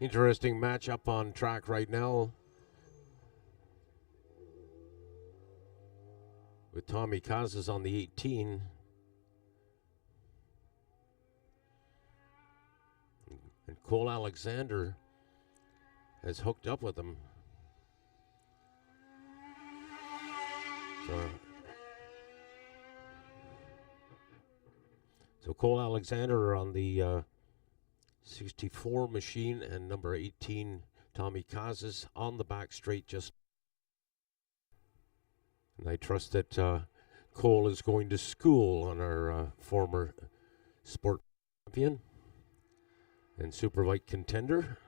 Interesting matchup on track right now with Tommy Casas on the 18 and Cole Alexander has hooked up with him. So Cole Alexander on the 64 machine and number 18 Tommy Casas on the back straight. And I trust that Cole is going to school on our former sport champion and Superbike contender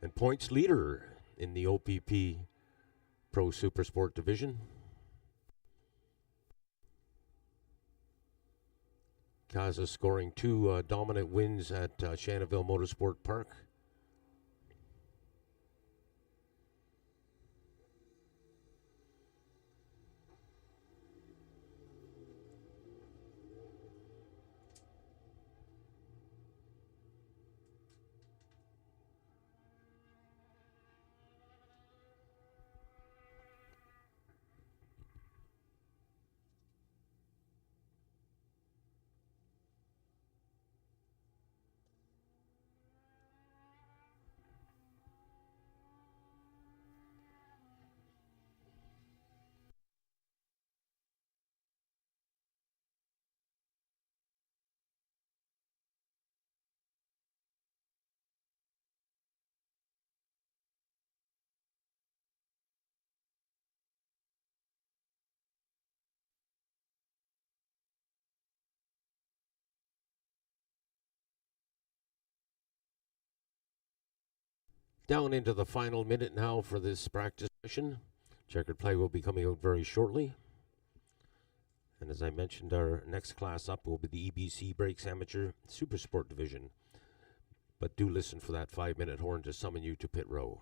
and points leader in the OPP Pro Supersport division. Casas scoring 2 dominant wins at Shannonville Motorsport Park. Down into the final minute now for this practice session. Checkered flag will be coming out very shortly. And as I mentioned, our next class up will be the EBC Brakes Amateur Supersport Division. But do listen for that 5-minute horn to summon you to pit row.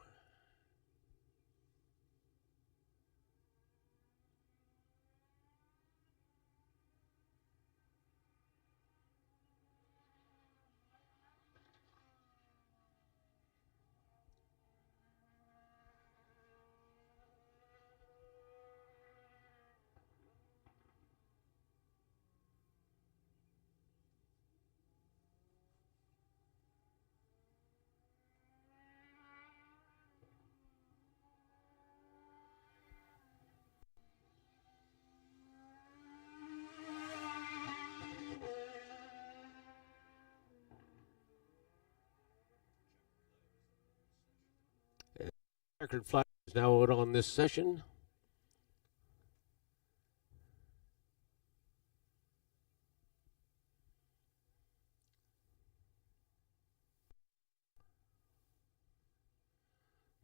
Checkered flag is now out on this session.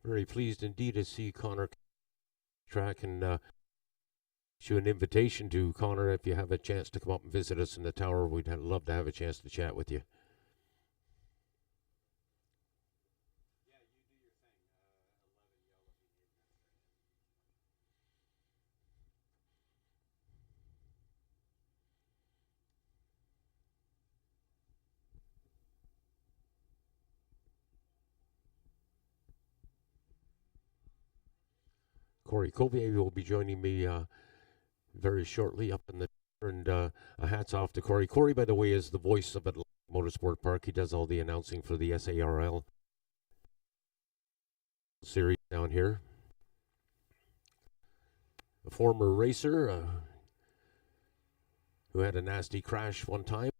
Very pleased indeed to see Connor track and issue an invitation to Connor if you have a chance to come up and visit us in the tower. We'd love to have a chance to chat with you. Corey Covier will be joining me very shortly up in the and hats off to Corey. Corey, by the way, is the voice of Atlanta Motorsport Park. He does all the announcing for the SARL series down here. A former racer who had a nasty crash one time,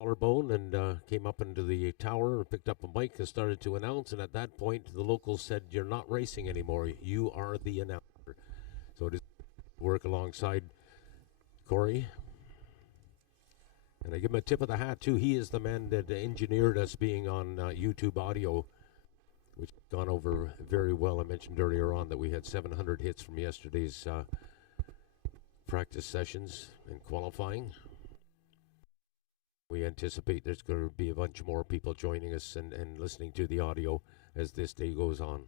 collarbone, and came up into the tower, picked up a mic and started to announce. And at that point, the locals said, "You're not racing anymore. You are the announcer." So it is work alongside Corey. And I give him a tip of the hat, too. He is the man that engineered us being on YouTube audio, which has gone over very well. I mentioned earlier on that we had 700 hits from yesterday's practice sessions and qualifying. We anticipate there's going to be a bunch more people joining us and listening to the audio as this day goes on.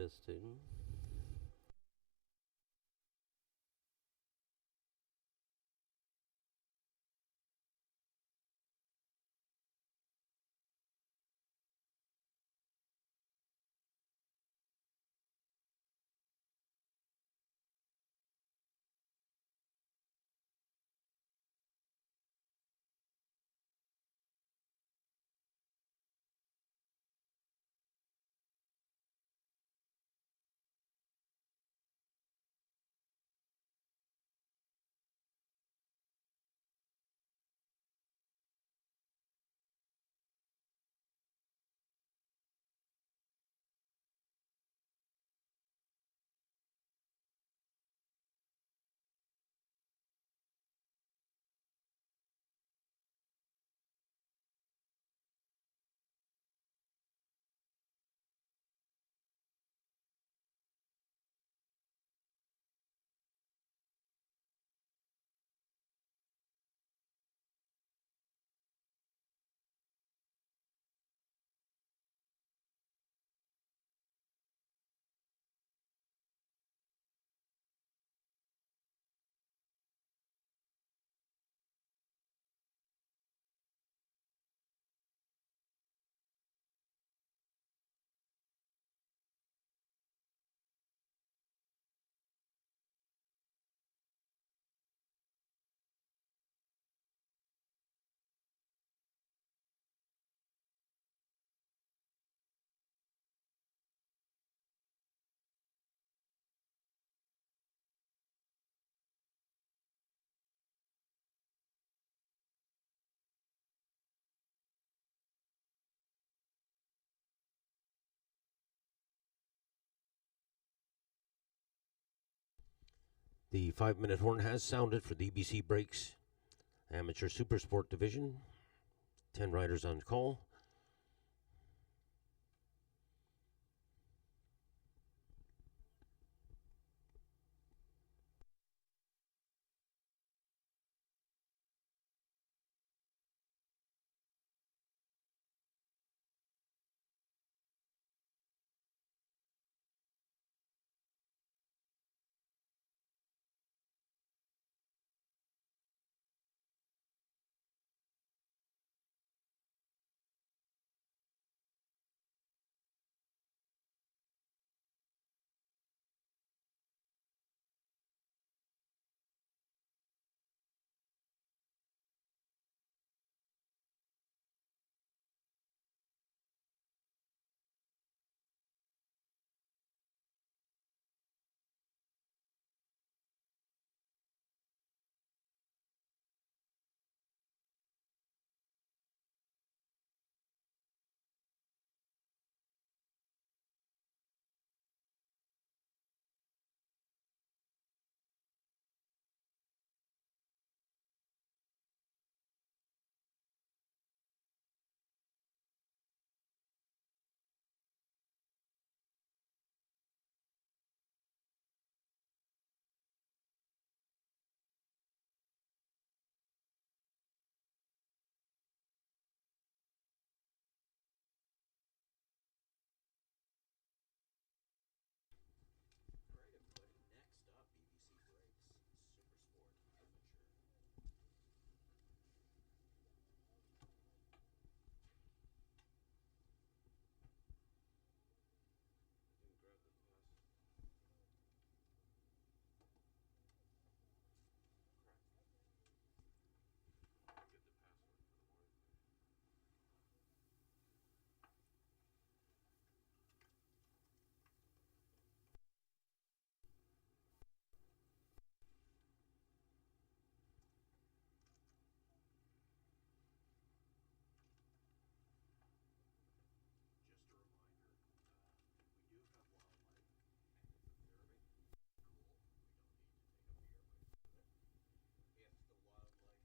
Testing. The 5-minute horn has sounded for the EBC Brakes Amateur Supersport Division. 10 riders on call.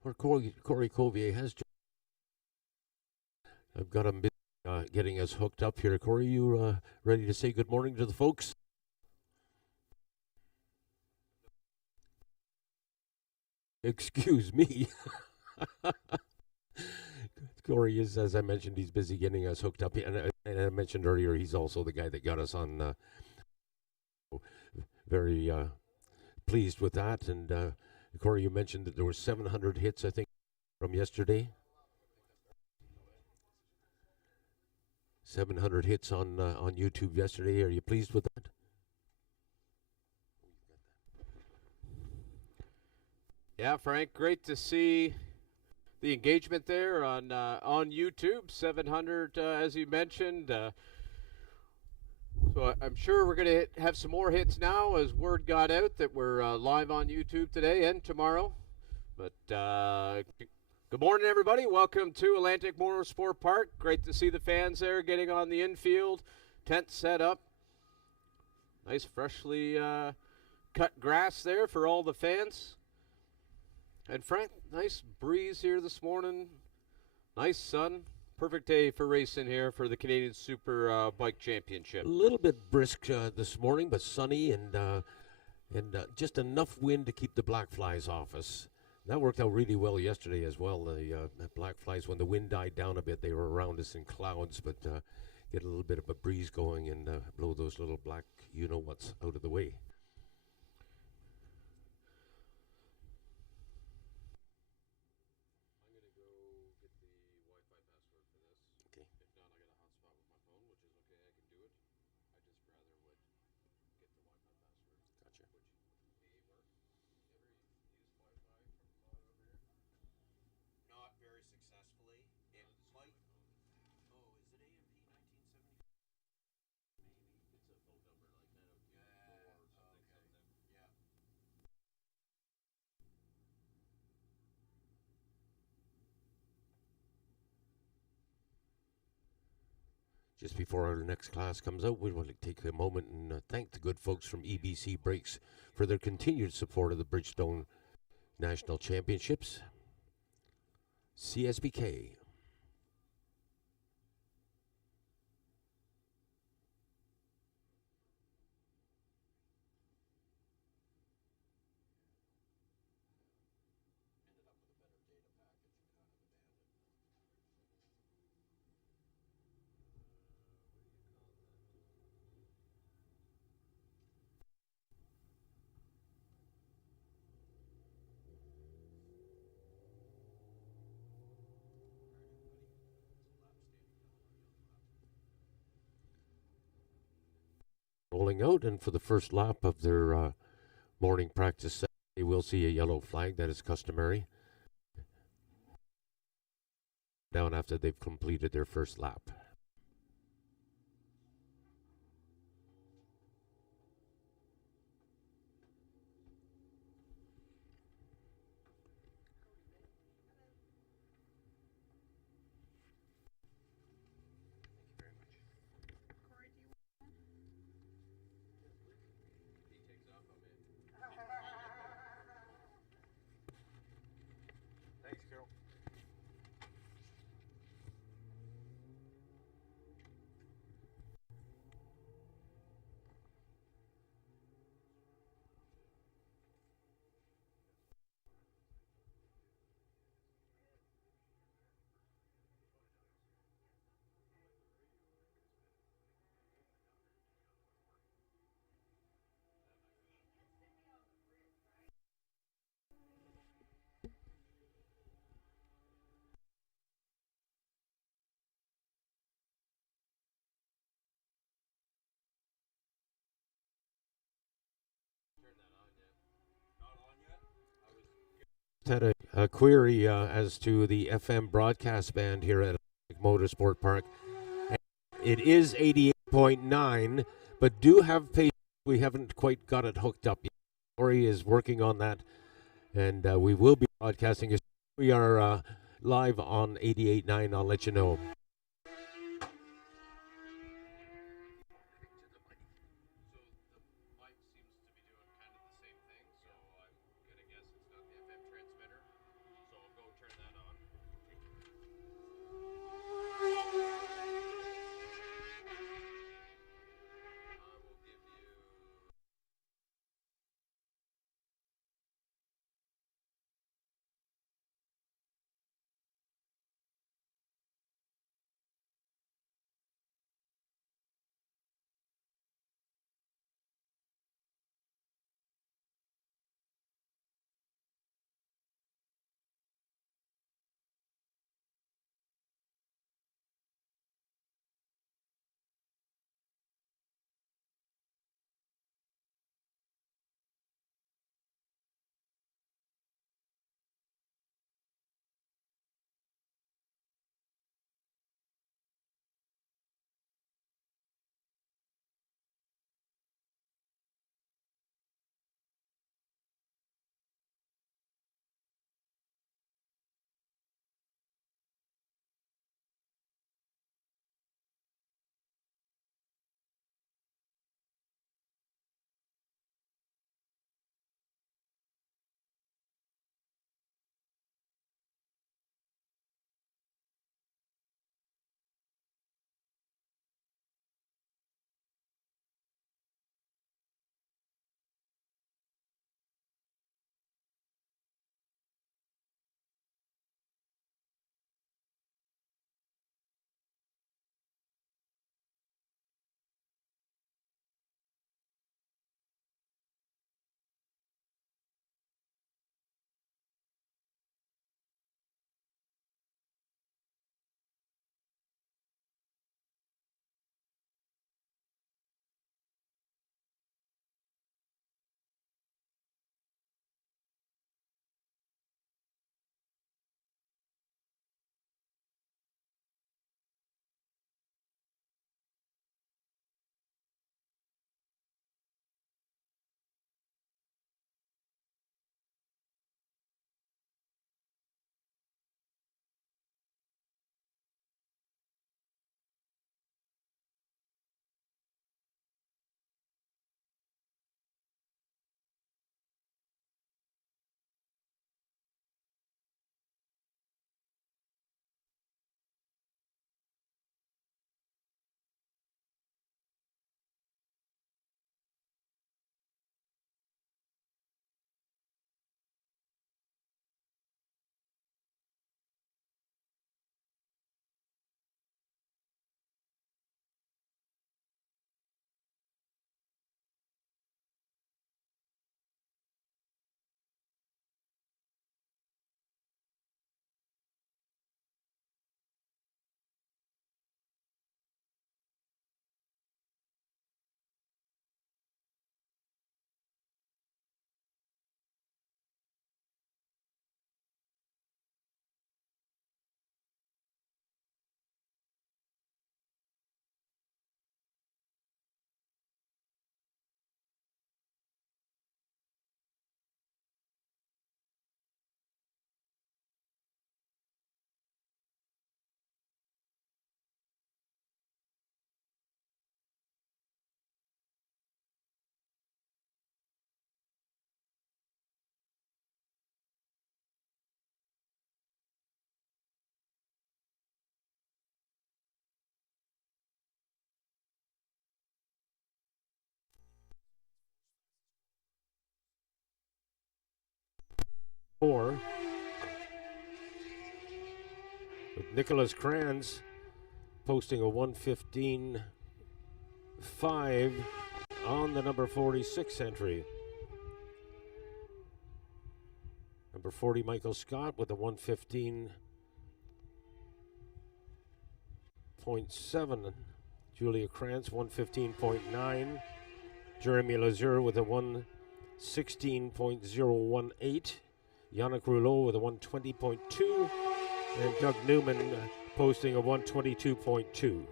Or Corey Covier has. I've got him getting us hooked up here. Corey, you ready to say good morning to the folks? Excuse me. Corey is, as I mentioned, he's busy getting us hooked up. And I mentioned earlier, he's also the guy that got us on very pleased with that. And Corey, you mentioned that there were 700 hits, I think, from yesterday. 700 hits on YouTube yesterday. Are you pleased with that? Yeah, Frank, great to see the engagement there on YouTube. 700, as you mentioned. So I'm sure we're going to have some more hits now as word got out that we're live on YouTube today and tomorrow. But good morning, everybody. Welcome to Atlantic Motorsport Park. Great to see the fans there getting on the infield. Tent set up. Nice freshly cut grass there for all the fans. And Frank, nice breeze here this morning. Nice sun. Perfect day for racing here for the Canadian Superbike Championship. A little bit brisk this morning, but sunny and just enough wind to keep the black flies off us. That worked out really well yesterday as well. The black flies, when the wind died down a bit, they were around us in clouds, but get a little bit of a breeze going and blow those little black you-know-whats out of the way. Just before our next class comes out, we want to take a moment and thank the good folks from EBC Brakes for their continued support of the Bridgestone National Championships. CSBK. Rolling out, and for the first lap of their morning practice, they will see a yellow flag. That is customary. Down after they've completed their first lap. Had a query as to the FM broadcast band here at Motorsport Park. It is 88.9, but do have patience. We haven't quite got it hooked up yet. Corey is working on that, and we will be broadcasting. We are live on 88.9. I'll let you know. 4. With Nicholas Kranz posting a 1:15.5 on the number 46 entry. Number 40, Michael Scott, with a 1:15.7. Julia Krantz, 1:15.9. Jeremy Lazure with a 1:16.018. Yannick Rouleau with a 1:20.2. And Doug Newman posting a 1:22.2.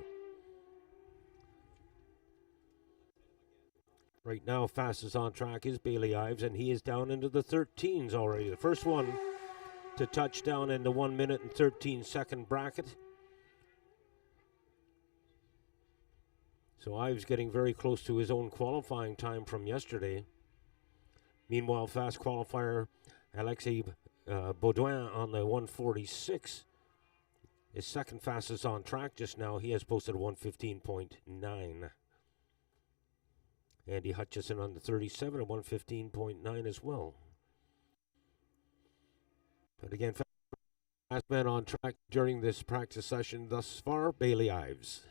Right now, fastest on track is Bailey Ives, and he is down into the 13s already. The first one to touch down in the 1 minute and 13-second bracket. So Ives getting very close to his own qualifying time from yesterday. Meanwhile, fast qualifier Alexei Baudouin on the 1:46 is second fastest on track just now. He has posted a 1:15.9. Andy Hutchison on the 37 at 1:15.9 as well. But again, fast man on track during this practice session thus far, Bailey Ives.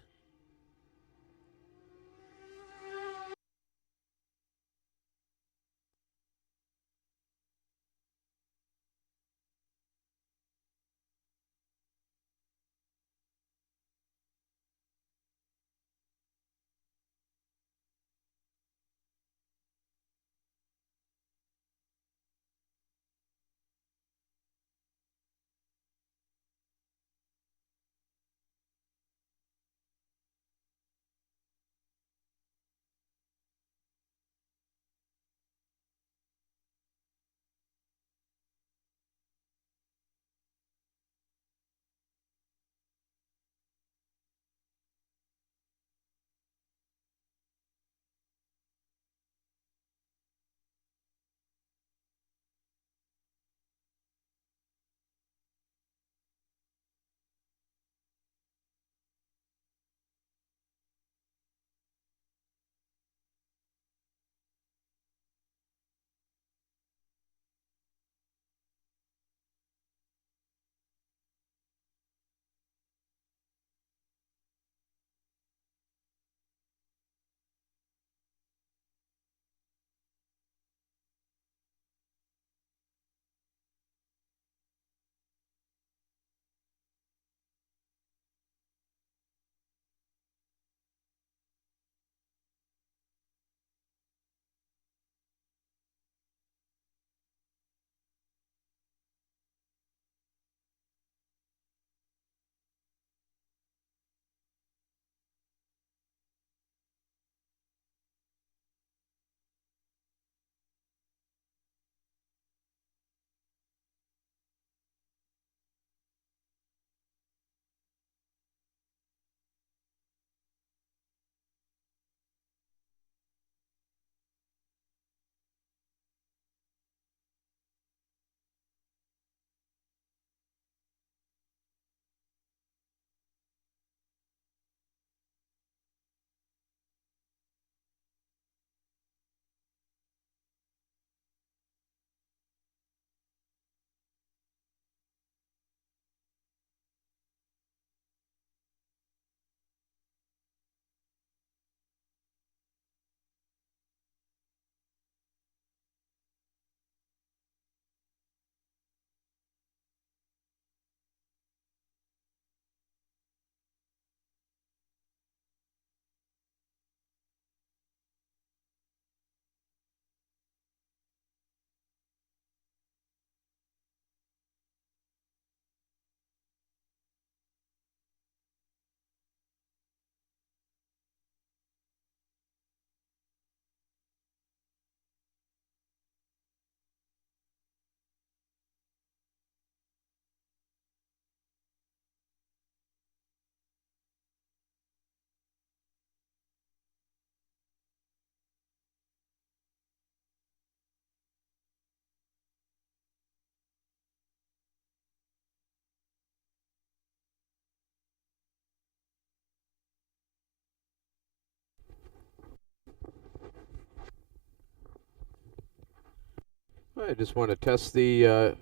I just want to test the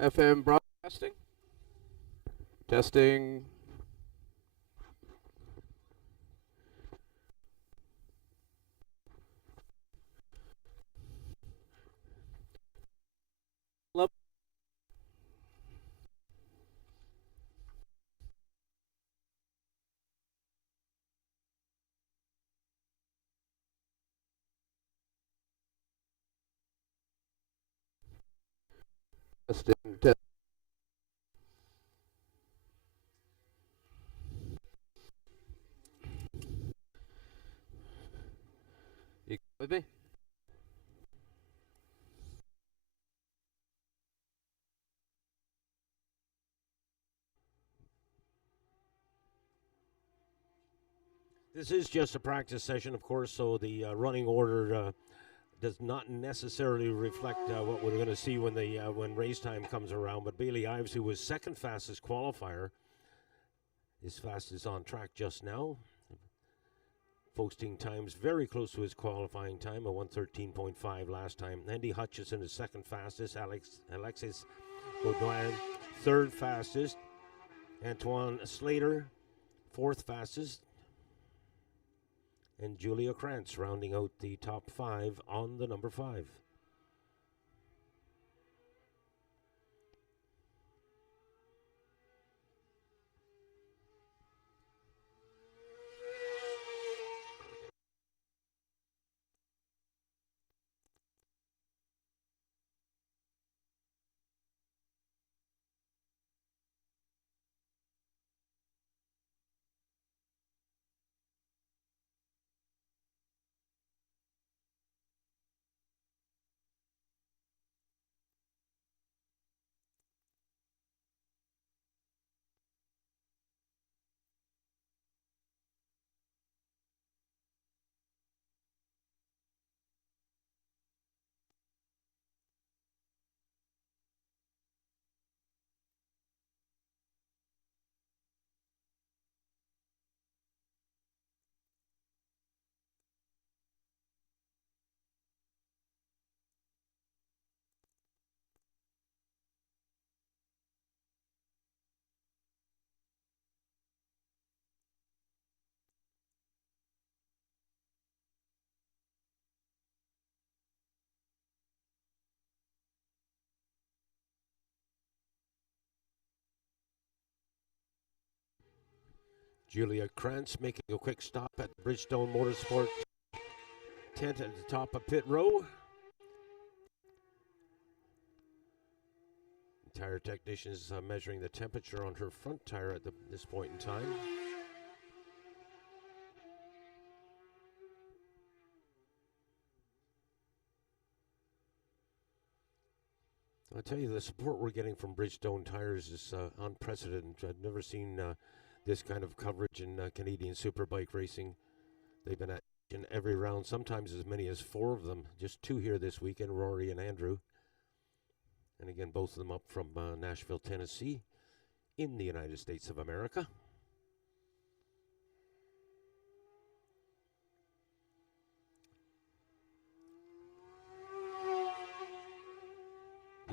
FM broadcasting. Testing. Testing. You with me? This is just a practice session, of course, so the running order does not necessarily reflect what we're going to see when race time comes around. But Bailey Ives, who was second fastest qualifier, is fastest on track just now, posting times very close to his qualifying time, a 1:13.5 last time. Andy Hutchison is second fastest. Alexis Baudouin, third fastest. Antoine Slater, fourth fastest. And Julia Krantz rounding out the top 5 on the number 5. Julia Krantz making a quick stop at the Bridgestone Motorsport tent at the top of pit row. Tire technician is measuring the temperature on her front tire at this point in time. I'll tell you, the support we're getting from Bridgestone tires is unprecedented. I've never seen this kind of coverage in Canadian Superbike racing. They've been at in every round, sometimes as many as 4 of them. Just 2 here this weekend, Rory and Andrew. And again, both of them up from Nashville, Tennessee, in the United States of America.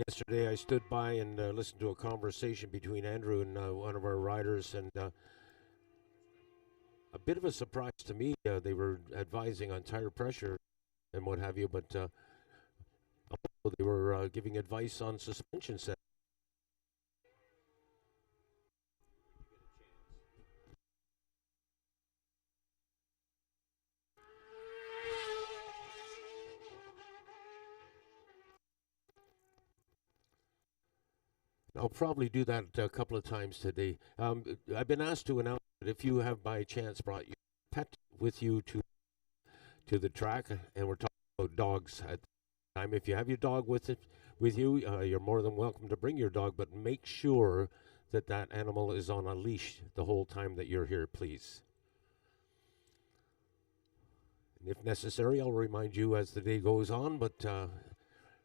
Yesterday, I stood by and listened to a conversation between Andrew and one of our riders, and a bit of a surprise to me. They were advising on tire pressure and what have you, but they were giving advice on suspension set. I'll probably do that a couple of times today. I've been asked to announce that if you have by chance brought your pet with you to the track, and we're talking about dogs at the time. If you have your dog with you, you're more than welcome to bring your dog, but make sure that that animal is on a leash the whole time that you're here, please. And if necessary, I'll remind you as the day goes on, but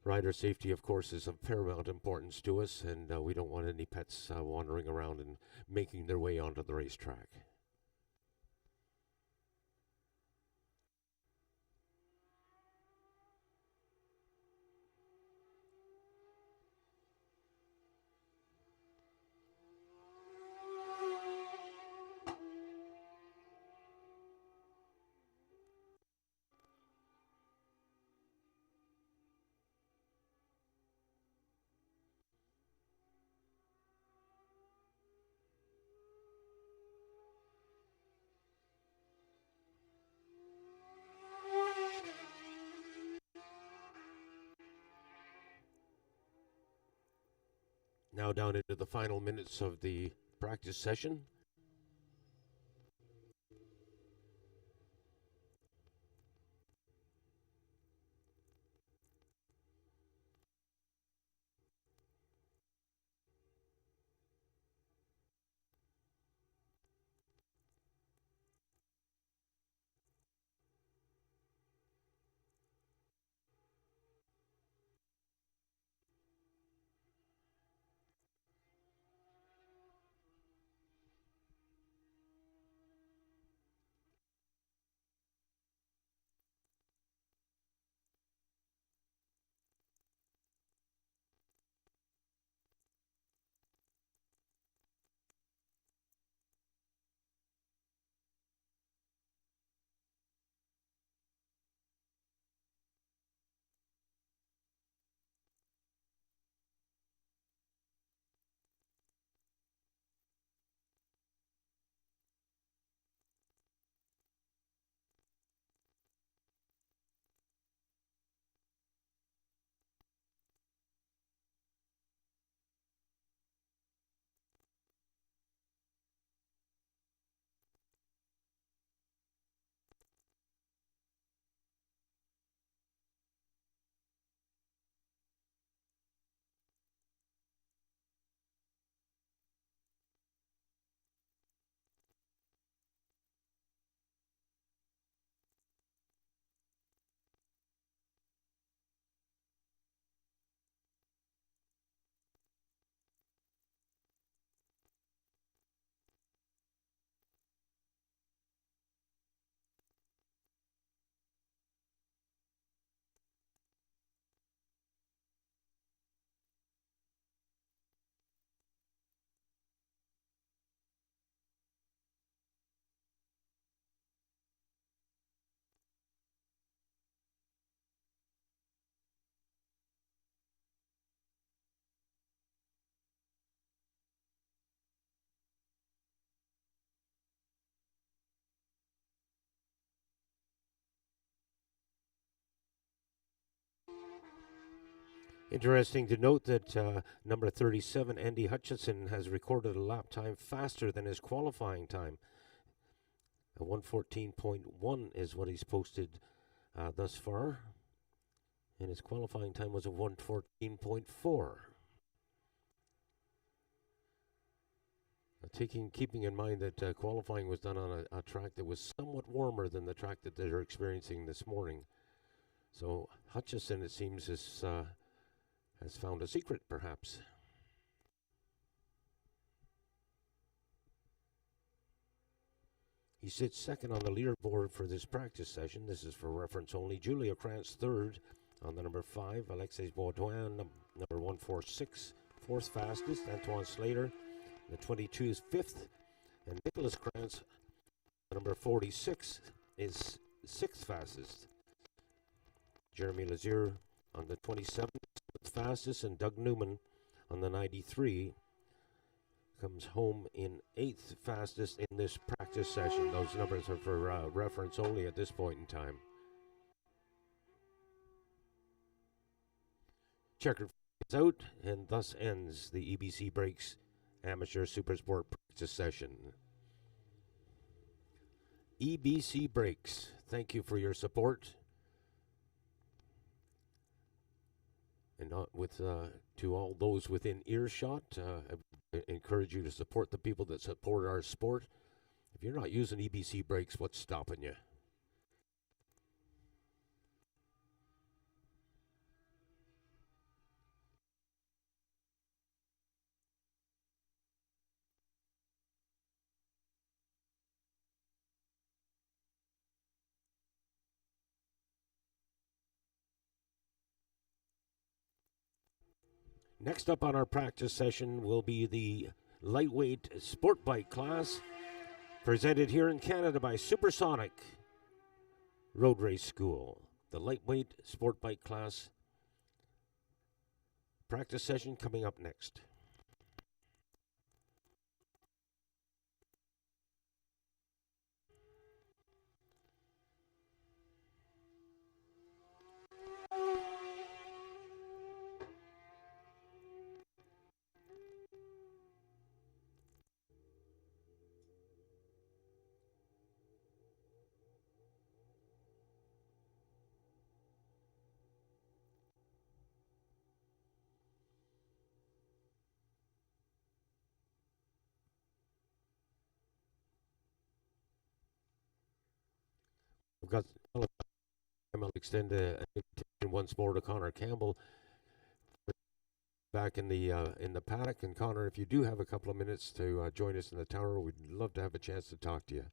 rider safety, of course, is of paramount importance to us, and we don't want any pets wandering around and making their way onto the racetrack. Now down into the final minutes of the practice session. Interesting to note that number 37, Andy Hutchinson, has recorded a lap time faster than his qualifying time. A 1:14.1 is what he's posted thus far, and his qualifying time was a 1:14.4. Keeping in mind that qualifying was done on a track that was somewhat warmer than the track that they're experiencing this morning. So Hutchison, it seems, has found a secret, perhaps. He sits second on the leaderboard for this practice session. This is for reference only. Julia Krantz third on the number 5. Alexis Baudouin, number 146, fourth fastest. Antoine Slater, the 22 is fifth. And Nicholas Krantz, number 46, is sixth fastest. Jeremy Lazier on the 27th, fastest, and Doug Newman on the 93 comes home in eighth fastest in this practice session. Those numbers are for reference only at this point in time. Checkered is out, and thus ends the EBC Brakes Amateur Supersport practice session. EBC Brakes, thank you for your support. And to all those within earshot, I encourage you to support the people that support our sport. If you're not using EBC brakes, what's stopping you? Next up on our practice session will be the lightweight sport bike class, presented here in Canada by Supersonic Road Race School. The lightweight sport bike class practice session coming up next. got I'll extend an invitation once more to Connor Campbell back in the paddock. And Connor, if you do have a couple of minutes to join us in the tower, we'd love to have a chance to talk to you.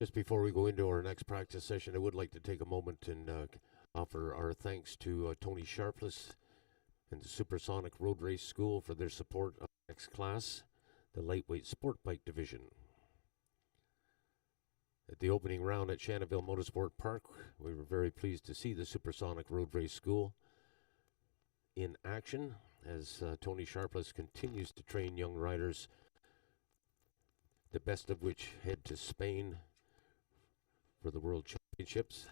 Just before we go into our next practice session, I would like to take a moment and offer our thanks to Tony Sharpless and the Supersonic Road Race School for their support of the next class, the lightweight sport bike division. At the opening round at Shannonville Motorsport Park, we were very pleased to see the Supersonic Road Race School in action as Tony Sharpless continues to train young riders, the best of which head to Spain for the World Championships.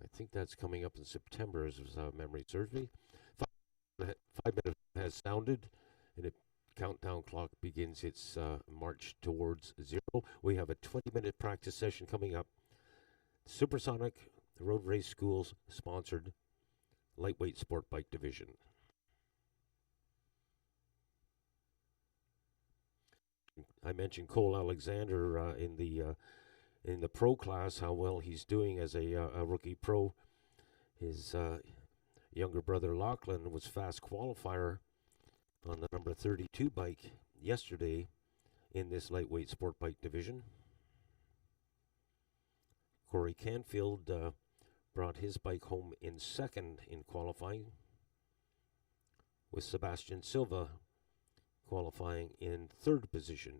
I think that's coming up in September, as memory serves me. 5 minutes has sounded, and a countdown clock begins its march towards zero. We have a 20-minute practice session coming up. Supersonic Road Race Schools sponsored lightweight sport bike division. I mentioned Cole Alexander in the pro class, how well he's doing as a rookie pro. His younger brother Lachlan was fast qualifier on the number 32 bike yesterday in this lightweight sport bike division. Corey Canfield brought his bike home in second in qualifying, with Sebastian Silva qualifying in third position.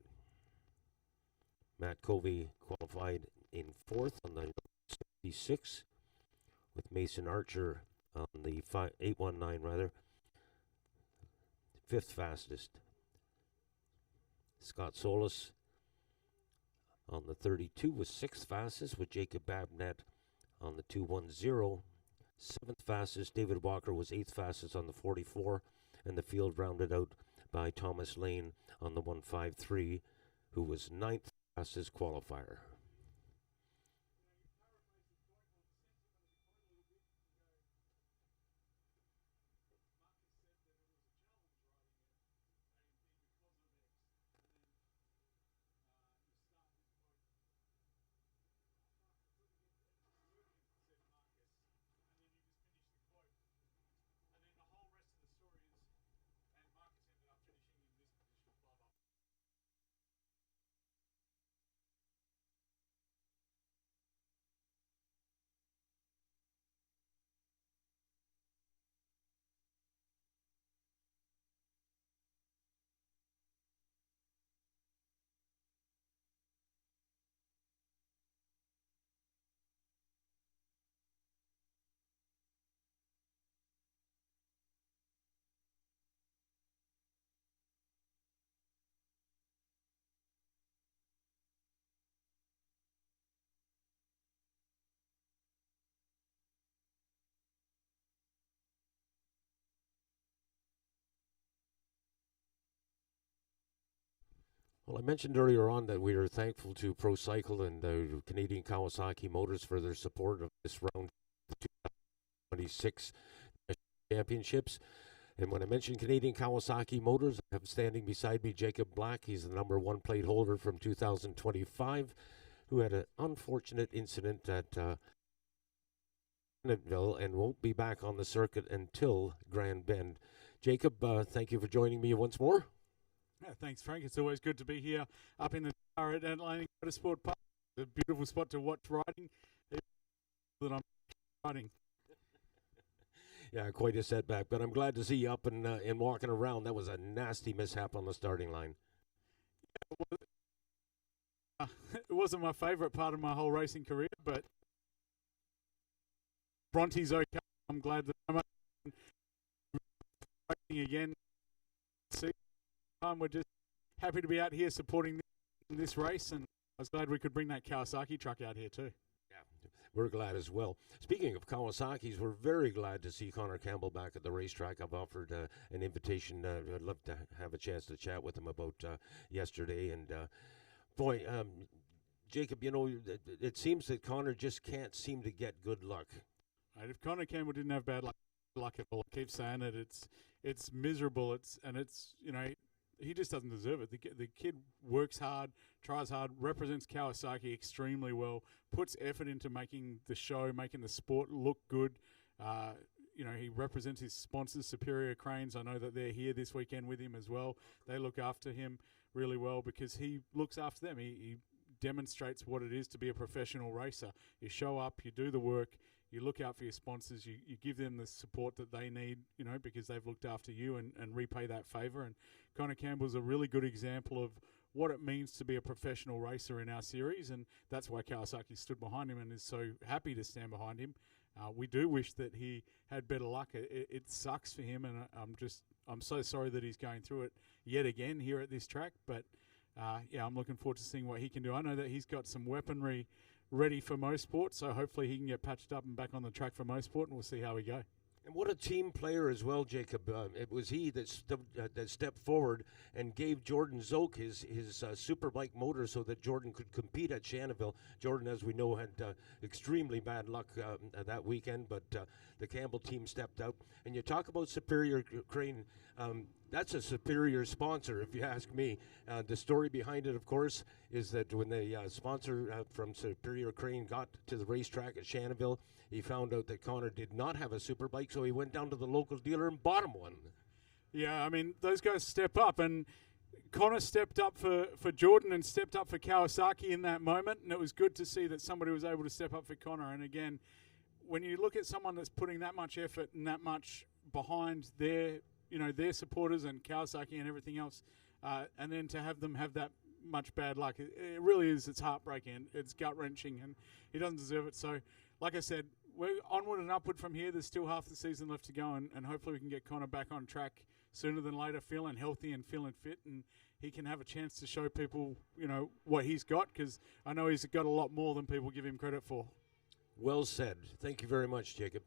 Matt Covey qualified in fourth on the 76, with Mason Archer on the 819 rather, fifth fastest. Scott Solis on the 32 was sixth fastest, with Jacob Babnett on the 210. Seventh fastest, David Walker was eighth fastest on the 44, and the field rounded out by Thomas Lane on the 153, who was ninth fastest qualifier. Well, I mentioned earlier on that we are thankful to Pro Cycle and Canadian Kawasaki Motors for their support of this round of the 2026 championships. And when I mentioned Canadian Kawasaki Motors, I have standing beside me Jacob Black. He's the number 1 plate holder from 2025, who had an unfortunate incident at Bennetville and won't be back on the circuit until Grand Bend. Jacob, thank you for joining me once more. Yeah, thanks, Frank. It's always good to be here up in the tower at Atlantic Motorsport Park. It's a beautiful spot to watch riding. That I'm riding. Yeah, quite a setback, but I'm glad to see you up and walking around. That was a nasty mishap on the starting line. It wasn't my favourite part of my whole racing career, but Bronte's okay. I'm glad that I'm racing again. We're just happy to be out here supporting this race, and I was glad we could bring that Kawasaki truck out here too. Yeah, we're glad as well. Speaking of Kawasaki's, we're very glad to see Connor Campbell back at the racetrack. I've offered an invitation. I'd love to have a chance to chat with him about yesterday. And boy, Jacob, you know, it seems that Connor just can't seem to get good luck. Right, if Connor Campbell didn't have bad luck at all, I keep saying it. It's miserable. It's you know. He just doesn't deserve it. The kid works hard, tries hard, represents Kawasaki extremely well, puts effort into making the show, making the sport look good. You know, he represents his sponsors, Superior Cranes. I know that they're here this weekend with him as well. They look after him really well because he looks after them. He demonstrates what it is to be a professional racer. You show up, you do the work, you look out for your sponsors, you give them the support that they need, you know, because they've looked after you and repay that favour. And Connor Campbell's a really good example of what it means to be a professional racer in our series, and that's why Kawasaki stood behind him and is so happy to stand behind him. We do wish that he had better luck. It sucks for him, and I'm so sorry that he's going through it yet again here at this track. But yeah, I'm looking forward to seeing what he can do. I know that he's got some weaponry ready for Mosport, so hopefully he can get patched up and back on the track for Mosport, and we'll see how we go. And what a team player as well, Jacob. It was he that stepped forward and gave Jordan Zoke his Superbike motor so that Jordan could compete at Shannonville. Jordan, as we know, had extremely bad luck that weekend, but the Campbell team stepped out. And you talk about Superior Crane, that's a superior sponsor, if you ask me. The story behind it, of course, is that when the sponsor from Superior Crane got to the racetrack at Shannonville, he found out that Connor did not have a Superbike, so he went down to the local dealer and bought him one. Yeah, I mean, those guys step up, and Connor stepped up for Jordan and stepped up for Kawasaki in that moment, and it was good to see that somebody was able to step up for Connor. And again, when you look at someone that's putting that much effort and that much behind their supporters and Kawasaki and everything else, and then to have them have that much bad luck, it really is, it's heartbreaking, it's gut-wrenching, and he doesn't deserve it. So, like I said, we're onward and upward from here. There's still half the season left to go, and hopefully we can get Connor back on track sooner than later, feeling healthy and feeling fit, and he can have a chance to show people, you know, what he's got, because I know he's got a lot more than people give him credit for. Well said. Thank you very much, Jacob.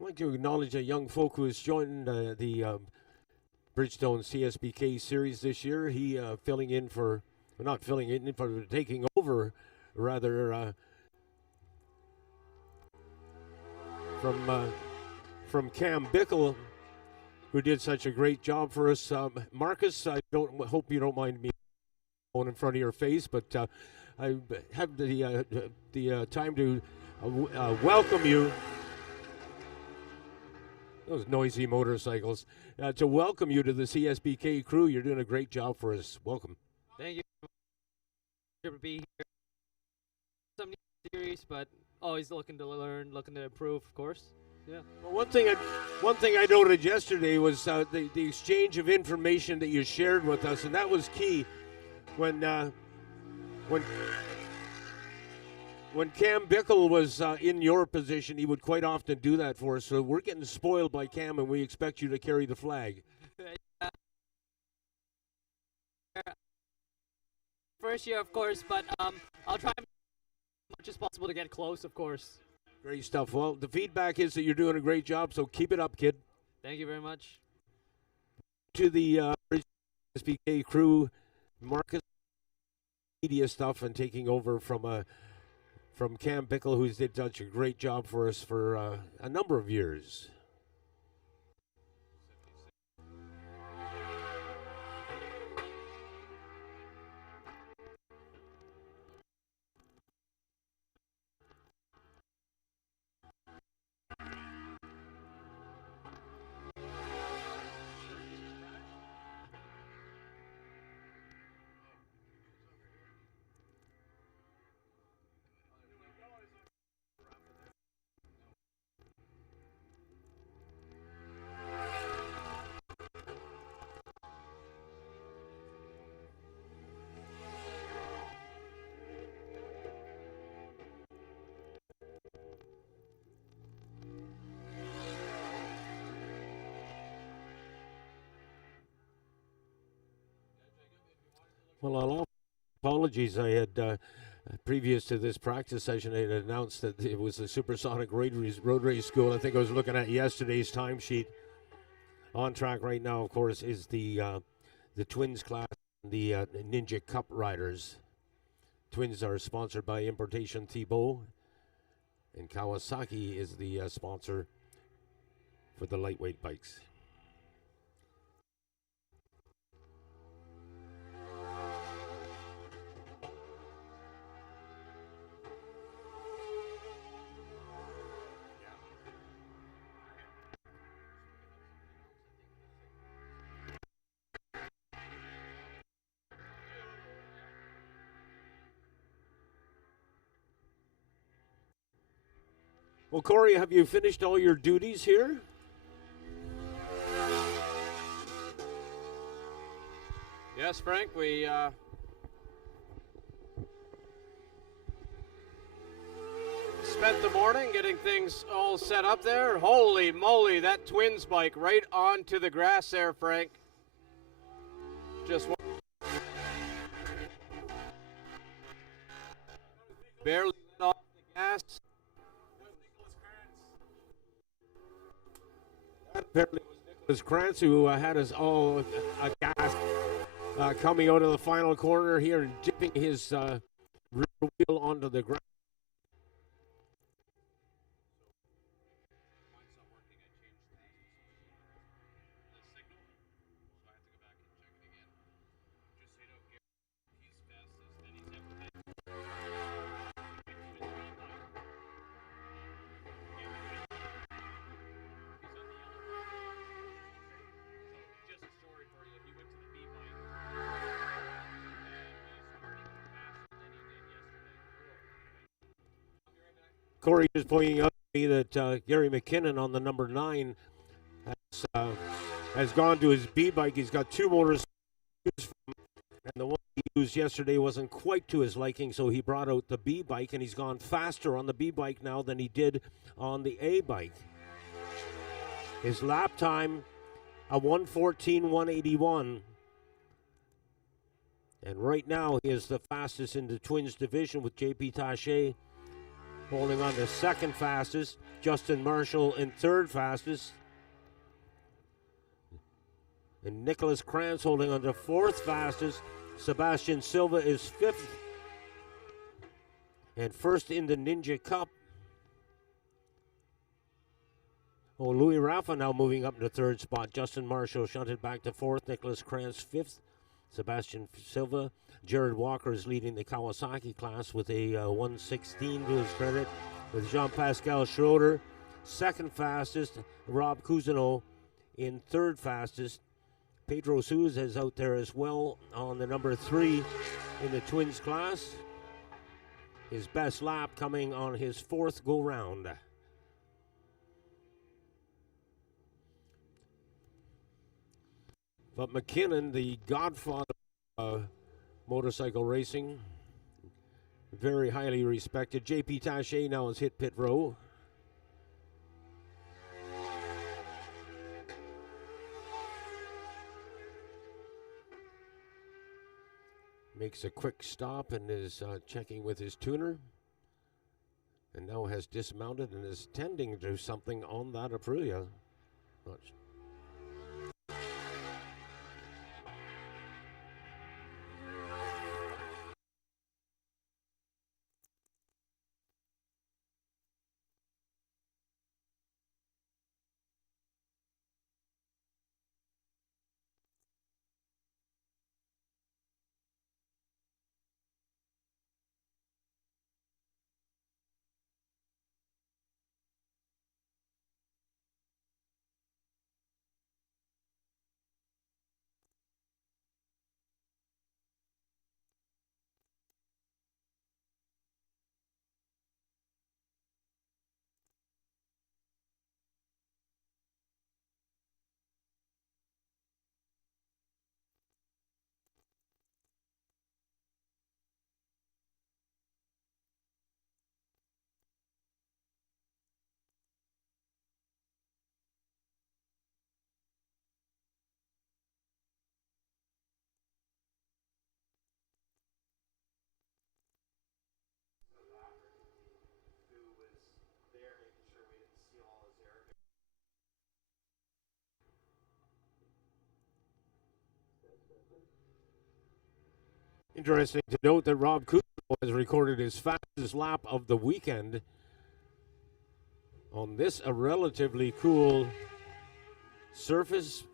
I'd like to acknowledge a young folk who has joined the Bridgestone CSBK series this year. He taking over, rather, from Cam Bickle, who did such a great job for us. Marcus, I hope you don't mind me going in front of your face, but I have the time to welcome you. Those noisy motorcycles. To welcome you to the CSBK crew. You're doing a great job for us. Welcome. Thank you. Good to be here. Some new series, but always looking to learn, looking to improve, of course. Yeah. Well, one thing I noted yesterday was the exchange of information that you shared with us, and that was key. When Cam Bickle was in your position, he would quite often do that for us. So we're getting spoiled by Cam, and we expect you to carry the flag. First year, of course, but I'll try as much as possible to get close, of course. Great stuff. Well, the feedback is that you're doing a great job, so keep it up, kid. Thank you very much. To the Bridgestone CSBK crew, Marcus, media stuff, and taking over from Cam Pickle, who's did such a great job for us for a number of years. Well, I'll apologies. I had previous to this practice session, I had announced that it was the Supersonic Road Race School. I think I was looking at yesterday's timesheet. On track right now, of course, is the Twins class, the Ninja Cup riders. Twins are sponsored by Importation Thibault, and Kawasaki is the sponsor for the lightweight bikes. Well, Corey, have you finished all your duties here? Yes, Frank, we spent the morning getting things all set up there. Holy moly, that Twins bike right onto the grass there, Frank. Just barely off the gas. Apparently it was Nicholas Krantz who had us all aghast coming out of the final corner here and dipping his rear wheel onto the ground. Corey is pointing out to me that Gary McKinnon on the number 9 has gone to his B bike. He's got 2 motors to choose from, and the one he used yesterday wasn't quite to his liking, so he brought out the B bike, and he's gone faster on the B bike now than he did on the A bike. His lap time, a 1:14.181. And right now, he is the fastest in the Twins division with JP Taché holding on to second fastest. Justin Marshall in third fastest. And Nicholas Krantz holding on to fourth fastest. Sebastian Silva is fifth. And first in the Ninja Cup. Oh, Louis Rafa now moving up to third spot. Justin Marshall shunted back to fourth. Nicholas Krantz fifth. Sebastian Silva. Jared Walker is leading the Kawasaki class with a 1:16 to his credit, with Jean-Pascal Schroeder second fastest, Rob Cousineau in third fastest. Pedro Souza is out there as well on the number 3 in the Twins class. His best lap coming on his fourth go-round. But McKinnon, the godfather of motorcycle racing, very highly respected. JP Taché now has hit pit row. Makes a quick stop and is checking with his tuner. and now has dismounted and is tending to something on that Aprilia. Watch. Interesting to note that Rob Kuzo has recorded his fastest lap of the weekend on this a relatively cool surface.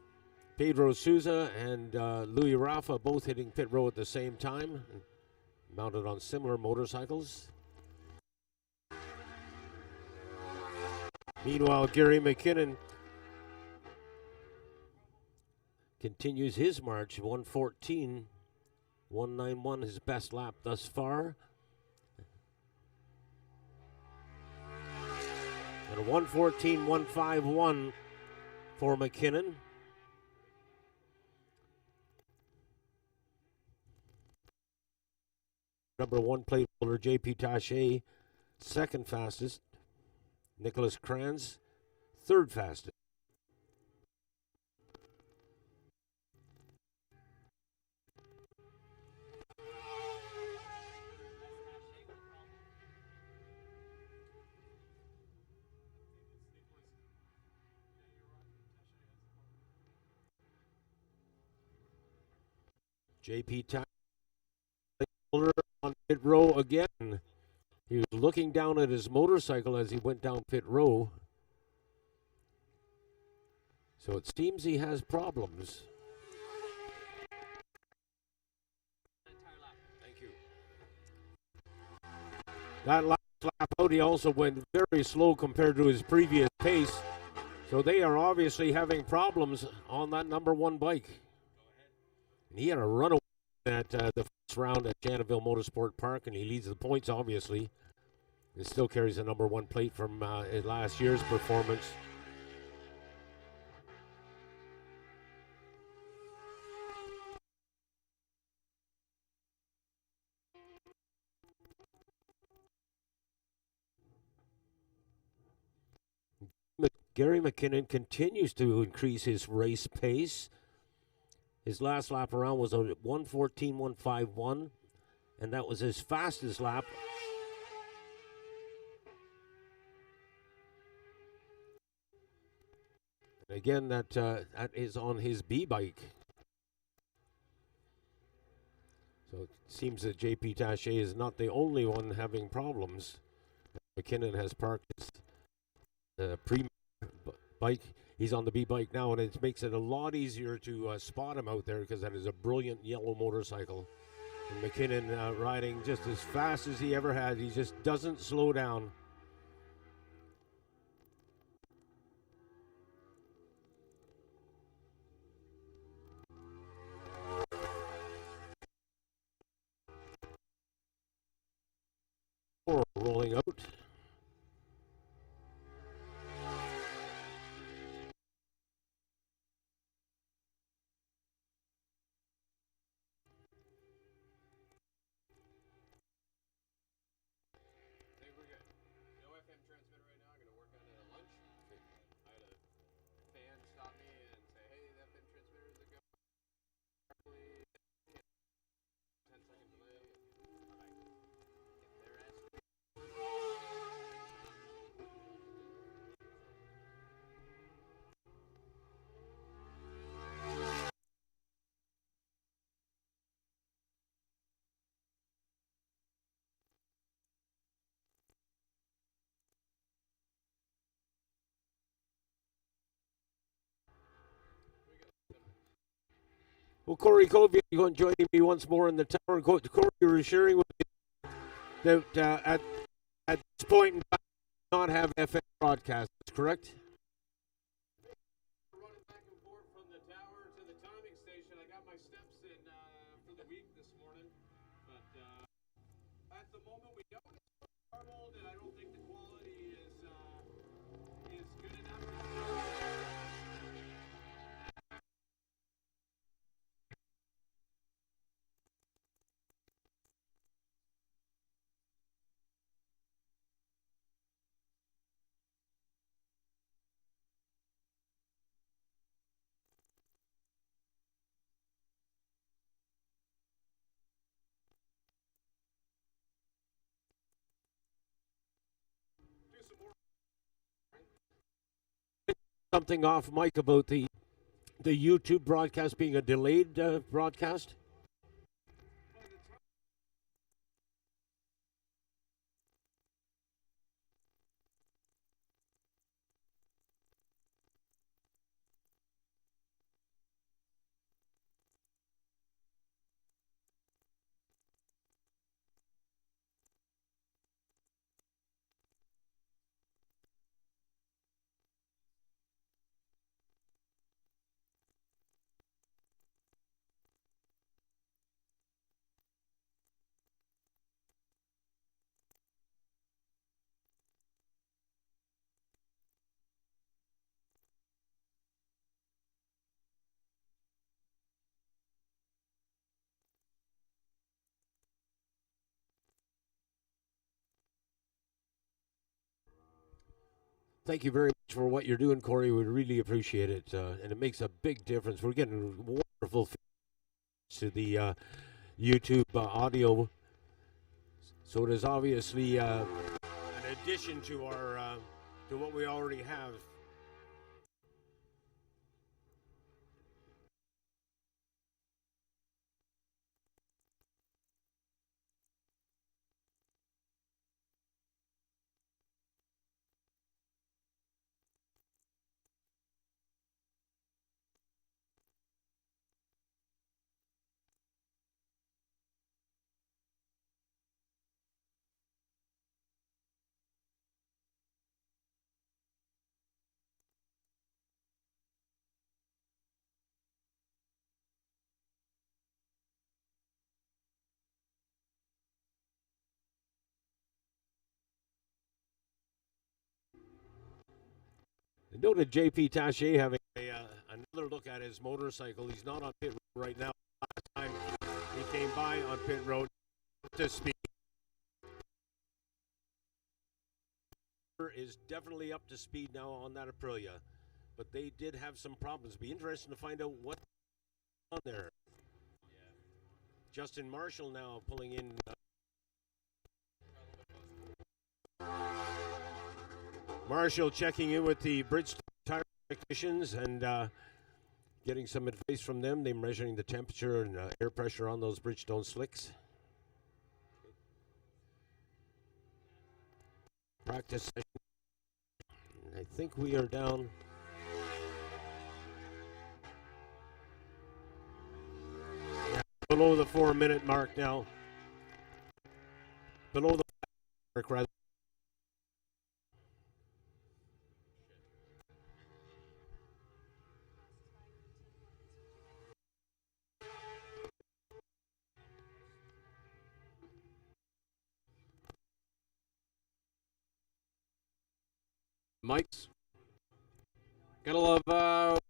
Pedro Souza and Louis Rafa both hitting pit row at the same time, mounted on similar motorcycles. Meanwhile, Gary McKinnon continues his march, 1:14.191, his best lap thus far. And a 1:14.151 for McKinnon. Number 1 plate holder J.P. Taché, second fastest. Nicholas Kranz, third fastest. J.P. Taché on pit row again. He was looking down at his motorcycle as he went down pit row. So it seems he has problems. Thank you. That last lap out, he also went very slow compared to his previous pace. So they are obviously having problems on that number 1 bike. And he had a runaway at the first round at Janaville Motorsport Park, and he leads the points, obviously. He still carries the number 1 plate from his last year's performance. Gary McKinnon continues to increase his race pace. His last lap around was a 1:14.151, and that was his fastest lap. And again, that is on his B bike. So it seems that J.P. Taché is not the only one having problems. McKinnon has parked his bike. He's on the B bike now, and it makes it a lot easier to spot him out there because that is a brilliant yellow motorcycle. And McKinnon riding just as fast as he ever had. He just doesn't slow down. Rolling out. Well, Corey Covey joining me once more in the tower. Corey, you were sharing with me that at this point in time, we do not have FM broadcasts, correct? Running back and forth from the tower to the timing station. I got my steps in for the week this morning, but at the moment we don't have garbled, and I don't think the quality is good enough. Do some more. Something off, Mike, about the YouTube broadcast being a delayed broadcast. Thank you very much for what you're doing, Corey. We really appreciate it, and it makes a big difference. We're getting wonderful feedback to the YouTube audio, so it is obviously an addition to our to what we already have. I noted JP Taché having another look at his motorcycle. He's not on pit road right now. Last time he came by on pit road to speed. Is definitely up to speed now on that Aprilia, but they did have some problems. Be interesting to find out what's on there. Justin Marshall now pulling in. Marshall checking in with the Bridgestone tire technicians and getting some advice from them. They're measuring the temperature and air pressure on those Bridgestone slicks. Practice session. I think we are down. Yeah, below the 4-minute mark now. Below the mark, rather. Mike's. Gotta love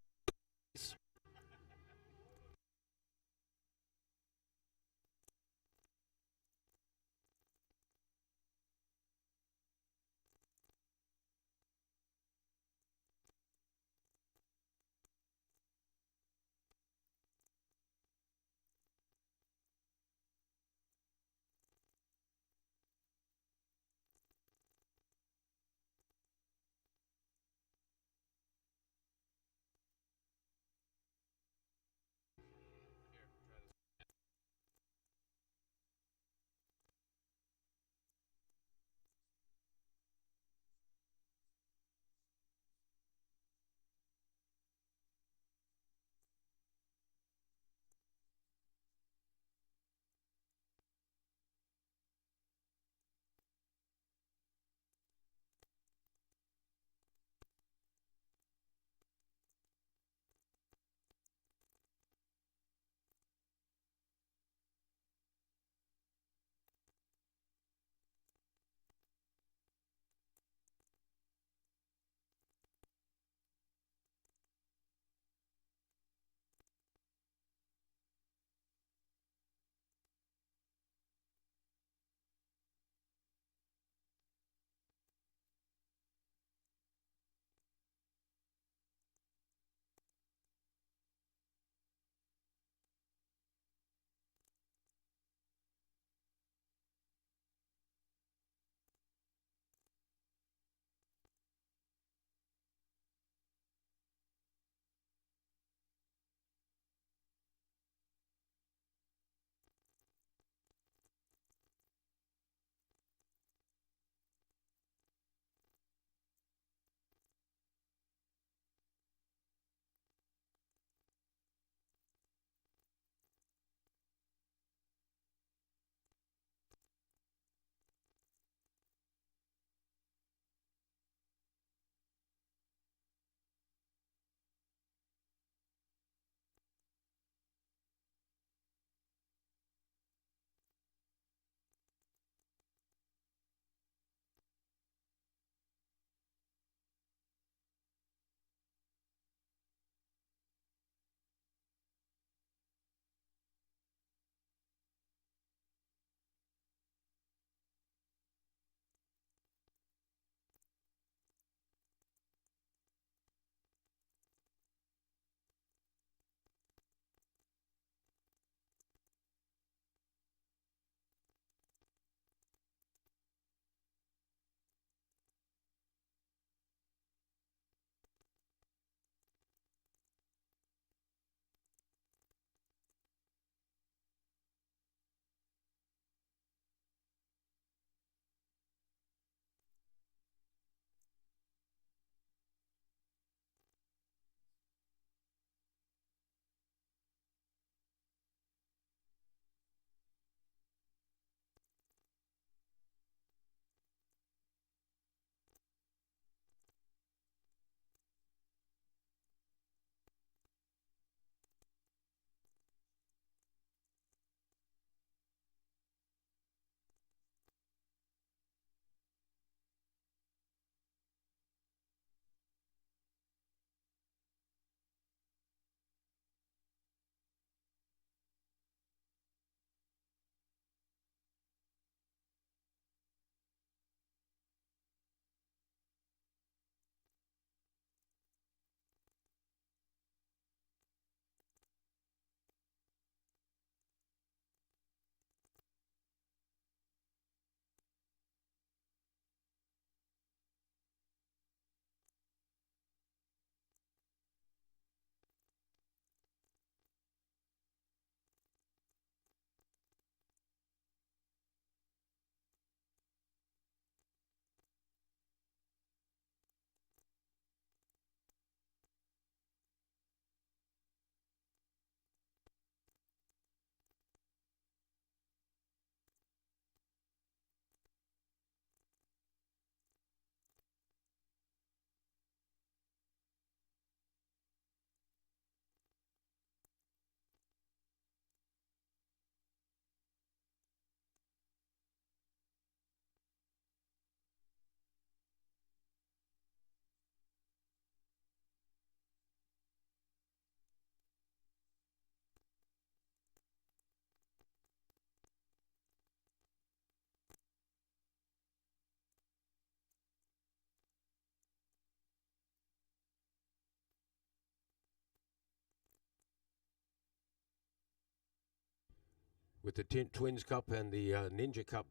with the Twins Cup and the Ninja Cup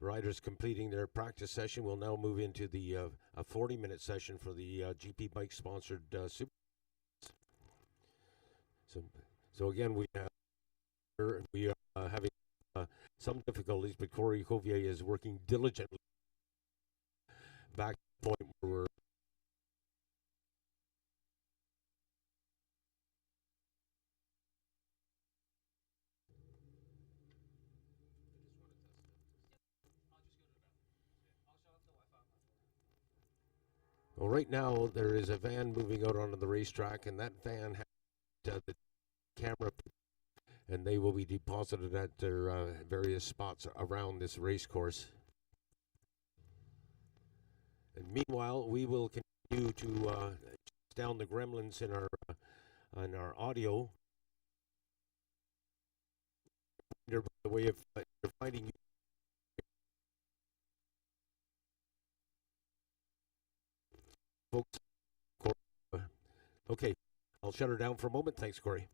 riders completing their practice session, we'll now move into the a 40-minute session for the GP Bike sponsored Super. So again, we are having some difficulties, but Corey Covier is working diligently back to the point where we're well, right now there is a van moving out onto the racetrack, and that van has the camera, and they will be deposited at their various spots around this race course. And meanwhile, we will continue to down the gremlins in our audio. By the way, if you're finding folks, okay, I'll shut her down for a moment. Thanks, Corey.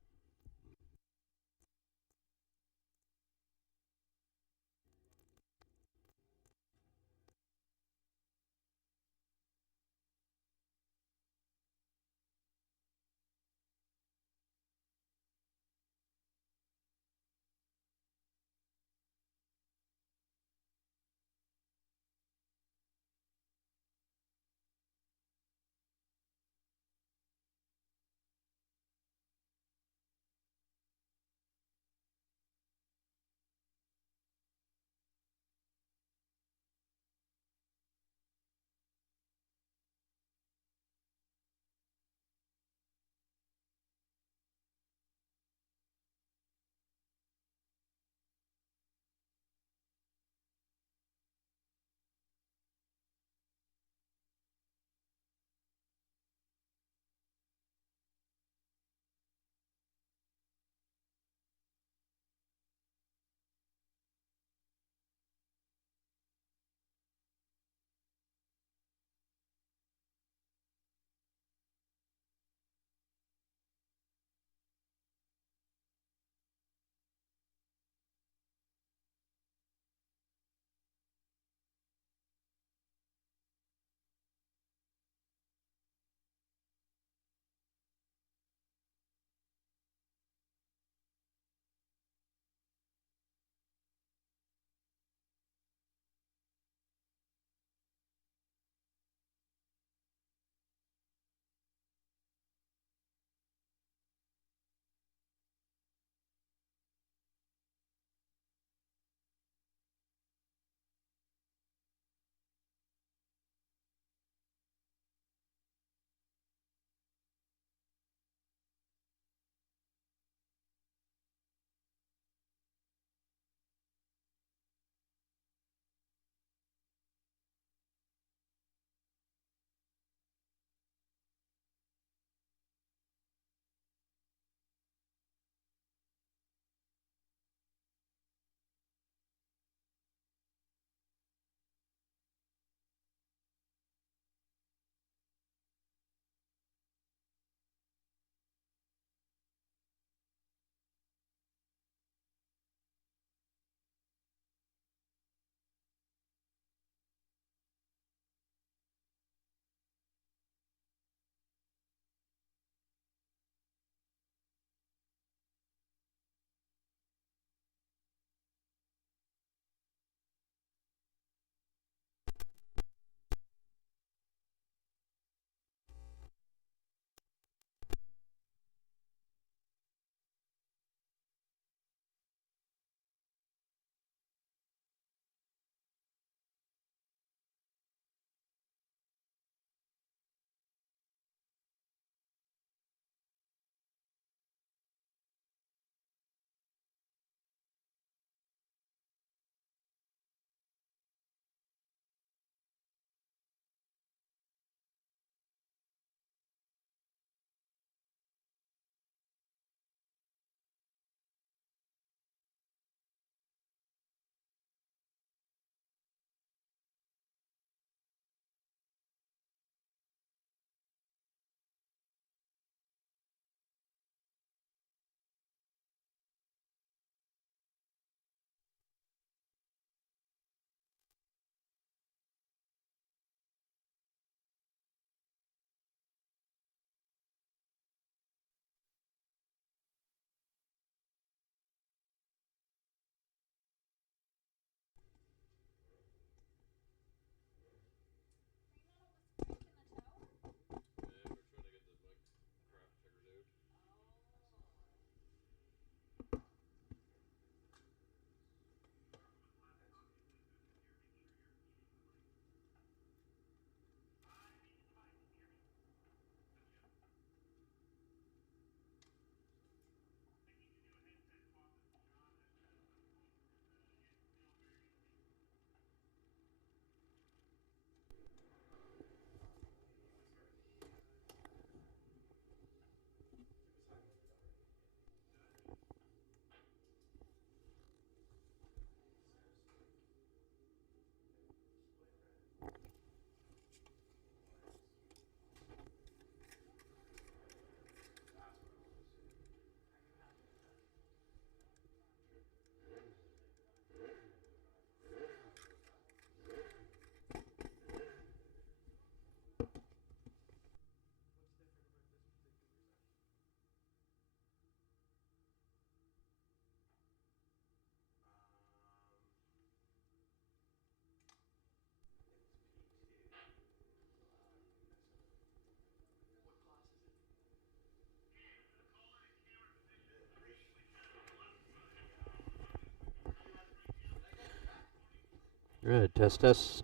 Right, test, test,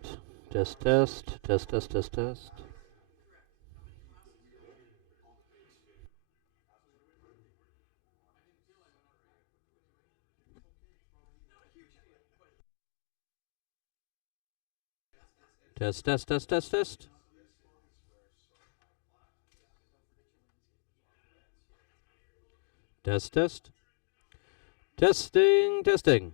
test, test, test, test, test, test. Test, test, test, test, test. Test, test. Testing, testing.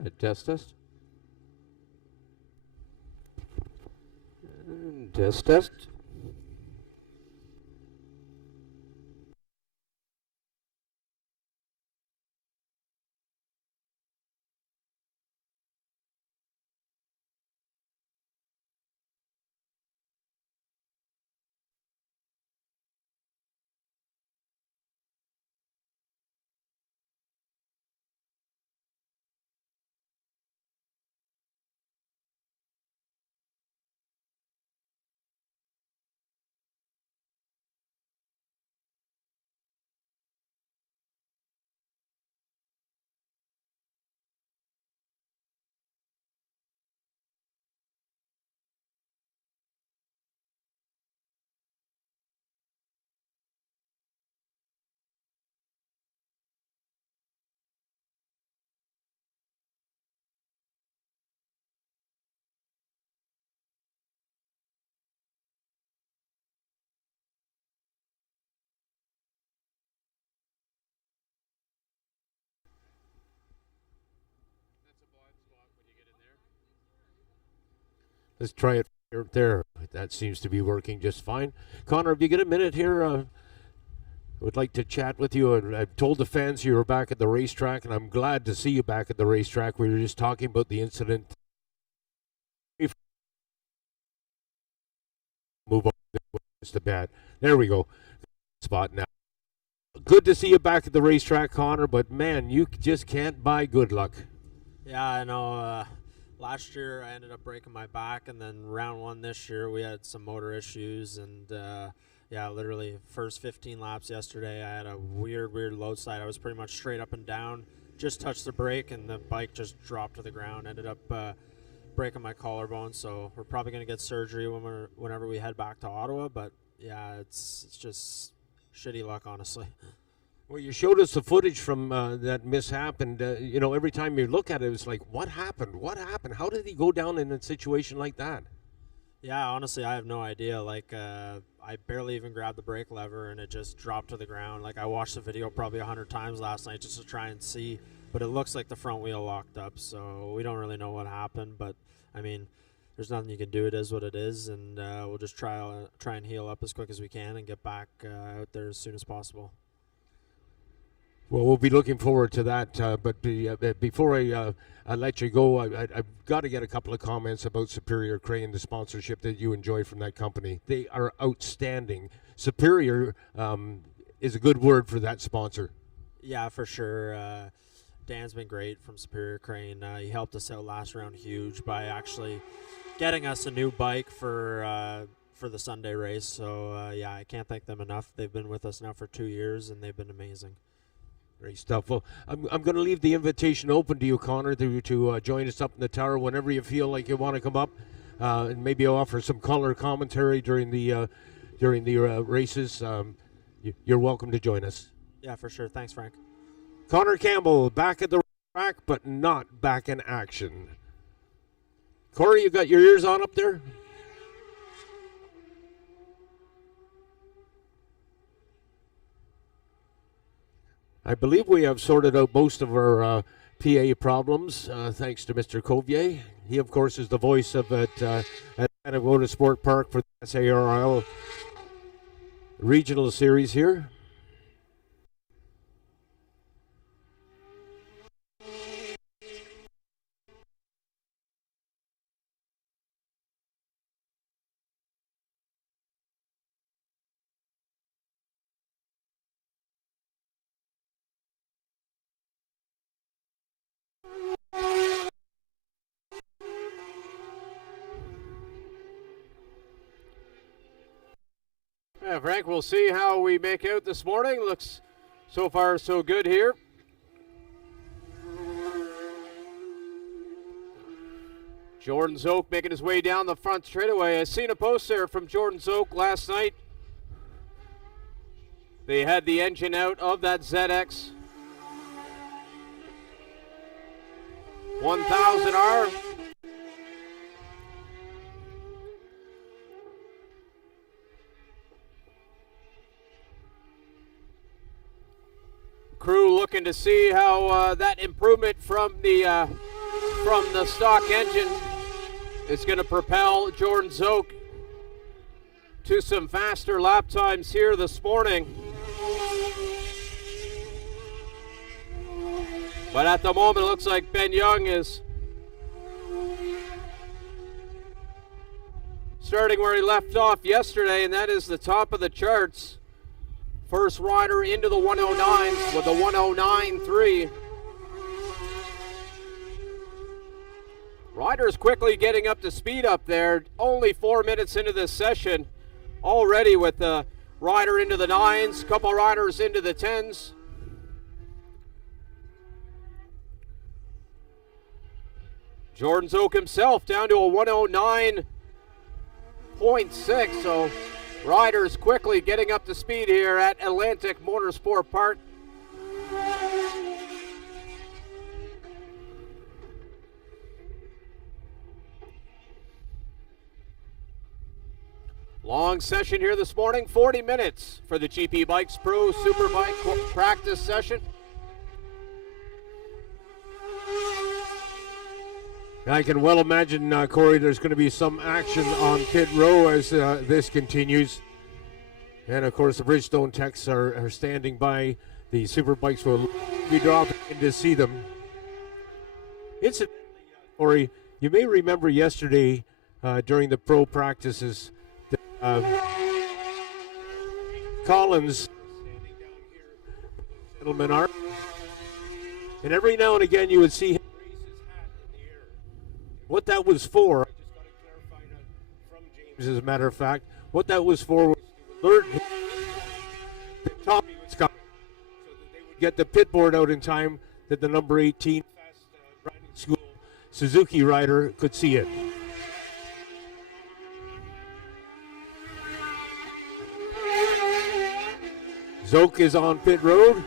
Right, test, test. Test, test. Let's try it right there. That seems to be working just fine. Connor, if you get a minute here, I would like to chat with you. And I've told the fans you were back at the racetrack, and I'm glad to see you back at the racetrack. We were just talking about the incident. Move on to bad. There we go. Spot now. Good to see you back at the racetrack, Connor, but man, you just can't buy good luck. Yeah, I know. Last year I ended up breaking my back, and then round one this year we had some motor issues, and yeah, literally first 15 laps yesterday I had a weird load slide. I was pretty much straight up and down, just touched the brake, and the bike just dropped to the ground. Ended up breaking my collarbone, so we're probably gonna get surgery whenever we head back to Ottawa. But yeah, it's just shitty luck, honestly. Well, you showed us the footage from that mishap, and you know, every time you look at it, it's like, what happened? What happened? How did he go down in a situation like that? Yeah, honestly, I have no idea. Like, I barely even grabbed the brake lever, and it just dropped to the ground. Like, I watched the video probably 100 times last night just to try and see, but it looks like the front wheel locked up, so we don't really know what happened. But, I mean, there's nothing you can do. It is what it is, and we'll just try and heal up as quick as we can and get back out there as soon as possible. Well, we'll be looking forward to that. Before I let you go, I've got to get a couple of comments about Superior Crane, the sponsorship that you enjoy from that company. They are outstanding. Superior is a good word for that sponsor. Yeah, for sure. Dan's been great from Superior Crane. He helped us out last round huge by actually getting us a new bike for the Sunday race. So, yeah, I can't thank them enough. They've been with us now for 2 years, and they've been amazing. Great stuff. Well, I'm going to leave the invitation open to you, Connor, to join us up in the tower whenever you feel like you want to come up, and maybe offer some color commentary during the races. You're welcome to join us. Yeah, for sure. Thanks, Frank. Connor Campbell back at the track, but not back in action. Corey, you got your ears on up there? I believe we have sorted out most of our PA problems, thanks to Mr. Covier. He, of course, is the voice of at Atlantic Sport Park for the SARL regional series here. Yeah, Frank, we'll see how we make out this morning. Looks so far so good here. Jordan Zoke making his way down the front straightaway. I seen a post there from Jordan Zoke last night. They had the engine out of that ZX 1000R. Crew looking to see how that improvement from the stock engine is going to propel Jordan Zoke to some faster lap times here this morning. But at the moment, it looks like Ben Young is starting where he left off yesterday, and that is the top of the charts. First rider into the 109s with a 109.3. Riders quickly getting up to speed up there. Only 4 minutes into this session, already with the rider into the 9s, couple riders into the 10s. Jordan Zoke himself down to a 109.6, so riders quickly getting up to speed here at Atlantic Motorsport Park. Long session here this morning, 40 minutes for the GP Bikes Pro Superbike practice session. I can well imagine, Corey, there's going to be some action on pit row as this continues. And, of course, the Bridgestone techs are standing by. The Superbikes will be dropping in to see them. Incidentally, Corey, you may remember yesterday during the pro practices that Collins, gentlemen are, and every now and again you would see him raise his hat in the air. What that was for, I just got to clarify that from James, as a matter of fact, what that was for was to alert him that Tommy was coming, so that they would get the pit board out in time that the number 18 fast riding school Suzuki rider could see it. Zoke is on pit road.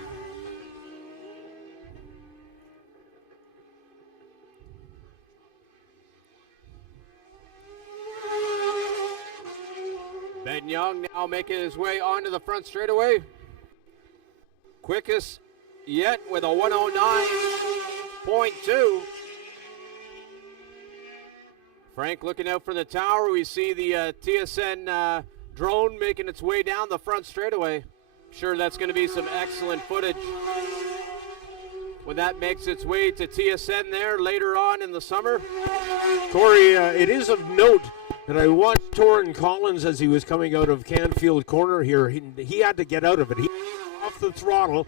Ben Young now making his way onto the front straightaway. Quickest yet with a 109.2. Frank looking out from the tower. We see the TSN drone making its way down the front straightaway. Sure, that's going to be some excellent footage when that makes its way to TSN there later on in the summer. Corey, it is of note that I watched Torrin Collins as he was coming out of Canfield Corner here. He had to get out of it. He off the throttle,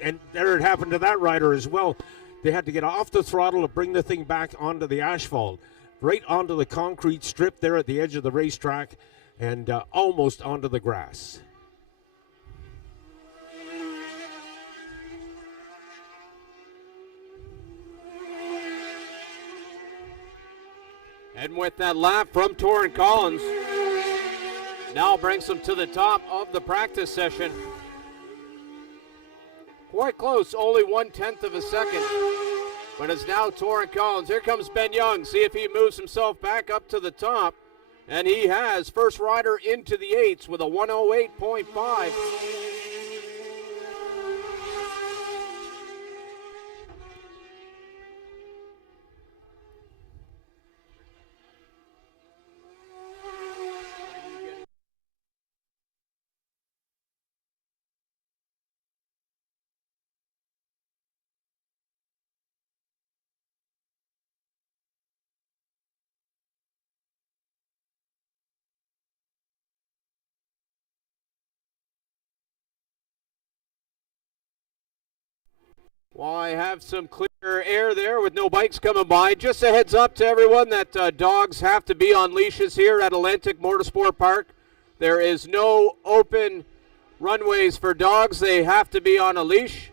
and there it happened to that rider as well. They had to get off the throttle to bring the thing back onto the asphalt, right onto the concrete strip there at the edge of the racetrack, and almost onto the grass. And with that lap from Torrin Collins, now brings him to the top of the practice session. Quite close, only 1/10 of a second. But it's now Torrin Collins. Here comes Ben Young. See if he moves himself back up to the top. And he has. First rider into the eights with a 108.5. Well, I have some clear air there with no bikes coming by. Just a heads up to everyone that dogs have to be on leashes here at Atlantic Motorsport Park. There is no open runways for dogs. They have to be on a leash.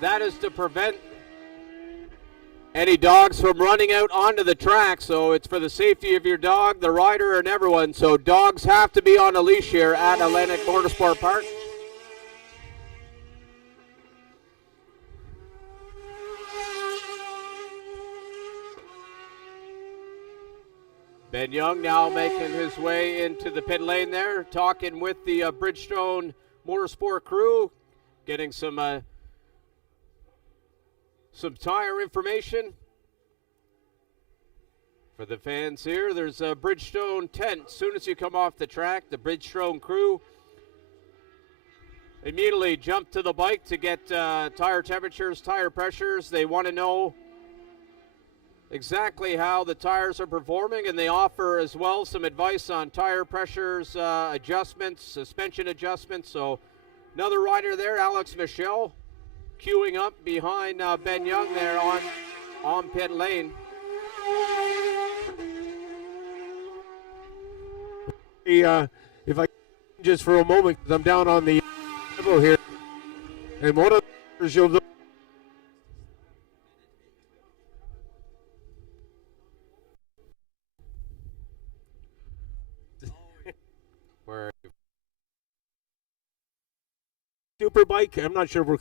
That is to prevent any dogs from running out onto the track, so it's for the safety of your dog, the rider, and everyone. So dogs have to be on a leash here at Atlantic Motorsport Park. Ben Young now making his way into the pit lane there, talking with the Bridgestone Motorsport crew, getting some tire information for the fans here. There's a Bridgestone tent. As soon as you come off the track, the Bridgestone crew immediately jump to the bike to get tire temperatures, tire pressures. They want to know exactly how the tires are performing, and they offer as well some advice on tire pressures, adjustments, suspension adjustments. So another rider there, Alex Michel, queuing up behind Ben Young there on pit lane. If I just for a moment, 'cause I'm down on the level here, and one of the you'll look. Where Superbike, I'm not sure if we're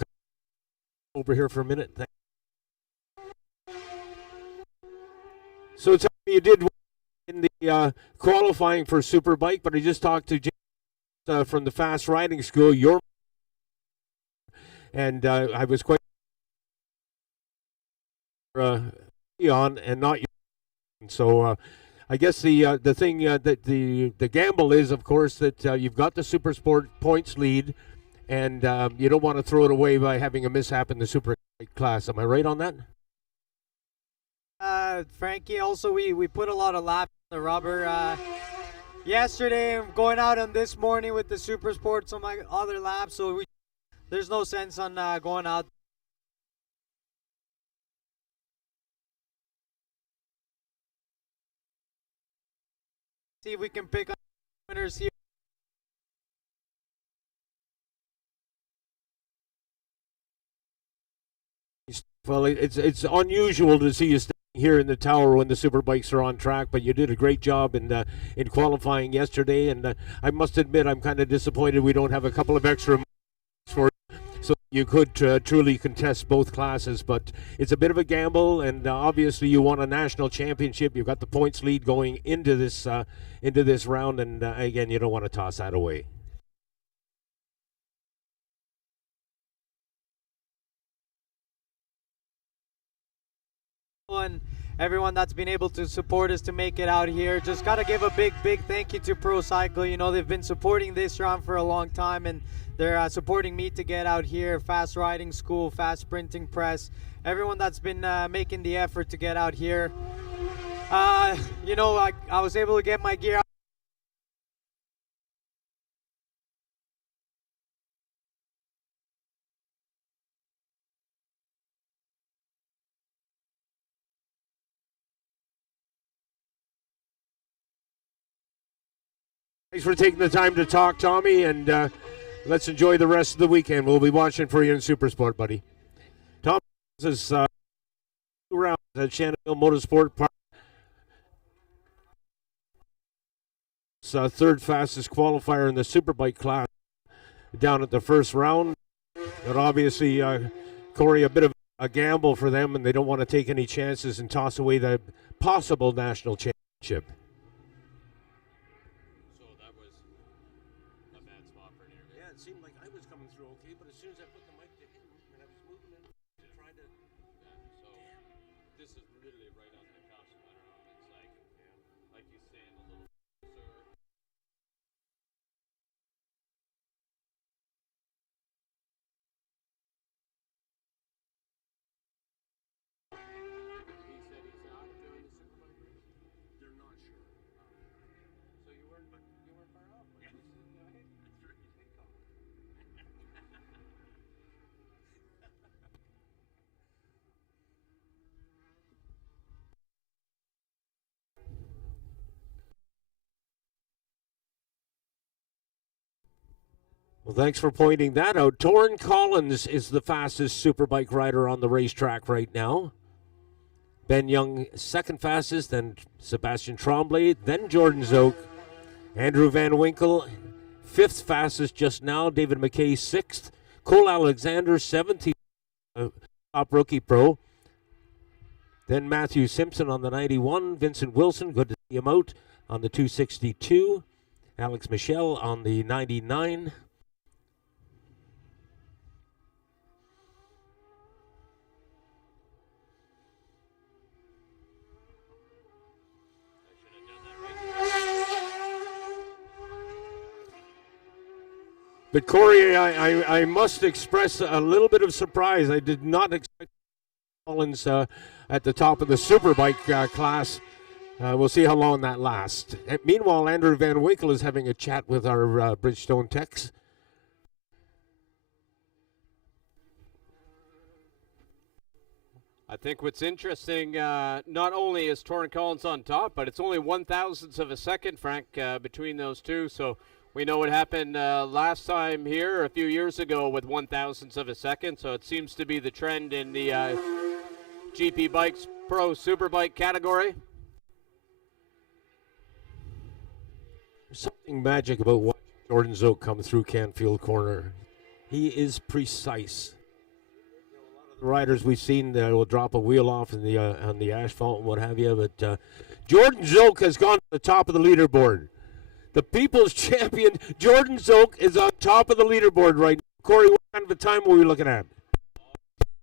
over here for a minute. So it's you did in the qualifying for Superbike, but I just talked to James from the Fast Riding School. And I was quite on and not. So I guess the thing that the gamble is, of course, that you've got the Super Sport points lead. And you don't want to throw it away by having a mishap in the super class. Am I right on that? Frankie, also we put a lot of laps on the rubber yesterday. I'm going out on this morning with the Super Sports on my other lap, so there's no sense on going out. See if we can pick up winners here. Well, it's unusual to see you standing here in the tower when the Superbikes are on track, but you did a great job in qualifying yesterday, and I must admit I'm kind of disappointed we don't have a couple of extra months for so you could truly contest both classes, but it's a bit of a gamble, and obviously you won a national championship. You've got the points lead going into this round, and again, you don't want to toss that away. everyone that's been able to support us to make it out here. Just got to give a big thank you to Pro Cycle. You know, they've been supporting this round for a long time, and they're supporting me to get out here. Fast Riding School, Fast Sprinting Press, everyone that's been making the effort to get out here. You know, I was able to get my gear out. Thanks for taking the time to talk, Tommy, and let's enjoy the rest of the weekend. We'll be watching for you in Supersport, buddy. Tom is 2 rounds at Shannon Motorsport Park. It's third fastest qualifier in the Superbike class down at the first round. But obviously, Corey, a bit of a gamble for them, and they don't want to take any chances and toss away the possible national championship. Seemed like I was coming through okay, but as soon as I put the mic to him and I was moving it to try to. This is literally right on the cusp. I don't know. It's like you stand a little closer. He said he's not doing the Superbike race. They're not sure. So you weren't far off. Yeah. Well, thanks for pointing that out. Torrin Collins is the fastest Superbike rider on the racetrack right now. Ben Young, second fastest, then Sebastian Tremblay, then Jordan Zoke. Andrew Van Winkle, fifth fastest just now. David McKay, sixth. Cole Alexander, 17th, top rookie pro. Then Matthew Simpson on the 91. Vincent Wilson, good to see him out on the 262. Alex Michel on the 99. But Corey, I must express a little bit of surprise. I did not expect Collins at the top of the Superbike class. We'll see how long that lasts. And meanwhile, Andrew Van Winkle is having a chat with our Bridgestone techs. I think what's interesting, not only is Torrin Collins on top, but it's only 1/1000th of a second, Frank, between those two. So we know what happened last time here a few years ago with 1/1000th of a second. So it seems to be the trend in the GP Bikes Pro Superbike category. There's something magic about watching Jordan Zoke come through Canfield Corner. He is precise. A lot of the riders we've seen will drop a wheel off in the on the asphalt and what have you, but Jordan Zoke has gone to the top of the leaderboard. The people's champion, Jordan Zoke, is on top of the leaderboard right now. Corey, what kind of a time were we looking at?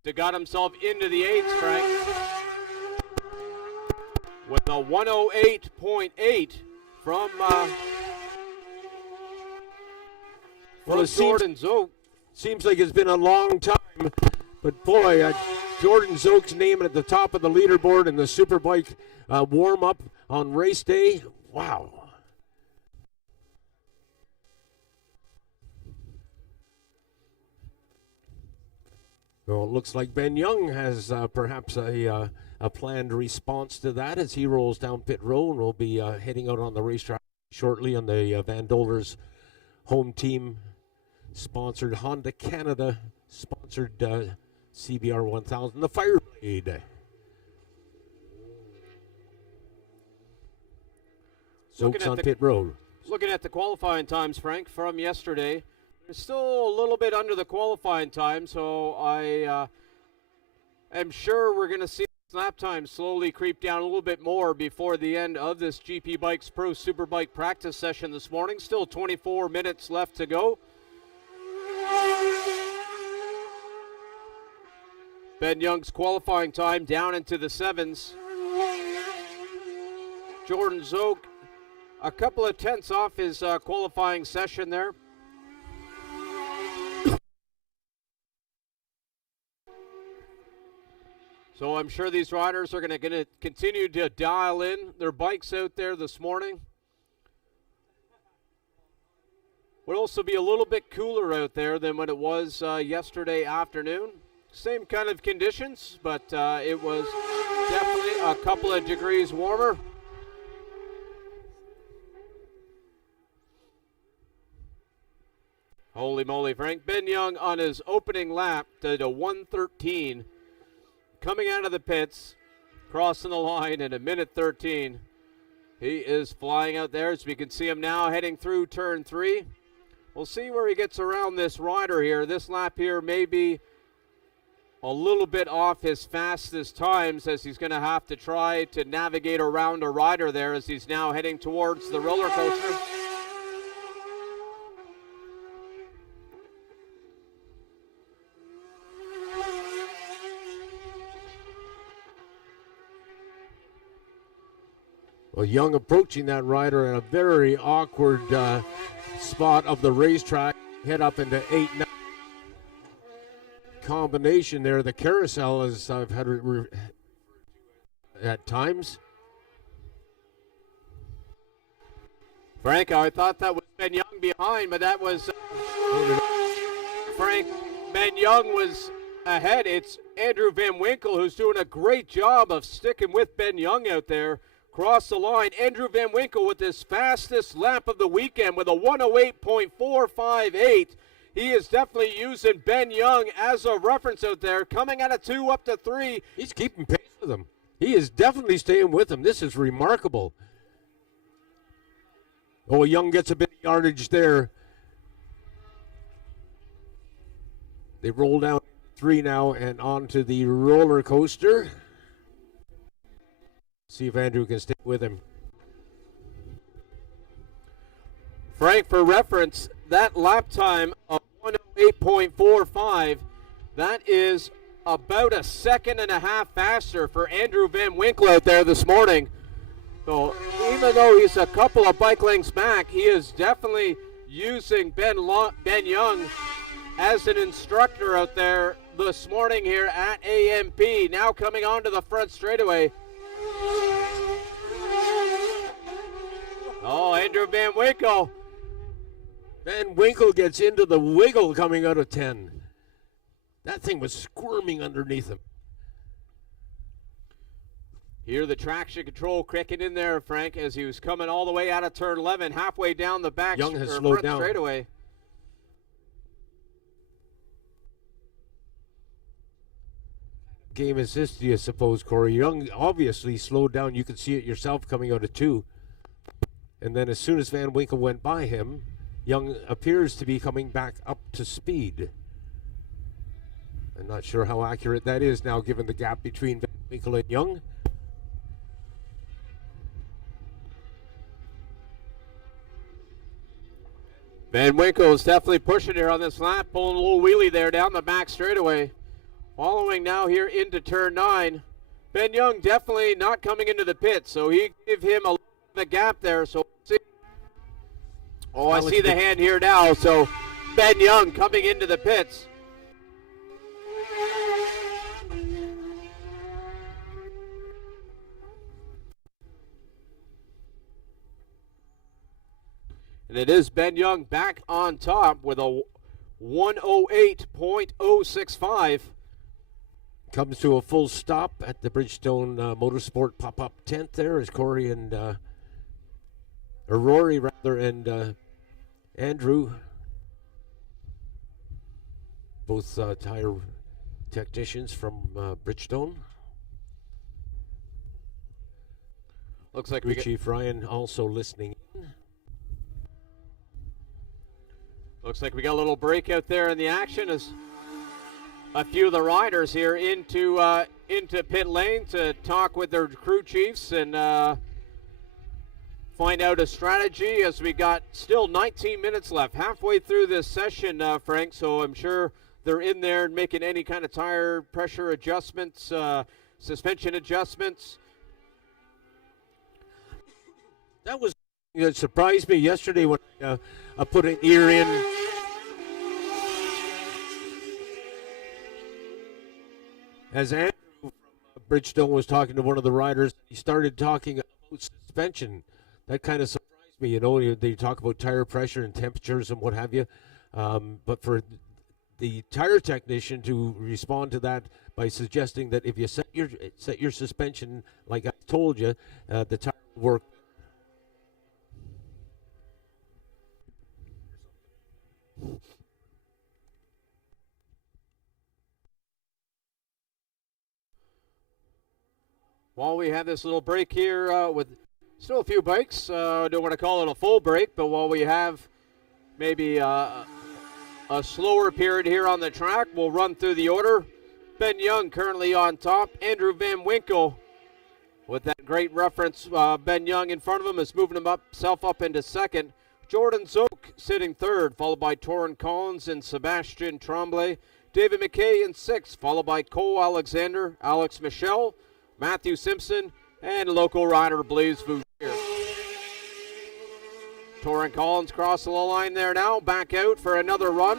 He got himself into the eights, Frank, with a 108.8 from Jordan Zoke. Seems like it's been a long time, but boy, Jordan Zoke's name at the top of the leaderboard in the Superbike warm-up on race day. Wow. Well, it looks like Ben Young has perhaps a planned response to that as he rolls down pit road and will be heading out on the racetrack shortly on the Van Dolder's home team sponsored Honda Canada sponsored CBR 1000, the Fireblade. Zoke's on pit road. Looking at the qualifying times, Frank, from yesterday, they're still a little bit under the qualifying time, so I am sure we're going to see snap time slowly creep down a little bit more before the end of this GP Bikes Pro Superbike practice session this morning. Still 24 minutes left to go. Ben Young's qualifying time down into the sevens. Jordan Zook a couple of tenths off his qualifying session there. So I'm sure these riders are going to continue to dial in their bikes out there this morning. Will also be a little bit cooler out there than when it was yesterday afternoon. Same kind of conditions, but it was definitely a couple of degrees warmer. Holy moly, Frank. Ben Young on his opening lap did a 1:13. Coming out of the pits, crossing the line in a minute 13. He is flying out there, as we can see him now heading through turn 3. We'll see where he gets around this rider here. This lap here may be a little bit off his fastest times, as he's going to have to try to navigate around a rider there as he's now heading towards the roller coaster. Well, Young approaching that rider in a very awkward spot of the racetrack. Head up into 8-9. Combination there, the carousel, as I've had at times. Frank, I thought that was Ben Young behind, but that was Frank. Ben Young was ahead. It's Andrew Van Winkle who's doing a great job of sticking with Ben Young out there. Cross the line, Andrew Van Winkle with his fastest lap of the weekend with a 108.458. He is definitely using Ben Young as a reference out there, coming out of 2 up to 3. He's keeping pace with him. He is definitely staying with him. This is remarkable. Oh, Young gets a bit of yardage there. They roll down 3 now and onto the roller coaster. See if Andrew can stay with him. Frank, for reference, that lap time of 108.45, that is about a second and a half faster for Andrew Van Winkle out there this morning. So even though he's a couple of bike lengths back, he is definitely using Ben Young as an instructor out there this morning here at AMP. Now coming onto the front straightaway. Oh, Andrew Van Winkle. Van Winkle gets into the wiggle coming out of 10. That thing was squirming underneath him. Here the traction control cricking in there, Frank, as he was coming all the way out of turn 11, halfway down the back Young has slowed down straightaway. Game assist, you suppose, Corey. Young obviously slowed down. You could see it yourself coming out of 2. And then as soon as Van Winkle went by him, Young appears to be coming back up to speed. I'm not sure how accurate that is now, given the gap between Van Winkle and Young. Van Winkle is definitely pushing here on this lap, pulling a little wheelie there down the back straightaway. Following now here into turn 9. Ben Young definitely not coming into the pit, so he gave him a little bit of a gap there. So see. Oh, I see the hand here now. So Ben Young coming into the pits. And it is Ben Young back on top with a 108.065. Comes to a full stop at the Bridgestone Motorsport pop-up tent there as Corey and or Rory rather and Andrew, both tire technicians from Bridgestone. Looks like Crew Chief Ryan also listening in. Looks like we got a little break out there in the action as a few of the riders here into pit lane to talk with their crew chiefs and find out a strategy, as we got still 19 minutes left, halfway through this session, Frank. So I'm sure they're in there and making any kind of tire pressure adjustments, suspension adjustments. That was that surprised me yesterday when I put an ear in. As Andrew from Bridgestone was talking to one of the riders, he started talking about suspension. That kind of surprised me. You know, they talk about tire pressure and temperatures and what have you. But for the tire technician to respond to that by suggesting that if you set your suspension like I told you, the tire will work. While we have this little break here with still a few bikes, don't want to call it a full break, but while we have maybe a slower period here on the track, we'll run through the order. Ben Young currently on top. Andrew Van Winkle with that great reference. Ben Young in front of him is moving himself up into second. Jordan Zook sitting third, followed by Torrin Collins and Sebastian Tremblay. David McKay in sixth, followed by Cole Alexander, Alex Michel, Matthew Simpson, and local rider Blaise Vougier. Torrin Collins crossing the line there now, back out for another run.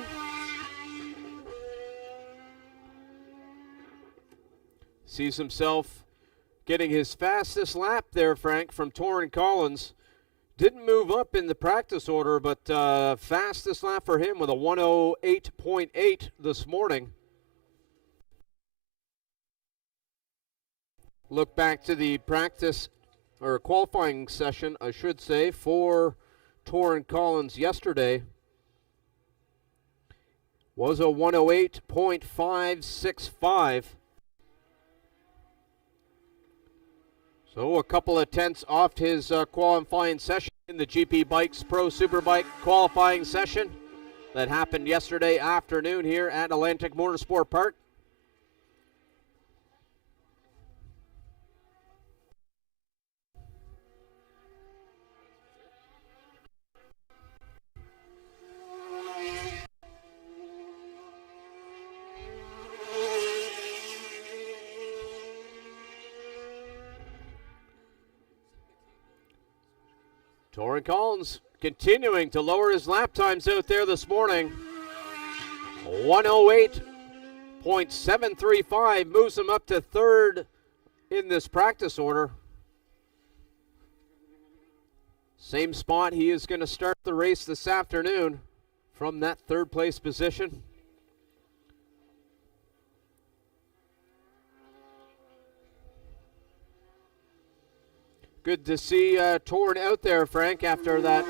Sees himself getting his fastest lap there, Frank, from Torrin Collins. Didn't move up in the practice order, but fastest lap for him with a 1:08.8 this morning. Look back to the practice or qualifying session, I should say, for Torrin Collins yesterday. Was a 1:08.565. So a couple of tenths off his qualifying session in the GP Bikes Pro Superbike qualifying session that happened yesterday afternoon here at Atlantic Motorsport Park. Torrin Collins continuing to lower his lap times out there this morning. 1:08.735 moves him up to third in this practice order. Same spot he is going to start the race this afternoon from that third place position. Good to see Torrin out there, Frank, after that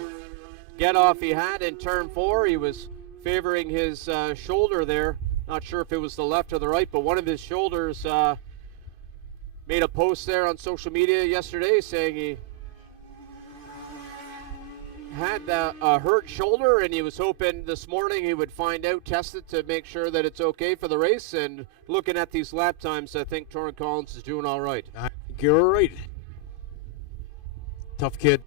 get-off he had in turn 4. He was favoring his shoulder there. Not sure if it was the left or the right, but one of his shoulders made a post there on social media yesterday saying he had a hurt shoulder, and he was hoping this morning he would find out, test it to make sure that it's okay for the race. And looking at these lap times, I think Torrin Collins is doing all right. I think you're all right. Tough kid.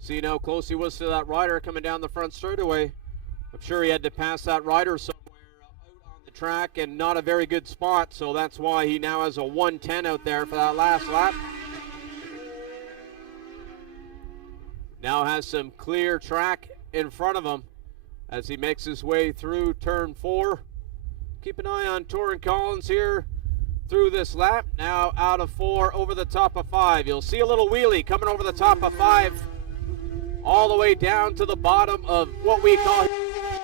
See how close he was to that rider coming down the front straightaway. I'm sure he had to pass that rider somewhere out on the track, and not a very good spot, so that's why he now has a 1:10 out there for that last lap. Now has some clear track in front of him as he makes his way through turn 4. Keep an eye on Torrin Collins here through this lap. Now out of 4 over the top of 5. You'll see a little wheelie coming over the top of 5 all the way down to the bottom of what we call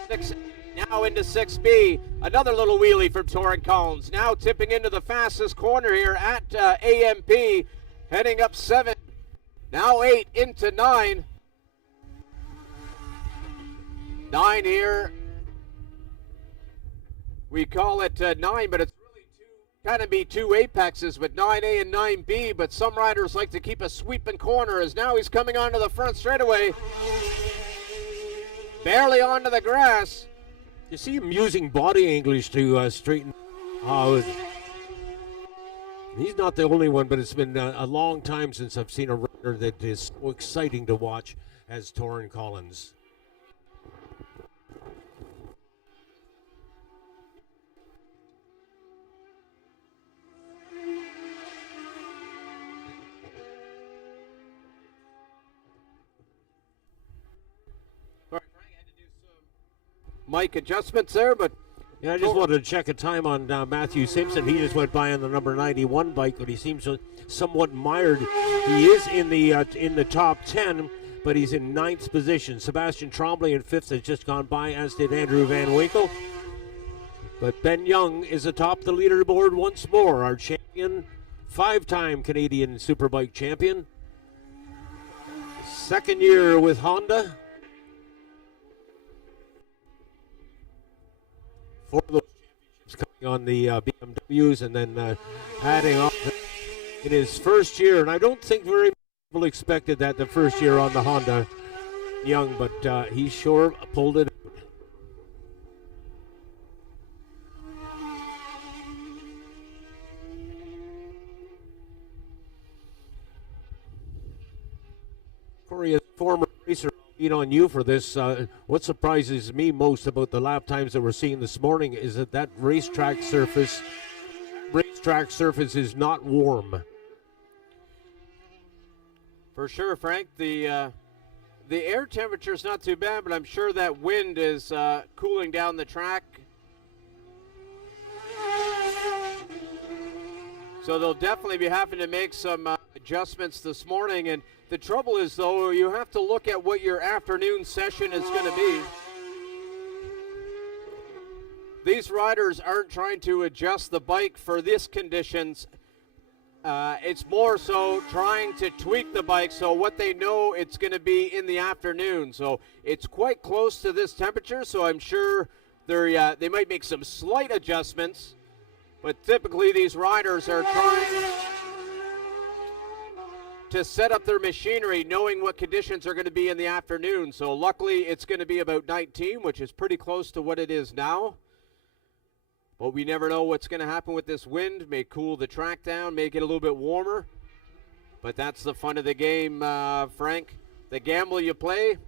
6, now into 6B. Another little wheelie from Torrin Collins. Now tipping into the fastest corner here at AMP, heading up 7. Now 8 into 9. 9 here. We call it 9, but it's really kind of be 2 apexes with 9A and 9B, but some riders like to keep a sweeping corner as now he's coming onto the front straightaway. Barely onto the grass. You see him using body English to straighten. He's not the only one, but it's been a long time since I've seen a rider that is so exciting to watch as Torrin Collins. mic adjustments there, but Yeah, I just wanted to check a time on Matthew Simpson. He just went by on the number 91 bike, but he seems somewhat mired. He is in the top 10, but he's in 9th position. Sebastian Tremblay in 5th has just gone by, as did Andrew Van Winkle. But Ben Young is atop the leaderboard once more, our champion, 5-time Canadian Superbike champion. Second year with Honda. 4 of those championships coming on the BMWs, and then adding on in his first year. And I don't think very many people expected that the first year on the Honda, Young, but he sure pulled it out. Corey, as a former racer, on you for this. What surprises me most about the lap times that we're seeing this morning is that racetrack surface is not warm. for sure, Frank, the air temperature is not too bad, but I'm sure that wind is cooling down the track. So they'll definitely be having to make some adjustments this morning. And the trouble is, though, you have to look at what your afternoon session is going to be. These riders aren't trying to adjust the bike for this conditions. It's more so trying to tweak the bike so what they know it's going to be in the afternoon. So it's quite close to this temperature, so I'm sure they might make some slight adjustments. But typically these riders are trying to set up their machinery knowing what conditions are going to be in the afternoon. So luckily it's going to be about 19, which is pretty close to what it is now. But we never know what's going to happen with this wind. May cool the track down, may get a little bit warmer. But that's the fun of the game, Frank. The gamble you play.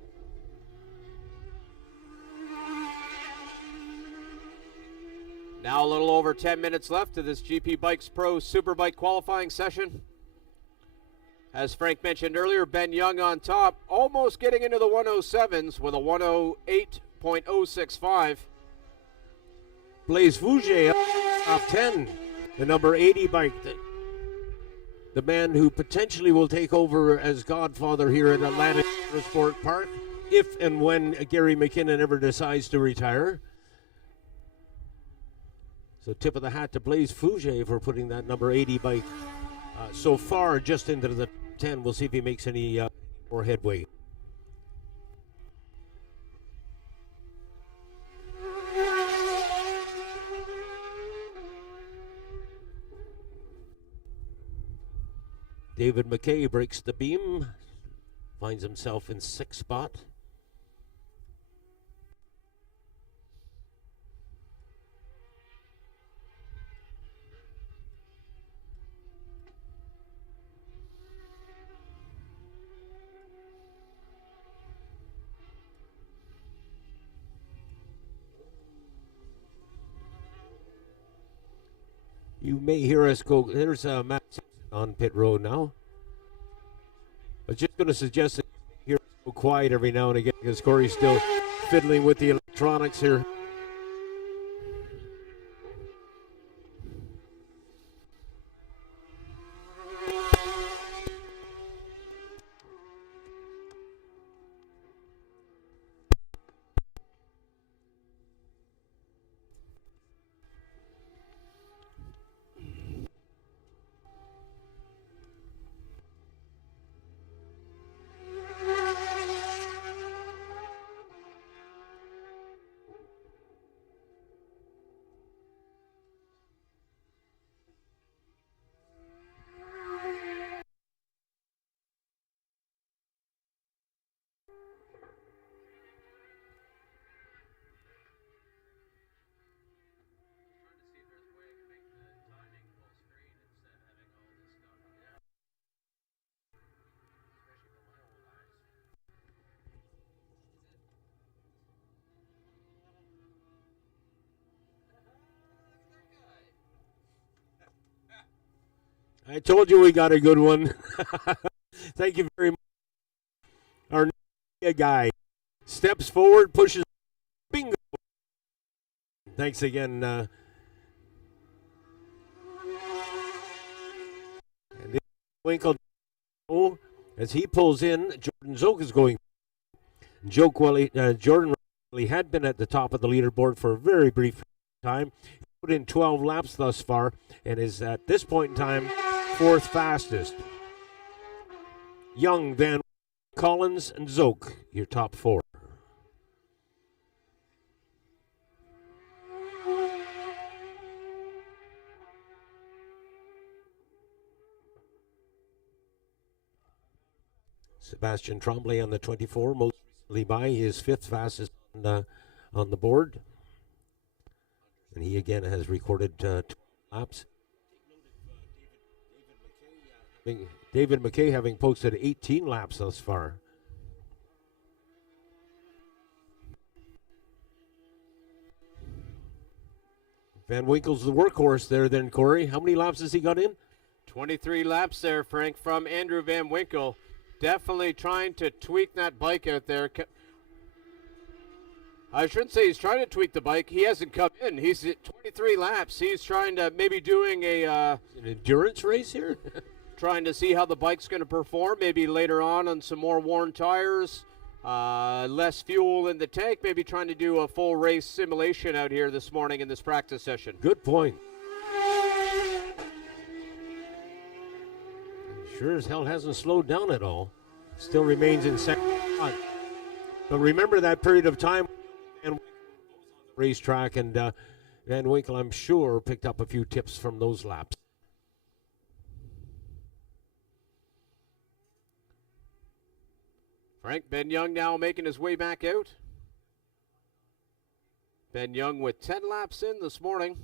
Now a little over 10 minutes left to this GP Bikes Pro Superbike qualifying session. As Frank mentioned earlier, Ben Young on top, almost getting into the 107s with a 108.065. Blaise Fouget up 10, the number 80 bike, the man who potentially will take over as godfather here at Atlantic Sport Park if and when Gary McKinnon ever decides to retire. So tip of the hat to Blaise Fouget for putting that number 80 bike so far just into the 10. We'll see if he makes any more headway. David McKay breaks the beam, finds himself in 6th spot. You may hear us go, there's Matt on pit road now. I was just going to suggest that you hear us go quiet every now and again because Corey's still fiddling with the electronics here. I told you we got a good one. Thank you very much. Our guy steps forward, pushes, bingo, Thanks again. And Winkle, as he pulls in, Jordan Zook is going. Jordan had been at the top of the leaderboard for a very brief time. He put in 12 laps thus far and is at this point in time fourth fastest. Young, Van Collins, and Zook, your top four. Sebastian Tremblay on the 24, most recently by. He is fifth fastest on the board. And he again has recorded 2 laps. David McKay having posted 18 laps thus far. Van Winkle's the workhorse there then, Corey. How many laps has he got in? 23 laps there, Frank, from Andrew Van Winkle. Definitely trying to tweak that bike out there. I shouldn't say he's trying to tweak the bike. He hasn't come in. He's at 23 laps. He's trying to maybe doing an endurance race here? Trying to see how the bike's going to perform. Maybe later on some more worn tires, less fuel in the tank. Maybe trying to do a full race simulation out here this morning in this practice session. Good point. Sure as hell hasn't slowed down at all. Still remains in second spot. But remember that period of time and racetrack, and Van Winkle, I'm sure, picked up a few tips from those laps. Frank, Ben Young now making his way back out. Ben Young with 10 laps in this morning.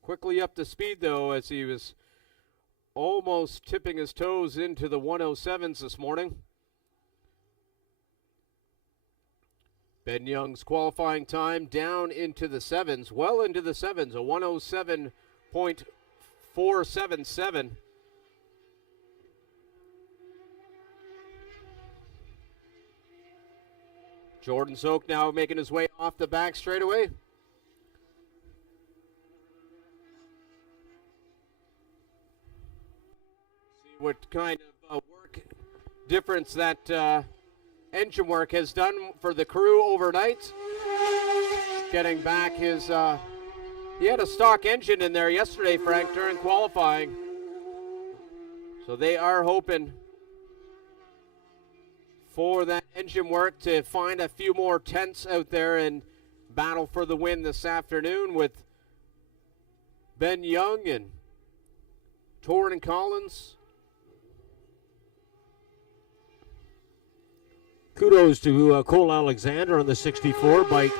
Quickly up to speed, though, as he was almost tipping his toes into the 107s this morning. Ben Young's qualifying time down into the 7s, well into the 7s, a 107.477. Jordan Zook now making his way off the back straightaway. What kind of work difference that engine work has done for the crew overnight. Getting back his, he had a stock engine in there yesterday, Frank, during qualifying. So they are hoping for that engine work to find a few more tenths out there and battle for the win this afternoon with Ben Young and Torrin Collins. Kudos to Cole Alexander on the 64 bike.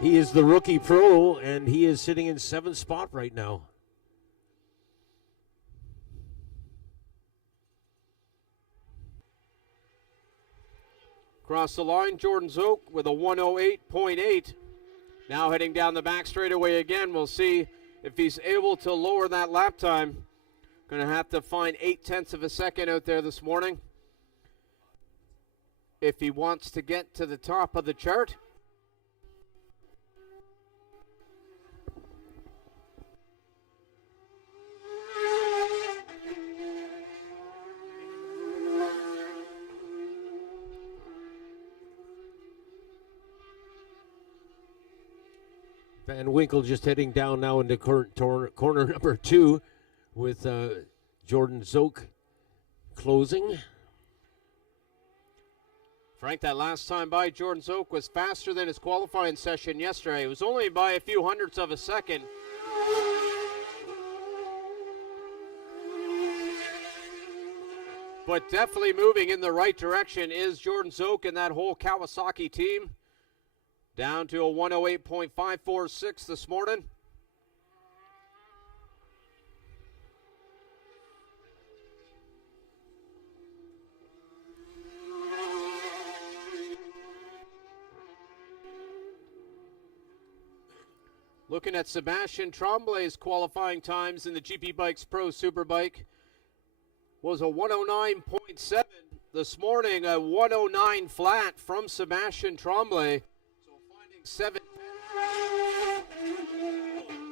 He is the rookie pro, and he is sitting in 7th spot right now. Across the line, Jordan Zook with a 108.8. Now heading down the back straightaway again. We'll see if he's able to lower that lap time. Going to have to find 0.8 of a second out there this morning if he wants to get to the top of the chart. Van Winkle just heading down now into corner number 2 with Jordan Zook closing. Frank, that last time by Jordan Zook was faster than his qualifying session yesterday. It was only by a few hundredths of a second. But definitely moving in the right direction is Jordan Zook and that whole Kawasaki team. Down to a 108.546 this morning. Looking at Sebastian Tremblay's qualifying times in the GP Bikes Pro Superbike was a 109.7. This morning, a 109 flat from Sebastian Tremblay. So finding 7.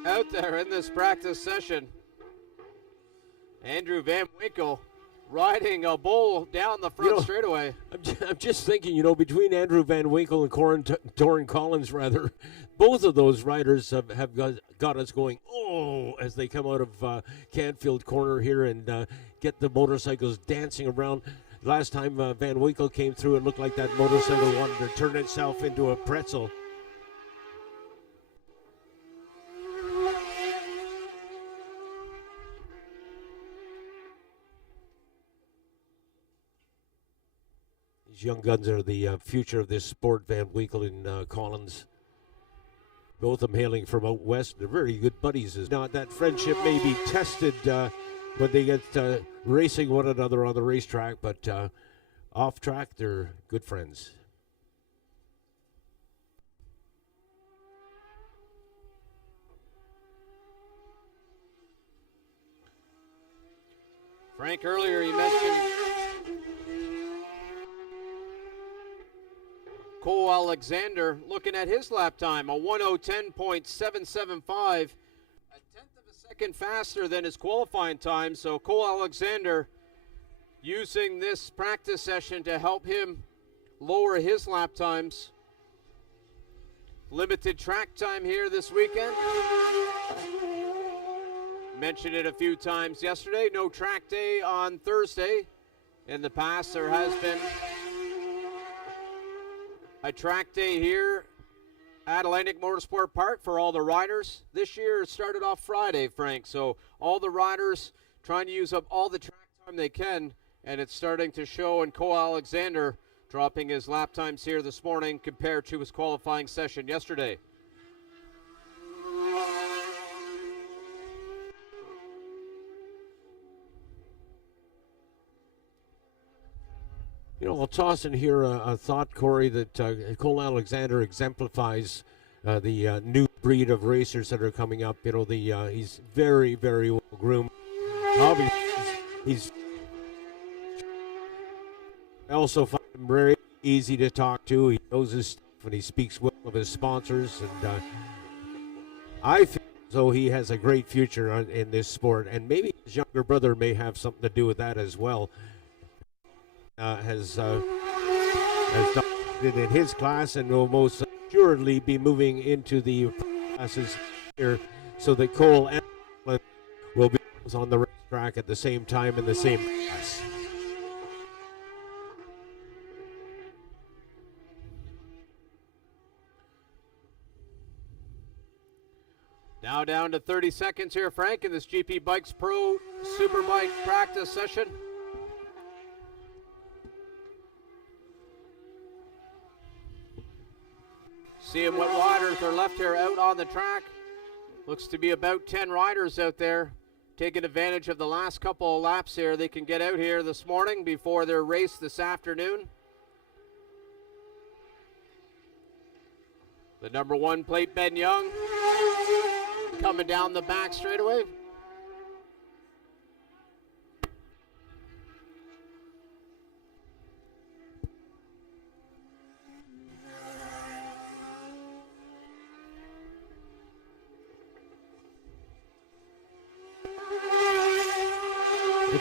out there in this practice session. Andrew Van Winkle riding a bull down the front straightaway. I'm just thinking, between Andrew Van Winkle and Torin Collins, rather, both of those riders have got us going, as they come out of Canfield Corner here and get the motorcycles dancing around. Last time Van Winkle came through, it looked like that motorcycle wanted to turn itself into a pretzel. These young guns are the future of this sport, Van Winkle and Collins. Both of them hailing from out west. They're very good buddies. Now, that friendship may be tested when they get racing one another on the racetrack, but off track, they're good friends. Frank, earlier you mentioned Cole Alexander looking at his lap time, a 1:10.775, a tenth of a second faster than his qualifying time. So Cole Alexander using this practice session to help him lower his lap times. Limited track time here this weekend. Mentioned it a few times yesterday. No track day on Thursday. In the past, there has been a track day here at Atlantic Motorsport Park for all the riders. This year it started off Friday, Frank. So all the riders trying to use up all the track time they can, and it's starting to show. And Cole Alexander dropping his lap times here this morning compared to his qualifying session yesterday. I'll toss in here a thought, Corey, that Cole Alexander exemplifies the new breed of racers that are coming up. He's very, very well groomed. Obviously, he's I also find him very easy to talk to. He knows his stuff and he speaks well of his sponsors. And I feel as though he has a great future in this sport. And maybe his younger brother may have something to do with that as well. Has done it in his class and will most assuredly be moving into the classes here, so that Cole and will be on the racetrack at the same time in the same class. Now down to 30 seconds here, Frank, in this GP Bikes Pro Superbike practice session. Seeing what riders are left here out on the track. Looks to be about 10 riders out there taking advantage of the last couple of laps here. They can get out here this morning before their race this afternoon. The number 1 plate, Ben Young, coming down the back straightaway.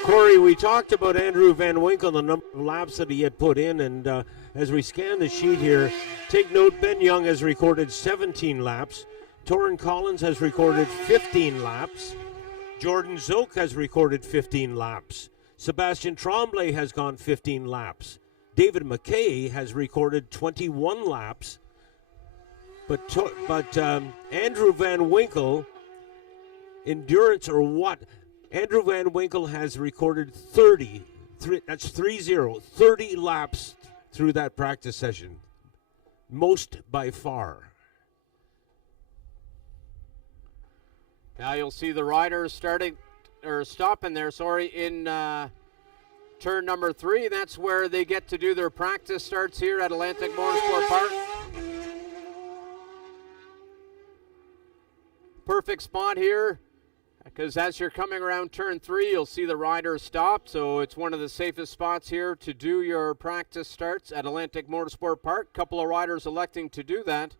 Corey, we talked about Andrew Van Winkle, the number of laps that he had put in, and as we scan the sheet here, take note, Ben Young has recorded 17 laps. Torin Collins has recorded 15 laps. Jordan Zook has recorded 15 laps. Sebastian Tremblay has gone 15 laps. David McKay has recorded 21 laps. But Andrew Van Winkle, endurance or what? Andrew Van Winkle has recorded 30 laps through that practice session. Most by far. Now you'll see the riders stopping there, in turn number 3. That's where they get to do their practice starts here at Atlantic Motorsport Park. Perfect spot here, because as you're coming around turn 3, you'll see the riders stop. So it's one of the safest spots here to do your practice starts at Atlantic Motorsport Park. Couple of riders electing to do that.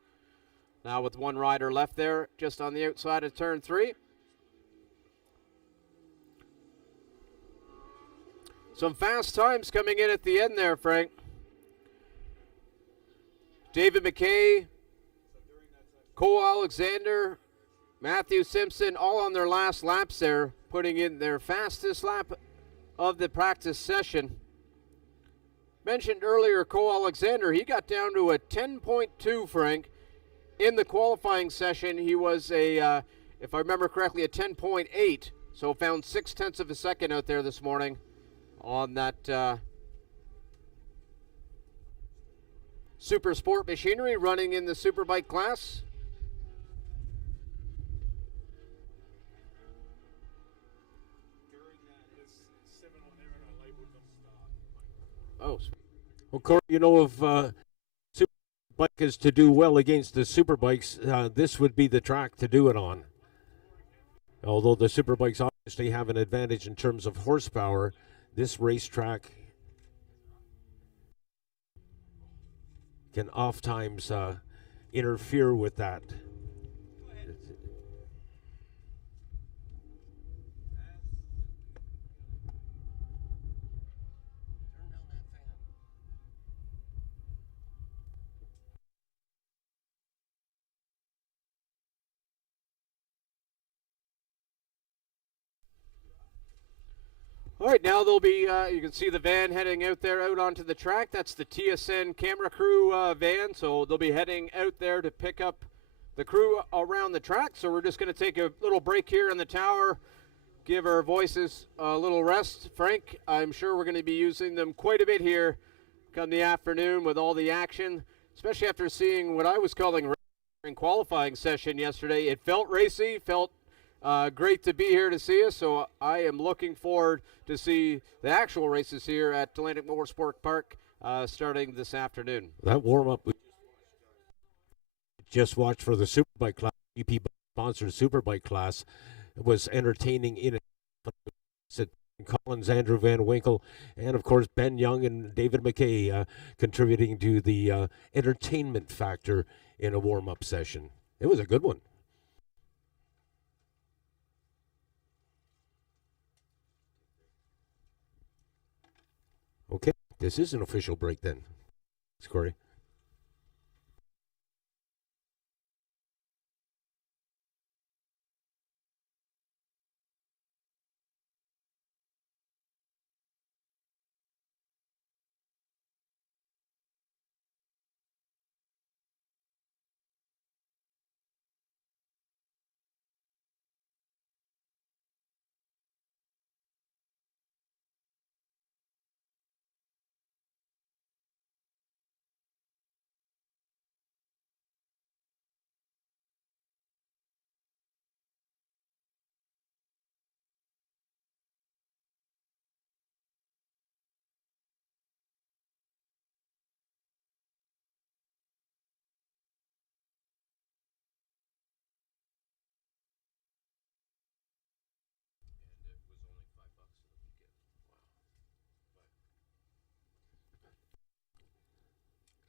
Now with one rider left there, just on the outside of turn 3. Some fast times coming in at the end there, Frank. David McKay, Cole Alexander, Matthew Simpson, all on their last laps there, putting in their fastest lap of the practice session. Mentioned earlier, Cole Alexander, he got down to a 10.2, Frank. In the qualifying session, he was a, if I remember correctly, a 10.8. So found 0.6 of a second out there this morning on that Super Sport machinery running in the Superbike class. Oh, Well, Corey, you know, if Superbike is to do well against the Superbikes, this would be the track to do it on. Although the Superbikes obviously have an advantage in terms of horsepower, this racetrack can oftentimes interfere with that. all right, now there'll be, you can see the van heading out there, out onto the track. That's the TSN camera crew van, so they'll be heading out there to pick up the crew around the track. So we're just going to take a little break here in the tower, give our voices a little rest. Frank, I'm sure we're going to be using them quite a bit here come the afternoon with all the action, especially after seeing what I was calling in qualifying session yesterday. It felt racy, felt great to be here to see us, so I am looking forward to see the actual races here at Atlantic Motorsport Park starting this afternoon. That warm-up we just watched for the Superbike class, GP-sponsored Superbike class, was entertaining in it. Collins, Andrew Van Winkle, and of course Ben Young and David McKay contributing to the entertainment factor in a warm-up session. It was a good one. Okay, this is an official break then. Thanks, Corey.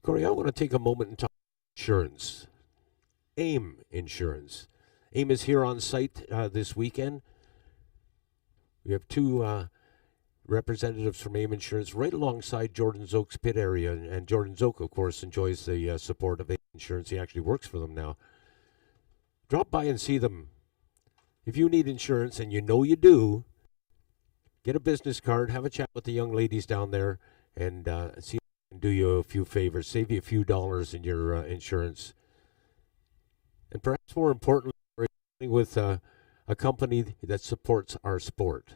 Corey, I want to take a moment and talk insurance. AIM Insurance. AIM is here on site this weekend. We have two representatives from AIM Insurance right alongside Jordan's Oaks pit area. And Jordan's Oak, of course, enjoys the support of AIM Insurance. He actually works for them now. Drop by and see them. If you need insurance, and you know you do, get a business card, have a chat with the young ladies down there, and see if they can do you a few favors, save you a few dollars in your insurance. And perhaps more importantly, we're dealing with a company that supports our sport.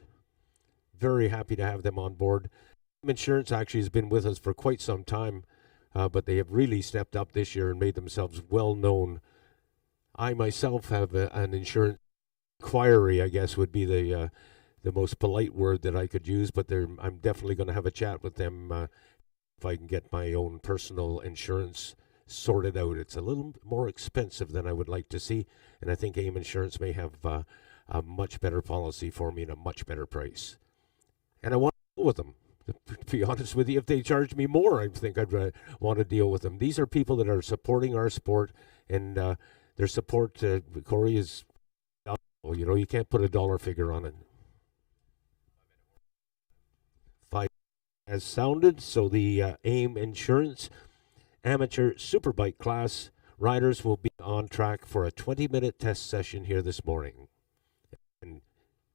Very happy to have them on board. Insurance actually has been with us for quite some time, but they have really stepped up this year and made themselves well known. I myself have an insurance inquiry, I guess would be the most polite word that I could use, but I'm definitely going to have a chat with them if I can get my own personal insurance sorted out. It's a little more expensive than I would like to see, and I think AIM Insurance may have a much better policy for me and a much better price. And I want to deal with them. To be honest with you, if they charge me more, I think I'd want to deal with them. These are people that are supporting our sport, and their support, Corey, is, you know, you can't put a dollar figure on it. 5 has sounded, so the AIM Insurance Amateur Superbike class riders will be on track for a 20-minute test session here this morning. And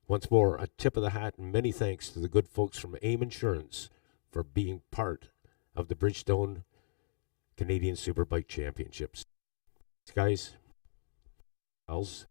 once more, a tip of the hat and many thanks to the good folks from AIM Insurance for being part of the Bridgestone Canadian Superbike Championships. Thanks, guys. Else.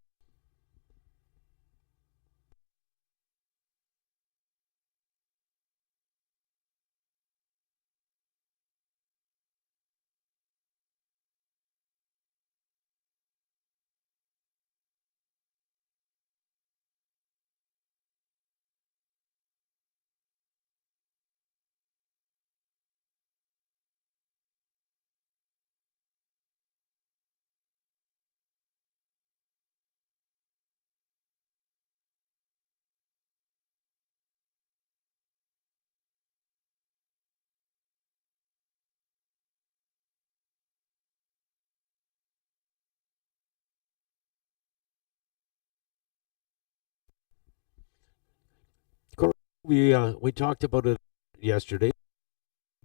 We talked about it yesterday,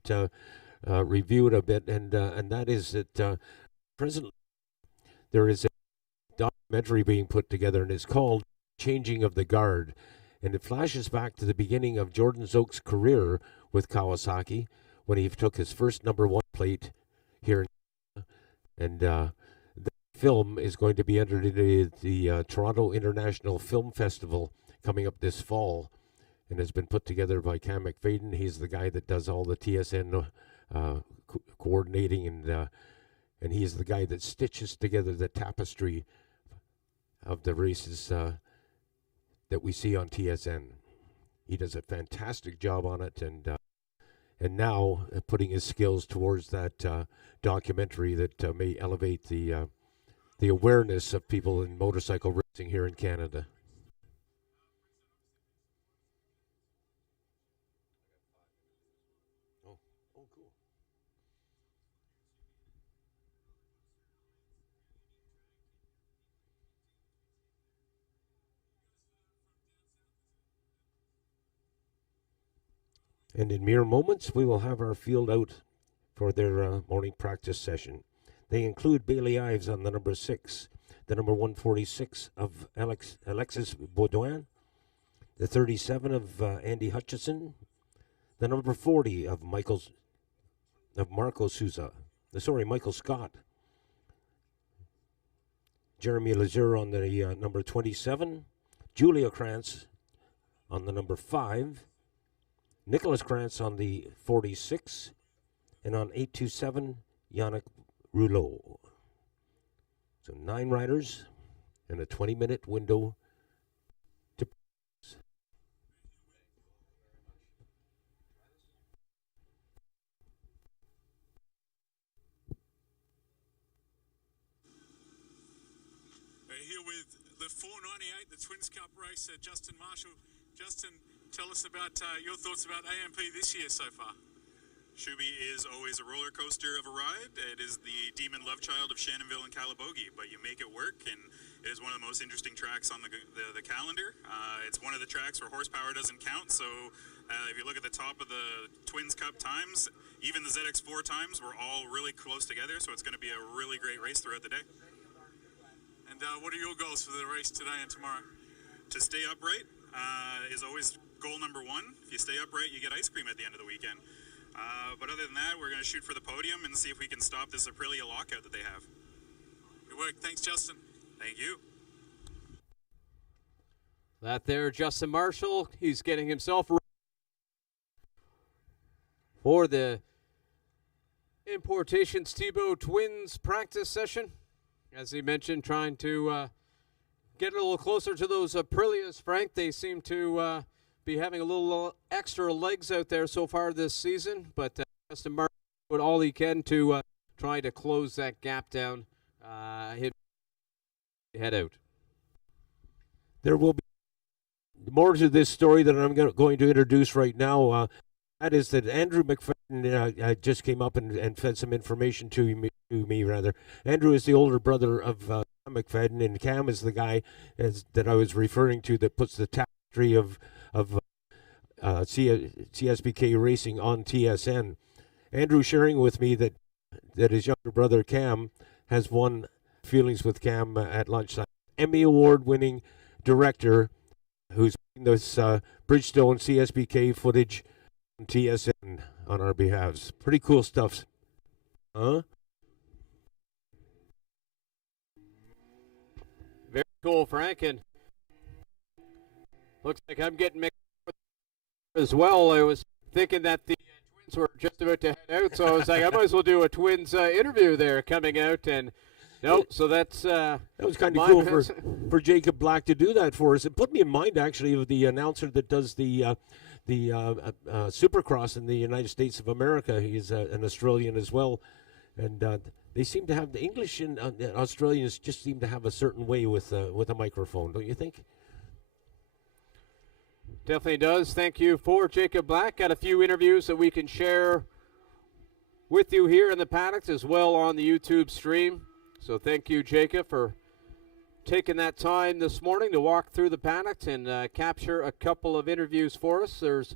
to review it a bit, and that is that presently there is a documentary being put together, and it's called "Changing of the Guard," and it flashes back to the beginning of Jordan Zoke's career with Kawasaki when he took his first #1 plate here in Canada. And the film is going to be entered into the Toronto International Film Festival coming up this fall, and has been put together by Cam McFadden. He's the guy that does all the TSN coordinating, and he's the guy that stitches together the tapestry of the races that we see on TSN. He does a fantastic job on it, and now putting his skills towards that documentary that may elevate the awareness of people in motorcycle racing here in Canada. And in mere moments, we will have our field out for their morning practice session. They include Bailey Ives on the #6, the #146 of Alexis Baudouin, the 37 of Andy Hutchison, the #40 of Michael Scott, Jeremy Lazure on the #27, Julia Krantz on the #5, Nicholas Krantz on the 46, and on 827, Yannick Rouleau. So 9 riders and a 20-minute window to practice. We're here with the 498, the Twins Cup racer, Justin Marshall. Justin, tell us about your thoughts about AMP this year so far. Shuby is always a roller coaster of a ride. It is the demon love child of Shannonville and Calabogie, but you make it work, and it is one of the most interesting tracks on the calendar. It's one of the tracks where horsepower doesn't count, so if you look at the top of the Twins Cup times, even the ZX4 times were all really close together, so it's going to be a really great race throughout the day. And what are your goals for the race today and tomorrow? To stay upright is always goal number 1. If you stay upright, you get ice cream at the end of the weekend. But other than that, we're going to shoot for the podium and see if we can stop this Aprilia lockout that they have. Good work. Thanks, Justin. Thank you. That there, Justin Marshall. He's getting himself ready for the Importations Thibaut Twins practice session. As he mentioned, trying to get a little closer to those Aprilias, Frank. They seem to be having a little extra legs out there so far this season, but Justin Martin doing all he can to try to close that gap down, head out. There will be more to this story that I'm going to introduce right now. That is that Andrew McFadden just came up and fed some information to me rather. Andrew is the older brother of Cam McFadden, and Cam is the guy that I was referring to that puts the tapestry of CSBK racing on TSN. Andrew sharing with me that his younger brother Cam has won feelings with Cam at lunchtime. Emmy Award-winning director who's putting this Bridgestone CSBK footage on TSN on our behalves. Pretty cool stuff. Huh? Very cool, Frank. And looks like I'm getting mixed as well. I was thinking that the Twins were just about to head out, so I was like, I might as well do a Twins interview there coming out. And no, so that's that was kind of cool for Jacob Black to do that for us. It put me in mind actually of the announcer that does the Supercross in the United States of America. He's an Australian as well, and they seem to have the English and Australians just seem to have a certain way with a microphone, don't you think? Definitely does. Thank you for Jacob Black. Got a few interviews that we can share with you here in the paddocks as well on the YouTube stream. So thank you, Jacob, for taking that time this morning to walk through the paddocks and capture a couple of interviews for us. There's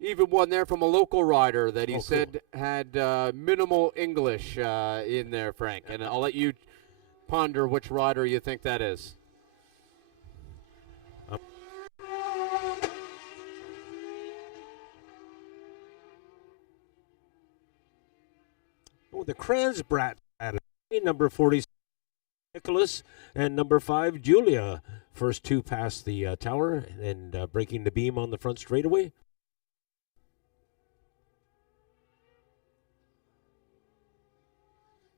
even one there from a local rider that he said had minimal English in there, Frank. And I'll let you ponder which rider you think that is. The Kranzbrat added number 40 Nicholas and number 5 Julia. First two past the tower and breaking the beam on the front straightaway.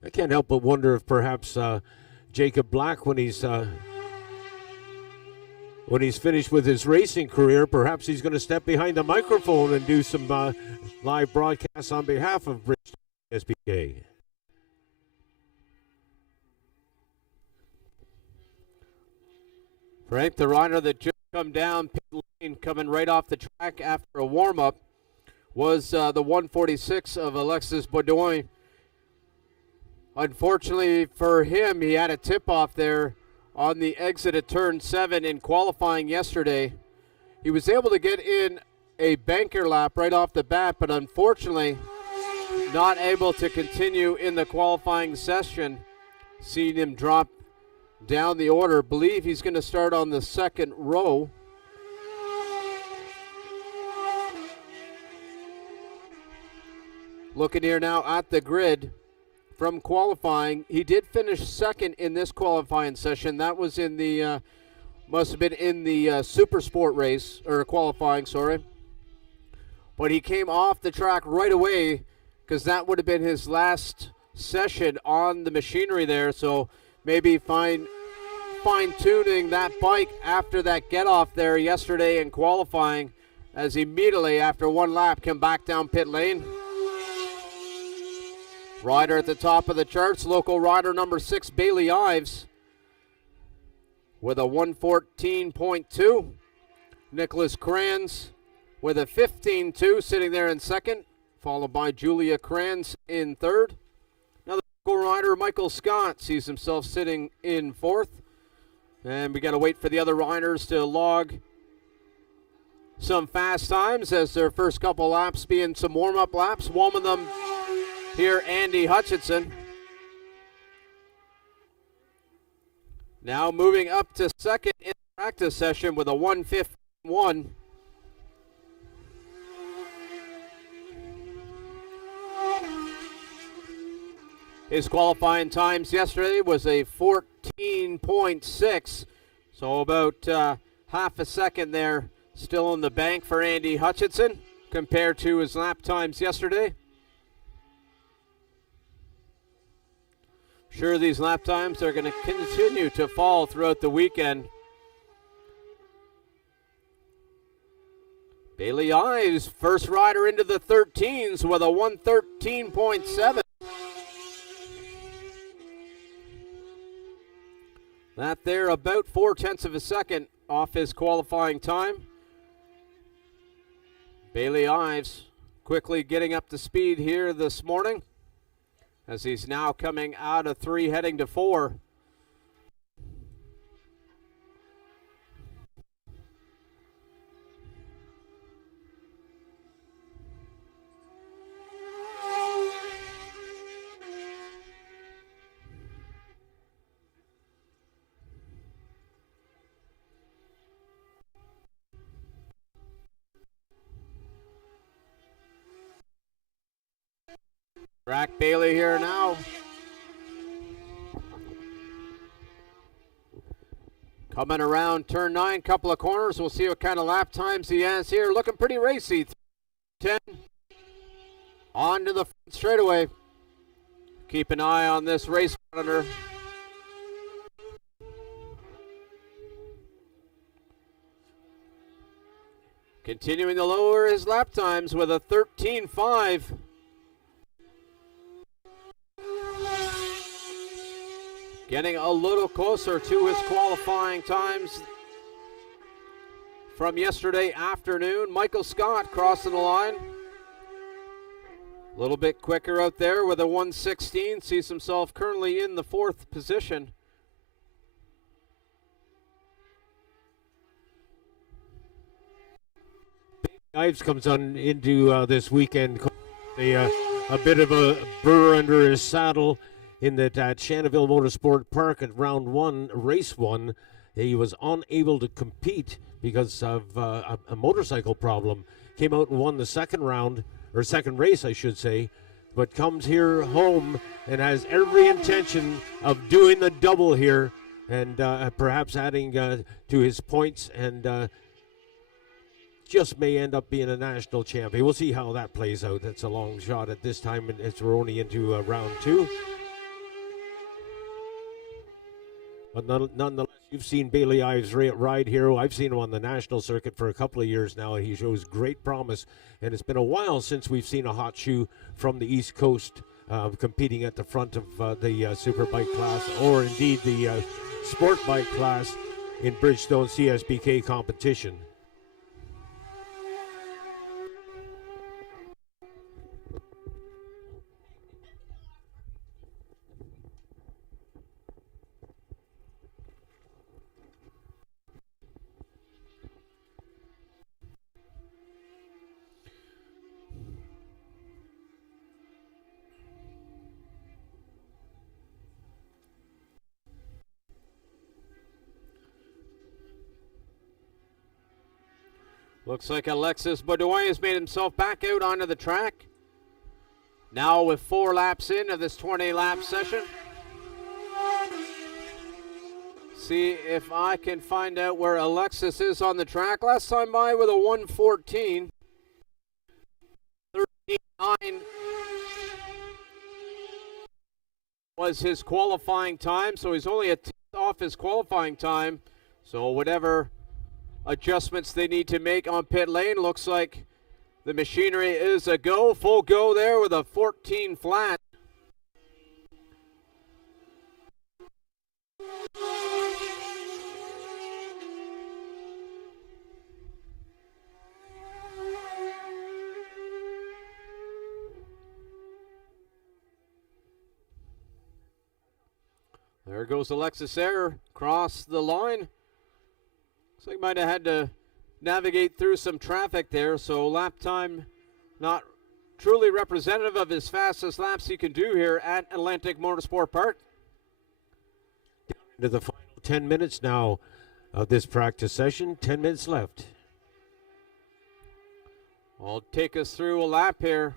I can't help but wonder if perhaps Jacob Black, when he's finished with his racing career, perhaps he's going to step behind the microphone and do some live broadcasts on behalf of Bridgestone CSBK. Frank, the rider that just come down pit lane, coming right off the track after a warm-up, was the 146 of Alexis Baudoin. Unfortunately for him, he had a tip-off there on the exit at turn 7 in qualifying yesterday. He was able to get in a banker lap right off the bat, but unfortunately not able to continue in the qualifying session. Seeing him drop down the order. Believe he's going to start on the second row. Looking here now at the grid from qualifying. He did finish second in this qualifying session. That was in the, must have been in the Super Sport race, or qualifying, sorry. But he came off the track right away because that would have been his last session on the machinery there. So maybe fine-tuning that bike after that get-off there yesterday in qualifying, as immediately after one lap came back down pit lane. Rider at the top of the charts, local rider number 6, Bailey Ives, with a 114.2. Nicholas Kranz with a 15.2, sitting there in second, followed by Julia Kranz in third. Another local rider, Michael Scott, sees himself sitting in fourth. And we got to wait for the other riders to log some fast times, as their first couple laps being some warm-up laps. One of them here, Andy Hutchinson. Now moving up to second in the practice session with a 1:51. His qualifying times yesterday was a 14.6, so about half a second there still in the bank for Andy Hutchinson compared to his lap times yesterday. Sure, these lap times are going to continue to fall throughout the weekend. Bailey Ives, first rider into the 13s with a 113.7. That there about 0.4 of a second off his qualifying time. Bailey Ives, of quickly getting up to speed here this morning, as he's now coming out of 3 heading to 4. Rack Bailey here now. Coming around turn 9, couple of corners. We'll see what kind of lap times he has here. Looking pretty racy. 10 on to the front straightaway. Keep an eye on this race monitor. Continuing to lower his lap times with a 13.5. Getting a little closer to his qualifying times from yesterday afternoon. Michael Scott crossing the line. A little bit quicker out there with a 1:16. Sees himself currently in the 4th position. Ives comes on into this weekend. A bit of a burr under his saddle in that at Shannonville Motorsport Park at round 1, race 1. He was unable to compete because of a motorcycle problem. Came out and won the second round, or second race, I should say, but comes here home and has every intention of doing the double here and perhaps adding to his points and just may end up being a national champion. We'll see how that plays out. That's a long shot at this time, and we're only into round 2. But nonetheless, you've seen Bailey Ives ride here. I've seen him on the national circuit for a couple of years now, and he shows great promise. And it's been a while since we've seen a hot shoe from the East Coast competing at the front of the Superbike class, or indeed the Sport Bike class in Bridgestone CSBK competition. Looks like Alexis Baudouin has made himself back out onto the track. Now with 4 laps in of this 20-lap session. See if I can find out where Alexis is on the track. Last time by with a 1:14. 13.9 was his qualifying time, so he's only a tenth off his qualifying time. So whatever adjustments they need to make on pit lane, looks like the machinery is a go, full go there with a 14 flat. There goes Alexis there, across the line. Looks like he might have had to navigate through some traffic there, so lap time not truly representative of his fastest laps he can do here at Atlantic Motorsport Park. Into the final 10 minutes now of this practice session. 10 minutes left. I'll take us through a lap here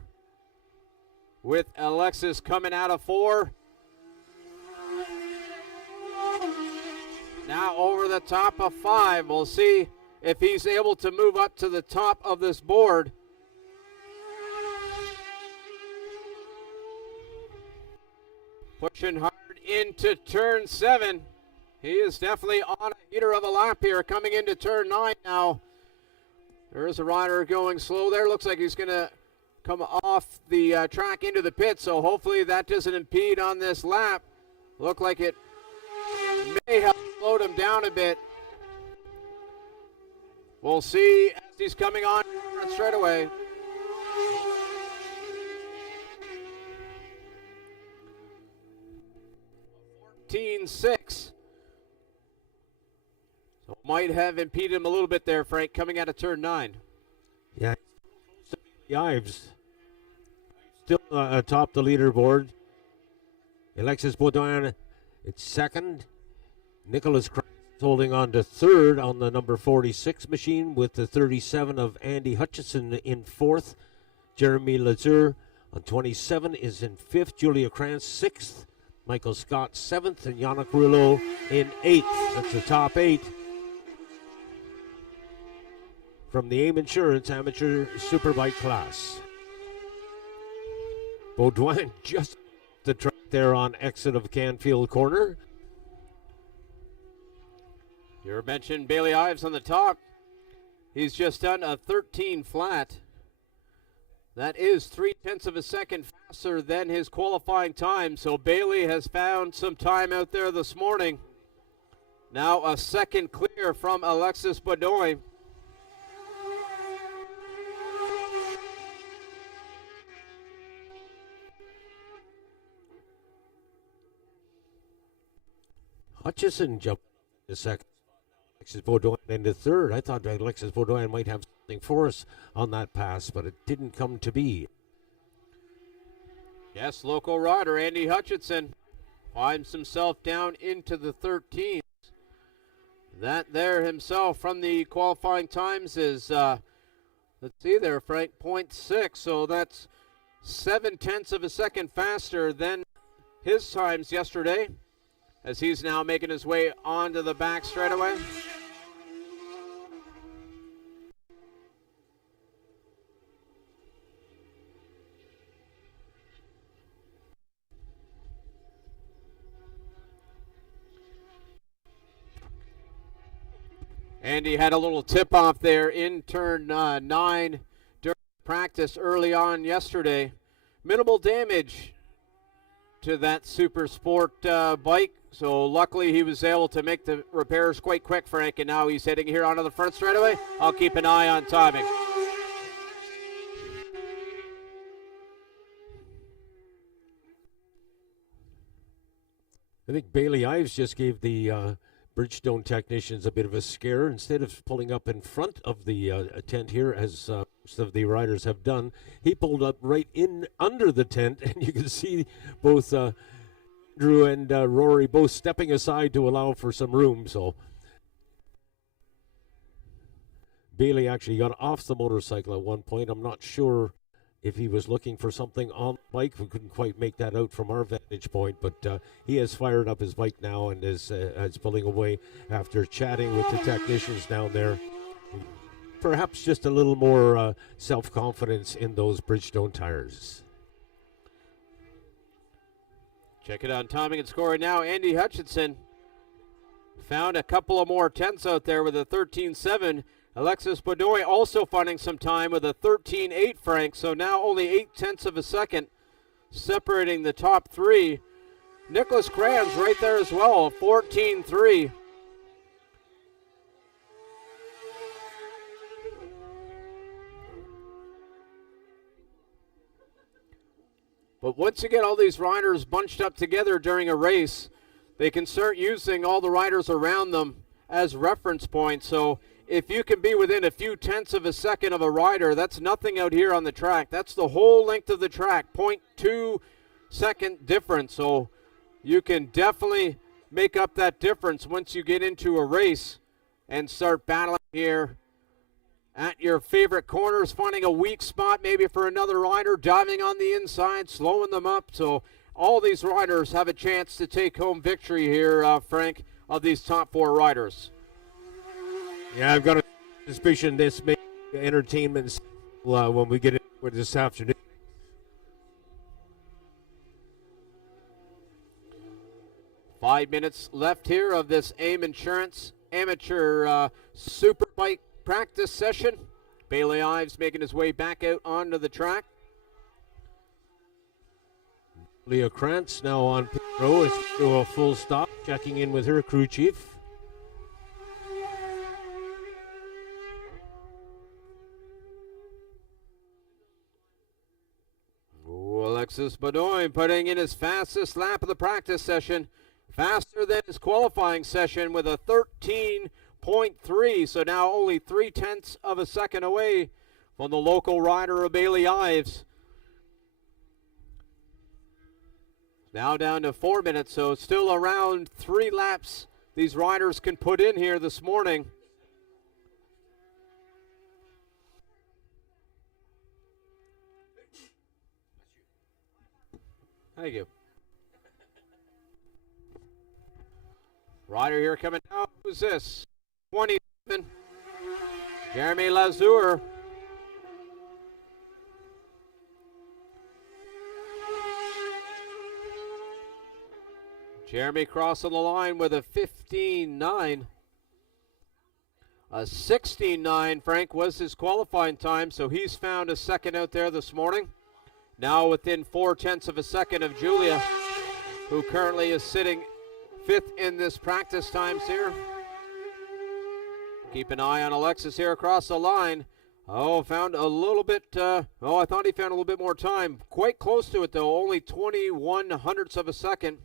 with Alexis coming out of 4. Now over the top of 5. We'll see if he's able to move up to the top of this board. Pushing hard into turn 7. He is definitely on a heater of a lap here, coming into turn 9 now. There's a rider going slow there. Looks like he's going to come off the track into the pit, so hopefully that doesn't impede on this lap. Look like it may have slowed him down a bit. We'll see as he's coming on straight away. 13.6. So might have impeded him a little bit there, Frank, coming out of turn 9. Yeah, Ives still atop the leaderboard. Alexis Baudouin, it's second. Nicholas Kranz holding on to third on the number 46 machine with the 37 of Andy Hutchison in fourth. Jeremy Lazur on 27 is in fifth. Julia Krantz sixth. Michael Scott seventh. And Yannick Rouleau in eighth. That's the top 8 from the AIM Insurance Amateur Superbike class. Baudouin just the track there on exit of Canfield Corner. You mentioned Bailey Ives on the top. He's just done a 13 flat. That is 0.3 of a second faster than his qualifying time. So Bailey has found some time out there this morning. Now a second clear from Alexis Baudouin. Hutchison jumped to second. Alexis Baudouin into third. I thought Alexis Baudouin might have something for us on that pass, but it didn't come to be. Yes, local rider Andy Hutchinson finds himself down into the 13s. That there himself from the qualifying times is, let's see there, Frank, 0.6. So that's 0.7 of a second faster than his times yesterday, as he's now making his way onto the back straightaway. Andy had a little tip-off there in turn 9 during practice early on yesterday. Minimal damage to that Super Sport bike. So luckily he was able to make the repairs quite quick, Frank, and now he's heading here onto the front straightaway. I'll keep an eye on timing. I think Bailey Ives just gave the Bridgestone technicians a bit of a scare. Instead of pulling up in front of the tent here, as most of the riders have done, he pulled up right in under the tent, and you can see both Drew and Rory both stepping aside to allow for some room. So Bailey actually got off the motorcycle at one point. I'm not sure if he was looking for something on the bike. We couldn't quite make that out from our vantage point, but he has fired up his bike now and is pulling away after chatting with the technicians down there. Perhaps just a little more self-confidence in those Bridgestone tires. Check it on timing and scoring now. Andy Hutchinson found a couple of more tenths out there with a 13.7. Alexis Baudouin also finding some time with a 13.8, Frank. So now only 0.8 of a second separating the top 3. Nicholas Kranz right there as well, 14.3. But once you get all these riders bunched up together during a race, they can start using all the riders around them as reference points. So if you can be within a few tenths of a second of a rider, that's nothing out here on the track. That's the whole length of the track, 0.2 second difference. So you can definitely make up that difference once you get into a race and start battling here at your favorite corners, finding a weak spot maybe for another rider, diving on the inside, slowing them up. So all these riders have a chance to take home victory here, Frank, of these top 4 riders. Yeah, I've got a suspicion this may be entertainment when we get into it this afternoon. Five minutes left here of this AIM Insurance Amateur Superbike practice session. Bailey Ives making his way back out onto the track. Leah Krantz now on pit row is to a full stop, checking in with her crew chief. Alexis Baudouin putting in his fastest lap of the practice session. faster than his qualifying session with a 13.3. So now only 0.3 of a second away from the local rider of Bailey Ives. Now down to 4 minutes, so still around 3 laps these riders can put in here this morning. Thank you. Rider here coming down. Who's this? 27. Jeremy Lazur. Jeremy crossing the line with a 15.9. A 16.9, Frank, was his qualifying time, so he's found a second out there this morning. Now within 0.4 of a second of Julia, who currently is sitting 5th in this practice times here. Keep an eye on Alexis here across the line. Oh, found a little bit, I thought he found a little bit more time. Quite close to it, though, only 21 hundredths of a second.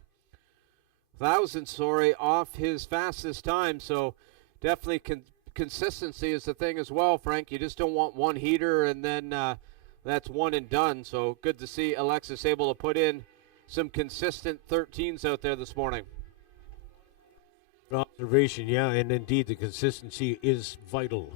Off his fastest time, so definitely consistency is the thing as well, Frank. You just don't want one heater and then that's one and done. So good to see Alexis able to put in some consistent 13s out there this morning. Good observation, yeah, and indeed the consistency is vital.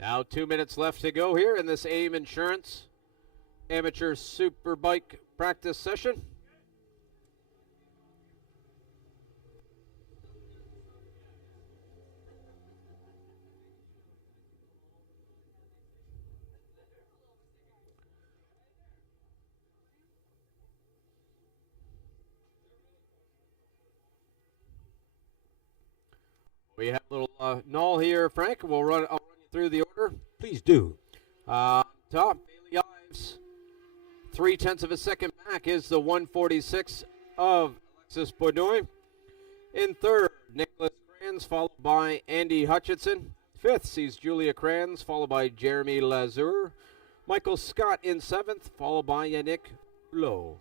Now 2 minutes left to go here in this AIM Insurance Amateur Superbike practice session. We have a little null here, Frank. I'll run you through the order. Please do. Top, Bailey Ives. 0.3 of a second back is the 146 of Alexis Baudoin. In third, Nicholas Kranz, followed by Andy Hutchinson. Fifth sees Julia Kranz, followed by Jeremy Lazur. Michael Scott in seventh, followed by Yannick Lowe.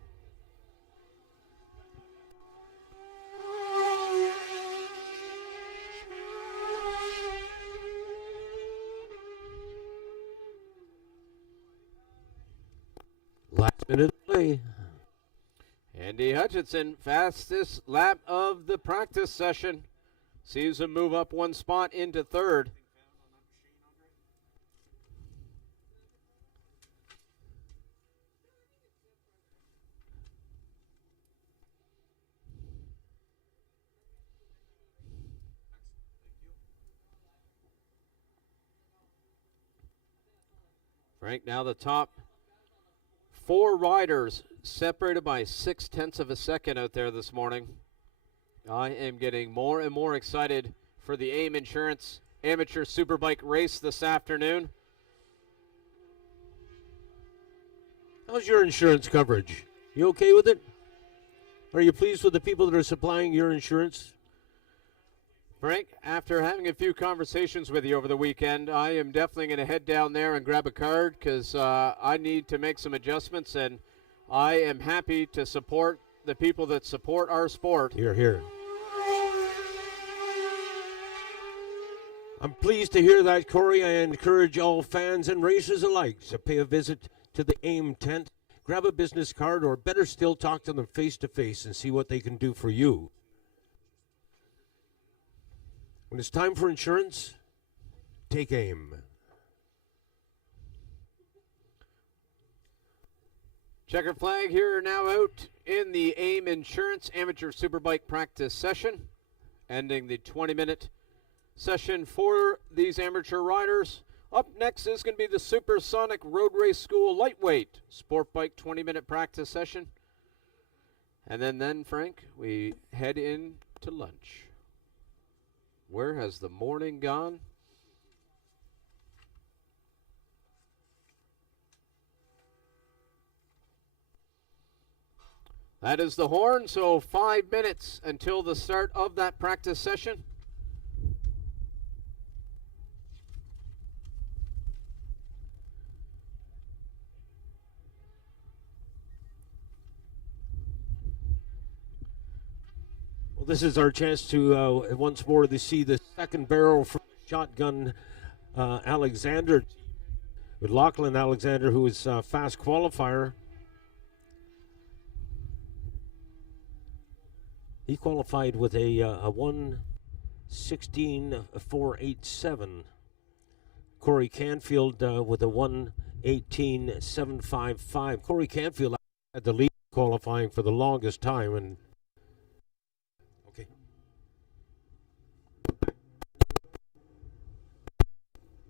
Last minute of play. Andy Hutchinson, fastest lap of the practice session. Sees him move up one spot into third. Frank, now the top 4 riders separated by 0.6 of a second out there this morning. I am getting more and more excited for the AIM Insurance Amateur Superbike race this afternoon. How's your insurance coverage? You okay with it? Are you pleased with the people that are supplying your insurance? Frank, after having a few conversations with you over the weekend, I am definitely going to head down there and grab a card because I need to make some adjustments, and I am happy to support the people that support our sport. Here, here. I'm pleased to hear that, Corey. I encourage all fans and racers alike to pay a visit to the AIM tent, grab a business card, or better still, talk to them face-to-face and see what they can do for you. When it's time for insurance, take AIM. Checkered flag here now out in the AIM Insurance Amateur Superbike practice session, ending the 20-minute session for these amateur riders. Up next is going to be the Supersonic Road Race School Lightweight Sport Bike 20-minute practice session. And then, Frank, we head in to lunch. Where has the morning gone? That is the horn, so 5 minutes until the start of that practice session. Well, this is our chance to once more to see the second barrel from Shotgun Alexander, with Lachlan Alexander, who is a fast qualifier. He qualified with a 1:16.487. Corey Canfield with a 1:18.755. Corey Canfield had the lead qualifying for the longest time, and okay.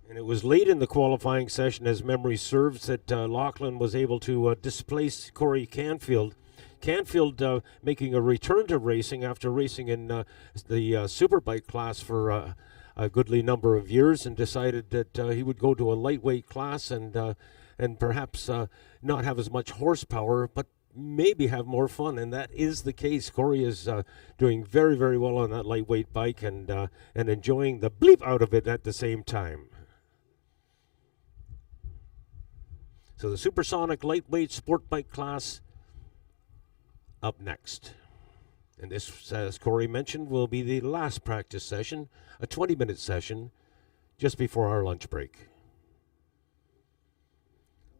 And it was late in the qualifying session, as memory serves, that Lachlan was able to displace Corey Canfield. Canfield making a return to racing after racing in the Superbike class for a goodly number of years, and decided that he would go to a lightweight class and perhaps not have as much horsepower, but maybe have more fun, and that is the case. Corey is doing very, very well on that lightweight bike and enjoying the bleep out of it at the same time. So the Supersonic Lightweight Sport Bike class up next. And this, as Corey mentioned, will be the last practice session, a 20-minute session, just before our lunch break.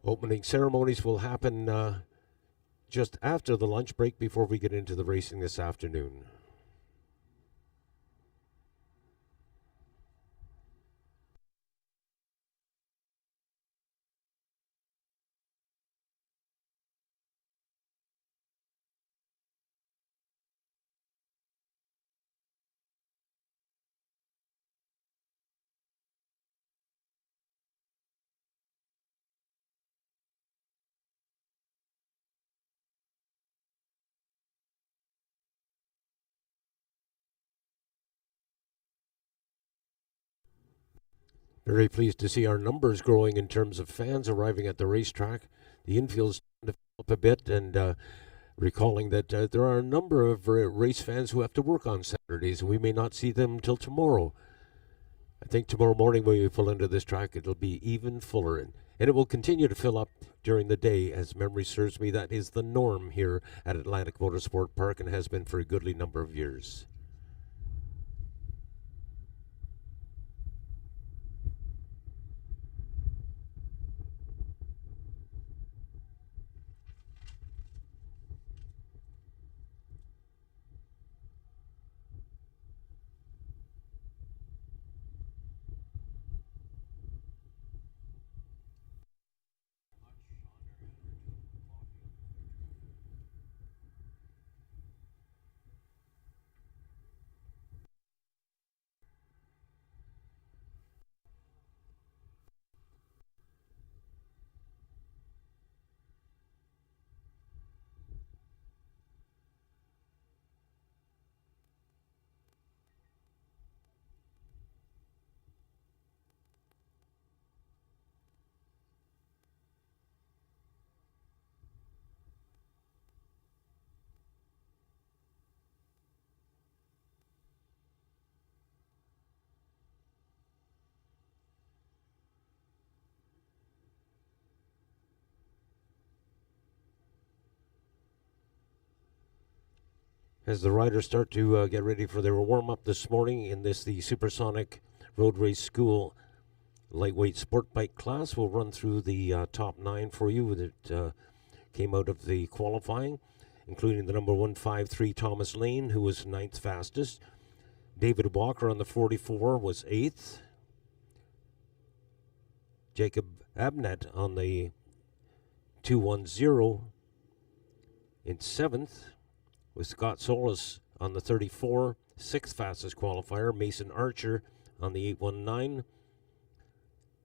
Opening ceremonies will happen just after the lunch break before we get into the racing this afternoon. Very pleased to see our numbers growing in terms of fans arriving at the racetrack. The infield's starting to fill up a bit, and recalling that there are a number of race fans who have to work on Saturdays, and we may not see them until tomorrow. I think tomorrow morning when we pull into this track, it'll be even fuller, and it will continue to fill up during the day. As memory serves me, that is the norm here at Atlantic Motorsport Park, and has been for a goodly number of years. As the riders start to get ready for their warm-up this morning in the Supersonic Road Race School Lightweight Sport Bike class, we'll run through the top 9 for you that came out of the qualifying, including the number 153 Thomas Lane, who was 9th fastest. David Walker on the 44 was 8th. Jacob Abnett on the 210 in 7th. With Scott Solis on the 34, 6th fastest qualifier. Mason Archer on the 819.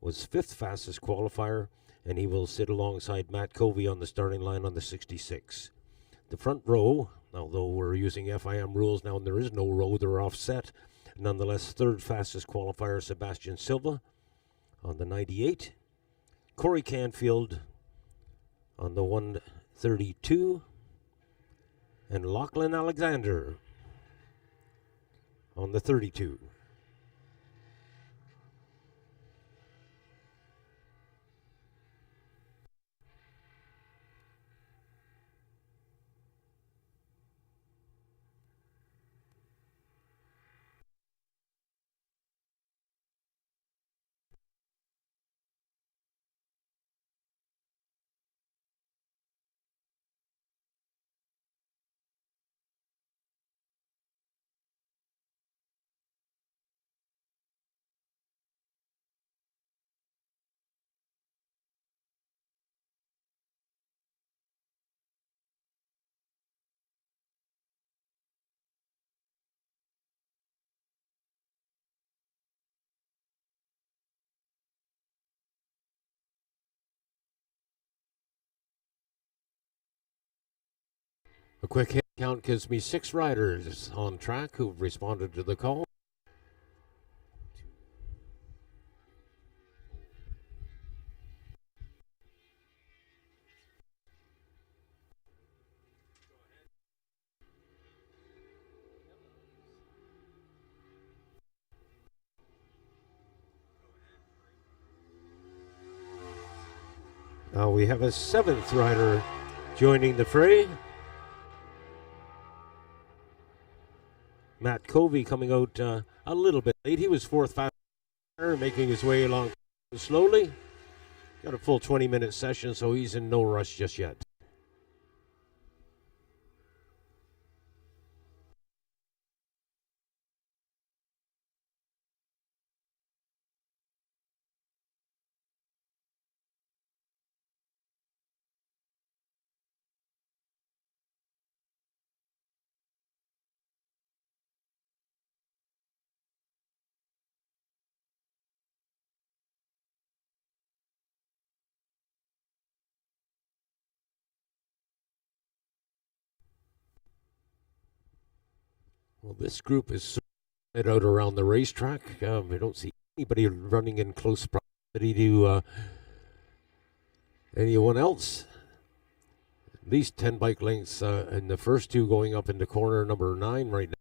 was 5th fastest qualifier, and he will sit alongside Matt Covey on the starting line on the 66. The front row, although we're using FIM rules now and there is no row, they're offset. Nonetheless, 3rd fastest qualifier, Sebastian Silva on the 98. Corey Canfield on the 132. And Lachlan Alexander on the 32. A quick hit count gives me 6 riders on track who've responded to the call. Now we have a 7th rider joining the fray. Matt Covey coming out a little bit late. He was 4th fastest, making his way along slowly. Got a full 20-minute session, so he's in no rush just yet. Well, this group is spread out around the racetrack. I don't see anybody running in close proximity to anyone else. At least 10 bike lengths in the first 2 going up into corner number 9 right now.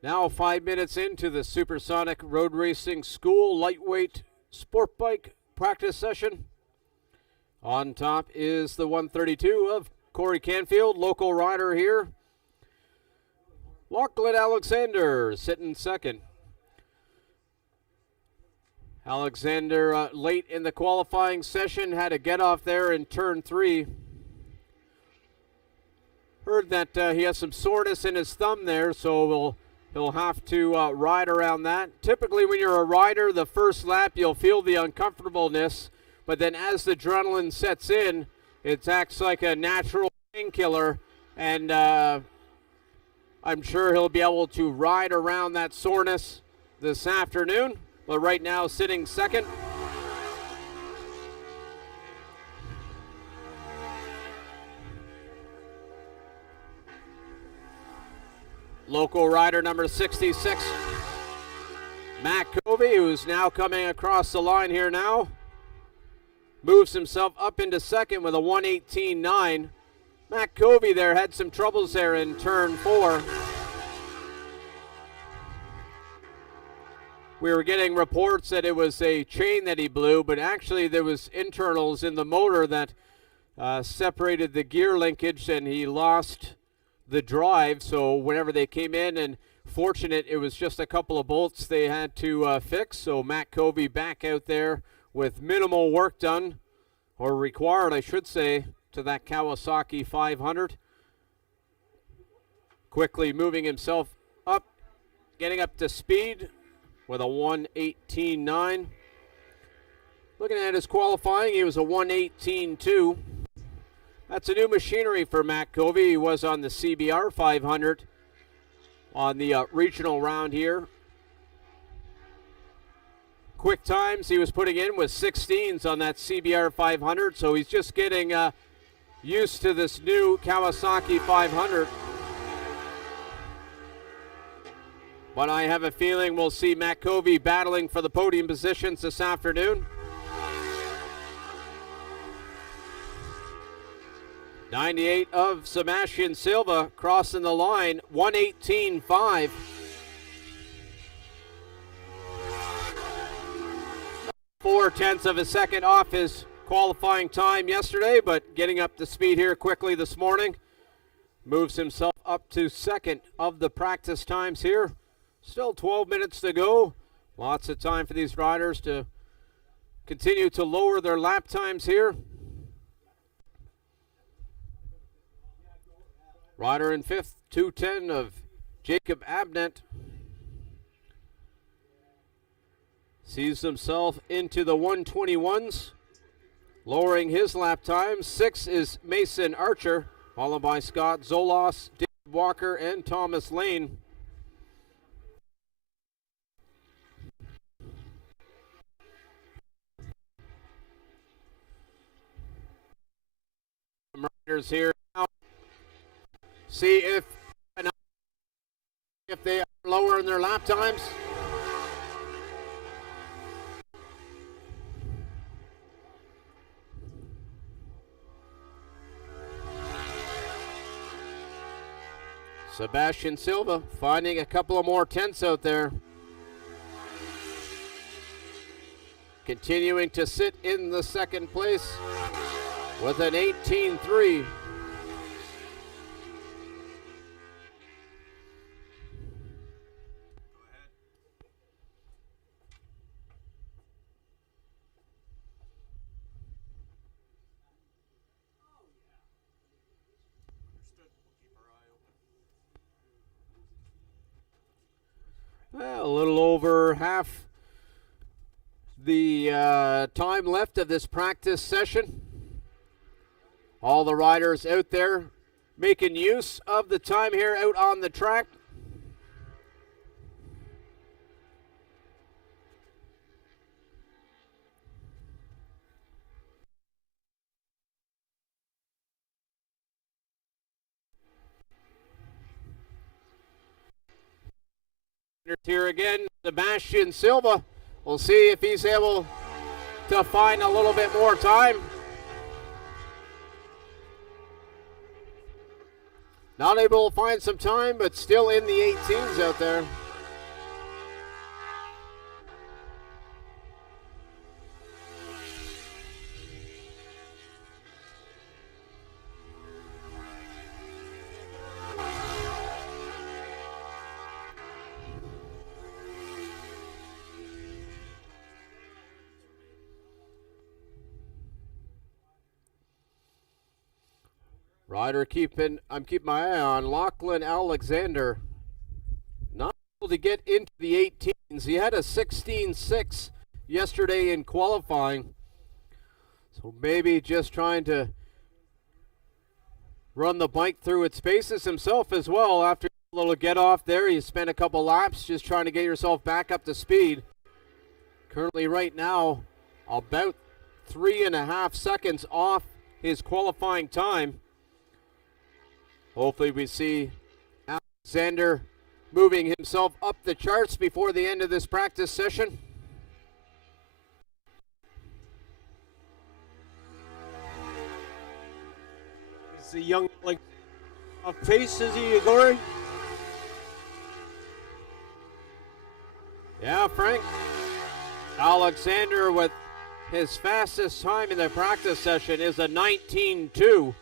Now 5 minutes into the Supersonic Road Racing School Lightweight Sport Bike practice session. On top is the 132 of Corey Canfield, local rider here. Lachlan Alexander sitting second. Alexander late in the qualifying session had to get off there in turn 3. Heard that he has some soreness in his thumb there, so he'll have to ride around that. Typically when you're a rider, the first lap you'll feel the uncomfortableness, but then as the adrenaline sets in, it acts like a natural painkiller, and I'm sure he'll be able to ride around that soreness this afternoon, but right now sitting second. Local rider number 66, Matt Covey, who's now coming across the line here now, moves himself up into second with a 1:18.9. Matt Covey there had some troubles there in turn 4. We were getting reports that it was a chain that he blew, but actually there was internals in the motor that separated the gear linkage, and he lost the drive. So whenever they came in, and fortunate it was just a couple of bolts they had to fix. So Matt Covey back out there with minimal work done, or required I should say, to that Kawasaki 500. Quickly moving himself up, getting up to speed with a 1:18.9. Looking at his qualifying, he was a 1:18.2. That's a new machinery for Matt Covey. He was on the CBR 500 on the regional round here. Quick times he was putting in was 16s on that CBR 500, so he's just getting used to this new Kawasaki 500. But I have a feeling we'll see Matt Covey battling for the podium positions this afternoon. 98 of Sebastian Silva crossing the line, 1:18.5. Four-tenths of a second off his qualifying time yesterday, but getting up to speed here quickly this morning. Moves himself up to second of the practice times here. Still 12 minutes to go. Lots of time for these riders to continue to lower their lap times here. Rider in fifth, 2:10 of Jacob Abnett. Sees himself into the 121s, lowering his lap time. 6 is Mason Archer, followed by Scott Zolos, David Walker, and Thomas Lane. Riders here now. See if they are lower in their lap times. Sebastian Silva finding a couple of more tenths out there. Continuing to sit in the second place with an 18.3. Well, a little over half the time left of this practice session. All the riders out there making use of the time here out on the track. Here again, Sebastian Silva. We'll see if he's able to find a little bit more time. Not able to find some time, but still in the 18s out there. Rider I'm keeping my eye on Lachlan Alexander. Not able to get into the 18s. He had a 16.6 yesterday in qualifying. So maybe just trying to run the bike through its paces himself as well. After a little get off there, you spent a couple laps just trying to get yourself back up to speed. Currently right now, about 3.5 seconds off his qualifying time. Hopefully we see Alexander moving himself up the charts before the end of this practice session. Is the young like off pace, is he, Gory? Yeah, Frank. Alexander with his fastest time in the practice session is a 19.2.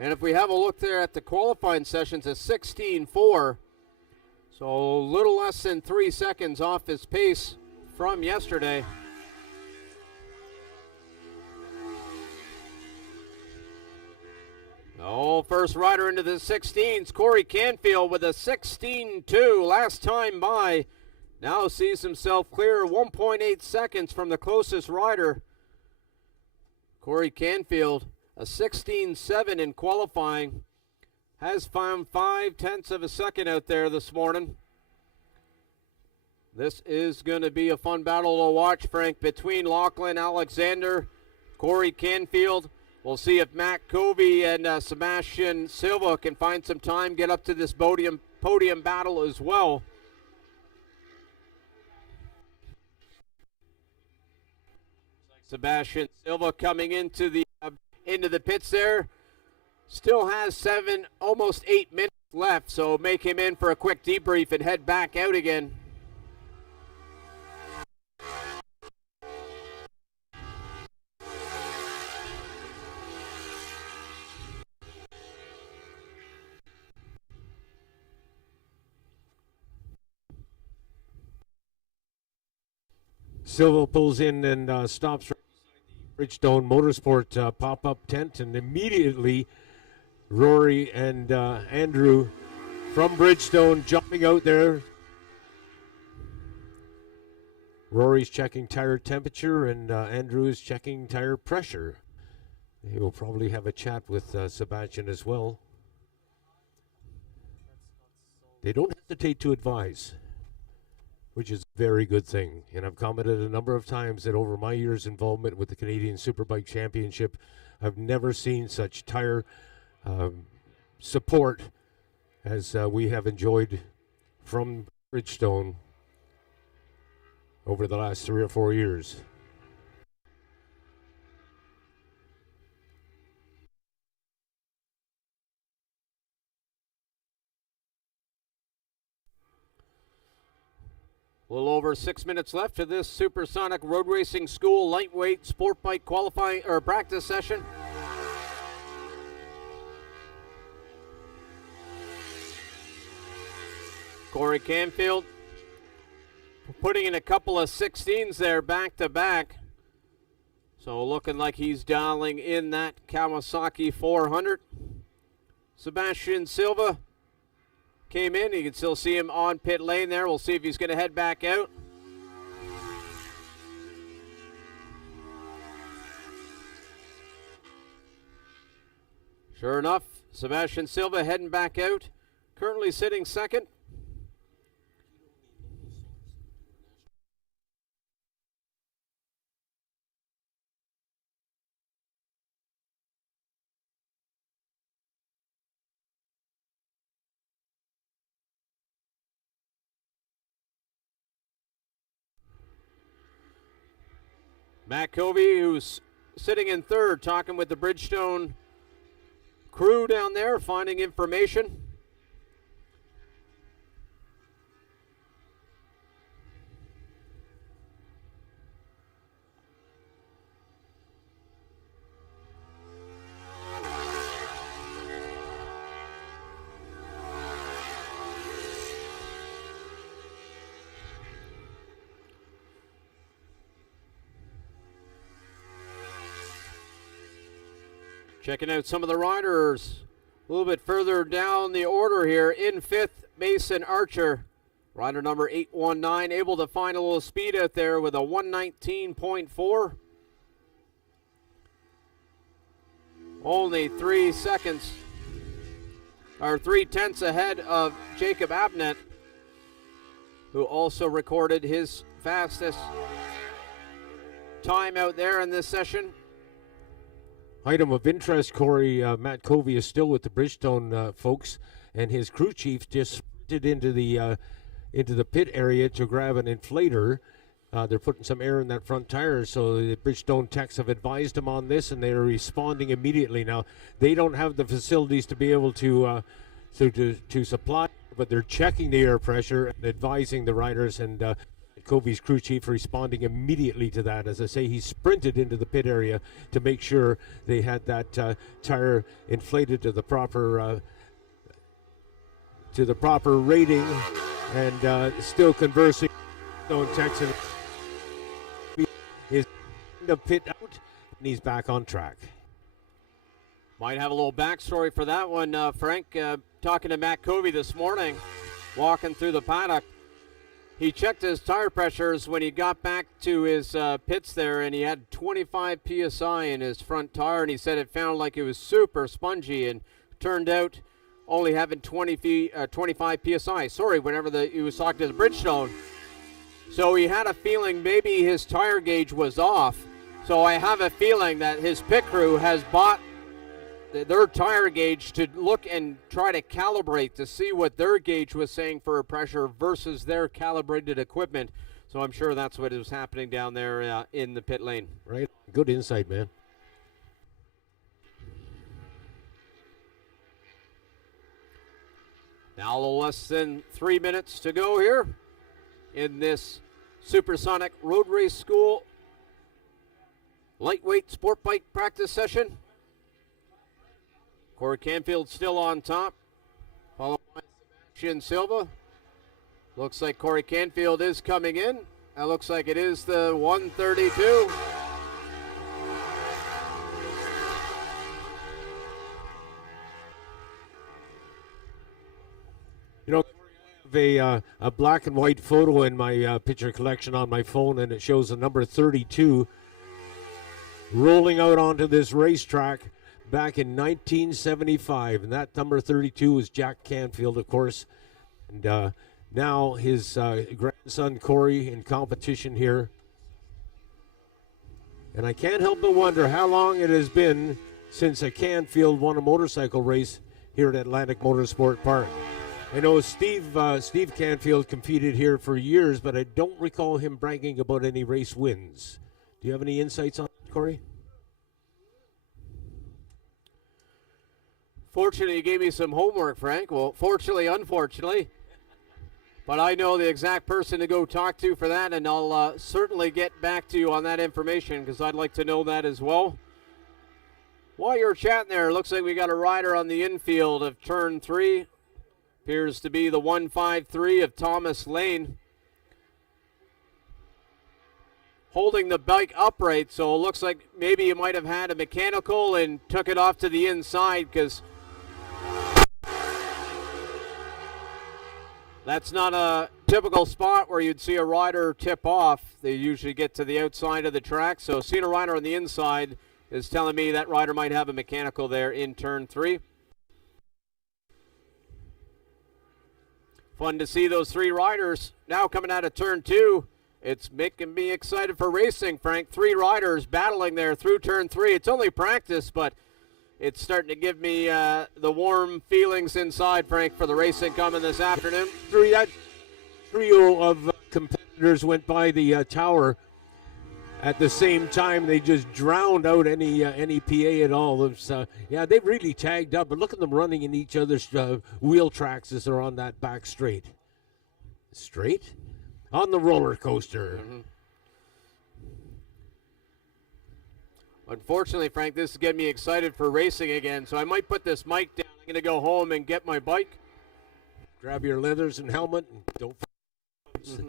And if we have a look there at the qualifying sessions, a 16.4. So a little less than 3 seconds off his pace from yesterday. Oh, first rider into the 16s, Corey Canfield with a 16.2 last time by. Now sees himself clear 1.8 seconds from the closest rider. Corey Canfield, a 16.7 in qualifying, has found 0.5 of a second out there this morning. This is going to be a fun battle to watch, Frank, between Lachlan Alexander, Corey Canfield. We'll see if Matt Covey and Sebastian Silva can find some time, get up to this podium battle as well. Sebastian Silva coming into the pits there. Still has almost 8 minutes left, so make him in for a quick debrief and head back out again. Silva pulls in and stops right beside the Bridgestone Motorsport pop-up tent, and immediately Rory and Andrew from Bridgestone jumping out there. Rory's checking tire temperature, and Andrew is checking tire pressure. He will probably have a chat with Sebastian as well. They don't hesitate to advise, which is a very good thing. And I've commented a number of times that over my years' involvement with the Canadian Superbike Championship, I've never seen such tire support as we have enjoyed from Bridgestone over the last 3 or 4 years. A little over 6 minutes left to this Supersonic Road Racing School lightweight sport bike qualifying or practice session. Corey Canfield putting in a couple of 16s there back to back. So looking like he's dialing in that Kawasaki 400. Sebastian Silva came in. You can still see him on pit lane there. We'll see if he's going to head back out. Sure enough, Sebastian Silva heading back out. Currently sitting second. Matt Covey, who's sitting in third, talking with the Bridgestone crew down there finding information. Checking out some of the riders a little bit further down the order here. In fifth, Mason Archer. Rider number 819, able to find a little speed out there with a 119.4. Only 3 seconds, or 3/10 ahead of Jacob Abnett, who also recorded his fastest time out there in this session. Item of interest, Corey, Matt Covey is still with the Bridgestone folks, and his crew chief just sprinted into the pit area to grab an inflator. They're putting some air in that front tire, so the Bridgestone techs have advised him on this, and they are responding immediately. Now, they don't have the facilities to be able to supply, but they're checking the air pressure and advising the riders, and Covey's crew chief responding immediately to that. As I say, he sprinted into the pit area to make sure they had that tire inflated to the proper rating, and still conversing with Texan is in the pit out, and he's back on track. Might have a little backstory for that one, Frank. Talking to Matt Covey this morning, walking through the paddock. He checked his tire pressures when he got back to his pits there, and he had 25 PSI in his front tire, and he said it found like it was super spongy, and turned out only having 25 PSI. Sorry, whenever he was talking to the Bridgestone. So he had a feeling maybe his tire gauge was off. So I have a feeling that his pit crew has bought their tire gauge to look and try to calibrate to see what their gauge was saying for pressure versus their calibrated equipment. So I'm sure that's what is happening down there in the pit lane. Right. Good insight, man. Now a little less than 3 minutes to go here in this Supersonic Road Race School lightweight sport bike practice session. Corey Canfield still on top, followed by Sebastian Silva. Looks like Corey Canfield is coming in. That looks like it is the 132. You know, I have a black and white photo in my picture collection on my phone, and it shows the number 32 rolling out onto this racetrack back in 1975, and that number 32 was Jack Canfield, of course, and now his grandson Corey in competition here. And I can't help but wonder how long it has been since a Canfield won a motorcycle race here at Atlantic Motorsport Park. I know Steve Canfield competed here for years, but I don't recall him bragging about any race wins. Do you have any insights on that, Corey? Fortunately, you gave me some homework, Frank. Well, fortunately, unfortunately. But I know the exact person to go talk to for that, and I'll certainly get back to you on that information because I'd like to know that as well. While you're chatting there, looks like we got a rider on the infield of turn 3. Appears to be the 153 of Thomas Lane. Holding the bike upright, so it looks like maybe you might have had a mechanical and took it off to the inside because that's not a typical spot where you'd see a rider tip off. They usually get to the outside of the track. So seeing a rider on the inside is telling me that rider might have a mechanical there in turn 3. Fun to see those 3 riders now coming out of turn 2. It's making me excited for racing, Frank. 3 riders battling there through turn 3. It's only practice, but it's starting to give me the warm feelings inside, Frank, for the racing coming this afternoon. That trio of competitors went by the tower at the same time. They just drowned out any PA at all. It was, yeah, they really tagged up. But look at them running in each other's wheel tracks as they're on that back straight. Straight? On the roller coaster. Mm-hmm. Unfortunately, Frank, this is getting me excited for racing again, so I might put this mic down. I'm going to go home and get my bike. Grab your leathers and helmet. And don't. Mm-hmm.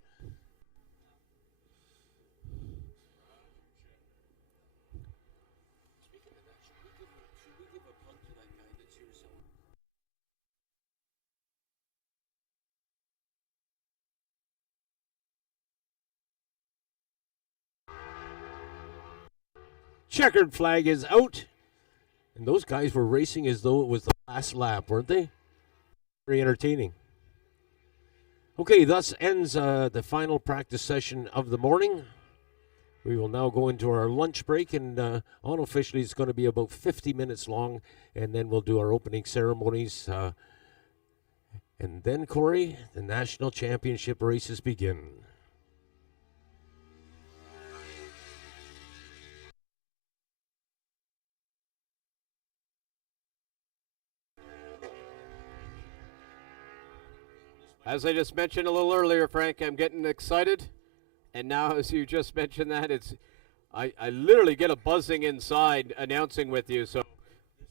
Checkered flag is out. And those guys were racing as though it was the last lap, weren't they? Very entertaining. Okay, thus ends the final practice session of the morning. We will now go into our lunch break, and unofficially it's going to be about 50 minutes long, and then we'll do our opening ceremonies. And then, Corey, the national championship races begin. As I just mentioned a little earlier, Frank, I'm getting excited. And now, as you just mentioned that, I literally get a buzzing inside announcing with you. So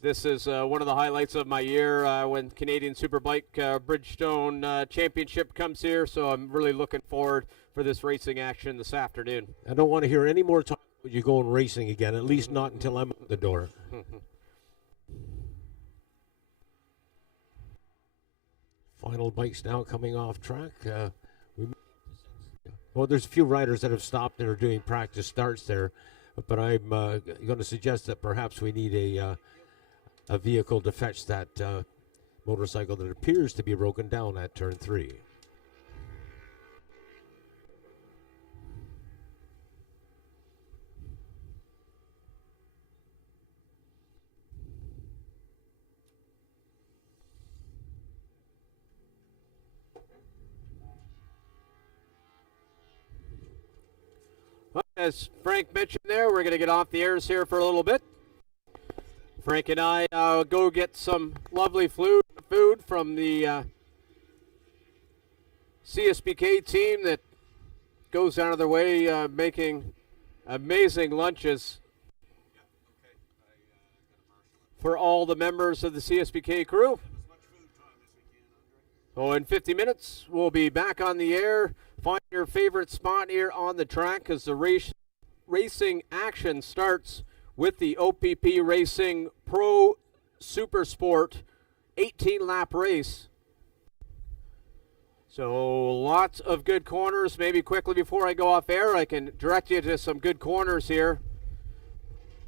this is one of the highlights of my year when Canadian Superbike Bridgestone Championship comes here. So I'm really looking forward for this racing action this afternoon. I don't want to hear any more talk about you going racing again, at least not until I'm at the door. Final bikes now coming off track. Well, there's a few riders that have stopped and are doing practice starts there, but I'm going to suggest that perhaps we need a vehicle to fetch that motorcycle that appears to be broken down at turn 3. As Frank mentioned there, we're going to get off the airs here for a little bit. Frank and I go get some lovely food from the CSBK team that goes out of their way making amazing lunches for all the members of the CSBK crew. So in 50 minutes, we'll be back on the air. Find your favorite spot here on the track because the racing action starts with the OPP Racing Pro Super Sport 18-lap race. So lots of good corners. Maybe quickly before I go off air, I can direct you to some good corners here.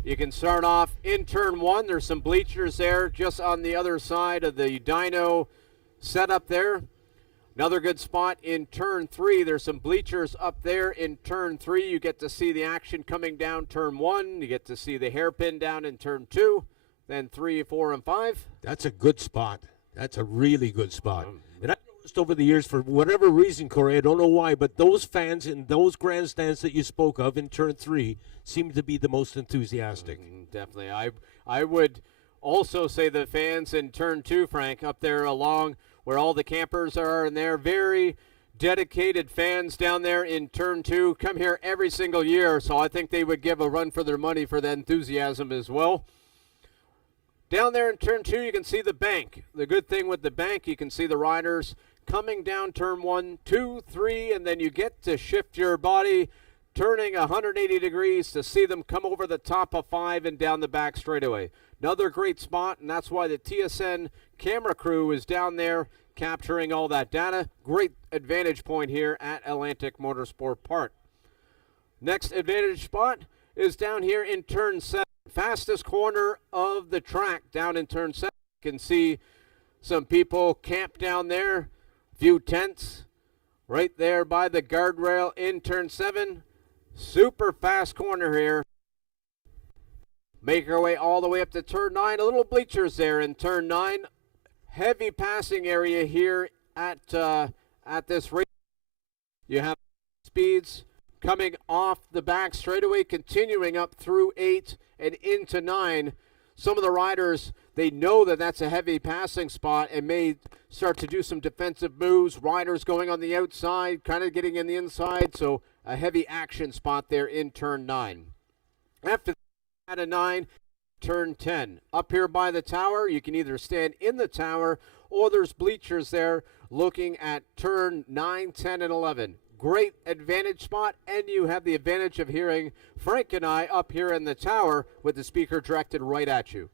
You can start off in turn 1. There's some bleachers there just on the other side of the dyno setup there. Another good spot in turn 3. There's some bleachers up there in turn 3. You get to see the action coming down turn 1. You get to see the hairpin down in turn 2. Then 3, 4, and 5. That's a good spot. That's a really good spot. And I've noticed over the years, for whatever reason, Corey, I don't know why, but those fans in those grandstands that you spoke of in turn 3 seem to be the most enthusiastic. Definitely. I would also say the fans in turn 2, Frank, up there along where all the campers are, and they're very dedicated fans down there in turn 2. Come here every single year, so I think they would give a run for their money for that enthusiasm as well. Down there in turn 2, you can see the bank. The good thing with the bank, you can see the riders coming down turn 1, 2, 3, and then you get to shift your body, turning 180 degrees to see them come over the top of 5 and down the back straightaway. Another great spot, and that's why the TSN camera crew is down there capturing all that data. Great advantage point here at Atlantic Motorsport Park. Next advantage spot is down here in turn 7. Fastest corner of the track down in turn 7. You can see some people camped down there. Few tents right there by the guardrail in turn 7. Super fast corner here. Make our way all the way up to turn 9. A little bleachers there in turn 9. Heavy passing area here at this race. You have speeds coming off the back straightaway, continuing up through 8 and into 9. Some of the riders, they know that that's a heavy passing spot and may start to do some defensive moves. Riders going on the outside, kind of getting in the inside, so a heavy action spot there in turn 9. After that, a 9, turn 10. Up here by the tower, you can either stand in the tower or there's bleachers there looking at turn 9, 10, and 11. Great advantage spot, and you have the advantage of hearing Frank and I up here in the tower with the speaker directed right at you.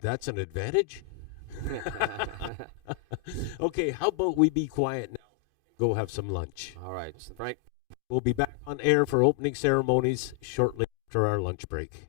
That's an advantage? Okay, how about we be quiet now? Go have some lunch. All right, so Frank. We'll be back on air for opening ceremonies shortly after our lunch break.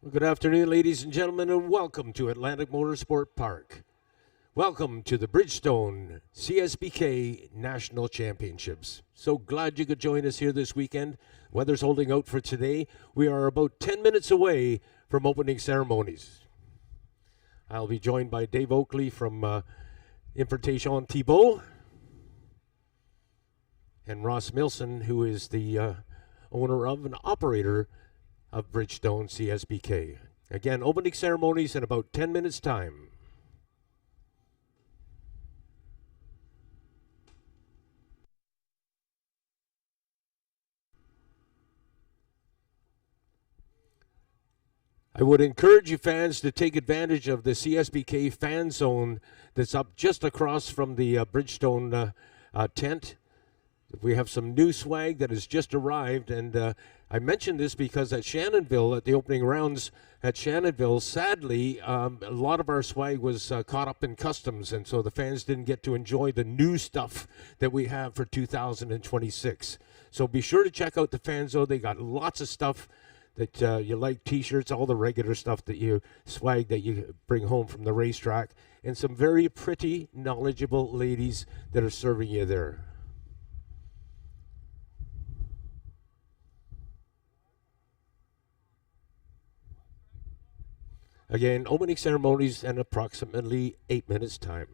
Well, good afternoon, ladies and gentlemen, and welcome to Atlantic Motorsport Park. Welcome to the Bridgestone CSBK National Championships. So glad you could join us here this weekend. Weather's holding out for today. We are about 10 minutes away from opening ceremonies. I'll be joined by Dave Oakley from Invitation Thibault and Ross Milson, who is the owner of and operator of Bridgestone CSBK. Again, opening ceremonies in about 10 minutes' time. I would encourage you fans to take advantage of the CSBK fan zone that's up just across from the Bridgestone tent. We have some new swag that has just arrived, and I mentioned this because at Shannonville, at the opening rounds at Shannonville, sadly, a lot of our swag was caught up in customs, and so the fans didn't get to enjoy the new stuff that we have for 2026. So be sure to check out the fan zone. They got lots of stuff that you like, T-shirts, all the regular stuff that you swag that you bring home from the racetrack, and some very pretty, knowledgeable ladies that are serving you there. Again, opening ceremonies in approximately 8 minutes' time.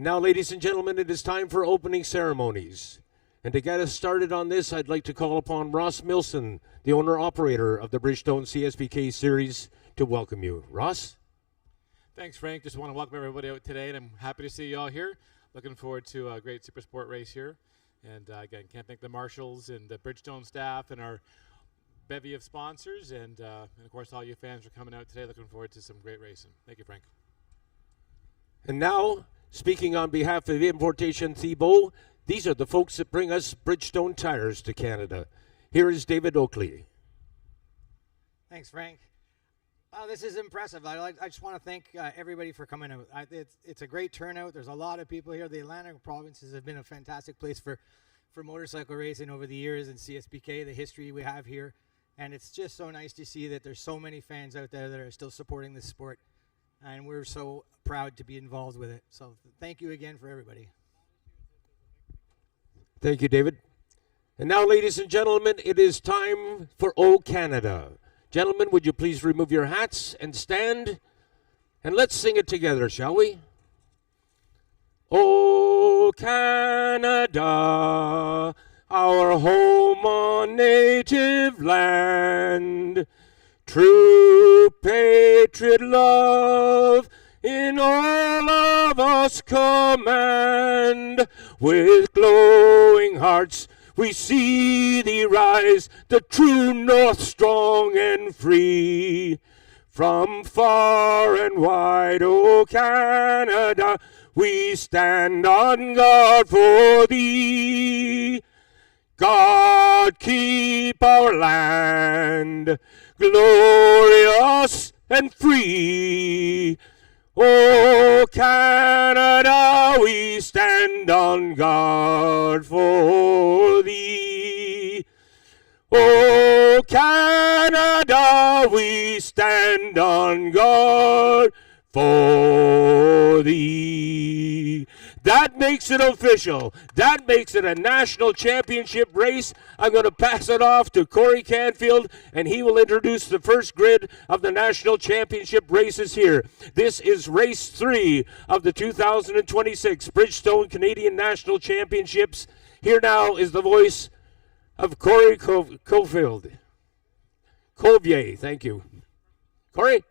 And now, ladies and gentlemen, it is time for opening ceremonies. And to get us started on this, I'd like to call upon Ross Milson, the owner-operator of the Bridgestone CSBK Series, to welcome you. Ross? Thanks, Frank. Just want to welcome everybody out today, and I'm happy to see you all here. Looking forward to a great super sport race here. And again, can't thank the marshals and the Bridgestone staff and our bevy of sponsors, and of course all you fans for coming out today. Looking forward to some great racing. Thank you, Frank. And now, speaking on behalf of Importation Thibault, these are the folks that bring us Bridgestone tires to Canada. Here is David Oakley. Thanks, Frank. Wow, this is impressive. I just want to thank everybody for coming out. It's a great turnout. There's a lot of people here. The Atlantic provinces have been a fantastic place for motorcycle racing over the years, and CSBK, the history we have here. And it's just so nice to see that there's so many fans out there that are still supporting this sport. And we're so proud to be involved with it. So thank you again for everybody. Thank you, David. And now, ladies and gentlemen, it is time for O Canada. Gentlemen, would you please remove your hats and stand? And let's sing it together, shall we? O Canada, our home on native land, true patriot love in all of us command. With glowing hearts we see thee rise, the true north strong and free. From far and wide, O Canada, we stand on guard for thee. God keep our land glorious and free. O Canada, we stand on guard for thee. O Canada, we stand on guard for thee. That makes it official. That makes it a national championship race. I'm going to pass it off to Corey Canfield, and he will introduce the first grid of the national championship races here. This is race 3 of the 2026 Bridgestone Canadian National Championships. Here now is the voice of Corey Cofield. Colvier, thank you. Corey?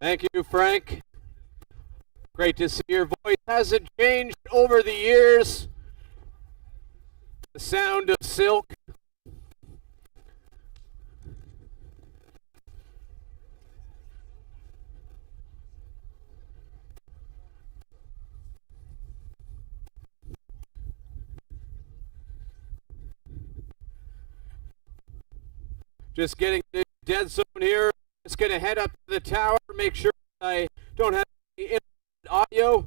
Thank you, Frank. Great to see your voice. Hasn't changed over the years. The sound of silk. Just getting the dead zone here. Just going to head up to the tower, make sure I don't have any audio.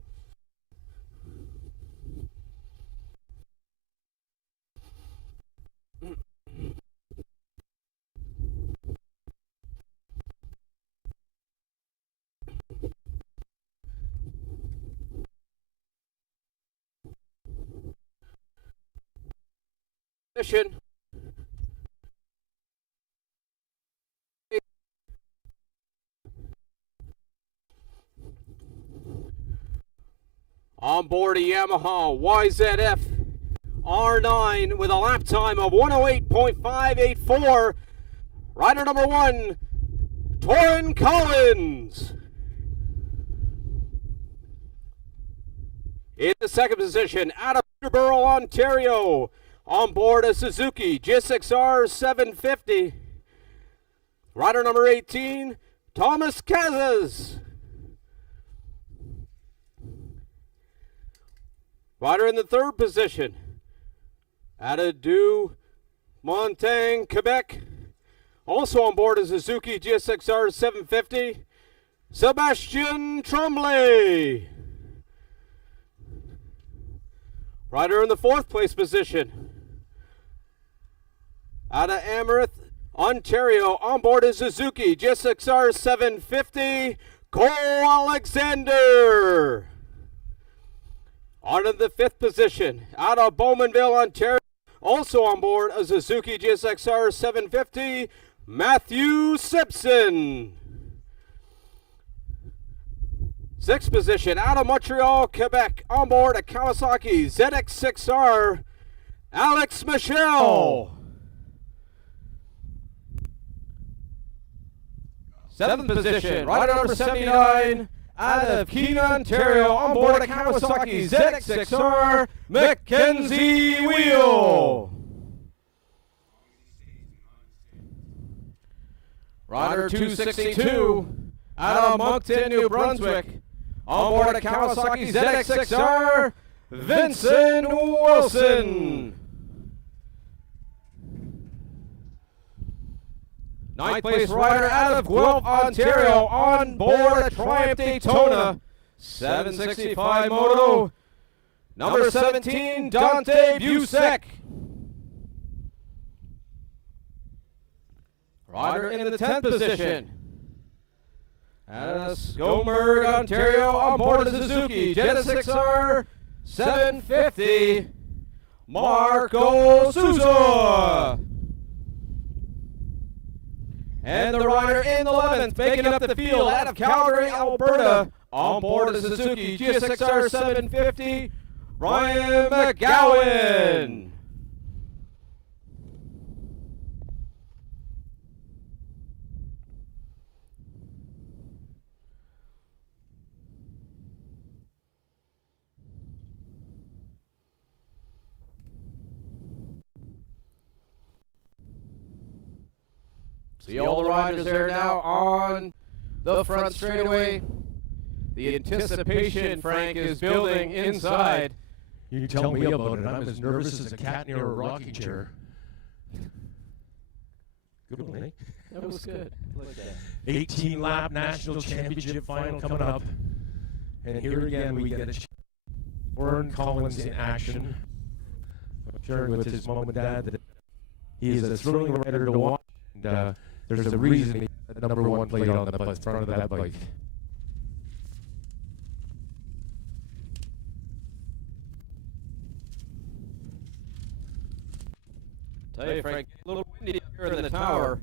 Position. On board a Yamaha YZF R9 with a lap time of 108.584. Rider number 1, Torrin Collins. In the second position, out of Peterborough, Ontario, on board a Suzuki GSX-R 750. Rider number 18, Thomas Casas. Rider in the third position, out of Montaigne, Quebec. Also on board a Suzuki GSX-R 750, Sebastien Tremblay. Rider in the fourth place position, out of Amherst, Ontario. On board a Suzuki GSX-R 750, Cole Alexander. On to the fifth position, out of Bowmanville, Ontario, also on board a Suzuki GSX-R 750, Matthew Simpson. 6th position, out of Montreal, Quebec, on board a Kawasaki ZX6R, Alex Michel. 7th position, rider number 79, out of Keene, Ontario, on board a Kawasaki ZX6R, Mackenzie Wheel. Rider 262, out of Moncton, New Brunswick, on board a Kawasaki ZX6R, Vincent Wilson. 9th place rider out of Guelph, Ontario, on board a Triumph Daytona 765 Moto, number 17, Dante Busek. Rider in the 10th position, out of Scoburg, Ontario, on board a Suzuki Jetta 6R 750, Marco Souza. And the rider in the 11th, making up the field out of Calgary, Alberta, on board a Suzuki GS6R 750, Ryan McGowan. See all the riders there now on the front straightaway. The anticipation, Frank, is building inside. You tell me about it. I'm as nervous as a cat near a rocking chair. Good one, eh? That was good. Like that. 18-lap national championship final coming up. And here again we get Warren Collins in action. I'm sharing with his mom and dad that he is a thrilling rider to watch. And, there's a reason he had number 1 plate on the front of that bike. Tell you, Frank, a little windy here in the tower.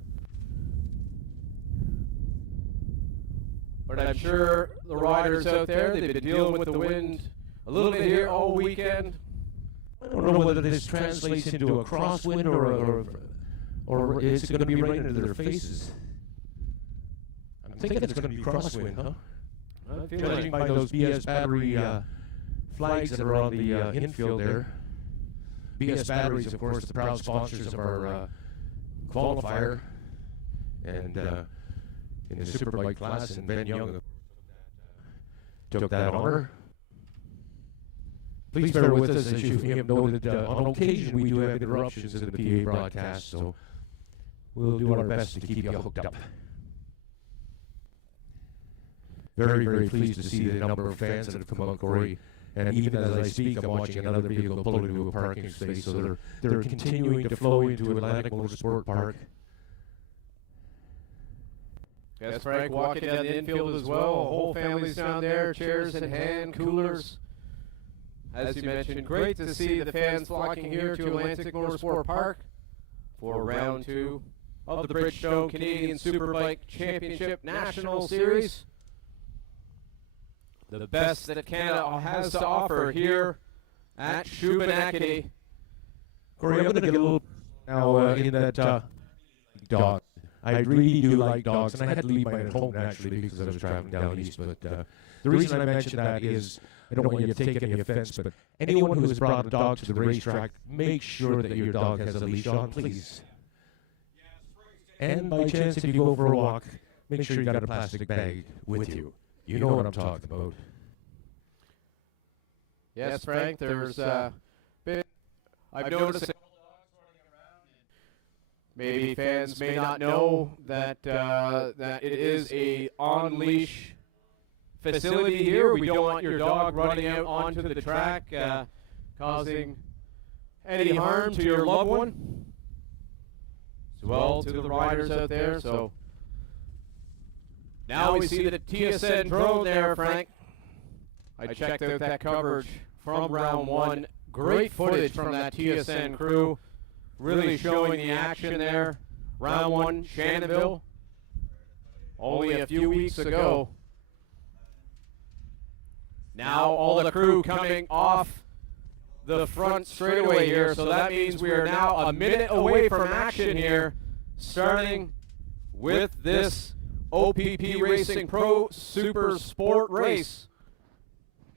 But I'm sure the riders out there, they've been dealing with the wind a little bit here all weekend. I don't know whether this translates into a crosswind or it's going to be right into their faces. I'm thinking it's going to be crosswind, huh? Judging by those BS battery flags that are on the infield there. BS Batteries, of course, the proud sponsors of our qualifier. And in the Superbike class, and Ben Young took that honor. Please bear with us, as you may have noted, on occasion we do have interruptions in the PA broadcast, so we'll do our best to keep you hooked up. Very, very pleased to see the number of fans that have come out, Corey. And even as I speak, I'm watching another vehicle pull into a parking space, so they're continuing to flow into Atlantic Motorsport Park. Yes, Frank, walking down the infield as well. Whole family's down there, chairs in hand, coolers. As you mentioned, great to see the fans flocking here to Atlantic Motorsport Park for round 2 of the Bridgestone Canadian Superbike Championship National Series. The best that Canada has to offer here at Shubenacadie. Corey, I'm going to get a little now in that dog. I really do like dogs, and I had to leave mine at home, actually, because I was traveling down east. But the reason I mention that is, I don't want you to take any offense, but anyone who has brought a dog to the racetrack, make sure that your dog has a leash on, please. And by chance, if you go for a walk, make sure you got a plastic bag with you. You know what I'm talking about. Yes, Frank, there's I've noticed maybe fans may not know that that it is a on-leash facility here. We don't want your dog running out onto the track, causing any harm to your loved one, as well to the riders out there. So now we see the TSN drone there, Frank. I checked out that coverage from round 1. Great footage from that TSN crew, really showing the action there round one, Shannonville, only a few weeks ago. Now all the crew coming off the front straightaway here, so that means we are now a minute away from action here, starting with this OPP Racing Pro Super Sport race.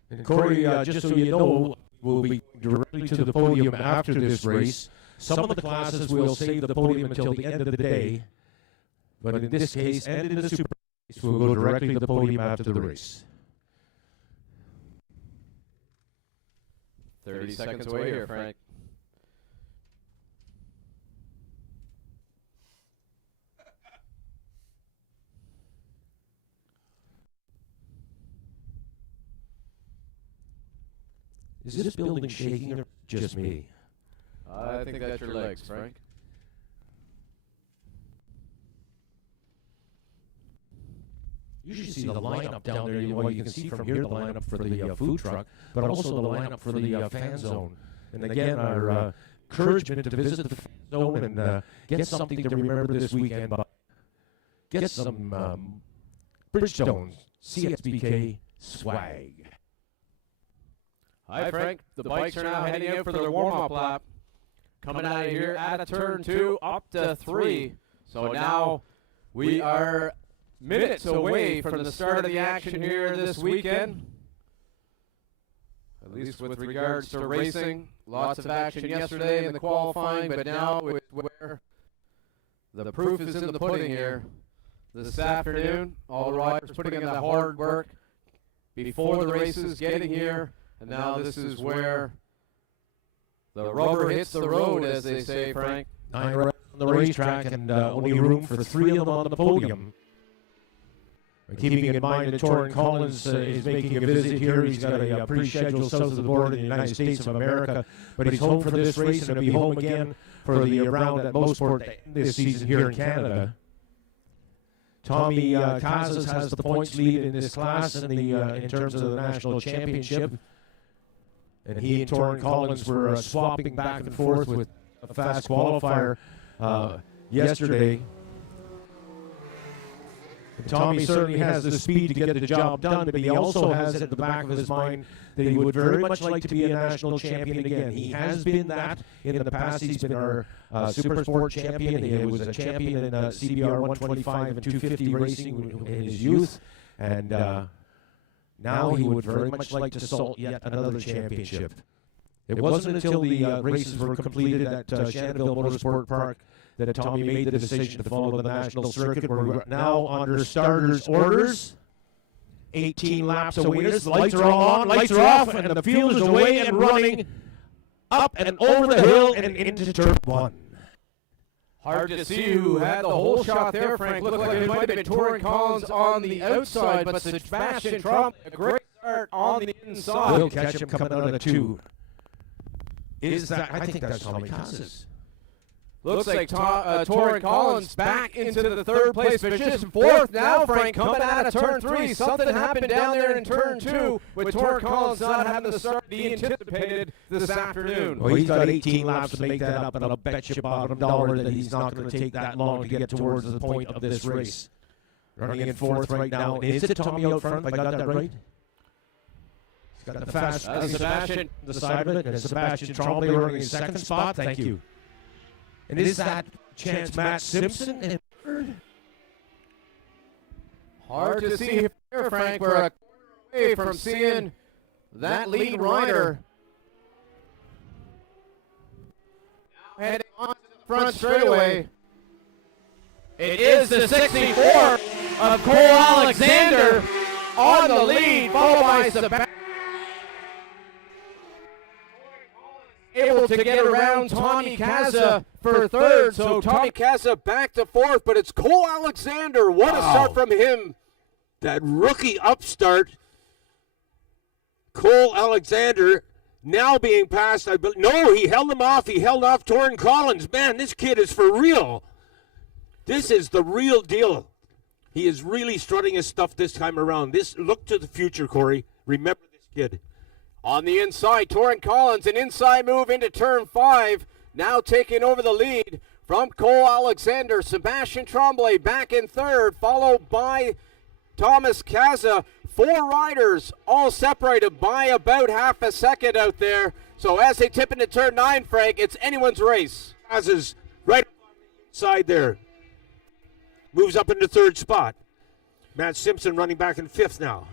And Corey, just so you know, we'll be directly to the podium after this race. Some of the classes will save the podium until the end of the day, but in this case, and in the Super race, we'll go directly to the podium after the race. 30 seconds away here, Frank. Is this building shaking or just me? I think that's your legs, Frank. You should see the lineup down there. Well, you can see from here the lineup for the food truck, but also the lineup for the fan zone. And again, our encouragement to visit the fan zone and get something to remember this weekend. Get some Bridgestone CSBK swag. Hi, Frank. The bikes are now heading out for their warm-up lap. Coming out of here at a turn 2, up to 3. So now we are minutes away from the start of the action here this weekend. At least with regards to racing. Lots of action yesterday in the qualifying, but now it's where the proof is in the pudding here. This afternoon, all the riders putting in the hard work before the races, getting here. And now this is where the rubber hits the road, as they say, Frank. 9 rounds on the racetrack and only room for 3 of them on the podium. Keeping in mind that Torrin Collins is making a visit here. He's got a pre-schedule south of the border in the United States of America. But he's home for this race and he'll be home again for the round at Mosport this season here in Canada. Tommy Casas has the points lead in this class in terms of the national championship. And he and Torrin Collins were swapping back and forth with a fast qualifier yesterday. And Tommy certainly has the speed to get the job done, but he also has at the back of his mind that he would very much like to be a national champion again. He has been that in the past. He's been our Super Sport champion. He was a champion in CBR 125 and 250 racing in his youth. And now he would very much like to salt yet another championship. It wasn't until the races were completed at Shannonville Motorsport Park that Tommy made the decision to follow the national circuit. We're now under starters' orders. 18 laps away. The lights are all on, lights are off, and the field is away and running up and over the hill and into turn 1. Hard to see who had the whole shot there, Frank. Looked like it might have been Torrin Collins on the outside, but Sebastian Trump, a great start on the inside. We'll catch him coming out of the 2. Is that? I think that's Tommy Casas. Looks like Torrin Collins back into the third place position. Fourth now, Frank, coming out of turn 3. Something happened down there in turn 2 with Torrin Collins not having the start he anticipated this afternoon. Well, he's got 18 laps to make that up, and I'll bet you bottom dollar that he's not going to take that long to get towards the point of this race. Running in 4th right now. Is it Tommy out front? If I got that right? He's got the fast Sebastian the side of it, and Sebastian Tremblay running in 2nd spot. Thank you. And is that Chance Matt Simpson in 3rd? Hard to see here, Frank. We're a quarter away from seeing that lead rider heading on to the front straightaway. It is the 64 of Cole Alexander on the lead, followed by Sebastian. Able to get around Tommy Casa for 3rd, so Tommy Casa back to 4th, but it's Cole Alexander. What a start from him. That rookie upstart, Cole Alexander, now being passed. No, he held him off. He held off Torrin Collins. Man, this kid is for real. This is the real deal. He is really strutting his stuff this time around. Look to the future, Corey. Remember this kid. On the inside, Torrin Collins, an inside move into turn 5, now taking over the lead From Cole Alexander, Sebastian Tremblay back in third, followed by Thomas Kaza. 4 riders all separated by about half a second out there. So as they tip into turn 9, Frank, it's anyone's race. Kaza's right side there. Moves up into third spot. Matt Simpson running back in 5th now.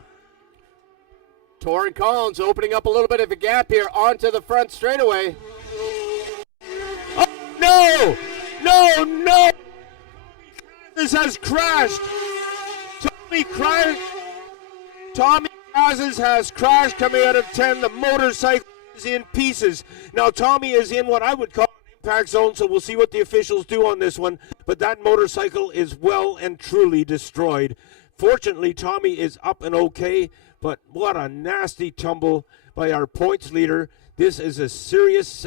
Torrin Collins opening up a little bit of a gap here onto the front straightaway. Oh, no! No! This has crashed. Tommy Kazas has crashed coming out of 10. The motorcycle is in pieces. Now, Tommy is in what I would call an impact zone, so we'll see what the officials do on this one. But that motorcycle is well and truly destroyed. Fortunately, Tommy is up and okay, but what a nasty tumble by our points leader. This is a serious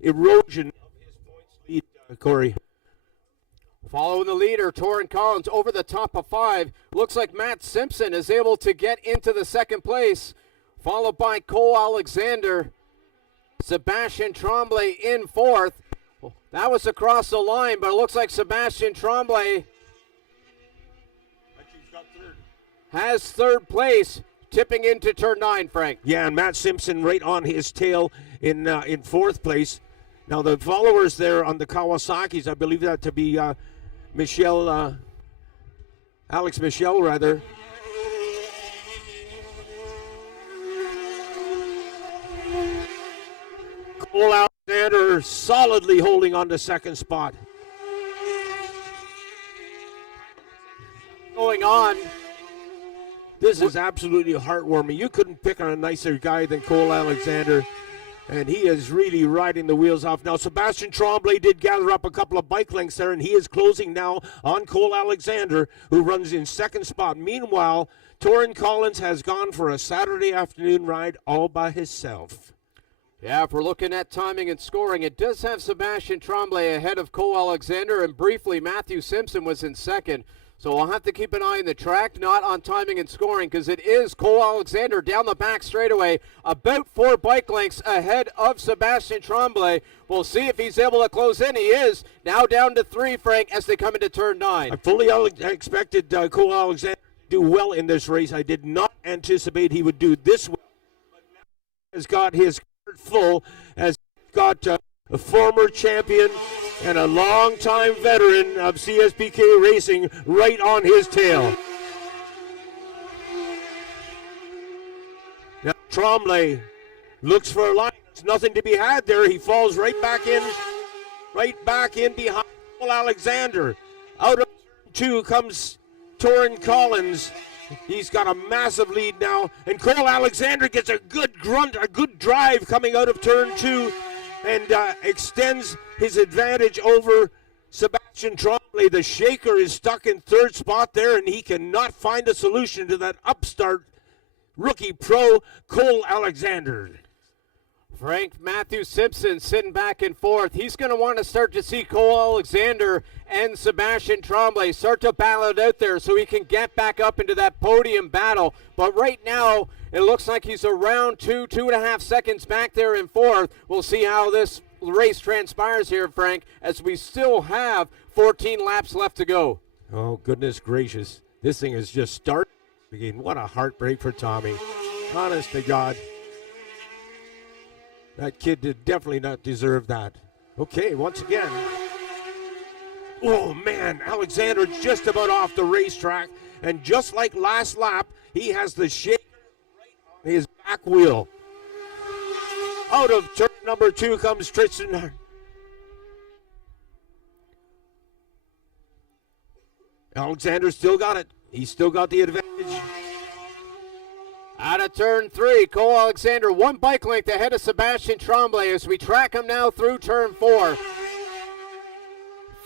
erosion of his points lead, Corey. Following the leader, Torrin Collins over the top of 5. Looks like Matt Simpson is able to get into the second place, followed by Cole Alexander. Sebastian Tremblay in 4th. That was across the line, but it looks like Sebastian Tremblay has 3rd place, tipping into turn 9, Frank. Yeah, and Matt Simpson right on his tail in 4th place. Now the followers there on the Kawasaki's, I believe that to be Alex Michel rather. Cole Alexander solidly holding on to 2nd spot. Going on. This is absolutely heartwarming. You couldn't pick on a nicer guy than Cole Alexander, and he is really riding the wheels off. Now, Sebastian Tremblay did gather up a couple of bike lengths there, and he is closing now on Cole Alexander, who runs in 2nd spot. Meanwhile, Torrin Collins has gone for a Saturday afternoon ride all by himself. Yeah, if we're looking at timing and scoring, it does have Sebastian Tremblay ahead of Cole Alexander, and briefly Matthew Simpson was in 2nd. So we'll have to keep an eye on the track, not on timing and scoring, because it is Cole Alexander down the back straightaway, about 4 bike lengths ahead of Sebastian Tremblay. We'll see if he's able to close in. He is now down to 3, Frank, as they come into turn 9. I fully expected Cole Alexander to do well in this race. I did not anticipate he would do this well. But now he has got his cart full, has got a former champion and a longtime veteran of CSBK racing right on his tail. Now Tremblay looks for a line. There's nothing to be had there. He falls right back in behind Cole Alexander. Out of turn 2 comes Torrin Collins. He's got a massive lead now, and Cole Alexander gets a good grunt, a good drive coming out of turn 2. And extends his advantage over Sebastian Tremblay. The shaker is stuck in 3rd spot there, and he cannot find a solution to that upstart rookie pro, Cole Alexander. Frank, Matthew Simpson sitting back in 4th. He's going to want to start to see Cole Alexander and Sebastian Tremblay start to battle it out there so he can get back up into that podium battle. But right now, it looks like he's around 2.5 seconds back there in 4th. We'll see how this race transpires here, Frank, as we still have 14 laps left to go. Oh, goodness gracious. This thing is just starting again. What a heartbreak for Tommy. Honest to God. That kid did definitely not deserve that. Okay, once again. Oh, man, Alexander just about off the racetrack. And just like last lap, he has the shaker right on his back wheel. Out of turn number 2 comes Tristan. Alexander still got it. He's still got the advantage. Out of turn 3, Cole Alexander 1 bike length ahead of Sebastian Tremblay as we track him now through turn 4.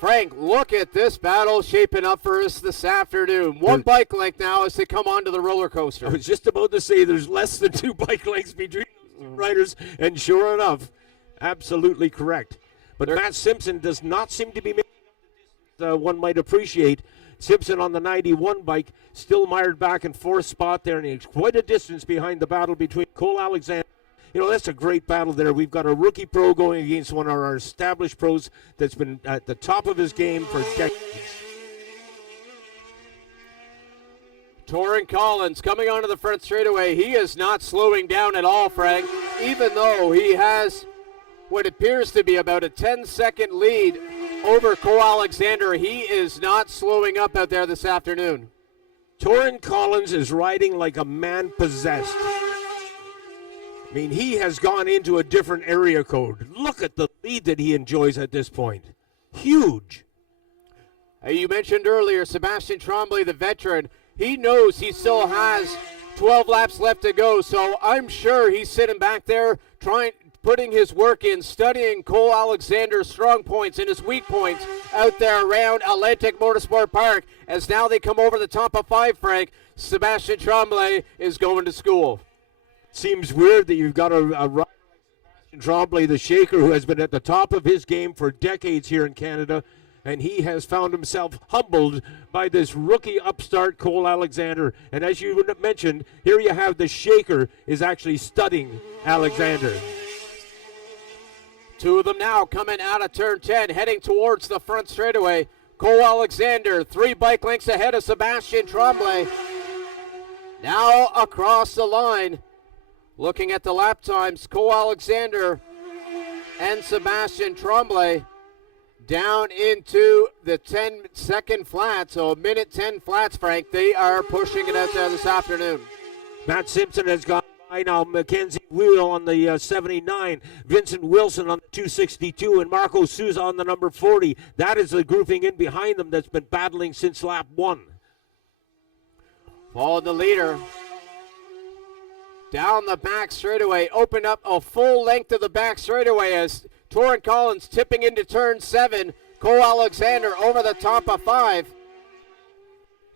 Frank, look at this battle shaping up for us this afternoon. 1 bike length now as they come onto the roller coaster. I was just about to say there's less than 2 bike lengths between those 2 riders, and sure enough, absolutely correct. But Matt Simpson does not seem to be making up the distance one might appreciate. Simpson on the 91 bike, still mired back in 4th spot there, and he's quite a distance behind the battle between Cole Alexander that's a great battle there. We've got a rookie pro going against one of our established pros that's been at the top of his game for decades. Torrin Collins coming onto the front straightaway. He is not slowing down at all, Frank, even though he has what appears to be about a 10-second lead over Cole Alexander. He is not slowing up out there this afternoon. Torrin Collins is riding like a man possessed. I mean, he has gone into a different area code. Look at the lead that he enjoys at this point. Huge. You mentioned earlier Sebastien Tremblay, the veteran. He knows he still has 12 laps left to go, so I'm sure he's sitting back there putting his work in, studying Cole Alexander's strong points and his weak points out there around Atlantic Motorsport Park. As now they come over the top of 5, Frank, Sebastien Tremblay is going to school. Seems weird that you've got a rider like Sebastien Tremblay, the shaker, who has been at the top of his game for decades here in Canada, and he has found himself humbled by this rookie upstart Cole Alexander. And as you mentioned, here you have the shaker is actually studying Alexander. Two of them now coming out of turn 10, heading towards the front straightaway. Cole Alexander, 3 bike lengths ahead of Sebastien Tremblay. Now across the line, looking at the lap times, Cole Alexander and Sebastien Tremblay down into the 10-second flat, so a minute 10 flats, Frank. They are pushing it out there this afternoon. Matt Simpson has gone by now. Mackenzie Wheel on the 79, Vincent Wilson on the 262, and Marco Souza on the number 40. That is the grouping in behind them that's been battling since lap 1. Following the leader. Down the back straightaway, open up a full length of the back straightaway as Torrin Collins tipping into turn 7. Cole Alexander over the top of 5.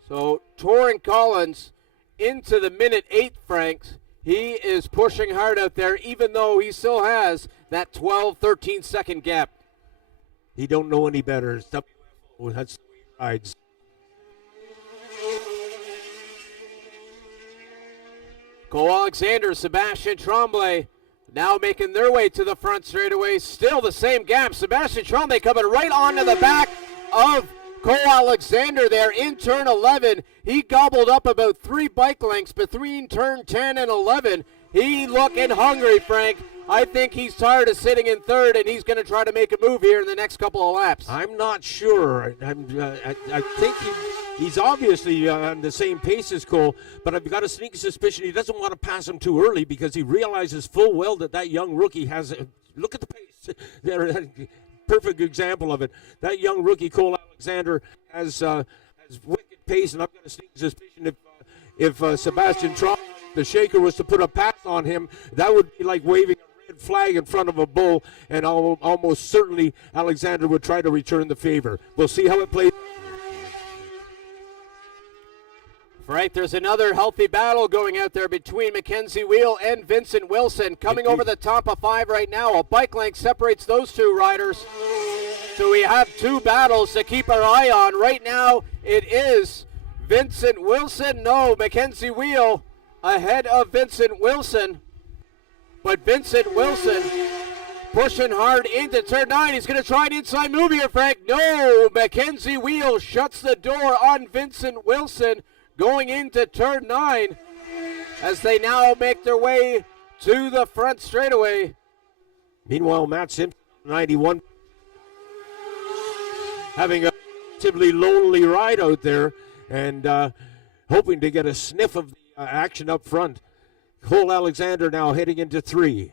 So Torrin Collins into the minute 8, Franks. He is pushing hard out there, even though he still has that 12, 13 second gap. He don't know any better. That's the way he rides. Cole Alexander, Sebastien Tremblay now making their way to the front straightaway. Still the same gap. Sebastien Tremblay coming right onto the back of Cole Alexander there in turn 11. He gobbled up about 3 bike lengths between turn 10 and 11. He looking hungry, Frank. I think he's tired of sitting in third, and he's going to try to make a move here in the next couple of laps. I'm not sure. I think he's obviously on the same pace as Cole, but I've got a sneaky suspicion he doesn't want to pass him too early because he realizes full well that young rookie has look at the pace. There, perfect example of it. That young rookie Cole Alexander has wicked pace, and I've got a sneaky suspicion if Sebastien Tremblay, the shaker, was to put a pass on him, that would be like waving a red flag in front of a bull, and almost certainly Alexander would try to return the favor. We'll see how it plays. Frank, there's another healthy battle going out there between Mackenzie Wheel and Vincent Wilson. Coming over the top of 5 right now. A bike length separates those two riders. So we have 2 battles to keep our eye on. Right now, it is Vincent Wilson. No, Mackenzie Wheel ahead of Vincent Wilson. But Vincent Wilson pushing hard into turn 9. He's going to try an inside move here, Frank. No, Mackenzie Wheel shuts the door on Vincent Wilson going into turn 9 as they now make their way to the front straightaway. Meanwhile, Matt Simpson, 91, having a relatively lonely ride out there and hoping to get a sniff of the action up front. Cole Alexander now heading into 3.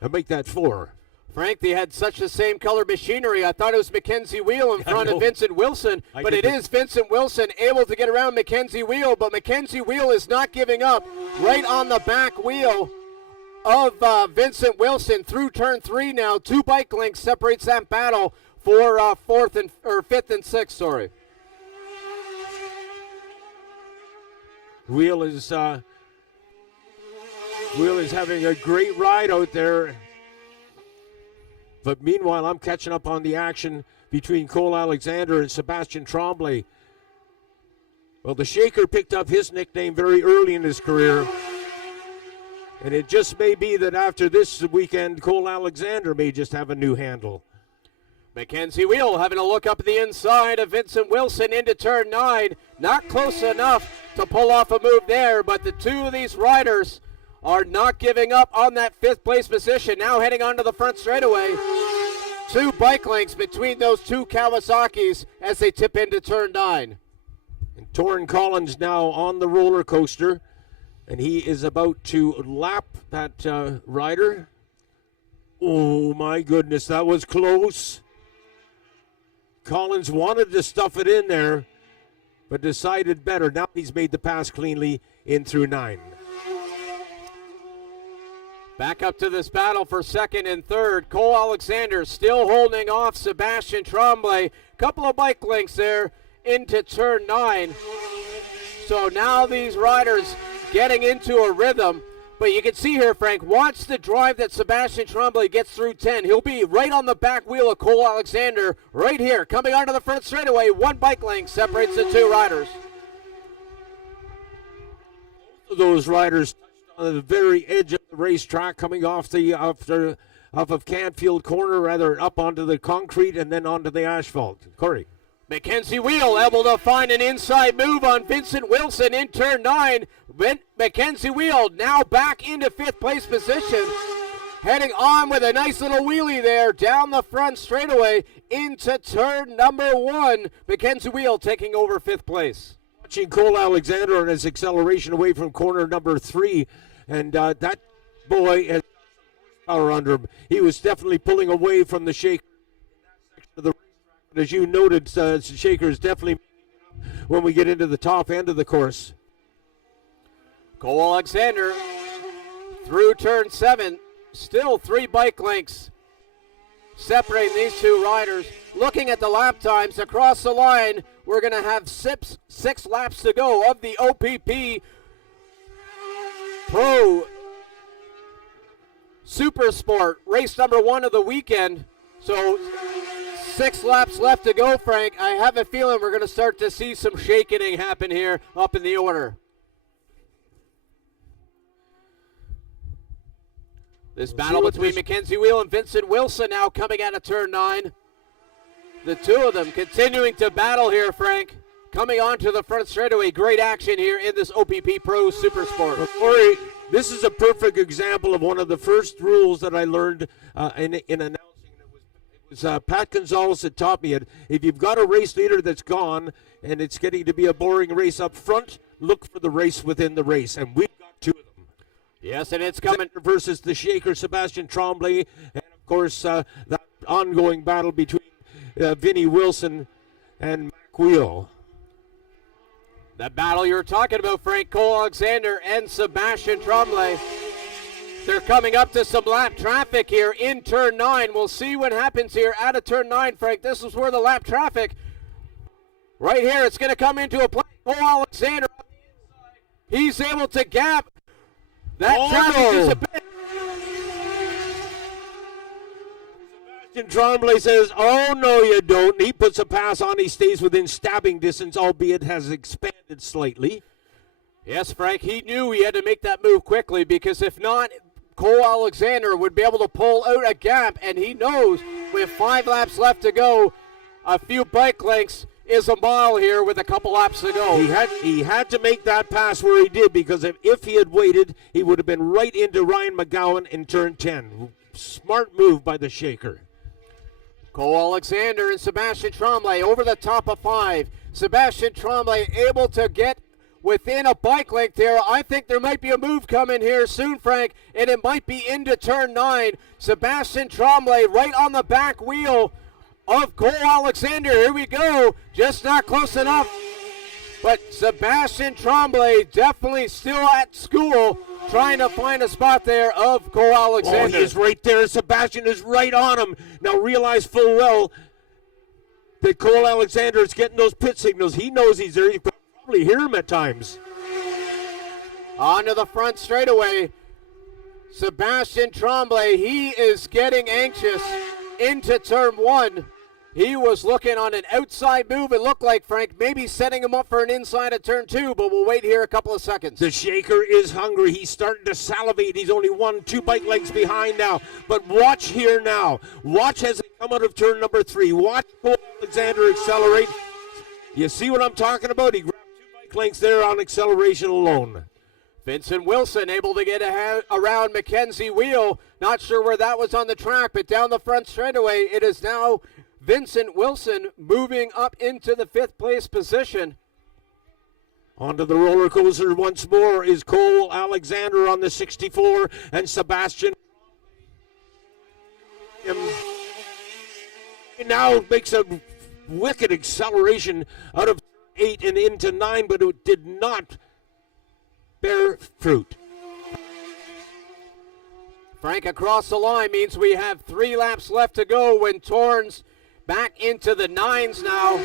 And make that 4. Frank, they had such the same color machinery. I thought it was Mackenzie Wheel in front of Vincent Wilson, but it is Vincent Wilson able to get around Mackenzie Wheel, but Mackenzie Wheel is not giving up. Right on the back wheel of Vincent Wilson through turn 3 now. 2 bike lengths separates that battle for 5th and 6th. Sorry. Wheel is having a great ride out there. But meanwhile, I'm catching up on the action between Cole Alexander and Sebastien Tremblay. Well, the shaker picked up his nickname very early in his career. And it just may be that after this weekend, Cole Alexander may just have a new handle. Mackenzie Wheel having a look up at the inside of Vincent Wilson into turn 9. Not close enough to pull off a move there, but the two of these riders are not giving up on that 5th place position. Now heading onto the front straightaway. 2 bike lengths between those 2 Kawasaki's as they tip into turn 9. And Torrin Collins now on the roller coaster, and he is about to lap that rider. Oh my goodness, that was close. Collins wanted to stuff it in there, but decided better. Now he's made the pass cleanly in through 9. Back up to this battle for 2nd and 3rd. Cole Alexander still holding off Sebastian Tremblay. Couple of bike lengths there into turn 9. So now these riders getting into a rhythm. But you can see here, Frank, watch the drive that Sebastian Tremblay gets through 10. He'll be right on the back wheel of Cole Alexander right here. Coming onto the front straightaway, 1 bike length separates the 2 riders. Those riders on the very edge of the racetrack, coming off of Canfield Corner, rather up onto the concrete and then onto the asphalt. Corey. Mackenzie Wheel able to find an inside move on Vincent Wilson in turn 9. Mackenzie Wheel now back into 5th place position. Heading on with a nice little wheelie there down the front straightaway into turn number 1. Mackenzie Wheel taking over 5th place. Watching Cole Alexander on his acceleration away from corner number 3, and that boy has power under him. He was definitely pulling away from the shaker. As you noted, shaker is definitely when we get into the top end of the course. Cole Alexander through turn 7, still 3 bike lengths separating these 2 riders. Looking at the lap times across the line, we're going to have 6 laps to go of the OPP Pro Super Sport race number 1 of the weekend. So 6 laps left to go, Frank. I have a feeling we're going to start to see some shaking happen here up in the order. This battle between Mackenzie Wheel and Vincent Wilson now coming out of turn 9. The 2 of them continuing to battle here, Frank. Coming onto the front straightaway. Great action here in this OPP Pro Super Sport. Corey, this is a perfect example of one of the first rules that I learned in announcing. It was Pat Gonzalez that taught me it. If you've got a race leader that's gone and it's getting to be a boring race up front, look for the race within the race. And we've got 2 of them. Yes, and it's coming. Versus the shaker, Sebastian Tremblay, and of course that ongoing battle between Vinnie Wilson and Mac Wheel. That battle you're talking about, Frank, Cole Alexander and Sebastian Tremblay. They're coming up to some lap traffic here in turn 9. We'll see what happens here out of turn 9, Frank. This is where the lap traffic, right here, it's going to come into a play. Cole Alexander on the inside. He's able to gap. That traffic is a bit. Sebastian Tremblay says, oh, no, you don't. He puts a pass on. He stays within stabbing distance, albeit has expanded slightly. Yes, Frank, he knew he had to make that move quickly because if not, Cole Alexander would be able to pull out a gap, and he knows with 5 laps left to go, a few bike lengths is a mile here with a couple laps to go. He had to make that pass where he did, because if he had waited, he would have been right into Ryan McGowan in turn 10. Smart move by the shaker. Cole Alexander and Sebastian Tremblay over the top of 5. Sebastian Tremblay able to get within a bike length there. I think there might be a move coming here soon, Frank, and it might be into turn 9. Sebastian Tremblay right on the back wheel of Cole Alexander. Here we go. Just not close enough. But Sebastian Tremblay definitely still at school, trying to find a spot there of Cole Alexander. Oh, he is right there. Sebastian is right on him. Now realize full well that Cole Alexander is getting those pit signals. He knows he's there. You can probably hear him at times. Onto the front straightaway. Sebastian Tremblay, he is getting anxious into turn 1. He was looking on an outside move, it looked like, Frank, maybe setting him up for an inside of turn 2, but we'll wait here a couple of seconds. The Shaker is hungry. He's starting to salivate. He's only 2 bike lengths behind now. But watch here now. Watch as they come out of turn number 3. Watch Cole Alexander accelerate. You see what I'm talking about? He grabbed 2 bike lengths there on acceleration alone. Vincent Wilson able to get around Mackenzie Wheel. Not sure where that was on the track, but down the front straightaway, it is now Vincent Wilson moving up into the 5th place position. Onto the roller coaster once more is Cole Alexander on the 64 and Sebastian. He now makes a wicked acceleration out of 8 and into 9, but it did not bear fruit. Frank, across the line means we have 3 laps left to go when Torrens back into the 9s now.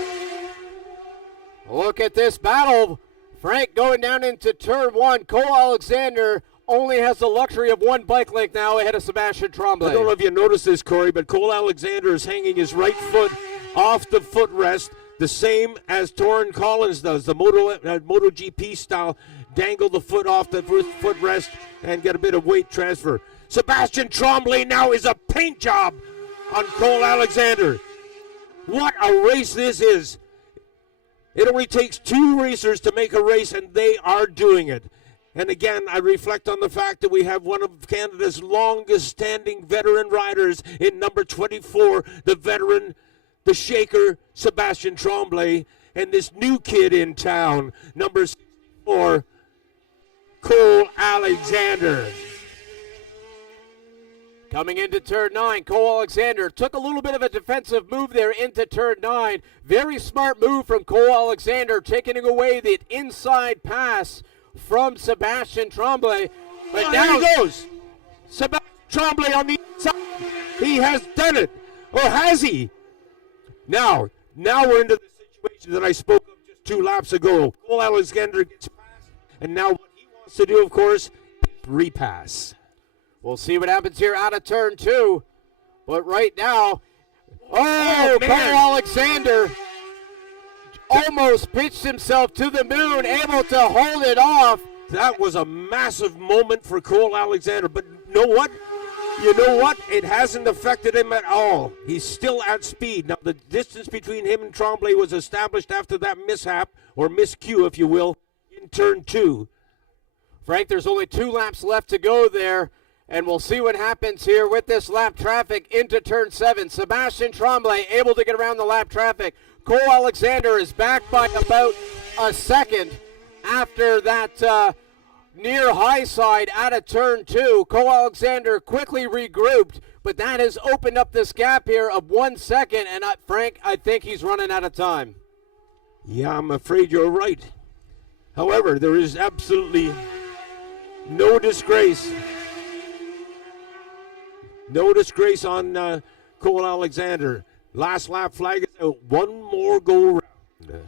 Look at this battle. Frank going down into turn 1. Cole Alexander only has the luxury of 1 bike length now ahead of Sebastian Tremblay. I don't know if you noticed this, Corey, but Cole Alexander is hanging his right foot off the footrest, the same as Torrin Collins does, the MotoGP style. Dangle the foot off the footrest and get a bit of weight transfer. Sebastian Tremblay now is a paint job on Cole Alexander. What a race this is. It only takes 2 racers to make a race, and they are doing it. And again, I reflect on the fact that we have one of Canada's longest-standing veteran riders in number 24, the veteran, the Shaker, Sebastian Tremblay, and this new kid in town, number 64, Cole Alexander. Coming into turn 9, Cole Alexander took a little bit of a defensive move there into turn 9. Very smart move from Cole Alexander, taking away the inside pass from Sebastian Tremblay. But now he goes. Sebastian Tremblay on the inside. He has done it. Or has he? Now we're into the situation that I spoke of just 2 laps ago. Cole Alexander gets past, and now what he wants to do, of course, is repass. We'll see what happens here out of turn 2. But right now, Cole Alexander almost pitched himself to the moon, able to hold it off. That was a massive moment for Cole Alexander. But you know what? It hasn't affected him at all. He's still at speed. Now, the distance between him and Tremblay was established after that mishap, or miscue, if you will, in turn 2. Frank, there's only 2 laps left to go there. And we'll see what happens here with this lap traffic into turn 7. Sebastian Tremblay able to get around the lap traffic. Cole Alexander is back by about a second after that near high side out of turn 2. Cole Alexander quickly regrouped, but that has opened up this gap here of 1 second. And Frank, I think he's running out of time. Yeah, I'm afraid you're right. However, there is absolutely no disgrace. No disgrace on Cole Alexander. Last lap flag is out. 1 more go round.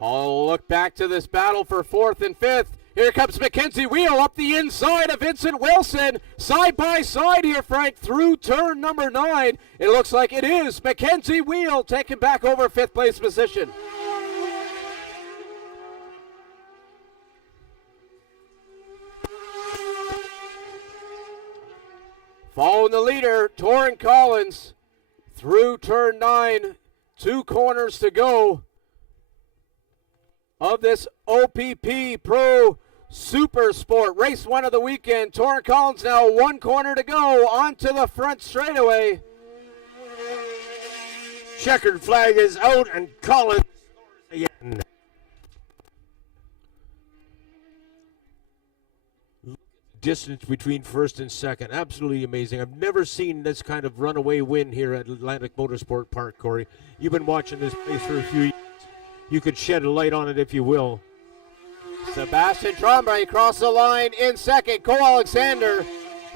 I'll look back to this battle for 4th and 5th. Here comes Mackenzie Wheel up the inside of Vincent Wilson. Side by side here, Frank, through turn number 9. It looks like it is Mackenzie Wheel taking back over 5th place position. Following the leader, Torrin Collins, through turn 9, 2 corners to go of this OPP Pro Super Sport. Race 1 of the weekend. Torrin Collins now 1 corner to go onto the front straightaway. Checkered flag is out, and Collins scores again. Distance between first and second, absolutely amazing. I've never seen this kind of runaway win here at Atlantic Motorsport Park, Corey. You've been watching this place for a few years. You could shed a light on it if you will. Sebastian Tremblay across the line in second. Cole Alexander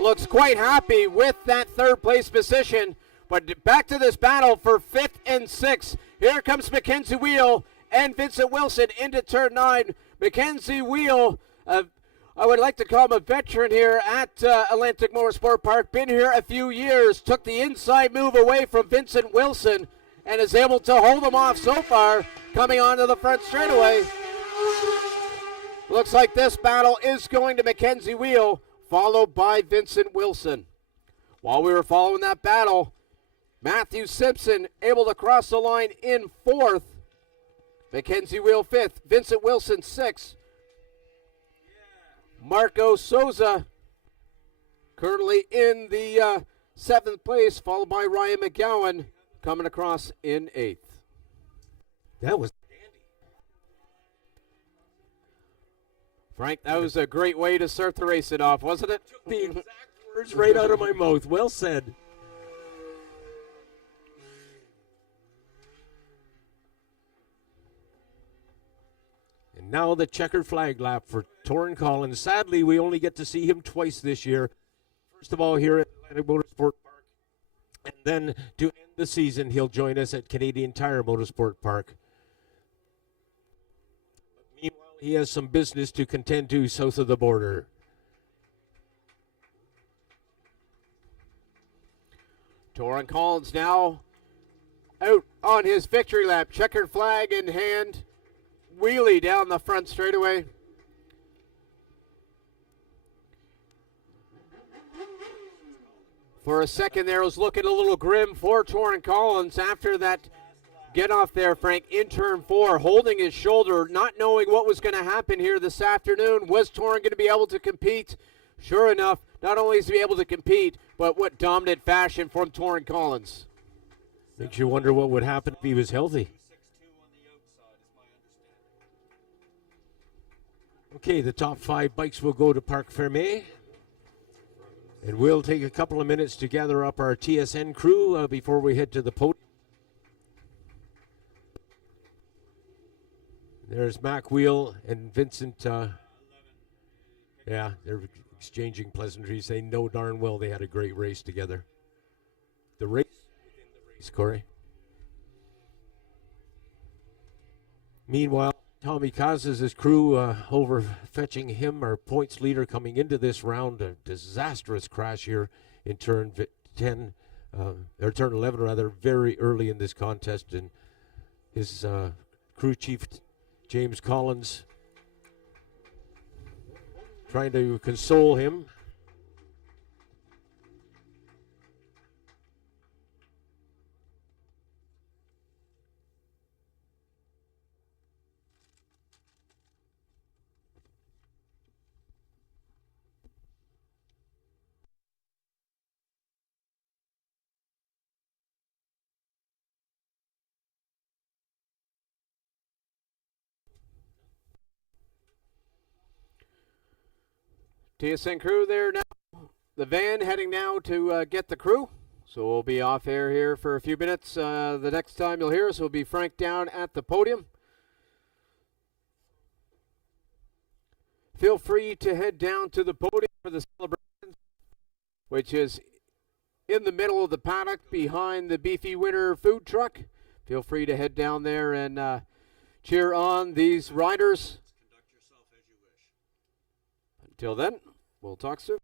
looks quite happy with that 3rd place position. But back to this battle for 5th and 6th. Here comes Mackenzie Wheel and Vincent Wilson into turn 9. Mackenzie Wheel, I would like to call him a veteran here at Atlantic Motorsport Park. Been here a few years. Took the inside move away from Vincent Wilson and is able to hold him off so far, coming onto the front straightaway. Looks like this battle is going to Mackenzie Wheel, followed by Vincent Wilson. While we were following that battle, Matthew Simpson able to cross the line in 4th. Mackenzie Wheel 5th. Vincent Wilson 6th. Marco Souza currently in the 7th place, followed by Ryan McGowan coming across in 8th. That was Frank, that was a great way to start the racing off, wasn't it? the exact words right out of my mouth. Well said. And now the checkered flag lap for Torrin Collins. Sadly, we only get to see him twice this year. First of all, here at Atlantic Motorsport Park. And then to end the season, he'll join us at Canadian Tire Motorsport Park. Meanwhile, he has some business to contend to south of the border. Torrin Collins now out on his victory lap. Checkered flag in hand. Wheelie down the front straightaway. For a second there, it was looking a little grim for Torrin Collins after that get off there, Frank, in turn 4, holding his shoulder, not knowing what was going to happen here this afternoon. Was Torrin going to be able to compete? Sure enough, not only is he able to compete, but what dominant fashion from Torrin Collins. Makes you wonder what would happen if he was healthy. Okay, the top 5 bikes will go to Parc Fermé. And we'll take a couple of minutes to gather up our TSN crew before we head to the podium. There's Mac Wheel and Vincent. Yeah, they're exchanging pleasantries. They know darn well they had a great race together. The race within the race, Corey. Meanwhile, Tommy Casas' crew over fetching him, our points leader coming into this round. A disastrous crash here in turn 10, or turn 11 rather, very early in this contest. And his crew chief, James Collins, trying to console him. TSN crew there now. The van heading now to get the crew. So we'll be off air here for a few minutes. The next time you'll hear us will be Frank down at the podium. Feel free to head down to the podium for the celebration, which is in the middle of the paddock behind the Beefy Winter food truck. Feel free to head down there and cheer on these riders. Until then, we'll talk soon.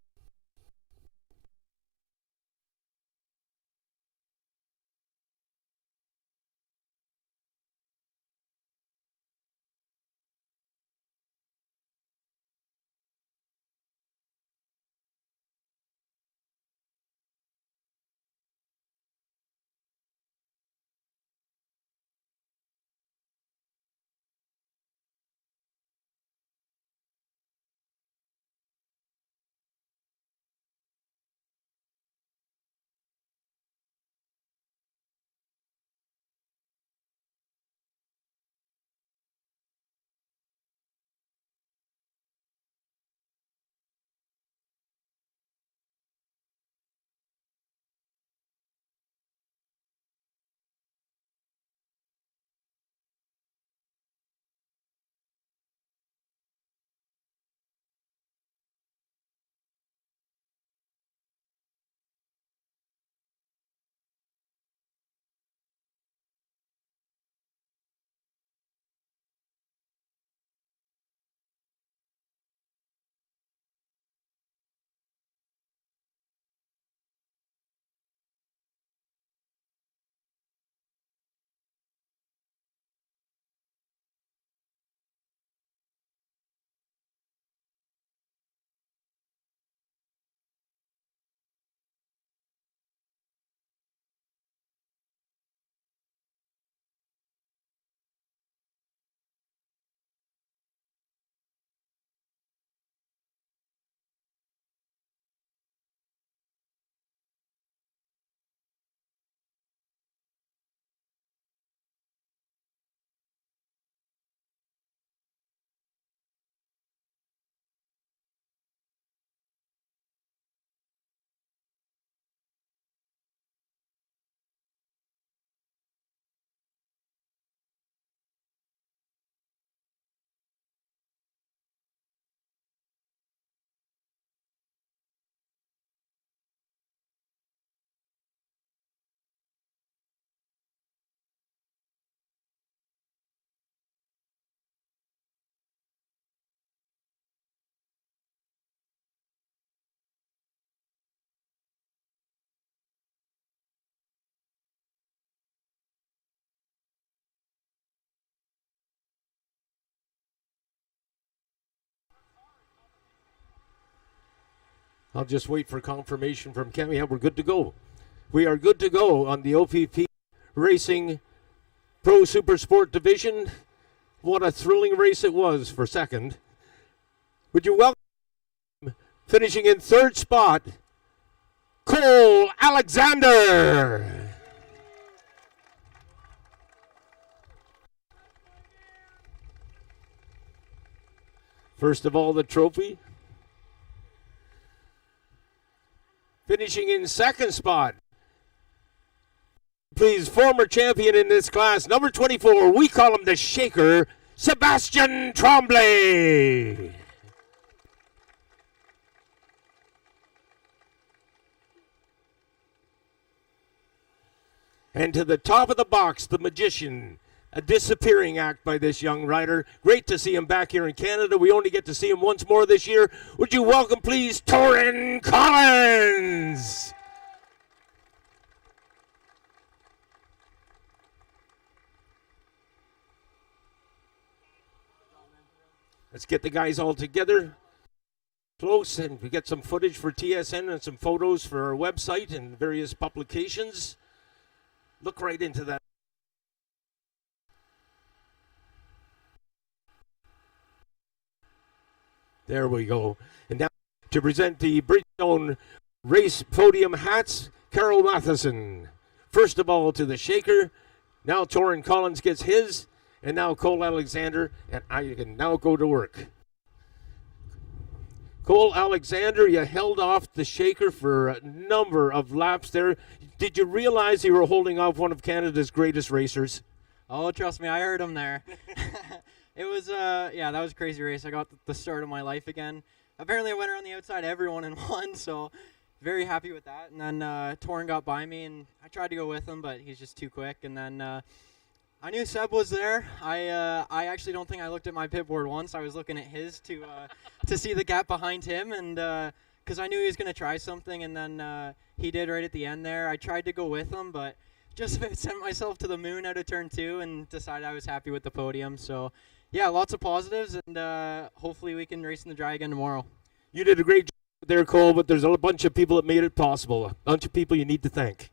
I'll just wait for confirmation from Kemi. Yeah, we're good to go. We are good to go on the OPP Racing Pro Super Sport Division. What a thrilling race it was for second. Would you welcome, finishing in third spot, Cole Alexander. First of all, the trophy. Finishing in second spot, please, former champion in this class, number 24, we call him the Shaker, Sebastian Tremblay. And to the top of the box, the Magician, a disappearing act by this young rider. Great to see him back here in Canada. We only get to see him once more this year. Would you welcome, please, Torrin Collins? Let's get the guys all together close, and we get some footage for TSN and some photos for our website and various publications. Look right into that. There we go. And now to present the Bridgestone Race Podium hats, Carol Matheson. First of all to the Shaker. Now Torrin Collins gets his. And now Cole Alexander. And I can now go to work. Cole Alexander, you held off the Shaker for a number of laps there. Did you realize you were holding off one of Canada's greatest racers? Oh, trust me, I heard him there. It was, yeah, that was a crazy race. I got the start of my life again. Apparently, I went around the outside everyone and won, so very happy with that. And then Torrin got by me, and I tried to go with him, but he's just too quick. And then I knew Seb was there. I actually don't think I looked at my pit board once. I was looking at his to see the gap behind him, and because I knew he was going to try something, and then he did right at the end there. I tried to go with him, but just sent myself to the moon out of turn 2 and decided I was happy with the podium. So, yeah, lots of positives, and hopefully we can race in the dry again tomorrow. You did a great job there, Cole, but there's a bunch of people that made it possible. A bunch of people you need to thank.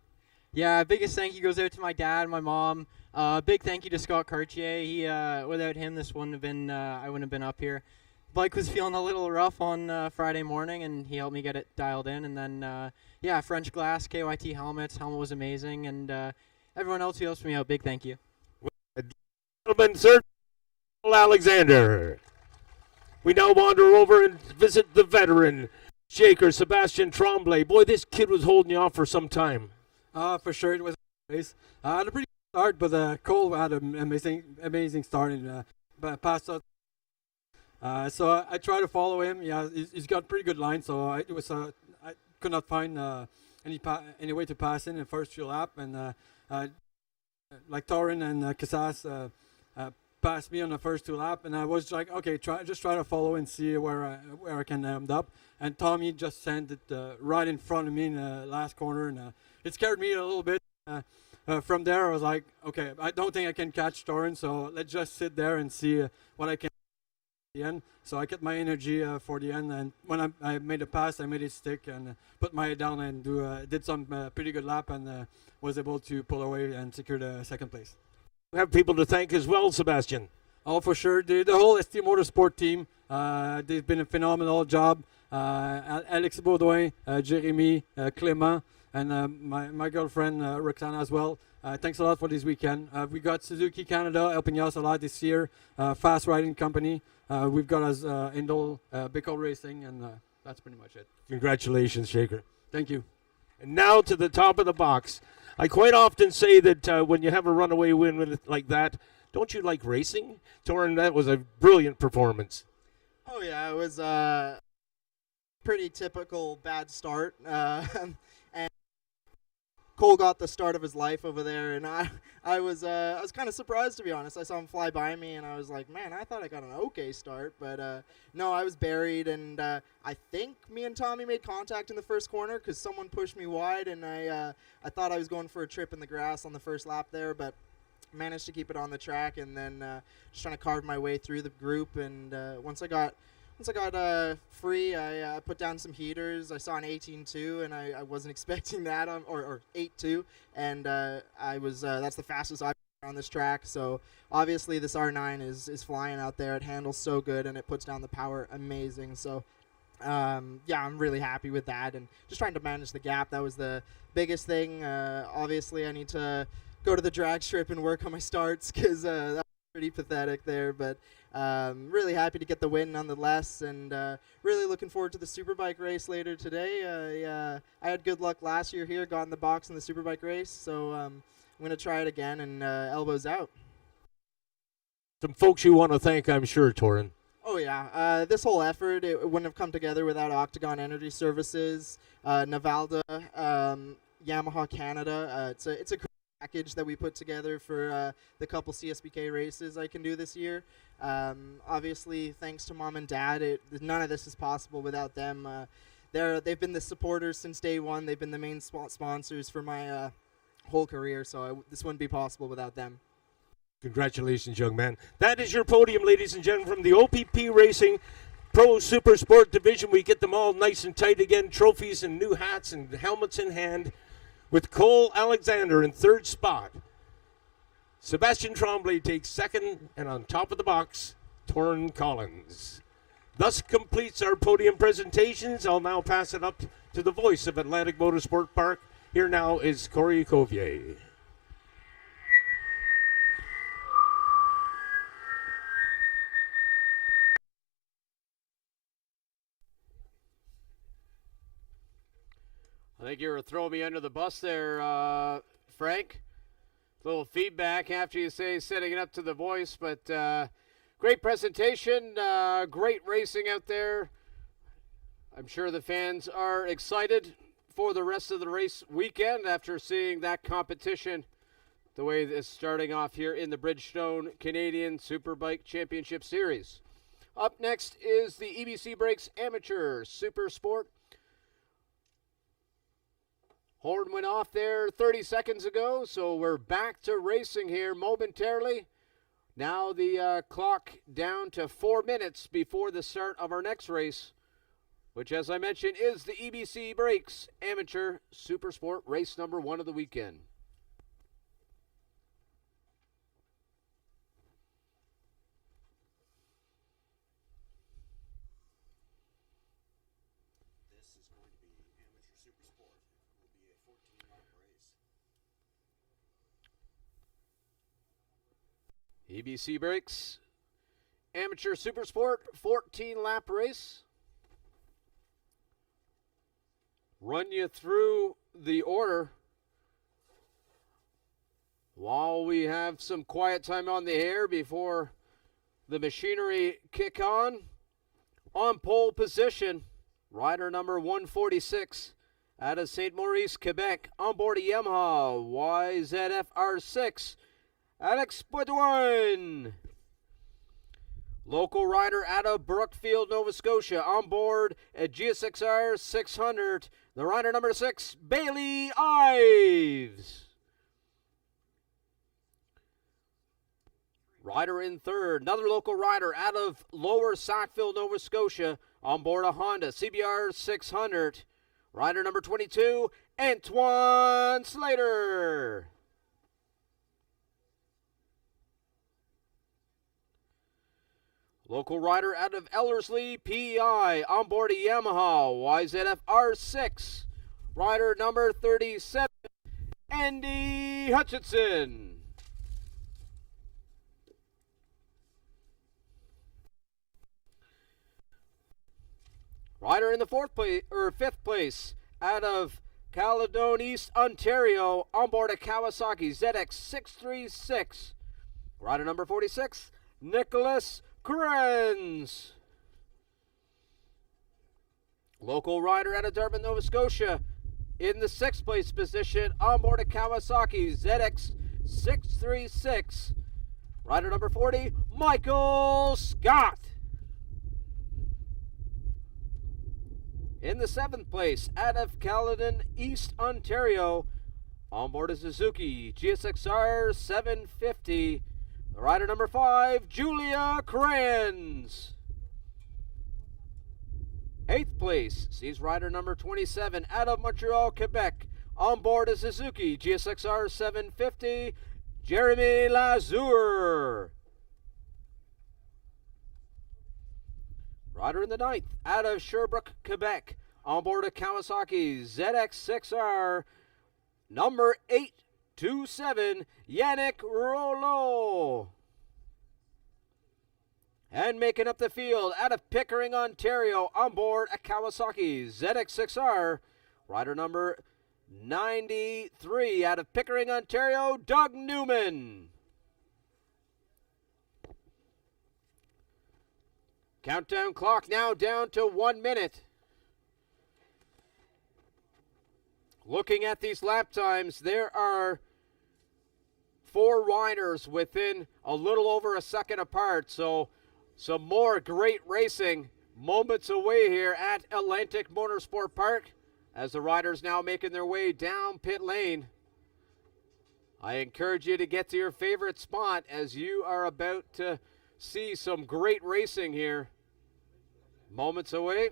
Yeah, biggest thank you goes out to my dad, my mom. Big thank you to Scott Cartier. He, without him, this wouldn't have been. I wouldn't have been up here. Bike was feeling a little rough on Friday morning, and he helped me get it dialed in. And then, yeah, French Glass, KYT helmets. Helmet was amazing, and everyone else who helps me out. Big thank you. Gentlemen, third, Alexander. We now wander over and visit the veteran Shaker, Sebastian Tremblay. Boy, this kid was holding you off for some time. For sure, it was a race. I had a pretty good start, but Cole had an amazing start and passed out. So I tried to follow him. Yeah, he's got pretty good line. So I could not find any way to pass in the first few laps, and like Torrin and Casas passed me on the first 2 laps, and I was like, okay, just try to follow and see where I can end up. And Tommy just sent it right in front of me in the last corner, and it scared me a little bit. From there, I was like, okay, I don't think I can catch Torrin, so let's just sit there and see what I can at the end. So I kept my energy for the end, and when I made a pass, I made it stick and put my head down and did some pretty good lap, and was able to pull away and secure the second place. We have people to thank as well, Sebastian. Oh, for sure. The whole ST Motorsport team, they've been a phenomenal job. Alex Baudouin, Jeremy, Clément, and my girlfriend Roxana as well. Thanks a lot for this weekend. We got Suzuki Canada helping us a lot this year. Fast Riding Company. We've got us Indol, Bickle Racing, and that's pretty much it. Congratulations, Shaker. Thank you. And now to the top of the box. I quite often say that when you have a runaway win like that, don't you like racing? Torrin, that was a brilliant performance. Oh, yeah, it was pretty typical bad start. And Cole got the start of his life over there, and I was kind of surprised, to be honest. I saw him fly by me, and I was like, man, I thought I got an okay start, but no, I was buried, and I think me and Tommy made contact in the first corner because someone pushed me wide, and I thought I was going for a trip in the grass on the first lap there, but managed to keep it on the track, and then just trying to carve my way through the group, and once I got I got free, I put down some heaters. I saw an 18.2, and I wasn't expecting that or 8.2, and I was that's the fastest I've been on this track. So obviously this R9 is flying out there. It handles so good, and it puts down the power amazing. So yeah, I'm really happy with that, and just trying to manage the gap. That was the biggest thing. Obviously, I need to go to the drag strip and work on my starts, because that's pretty pathetic there. But really happy to get the win nonetheless, and really looking forward to the Superbike race later today. I had good luck last year here, got in the box in the Superbike race, so I'm going to try it again, and elbows out. Some folks you want to thank, I'm sure, Torin. Oh yeah, this whole effort, it wouldn't have come together without Octagon Energy Services, Navalda, Yamaha Canada. It's a great package that we put together for the couple CSBK races I can do this year. Obviously, thanks to Mom and Dad, none of this is possible without them. They've been the supporters since day one. They've been the main sponsors for my whole career, so this wouldn't be possible without them. Congratulations, young man. That is your podium, ladies and gentlemen, from the OPP Racing Pro Super Sport Division. We get them all nice and tight again, trophies and new hats and helmets in hand, with Cole Alexander in third spot. Sebastian Tremblay takes second, and on top of the box, Torin Collins. Thus completes our podium presentations. I'll now pass it up to the voice of Atlantic Motorsport Park. Here now is Corey Covier. I think you were throwing me under the bus there, Frank. A little feedback after you say setting it up to the voice, but great presentation, great racing out there. I'm sure the fans are excited for the rest of the race weekend after seeing that competition, the way it's starting off here in the Bridgestone Canadian Superbike Championship Series. Up next is the EBC Brakes Amateur Super Sport. Horn went off there 30 seconds ago, so we're back to racing here momentarily. Now the clock down to 4 minutes before the start of our next race, which, as I mentioned, is the EBC Brakes Amateur Super Sport race number 1 of the weekend. EBC Brakes Amateur Super Sport 14-lap race. Run you through the order while we have some quiet time on the air before the machinery kick on. On pole position, rider number 146 out of St. Maurice, Quebec, on board a Yamaha YZF R6. Alex Baudouin. Local rider out of Brookfield, Nova Scotia, on board a GSXR 600. The rider number 6, Bailey Ives. Rider in third, another local rider out of Lower Sackville, Nova Scotia, on board a Honda CBR 600. Rider number 22, Antoine Slater. Local rider out of Ellerslie, PEI, on board a Yamaha YZF R6. Rider number 37, Andy Hutchinson. Rider in the fifth place out of Caledon East, Ontario, on board a Kawasaki ZX 636. Rider number 46, Nicholas Krenz. Local rider out of Dartmouth, Nova Scotia, in the 6th place position, on board a Kawasaki ZX 636. Rider number 40, Michael Scott. In the 7th place, out of Caledon East, Ontario, on board a Suzuki GSXR 750. Rider number 5, Julia Kranz. 8th place sees rider number 27 out of Montreal, Quebec. On board a Suzuki GSXR 750, Jeremy Lazur. Rider in the 9th out of Sherbrooke, Quebec. On board a Kawasaki ZX6R, number 827, Yannick Rollo. And making up the field out of Pickering, Ontario, on board a Kawasaki ZX6R, rider number 93 out of Pickering, Ontario, Doug Newman. Countdown clock now down to 1 minute. Looking at these lap times, there are 4 riders within a little over a second apart, so some more great racing moments away here at Atlantic Motorsport Park as the riders now making their way down pit lane. I encourage you to get to your favorite spot as you are about to see some great racing here. Moments away.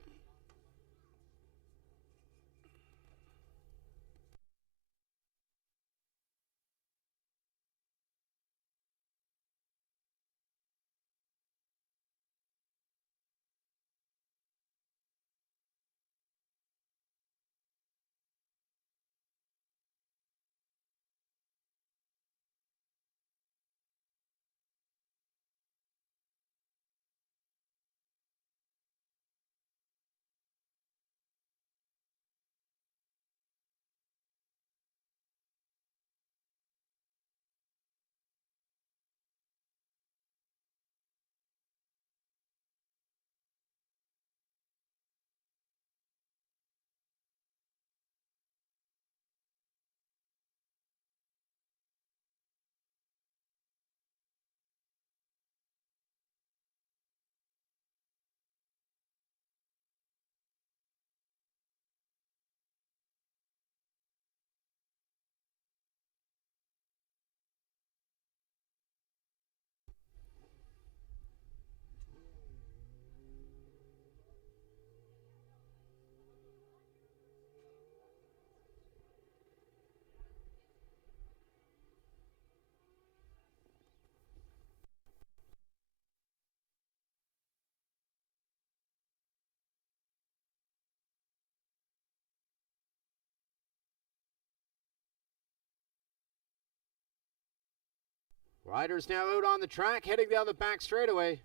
Riders now out on the track, heading down the back straightaway.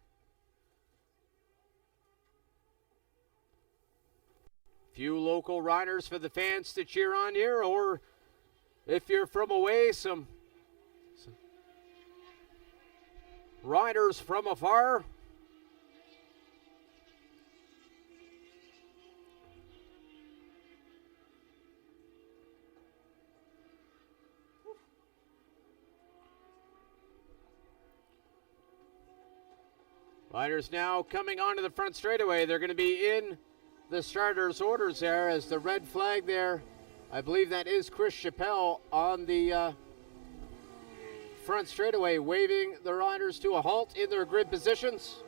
Few local riders for the fans to cheer on here, or if you're from away, some riders from afar. Riders now coming onto the front straightaway. They're going to be in the starters' orders there as the red flag there. I believe that is Chris Chappelle on the front straightaway, waving the riders to a halt in their grid positions.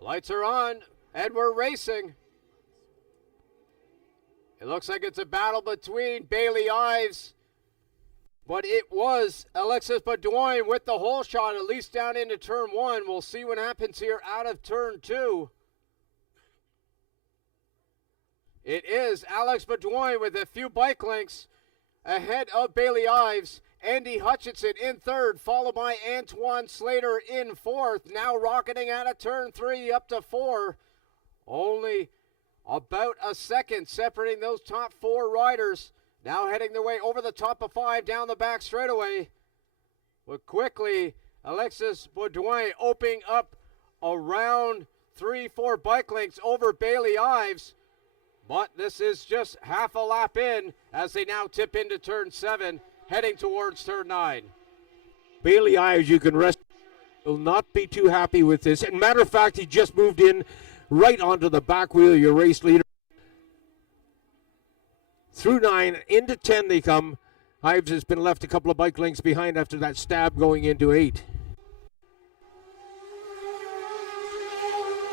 Lights are on, and we're racing. It looks like it's a battle between Bailey Ives, but it was Alexis Baudouin with the hole shot, at least down into turn 1. We'll see what happens here out of turn 2. It is Alex Baudouin with a few bike lengths ahead of Bailey Ives. Andy Hutchinson in third, followed by Antoine Slater in fourth. Now rocketing out of turn 3 up to 4. Only about a second separating those top 4 riders. Now heading their way over the top of 5 down the back straightaway. But quickly, Alexis Baudouin opening up around 3-4 bike lengths over Bailey Ives. But this is just half a lap in as they now tip into turn 7, heading towards turn 9. Bailey Ives, you can rest, will not be too happy with this. And matter of fact, he just moved in right onto the back wheel of your race leader. Through 9, into 10 they come. Ives has been left a couple of bike lengths behind after that stab going into 8.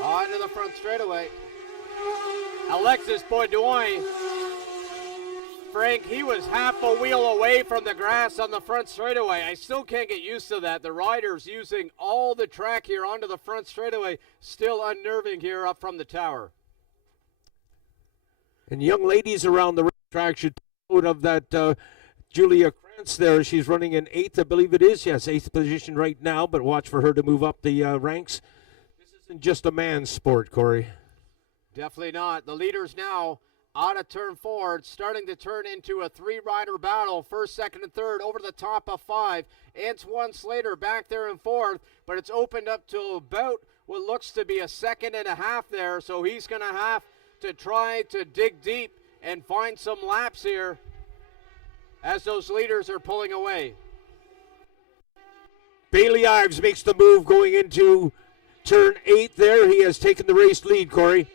On to the front straightaway. Alexis Baudouin. Frank, he was half a wheel away from the grass on the front straightaway. I still can't get used to that. The rider's using all the track here onto the front straightaway. Still unnerving here up from the tower. And young ladies around the racetrack should take note of that Julia Krantz there. She's running in 8th, I believe it is. Yes, 8th position right now, but watch for her to move up the ranks. This isn't just a man's sport, Corey. Definitely not. The leaders now out of turn 4, starting to turn into a 3-rider battle. First, second, and third over the top of 5. Antoine Slater back there in 4th, but it's opened up to about what looks to be a second and a half there, so he's going to have to try to dig deep and find some laps here as those leaders are pulling away. Bailey Ives makes the move going into turn 8 there. He has taken the race lead, Corey.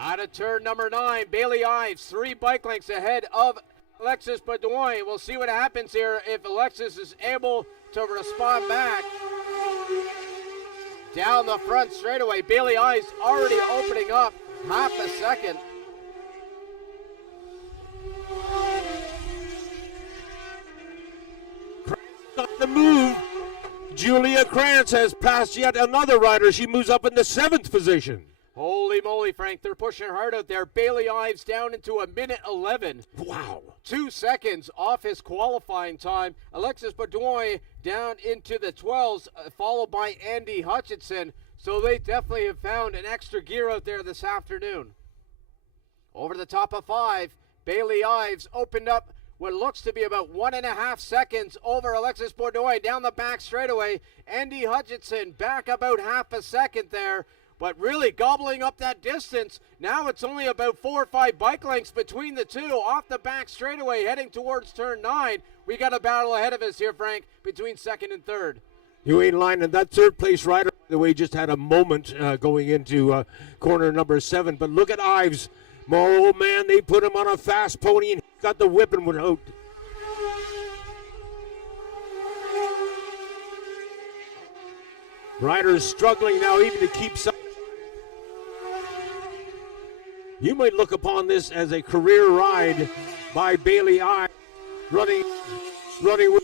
Out of turn number 9, Bailey Ives, 3 bike lengths ahead of Alexis Baudouin. We'll see what happens here if Alexis is able to respond back. Down the front straightaway, Bailey Ives already opening up half a second. On the move, Julia Krantz has passed yet another rider. She moves up in the 7th position. Holy moly, Frank, they're pushing hard out there. Bailey Ives down into a minute 11. Wow. 2 seconds off his qualifying time. Alexis Baudouin down into the 12s, followed by Andy Hutchinson. So they definitely have found an extra gear out there this afternoon. Over the top of 5, Bailey Ives opened up what looks to be about 1.5 seconds over Alexis Baudouin down the back straightaway. Andy Hutchinson back about half a second there, but really gobbling up that distance. Now it's only about 4 or 5 bike lengths between the two off the back straightaway heading towards turn 9. We got a battle ahead of us here, Frank, between 2nd and 3rd. You ain't lying, and that 3rd place rider, by the way, just had a moment going into corner number 7. But look at Ives. Oh, man, they put him on a fast pony, and he got the whip and went out. Riders struggling now even to keep some. You might look upon this as a career ride by Bailey Ives, running with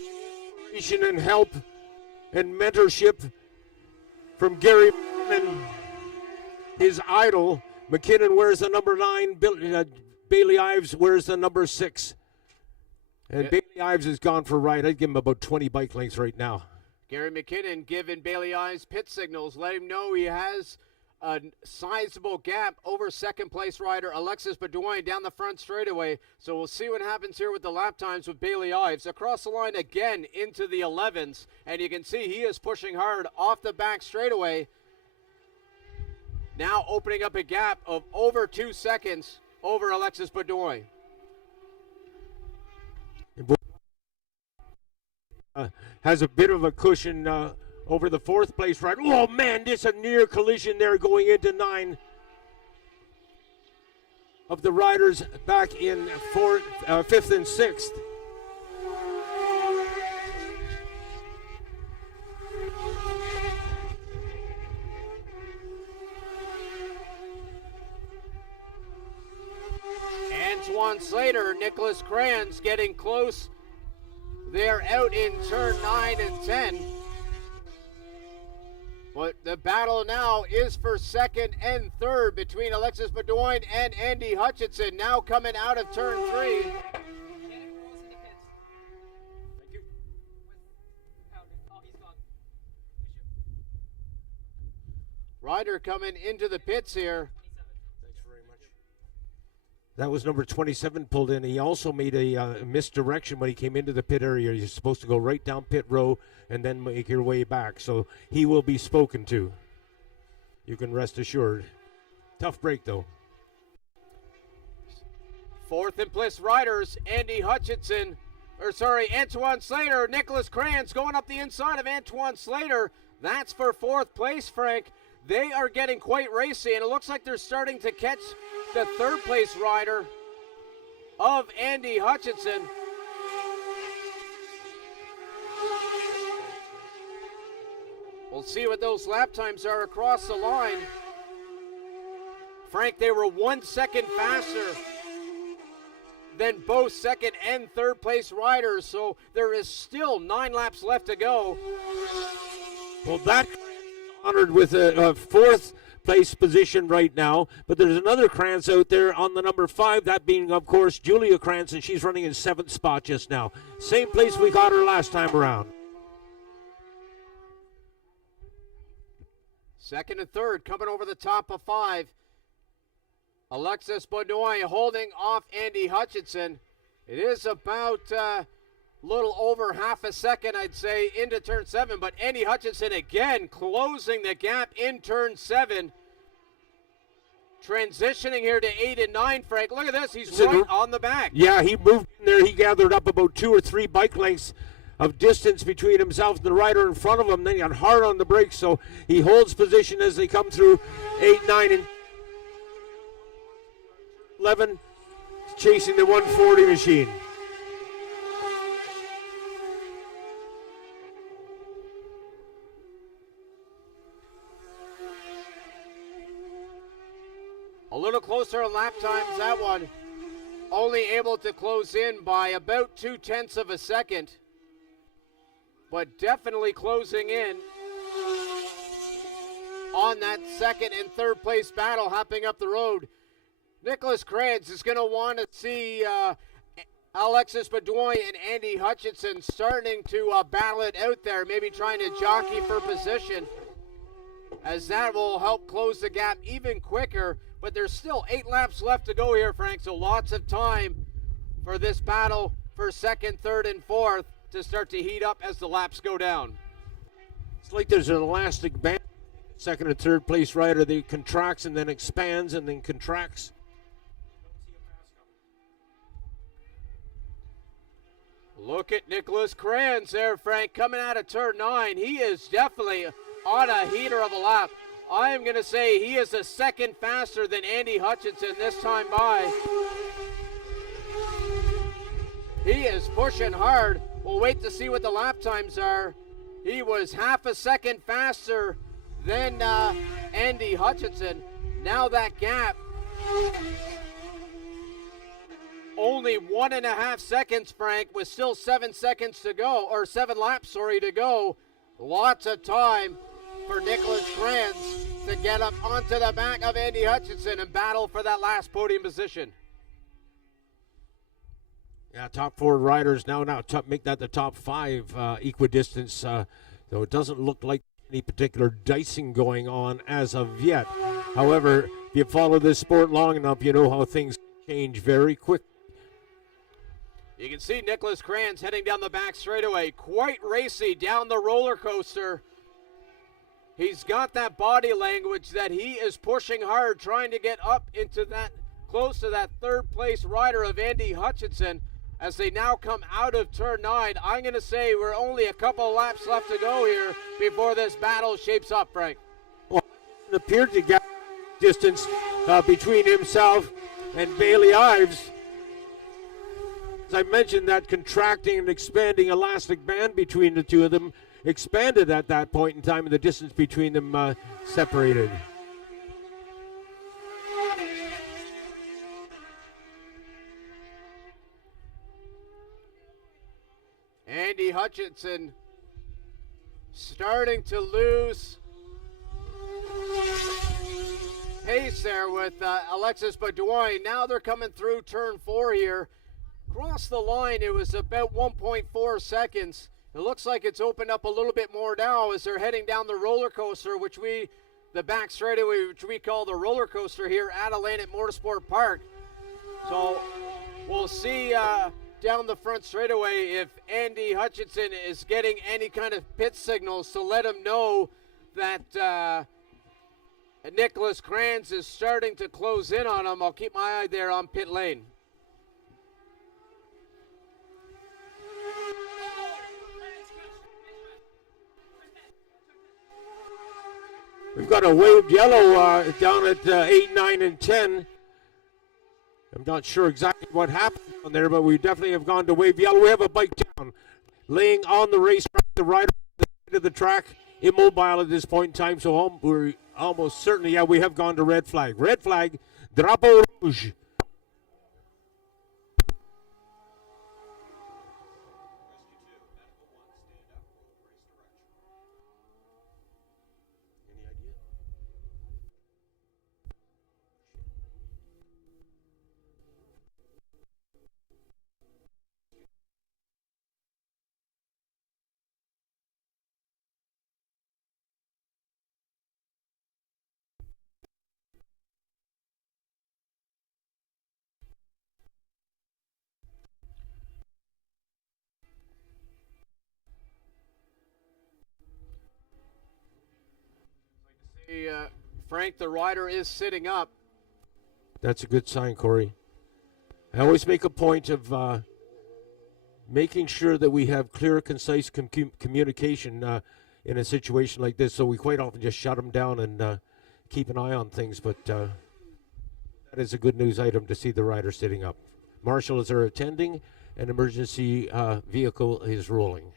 information and help and mentorship from Gary and his idol. McKinnon wears the number 9. Bailey Ives wears the number 6. And Bailey Ives has gone for a ride. I'd give him about 20 bike lengths right now. Gary McKinnon giving Bailey Ives pit signals, let him know he has a sizable gap over 2nd place rider Alexis Baudouin down the front straightaway. So we'll see what happens here with the lap times with Bailey Ives. Across the line again into the 11s, and you can see he is pushing hard off the back straightaway. Now opening up a gap of over 2 seconds over Alexis Baudouin. Has a bit of a cushion over the 4th place rider. Oh man, this a near collision there going into 9 of the riders back in 5th and 6th. Antoine Slater, Nicholas Kranz getting close. They're out in turn 9 and 10. But the battle now is for 2nd and 3rd between Alexis Baudouin and Andy Hutchinson. Now coming out of turn 3. Ryder coming into the pits here. Thanks very much. That was number 27 pulled in. He also made a misdirection when he came into the pit area. You're supposed to go right down pit row and then make your way back. So he will be spoken to. You can rest assured. Tough break, though. Fourth and place riders, Antoine Slater, Nicholas Kranz going up the inside of Antoine Slater. That's for fourth place, Frank. They are getting quite racy, and it looks like they're starting to catch the third place rider of Andy Hutchinson. We'll see what those lap times are across the line. Frank, they were 1 second faster than both second and third place riders, so there is still 9 laps left to go. Well, that honored with a fourth place position right now, but there's another Kranz out there on the number 5, that being, of course, Julia Kranz, and she's running in 7th spot just now. Same place we got her last time around. Second and third coming over the top of 5. Alexis Benoit holding off Andy Hutchinson. It is about little over half a second, I'd say, into turn 7, but Andy Hutchinson again closing the gap in turn 7. Transitioning here to 8 and 9, Frank. Look at this, he's right on the back. Yeah, he moved in there. He gathered up about 2 or 3 bike lengths of distance between himself and the rider in front of him. Then he got hard on the brakes, so he holds position as they come through 8, 9, and 11, chasing the 140 machine. A little closer on lap times, that one. Only able to close in by about 0.2 of a second. But definitely closing in on that second and third place battle happening up the road. Nicholas Kranz is going to want to see Alexis Benoit and Andy Hutchinson starting to battle it out there, maybe trying to jockey for position, as that will help close the gap even quicker. But there's still 8 laps left to go here, Frank, so lots of time for this battle for second, third, and fourth to start to heat up as the laps go down. It's like there's an elastic band. Second and third place rider, they contracts and then expands and then contracts. Look at Nicholas Kranz there, Frank, coming out of turn 9. He is definitely on a heater of a lap. I am going to say he is a second faster than Andy Hutchinson this time by. He is pushing hard. We'll wait to see what the lap times are. He was half a second faster than Andy Hutchinson. Now that gap, only 1.5 seconds, Frank, with still 7 seconds to go, or 7 laps, to go. Lots of time for Nicholas Kranz to get up onto the back of Andy Hutchinson and battle for that last podium position. Yeah, top 4 riders now make that the top 5 equidistance. So it doesn't look like any particular dicing going on as of yet. However, if you follow this sport long enough, you know how things change very quickly. You can see Nicholas Kranz heading down the back straightaway, quite racy down the roller coaster. He's got that body language that he is pushing hard, trying to get up into that, close to that third place rider of Andy Hutchinson as they now come out of turn 9. I'm going to say we're only a couple laps left to go here before this battle shapes up, Frank. Well, it appeared to get distance between himself and Bailey Ives. As I mentioned, that contracting and expanding elastic band between the two of them expanded at that point in time, and the distance between them separated. Andy Hutchinson starting to lose pace there with Alexis Benoit. Now they're coming through turn 4 here. Across the line, it was about 1.4 seconds. It looks like it's opened up a little bit more now as they're heading down the roller coaster, the back straightaway, which we call the roller coaster here at Atlantic Motorsport Park. So we'll see down the front straightaway if Andy Hutchinson is getting any kind of pit signals to let him know that Nicholas Kranz is starting to close in on him. I'll keep my eye there on pit lane. We've got a waved yellow down at 8, 9, and 10. I'm not sure exactly what happened on there, but we definitely have gone to wave yellow. We have a bike down, laying on the racetrack, the rider on the side of the track, immobile at this point in time. So we're almost certainly, yeah, we have gone to red flag. Red flag, drapeau rouge. Frank, the rider is sitting up. That's a good sign, Corey. I always make a point of making sure that we have clear, concise communication in a situation like this. So we quite often just shut them down and keep an eye on things. But that is a good news item to see the rider sitting up. Marshals are attending. An emergency vehicle is rolling.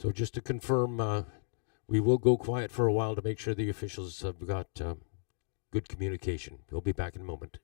So just to confirm, we will go quiet for a while to make sure the officials have got good communication. We'll be back in a moment.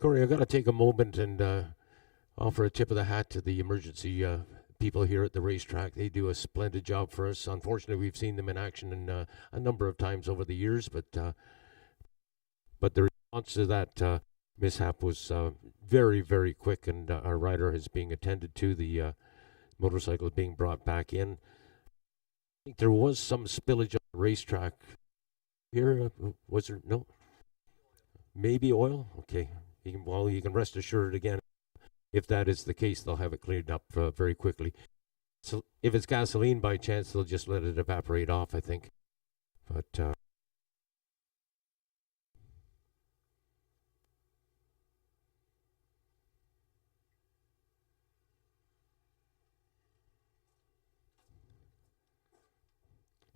Corey, I got to take a moment and offer a tip of the hat to the emergency people here at the racetrack. They do a splendid job for us. Unfortunately, we've seen them in action a number of times over the years, but the response to that mishap was very, very quick, and our rider is being attended to. The motorcycle is being brought back in. I think there was some spillage on the racetrack here. Was there? No? Maybe oil? Okay. You can rest assured again, if that is the case, they'll have it cleaned up very quickly. So if it's gasoline by chance, they'll just let it evaporate off, I think. But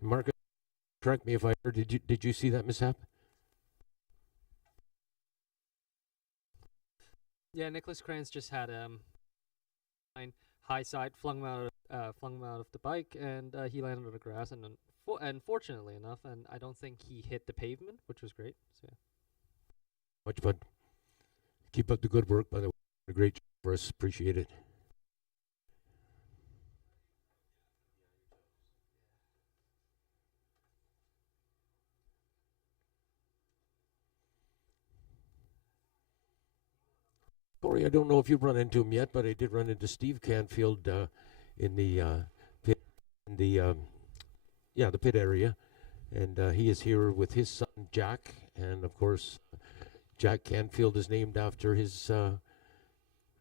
Marcus, correct me if I heard. Did you see that mishap? Yeah, Nicholas Kranz just had high side flung him out of the bike, and he landed on the grass. And fortunately enough, and I don't think he hit the pavement, which was great. So yeah. Much fun. Keep up the good work, by the way. A great job for us. Appreciate it. Corey, I don't know if you've run into him yet, but I did run into Steve Canfield in the pit, the pit area, and he is here with his son Jack, and of course, Jack Canfield is named after his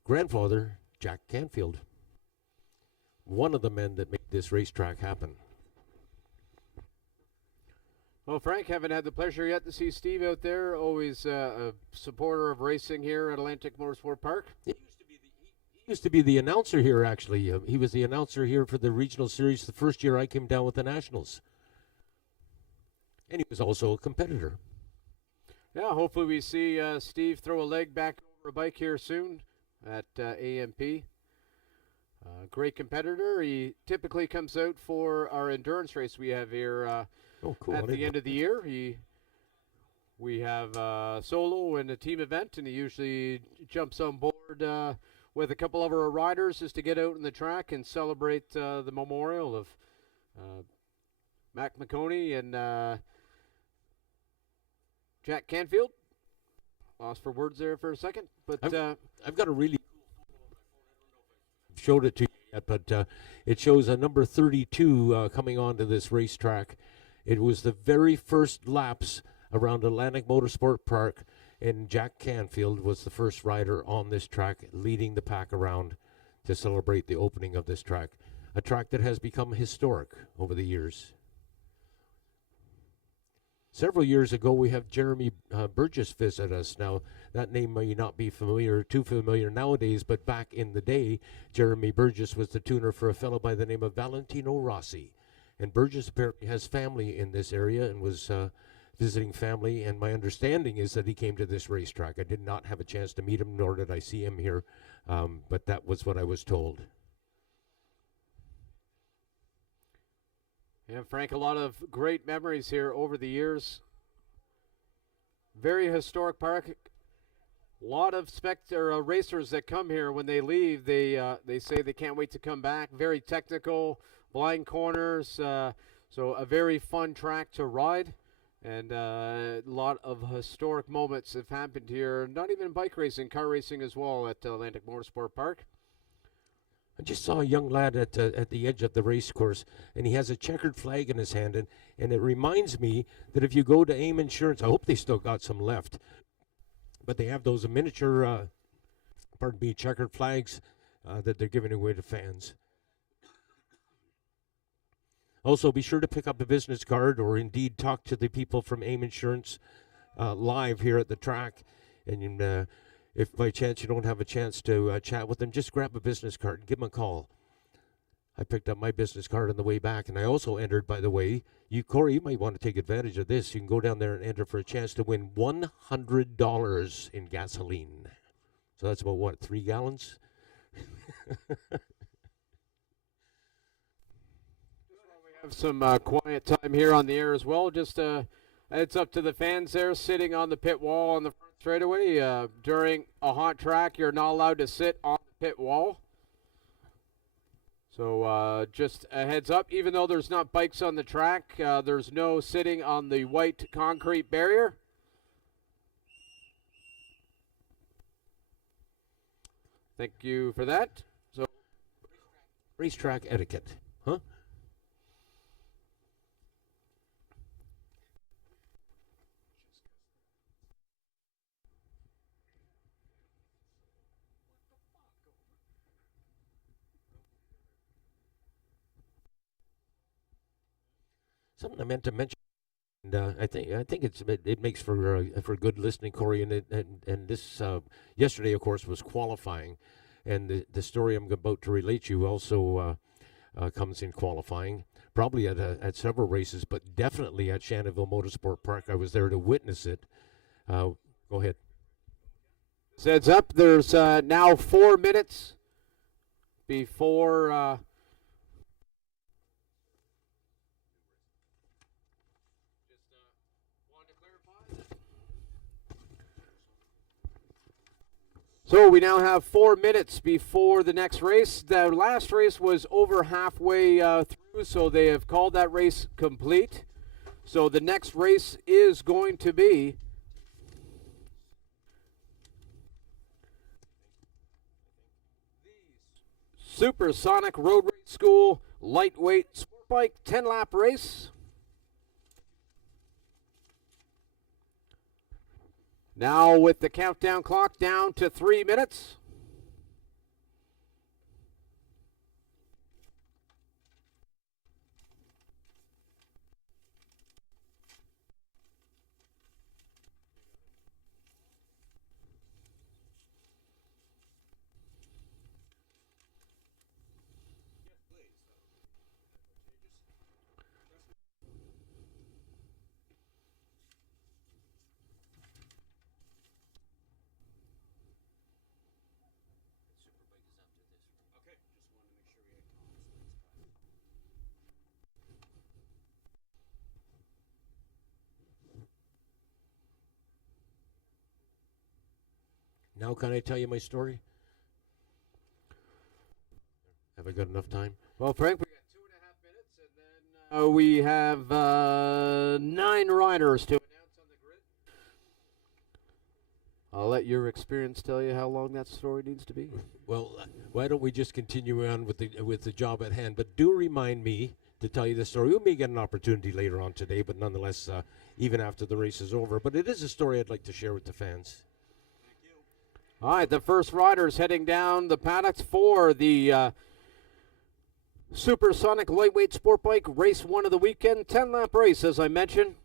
grandfather, Jack Canfield, one of the men that made this racetrack happen. Well, Frank, haven't had the pleasure yet to see Steve out there. Always a supporter of racing here at Atlantic Motorsport Park. He used to be the announcer here, actually. He was the announcer here for the regional series the first year I came down with the Nationals. And he was also a competitor. Yeah, hopefully we see Steve throw a leg back over a bike here soon at AMP. Great competitor. He typically comes out for our endurance race we have here cool. at the end of the year. We have solo and a team event, and he usually jumps on board with a couple of our riders just to get out in the track and celebrate the memorial of Mac McConey and Jack Canfield. Lost for words there for a second, but I've got a really showed it to you yet, but it shows a number 32 coming onto this racetrack. It was the very first laps around Atlantic Motorsport Park, and Jack Canfield was the first rider on this track, leading the pack around to celebrate the opening of this track, a track that has become historic over the years. Several years ago, we have Jeremy Burgess visit us. Now, that name may not be too familiar nowadays, but back in the day, Jeremy Burgess was the tuner for a fellow by the name of Valentino Rossi. And Burgess apparently has family in this area and was visiting family, and my understanding is that he came to this racetrack. I did not have a chance to meet him, nor did I see him here, but that was what I was told. Yeah, Frank, a lot of great memories here over the years. Very historic park. A lot of racers that come here, when they leave, they say they can't wait to come back. Very technical, blind corners, so a very fun track to ride. And a lot of historic moments have happened here, not even bike racing, car racing as well at Atlantic Motorsport Park. I just saw a young lad at the edge of the race course, and he has a checkered flag in his hand, and it reminds me that if you go to AIM Insurance, I hope they still got some left, but they have those miniature, checkered flags that they're giving away to fans. Also, be sure to pick up a business card or indeed talk to the people from AIM Insurance live here at the track, and if by chance you don't have a chance to chat with them, just grab a business card and give them a call. I picked up my business card on the way back, and I also entered, by the way, Corey, you might want to take advantage of this. You can go down there and enter for a chance to win $100 in gasoline. So that's about, what, 3 gallons? Have some quiet time here on the air as well. Just it's up to the fans there sitting on the pit wall on the front Straight away, during a hot track, you're not allowed to sit on the pit wall. So just a heads up, even though there's not bikes on the track, there's no sitting on the white concrete barrier. Thank you for that. So, Racetrack etiquette, huh? Something I meant to mention, and I think it makes for good listening, Corey. And this yesterday, of course, was qualifying, and the story I'm about to relate you also comes in qualifying. Probably at several races, but definitely at Shannonville Motorsport Park. I was there to witness it. Go ahead. Heads up. There's now 4 minutes before. So we now have 4 minutes before the next race. The last race was over halfway through, so they have called that race complete. So the next race is going to be Supersonic Road Race School Lightweight Sport Bike 10-lap race. Now with the countdown clock down to 3 minutes. Now can I tell you my story? Have I got enough time? Well, Frank, we got 2.5 minutes, and then we have 9 riders to announce on the grid. I'll let your experience tell you how long that story needs to be. Well, why don't we just continue on with the job at hand? But do remind me to tell you the story. We may get an opportunity later on today, but nonetheless, even after the race is over. But it is a story I'd like to share with the fans. All right, the first riders heading down the paddocks for the Supersonic Lightweight Sport Bike Race 1 of the weekend. 10-lap race, as I mentioned.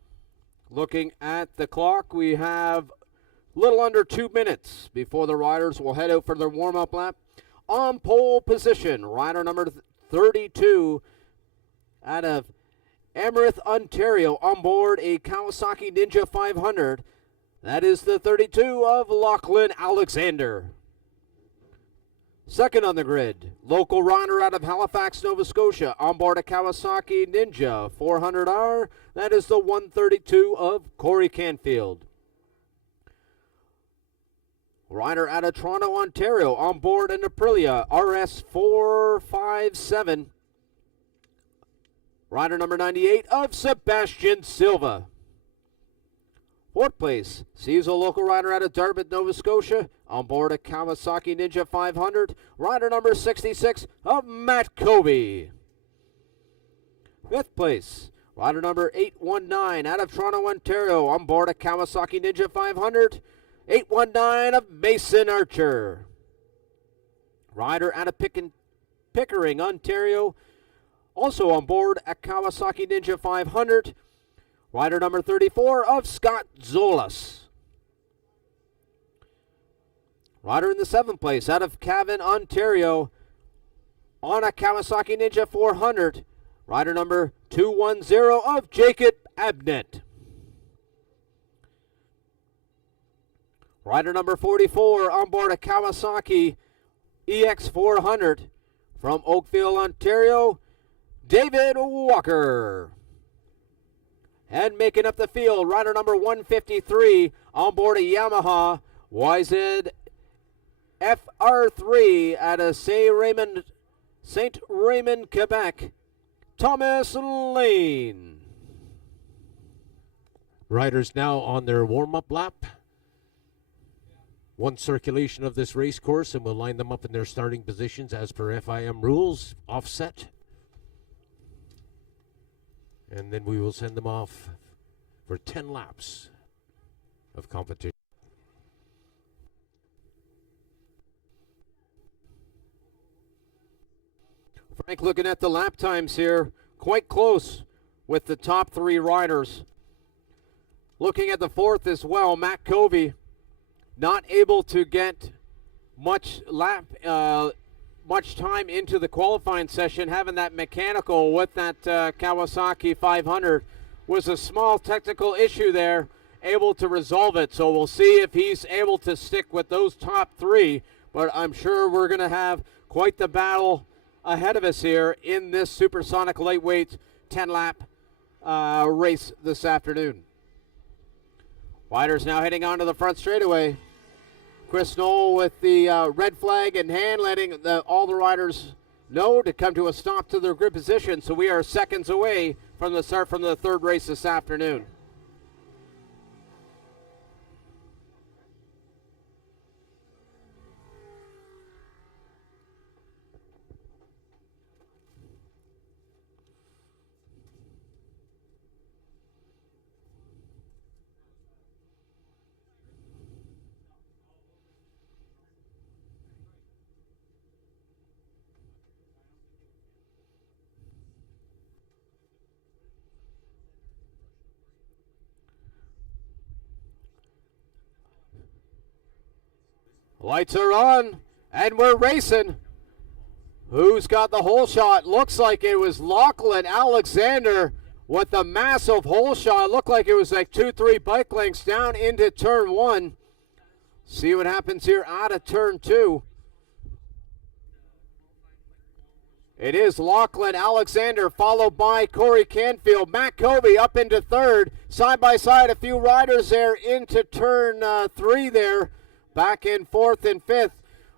Looking at the clock, we have a little under 2 minutes before the riders will head out for their warm-up lap. On pole position, rider number 32 out of Amherst, Ontario, on board a Kawasaki Ninja 500. That is the 32 of Lachlan Alexander. Second on the grid, local rider out of Halifax, Nova Scotia, on board a Kawasaki Ninja 400R. That is the 132 of Corey Canfield. Rider out of Toronto, Ontario, on board an Aprilia RS 457. Rider number 98 of Sebastian Silva. Fourth place sees a local rider out of Dartmouth, Nova Scotia, on board a Kawasaki Ninja 500. Rider number 66 of Matt Covey. Fifth place, rider number 819 out of Toronto, Ontario, on board a Kawasaki Ninja 500. 819 of Mason Archer. Rider out of Pickering, Ontario, also on board a Kawasaki Ninja 500. Rider number 34 of Scott Zolas. Rider in the 7th place out of Cavan, Ontario, on a Kawasaki Ninja 400. Rider number 210 of Jacob Abnett. Rider number 44 on board a Kawasaki EX400 from Oakville, Ontario, David Walker. And making up the field, rider number 153 on board a Yamaha YZ FR3 out of Saint Raymond, Quebec, Thomas Lane. Riders now on their warm-up lap. One circulation of this race course, and we'll line them up in their starting positions as per FIM rules, offset. And then we will send them off for 10 laps of competition. Frank, looking at the lap times here, quite close with the top 3 riders. Looking at the 4th as well, Matt Covey not able to get much time into the qualifying session. Having that mechanical with that Kawasaki 500 was a small technical issue there, able to resolve it. So we'll see if he's able to stick with those top 3, but I'm sure we're going to have quite the battle ahead of us here in this supersonic lightweight 10-lap race this afternoon. Riders now heading onto the front straightaway. Chris Knoll with the red flag in hand, letting all the riders know to come to a stop to their grid position. So we are seconds away from the start from the 3rd race this afternoon. Lights are on, and we're racing. Who's got the hole shot? Looks like it was Lachlan Alexander with the massive hole shot. Looked like it was like 2-3 bike lengths down into turn 1. See what happens here out of turn 2. It is Lachlan Alexander, followed by Corey Canfield. Matt Covey up into 3rd. Side by side, a few riders there into turn 3 there. Back in 4th and 5th.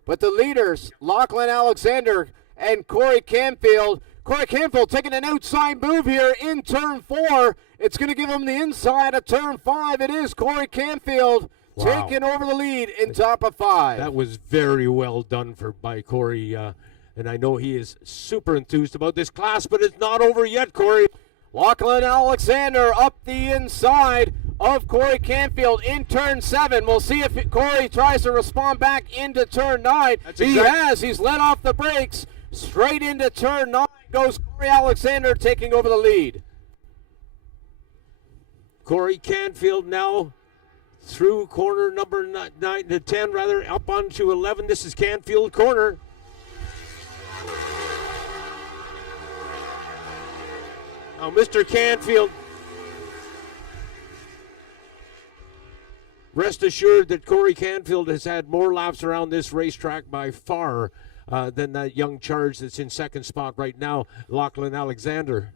But the leaders, Lachlan Alexander and Corey Canfield. Corey Canfield taking an outside move here in turn 4. It's going to give him the inside of turn 5. It is Corey Canfield taking over the lead in top of 5. That was very well done by Corey. And I know he is super enthused about this class, but it's not over yet, Corey. Lachlan Alexander up the inside of Corey Canfield in turn 7. We'll see if Corey tries to respond back into turn 9. He has. He's let off the brakes. Straight into turn 9 goes Corey Alexander, taking over the lead. Corey Canfield now through corner number 9 to 10, rather, up onto 11. This is Canfield corner. Now, Mr. Canfield, rest assured that Corey Canfield has had more laps around this racetrack by far than that young charge that's in 2nd spot right now, Lachlan Alexander.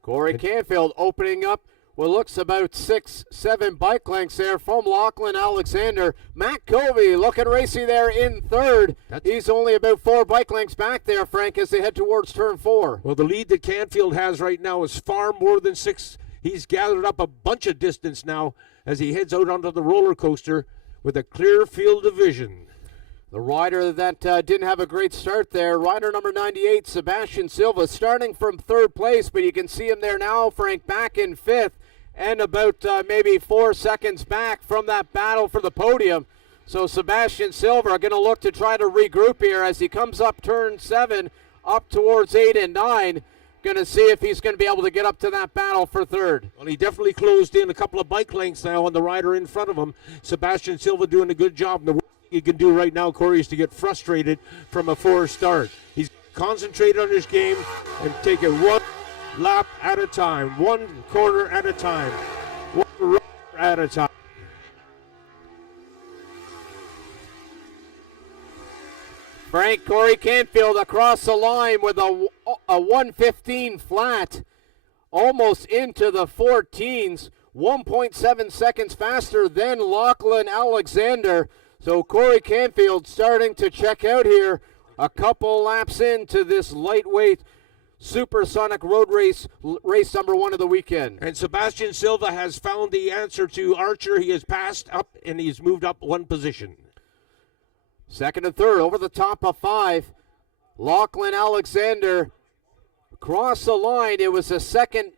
Corey Canfield opening up what looks about 6-7 bike lengths there from Lachlan Alexander. Matt Covey looking racy there in 3rd. He's only about 4 bike lengths back there, Frank, as they head towards turn 4. Well, the lead that Canfield has right now is far more than 6. He's gathered up a bunch of distance now as he heads out onto the roller coaster with a clear field of vision. The rider that didn't have a great start there, rider number 98, Sebastian Silva, starting from 3rd place, but you can see him there now, Frank, back in 5th. And about maybe 4 seconds back from that battle for the podium. So Sebastian Silva are going to look to try to regroup here as he comes up turn 7, up towards 8 and 9. Going to see if he's going to be able to get up to that battle for 3rd. Well, he definitely closed in a couple of bike lengths now on the rider in front of him. Sebastian Silva doing a good job. And the worst thing he can do right now, Corey, is to get frustrated from a 4 start. He's concentrated on his game and take it one lap at a time, one corner at a time, one rider at a time. Frank, Corey Canfield across the line with a 1:15 flat, almost into the 14s. 1.7 seconds faster than Lachlan Alexander. So Corey Canfield starting to check out here a couple laps into this lightweight supersonic road race, race number 1 of the weekend. And Sebastian Silva has found the answer to Archer. He has passed up and he's moved up 1 position. Second and third over the top of 5. Lachlan Alexander across the line. It was a second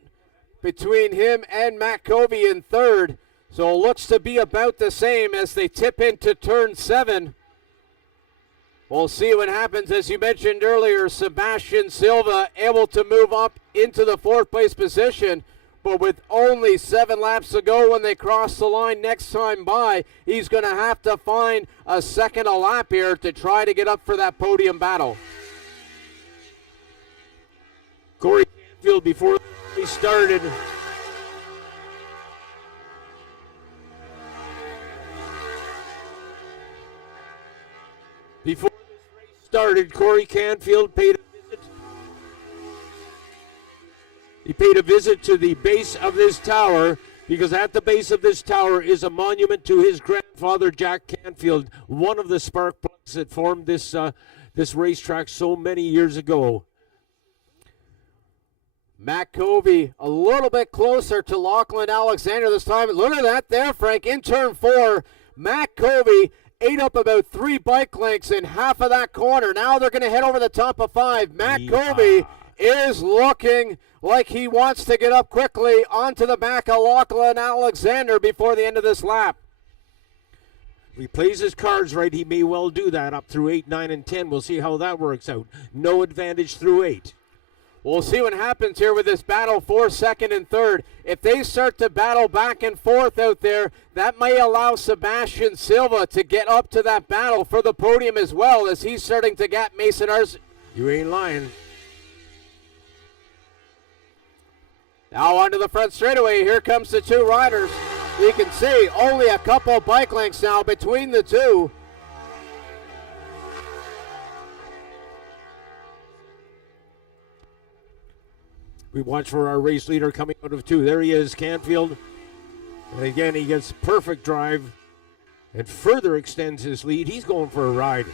between him and Matt Covey in third. So it looks to be about the same as they tip into turn 7. We'll see what happens. As you mentioned earlier, Sebastian Silva able to move up into the 4th place position. But with only 7 laps to go when they cross the line next time by, he's going to have to find a second a lap here to try to get up for that podium battle. Corey Canfield, before he started, Corey Canfield paid a visit. He paid a visit to the base of this tower, because at the base of this tower is a monument to his grandfather, Jack Canfield, one of the spark plugs that formed this racetrack so many years ago. Matt Covey a little bit closer to Lachlan Alexander this time. Look at that there, Frank. In turn 4, Matt Covey ate up about 3 bike lengths in half of that corner. Now they're going to head over the top of 5. Matt Covey is looking like he wants to get up quickly onto the back of Lachlan Alexander before the end of this lap. If he plays his cards right, he may well do that up through 8, 9, and 10. We'll see how that works out. No advantage through 8. We'll see what happens here with this battle for second and third. If they start to battle back and forth out there, that may allow Sebastian Silva to get up to that battle for the podium as well, as he's starting to get Mason Ars. You ain't lying. Now onto the front straightaway. Here comes the 2 riders. You can see only a couple bike lengths now between the 2. We watch for our race leader coming out of 2. There he is, Canfield. And again, he gets perfect drive and further extends his lead. He's going for a ride.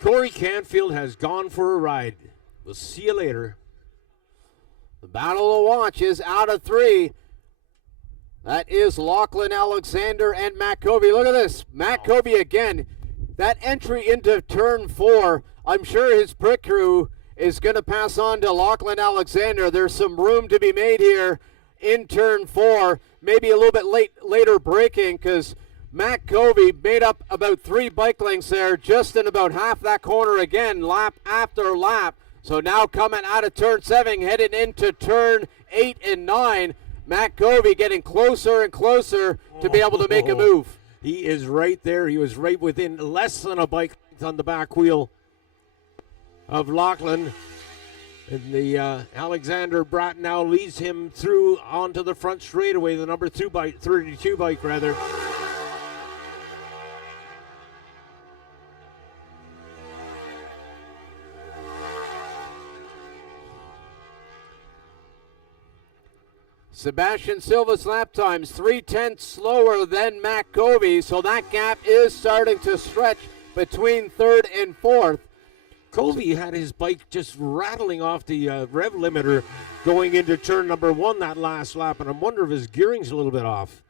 Corey Canfield has gone for a ride. We'll see you later. The battle to watch is out of 3. That is Lachlan Alexander and Matt Covey. Look at this. Matt Covey again. That entry into turn 4, I'm sure his pit crew is going to pass on to Lachlan Alexander. There's some room to be made here in turn 4. Maybe a little bit later braking, because Matt Covey made up about 3 bike lengths there just in about half that corner again, lap after lap. So now coming out of turn 7, heading into turn 8 and 9, Matt Covey getting closer and closer to be able to make a move. He is right there. He was right within less than a bike length on the back wheel of Lachlan. And the Alexander Bratt now leads him through onto the front straightaway, the number 32 bike rather. Sebastian Silva's lap times 3/10 slower than Matt Covey, so that gap is starting to stretch between 3rd and 4th. Covey had his bike just rattling off the rev limiter going into turn number 1 that last lap, and I'm wondering if his gearing's a little bit off.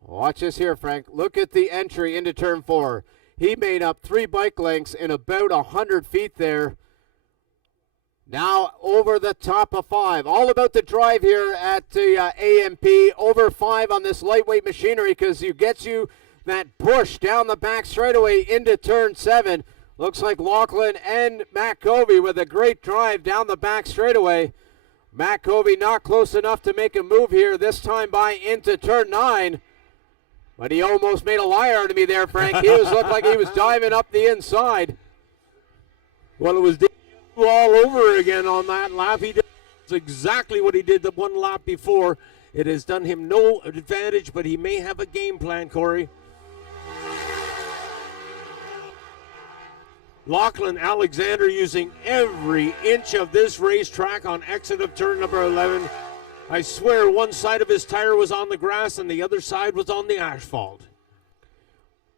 Watch this here, Frank. Look at the entry into turn 4. He made up 3 bike lengths in about 100 feet there. Now over the top of 5. All about the drive here at the AMP. Over 5 on this lightweight machinery, because you get you that push down the back straightaway into turn 7. Looks like Lachlan and Matt Covey with a great drive down the back straightaway. Matt Covey not close enough to make a move here, this time by into turn 9. But he almost made a liar out of me there, Frank. He looked like he was diving up the inside. Well, it was all over again on that lap. He did exactly what he did the one lap before. It has done him no advantage, but he may have a game plan, Corey. Lachlan Alexander using every inch of this racetrack on exit of turn number 11. I swear one side of his tire was on the grass and the other side was on the asphalt.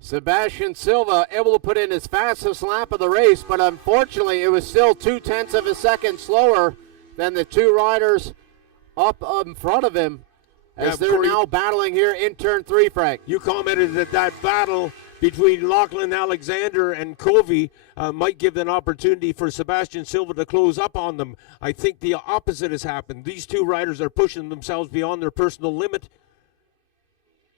Sebastian Silva able to put in his fastest lap of the race, but unfortunately it was still 0.2 of a second slower than the two riders up in front of him as they're Corey, now battling here in turn 3, Frank. You commented that battle between Lachlan Alexander and Covey might give an opportunity for Sebastian Silva to close up on them. I think the opposite has happened. These two riders are pushing themselves beyond their personal limit,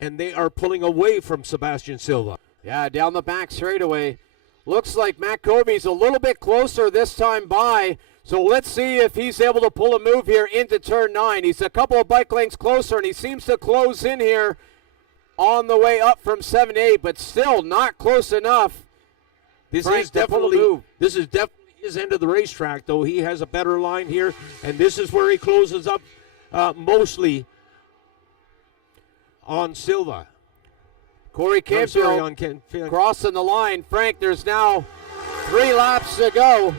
and they are pulling away from Sebastian Silva. Yeah, down the back straightaway. Looks like Matt Covey's a little bit closer this time by, so let's see if he's able to pull a move here into turn 9. He's a couple of bike lengths closer, and he seems to close in here on the way up from 7 to 8, but still not close enough. This is definitely his end of the racetrack, though. He has a better line here, and this is where he closes up mostly on Silva. Corey Canfield crossing the line. Frank, there's now 3 laps to go.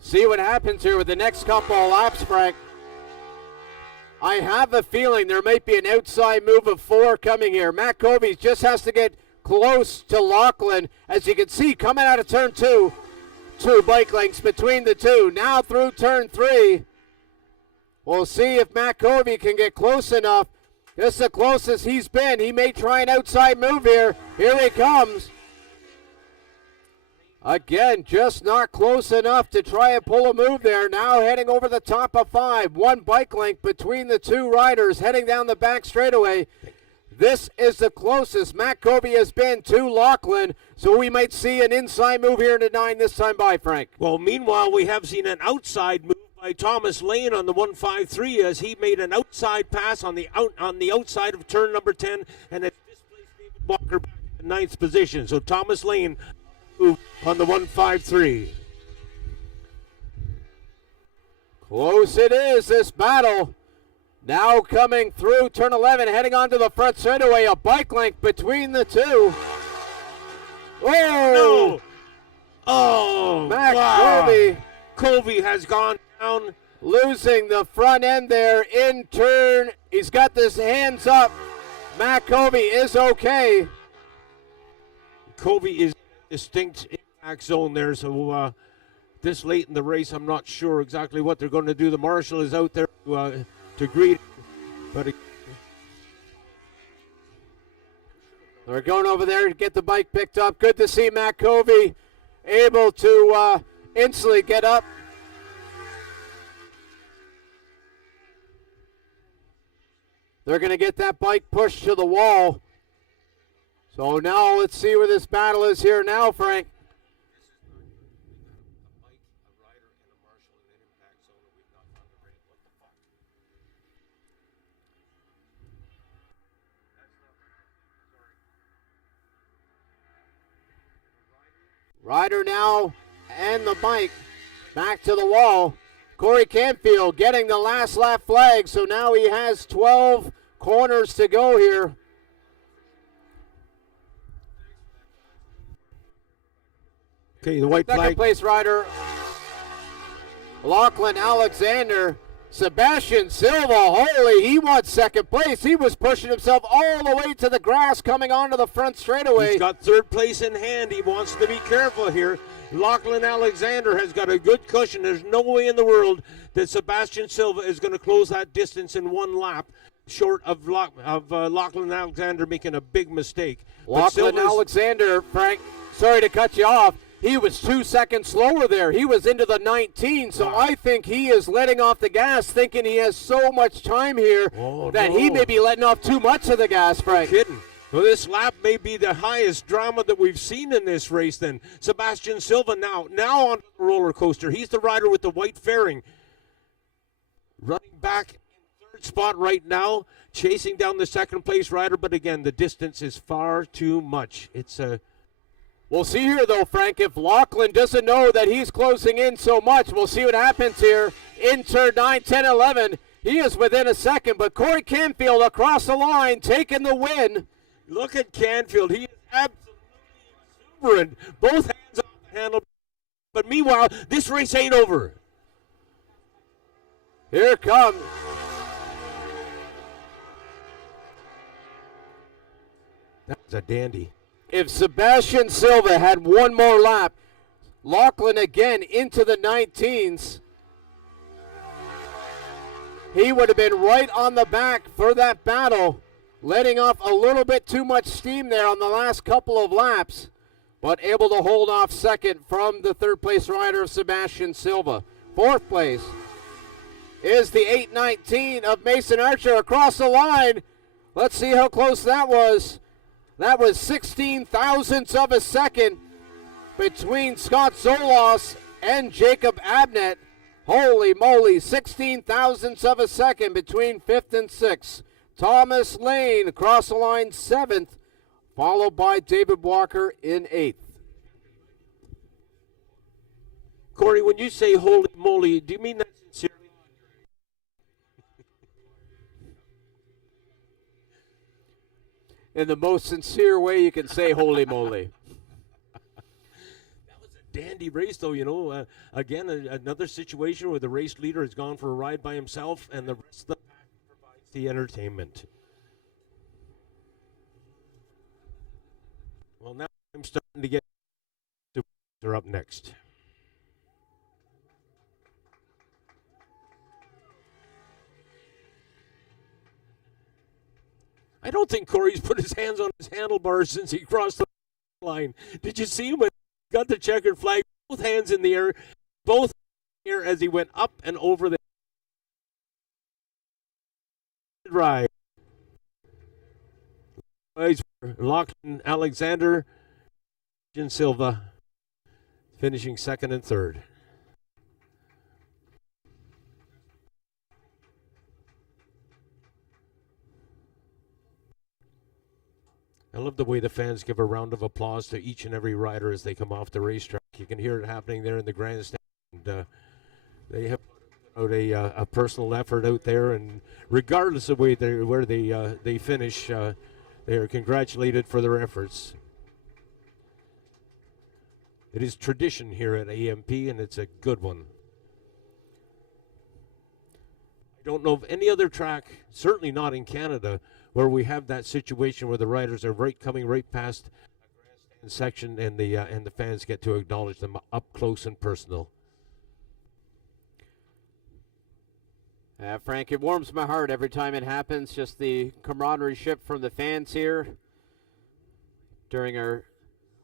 See what happens here with the next couple of laps, Frank. I have a feeling there might be an outside move of 4 coming here. Matt Covey just has to get close to Lachlan. As you can see, coming out of turn 2, 2 bike lengths between the two. Now through turn 3. We'll see if Matt Covey can get close enough. This is the closest he's been. He may try an outside move here. Here he comes. Again, just not close enough to try and pull a move there. Now heading over the top of 5. 1 bike length between the two riders heading down the back straightaway. This is the closest Matt Covey has been to Lachlan, so we might see an inside move here into 9 this time by, Frank. Well, meanwhile, we have seen an outside move by Thomas Lane on the 153 as he made an outside pass on the outside of turn number 10, and it displaced David Walker back in 9th position. So Thomas Lane on the 153. Close it is, this battle. Now coming through turn 11, heading onto the front straightaway, a bike length between the two. Oh! No! Oh! Matt wow. Covey has gone down. Losing the front end there in turn. He's got his hands up. Matt Covey is okay. Covey is distinct impact zone there, so this late in the race, I'm not sure exactly what they're going to do. The marshal is out there to greet, but they're going over there to get the bike picked up. Good to see Matt Covey able to instantly get up. They're going to get that bike pushed to the wall. So now let's see where this battle is here now, Frank. Rider now and the bike back to the wall. Corey Canfield getting the last lap flag, so now he has 12 corners to go here. Okay, the white flag. Second place rider, Lachlan Alexander. Sebastian Silva, holy, he won second place. He was pushing himself all the way to the grass coming onto the front straightaway. He's got 3rd place in hand. He wants to be careful here. Lachlan Alexander has got a good cushion. There's no way in the world that Sebastian Silva is going to close that distance in 1 lap, short of Lachlan Alexander making a big mistake. Lachlan Alexander, Frank, sorry to cut you off. He was 2 seconds slower there. He was into the 19, so wow. I think he is letting off the gas, thinking he has so much time here that he may be letting off too much of the gas, Frank. You're kidding. Well, this lap may be the highest drama that we've seen in this race then. Sebastian Silva now on the roller coaster. He's the rider with the white fairing. Running back in 3rd spot right now, chasing down the 2nd place rider, but again, the distance is far too much. It's a... We'll see here, though, Frank, if Lachlan doesn't know that he's closing in so much. We'll see what happens here in turn 9, 10, 11. He is within a second, but Corey Canfield across the line taking the win. Look at Canfield. He is absolutely exuberant. Both hands on the handle. But meanwhile, this race ain't over. Here it comes. That's a dandy. If Sebastian Silva had one more lap, Lachlan again into the 19s, he would have been right on the back for that battle, letting off a little bit too much steam there on the last couple of laps, but able to hold off second from the third place rider of Sebastian Silva. Fourth place is the 819 of Mason Archer across the line. Let's see how close that was. That was 16 thousandths of a second between Scott Zolos and Jacob Abnett. Holy moly, 16 thousandths of a second between 5th and 6th. Thomas Lane across the line 7th, followed by David Walker in 8th. Corey, when you say holy moly, do you mean that sincerely? In the most sincere way you can say holy moly. Dandy race, though, you know. Again, another situation where the race leader has gone for a ride by himself and the rest of the pack provides the entertainment. Well, now I'm starting to get they're up next. I don't think Corey's put his hands on his handlebars since he crossed the line. Did you see him when he got the checkered flag? Both hands in the air, both in the air as he went up and over the ride. Lachlan Alexander, Jim Silva, finishing second and third. I love the way the fans give a round of applause to each and every rider as they come off the racetrack. You can hear it happening there in the grandstand. And, they have put out a personal effort out there, and regardless of where they finish, they are congratulated for their efforts. It is tradition here at AMP, and it's a good one. I don't know of any other track, certainly not in Canada, where we have that situation where the riders are coming right past a grandstand section, and the fans get to acknowledge them up close and personal. Frank, it warms my heart every time it happens. Just the camaraderie from the fans here during our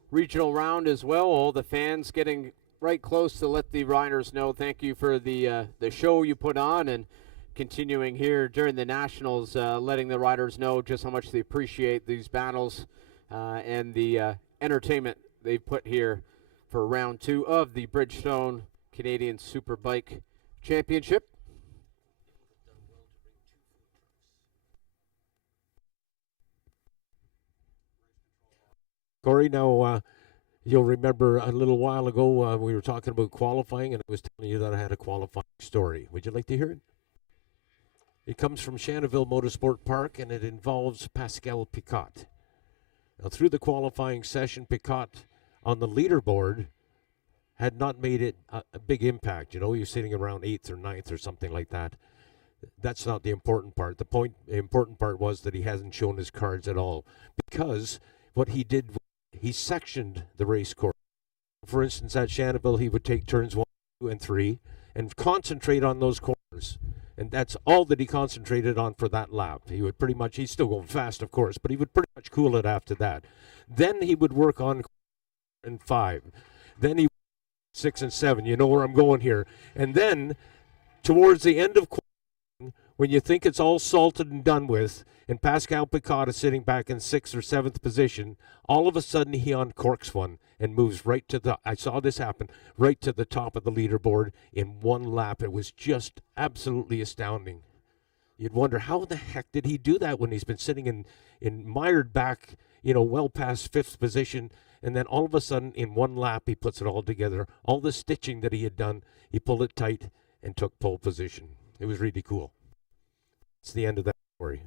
regional round as well. All the fans getting right close to let the riders know thank you for the show you put on, and continuing here during the Nationals, letting the riders know just how much they appreciate these battles and the entertainment they've put here for round 2 of the Bridgestone Canadian Superbike Championship. Corey, now you'll remember a little while ago we were talking about qualifying, and I was telling you that I had a qualifying story. Would you like to hear it? It comes from Shannonville Motorsport Park, and it involves Pascal Picot. Now, through the qualifying session, Picot on the leaderboard had not made it a big impact. You know, he was sitting around 8th or 9th or something like that. That's not the important part. The important part was that he hasn't shown his cards at all, because what he did, he sectioned the race course. For instance, at Shannonville, he would take turns 1, 2, and 3 and concentrate on those corners. And that's all that he concentrated on for that lap. He would pretty much, he's still going fast, of course, but he would pretty much cool it after that. Then he would work on 4 and 5. Then he 6 and 7. You know where I'm going here. And then towards the end of when you think it's all salted and done with, and Pascal Picot is sitting back in 6th or 7th position, all of a sudden he uncorks one and moves right to the, I saw this happen, right to the top of the leaderboard in one lap. It was just absolutely astounding. You'd wonder, how the heck did he do that when he's been sitting in mired back, you know, well past 5th position, and then all of a sudden in one lap he puts it all together. All the stitching that he had done, he pulled it tight and took pole position. It was really cool. It's the end of that story.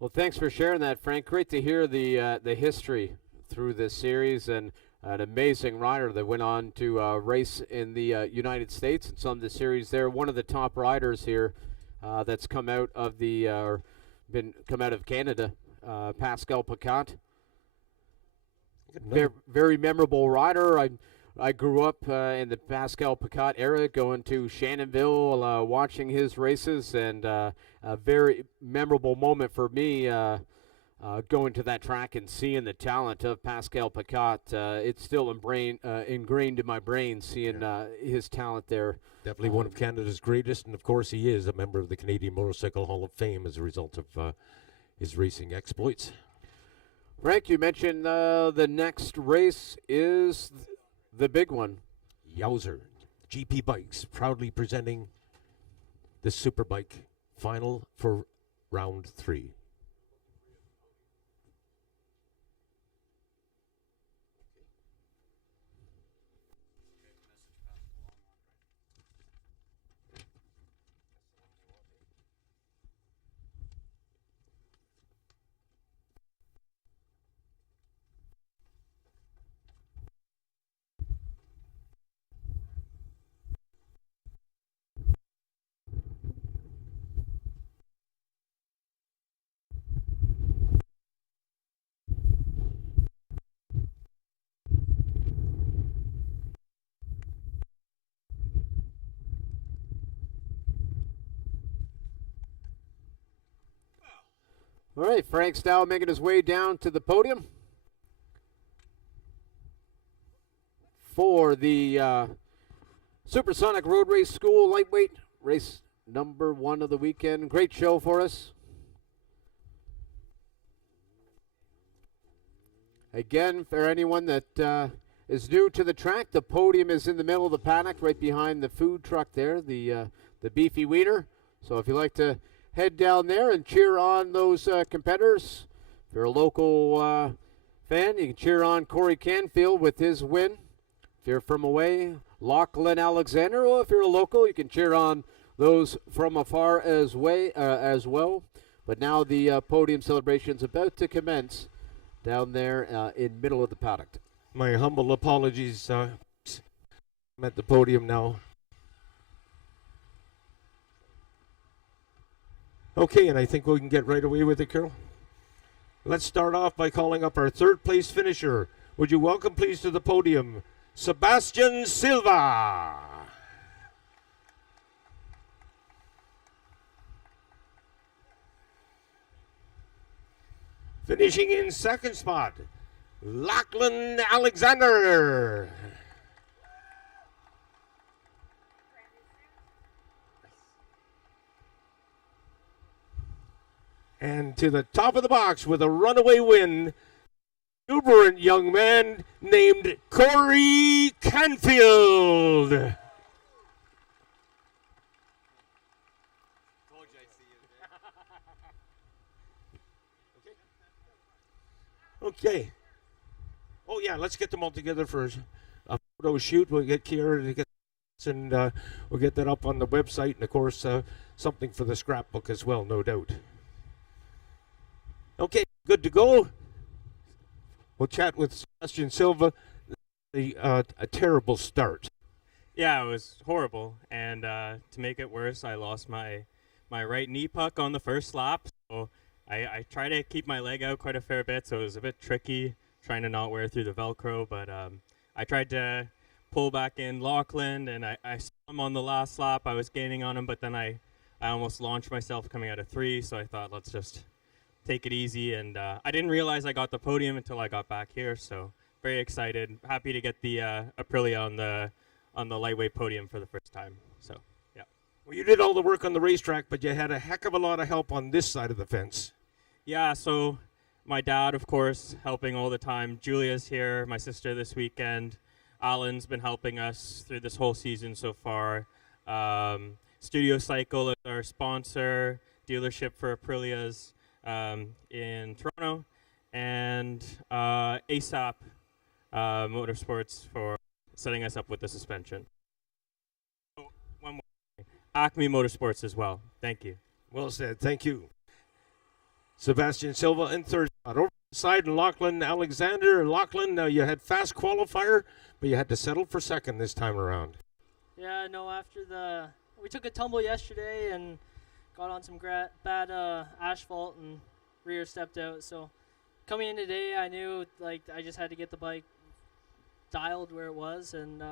Well, thanks for sharing that, Frank. Great to hear the history through this series, and an amazing rider that went on to race in the United States and some of the series there. One of the top riders here that's come out of come out of Canada, Pascal Pacat. Very memorable rider. I grew up in the Pascal Pacat era, going to Shannonville, watching his races, and a very memorable moment for me going to that track and seeing the talent of Pascal Pacat. It's still ingrained in my brain, seeing his talent there. Definitely one of Canada's greatest, and of course he is a member of the Canadian Motorcycle Hall of Fame as a result of his racing exploits. Frank, you mentioned the next race is the big one. Yowzer. GP Bikes proudly presenting the Superbike final for round 3. All right, Frank Stow making his way down to the podium for the Supersonic Road Race School Lightweight race number 1 of the weekend. Great show for us. Again, for anyone that is new to the track, the podium is in the middle of the paddock, right behind the food truck there, the beefy wiener. So if you like to head down there and cheer on those competitors, if you're a local fan, you can cheer on Corey Canfield with his win. If you're from away, Lachlan Alexander, or if you're a local, you can cheer on those from afar as well. But now the podium celebration is about to commence down there in middle of the paddock. My humble apologies. I'm at the podium now. Okay, and I think we can get right away with it, Carol. Let's start off by calling up our third place finisher. Would you welcome, please, to the podium, Sebastian Silva. Finishing in second spot, Lachlan Alexander. And to the top of the box with a runaway win, exuberant young man named Corey Canfield. Okay. Oh yeah, let's get them all together for a photo shoot. We'll get Kiera to get this, and we'll get that up on the website, and of course something for the scrapbook as well, no doubt. Okay, good to go. We'll chat with Sebastian Silva. A terrible start. Yeah, it was horrible, and to make it worse, I lost my right knee puck on the first lap. So I try to keep my leg out quite a fair bit, so it was a bit tricky trying to not wear through the Velcro. But I tried to pull back in Lachlan, and I saw him on the last lap. I was gaining on him, but then I almost launched myself coming out of 3. So I thought, let's just take it easy, and I didn't realize I got the podium until I got back here, so very excited. Happy to get the Aprilia on the lightweight podium for the first time. So, yeah. Well, you did all the work on the racetrack, but you had a heck of a lot of help on this side of the fence. Yeah, so my dad, of course, helping all the time. Julia's here, my sister this weekend. Alan's been helping us through this whole season so far. Studio Cycle is our sponsor, dealership for Aprilia's in Toronto, and ASAP Motorsports for setting us up with the suspension. Oh, one more thing. Acme Motorsports as well. Thank you. Well said. Thank you. Sebastian Silva in third spot. Over the side, Lachlan Alexander. Lachlan, you had fast qualifier, but you had to settle for second this time around. Yeah, no, we took a tumble yesterday and got on some bad asphalt and rear stepped out. So coming in today, I knew like I just had to get the bike dialed where it was, and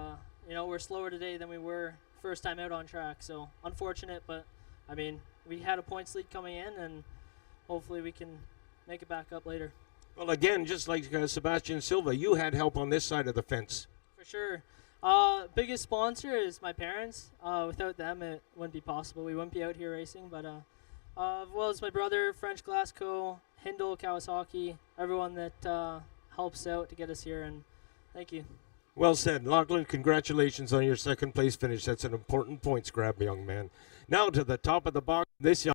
we're slower today than we were first time out on track. So unfortunate, but I mean we had a points lead coming in, and hopefully we can make it back up later. Well, again, just like Sebastian Silva, you had help on this side of the fence. For sure. Biggest sponsor is my parents. Without them, it wouldn't be possible. We wouldn't be out here racing. But as well as my brother, French Glasgow, Hindle, Kawasaki, everyone that helps out to get us here. And thank you. Well said. Lachlan, congratulations on your second place finish. That's an important points grab, young man. Now to the top of the box. This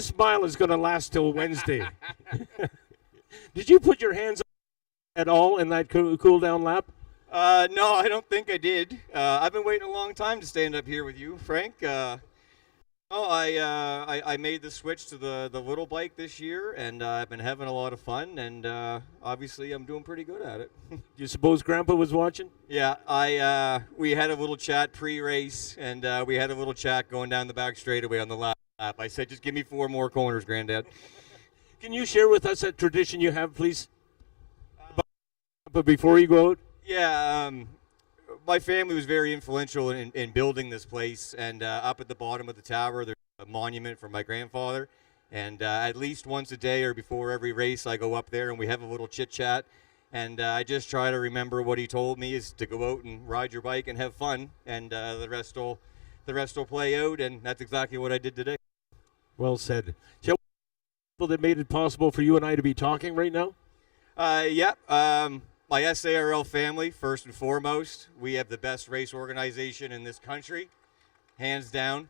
smile is going to last till Wednesday. Did you put your hands up at all in that cool down lap? No, I don't think I did. I've been waiting a long time to stand up here with you, Frank. I made the switch to the little bike this year, and I've been having a lot of fun, and obviously I'm doing pretty good at it. You suppose Grandpa was watching? Yeah, we had a little chat pre-race, and we had a little chat going down the back straightaway on the lap. I said, just give me 4 more corners, Granddad. Can you share with us that tradition you have, please? But before you go out? Yeah, my family was very influential in building this place, and up at the bottom of the tower there's a monument for my grandfather, and at least once a day or before every race I go up there and we have a little chit-chat, and I just try to remember what he told me is to go out and ride your bike and have fun, and the rest will play out, and that's exactly what I did today. Well said. Shall we people that made it possible for you and I to be talking right now? My SARL family, first and foremost. We have the best race organization in this country, hands down.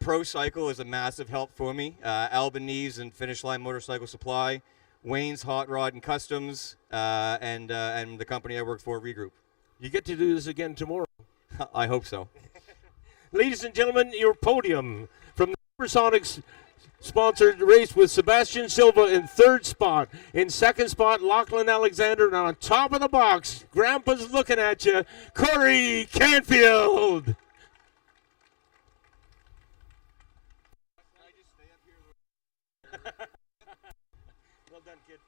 Pro Cycle is a massive help for me. Albanese and Finish Line Motorcycle Supply, Wayne's Hot Rod and Customs, and the company I work for, Regroup. You get to do this again tomorrow. I hope so. Ladies and gentlemen, your podium from the Supersonics sponsored race with Sebastian Silva in third spot. In second spot, Lachlan Alexander. And on top of the box, Grandpa's looking at you, Corey Canfield. Well done, kid.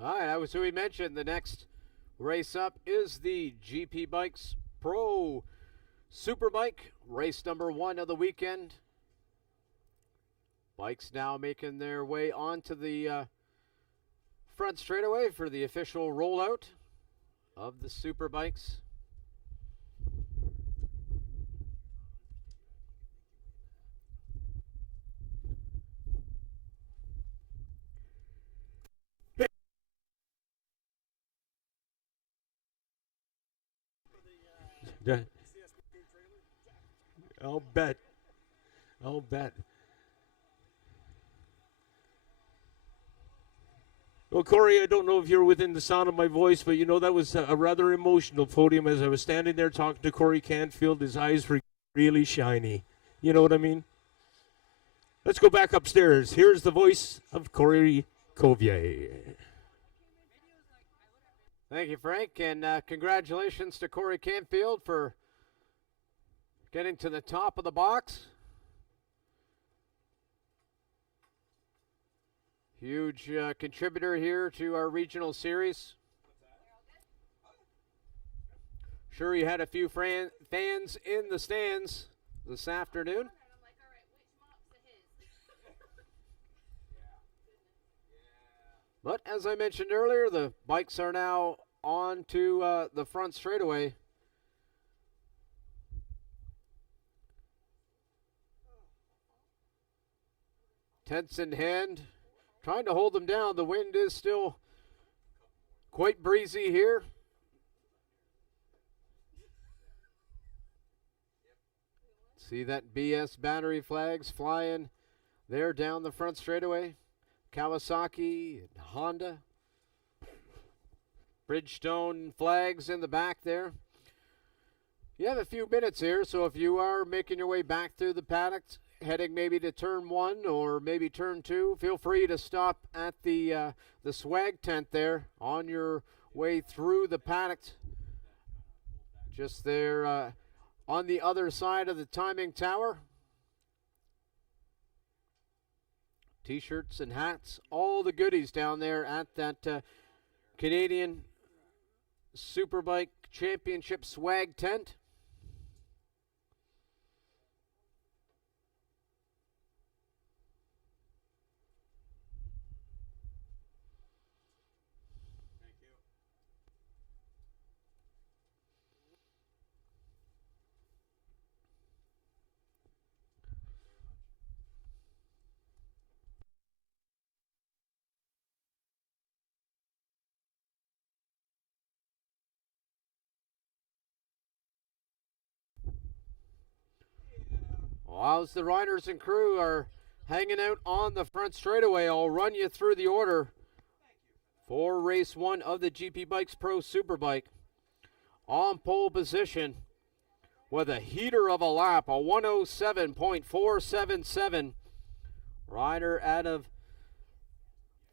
All right, as we mentioned, the next race up is the GP Bikes Pro Superbike, race number 1 of the weekend. Bikes now making their way onto the front straightaway for the official rollout of the Superbikes. I'll bet. I'll bet. Well, Corey, I don't know if you're within the sound of my voice, but you know that was a rather emotional podium as I was standing there talking to Corey Canfield. His eyes were really shiny. You know what I mean? Let's go back upstairs. Here's the voice of Corey Covier. Thank you, Frank, and congratulations to Corey Canfield for getting to the top of the box. Huge contributor here to our regional series. Sure, you had a few fans in the stands this afternoon. But as I mentioned earlier, the bikes are now on to the front straightaway. Tents in hand, trying to hold them down. The wind is still quite breezy here. See that BS battery flags flying there down the front straightaway. Kawasaki, and Honda. Bridgestone flags in the back there. You have a few minutes here, so if you are making your way back through the paddock, heading maybe to turn 1 or maybe turn 2, feel free to stop at the swag tent there on your way through the paddock. Just there on the other side of the timing tower. T-shirts and hats, all the goodies down there at that Canadian Superbike Championship swag tent. Whilst the riders and crew are hanging out on the front straightaway, I'll run you through the order for race 1 of the GP Bikes Pro Superbike. On pole position with a heater of a lap, a 107.477. Rider out of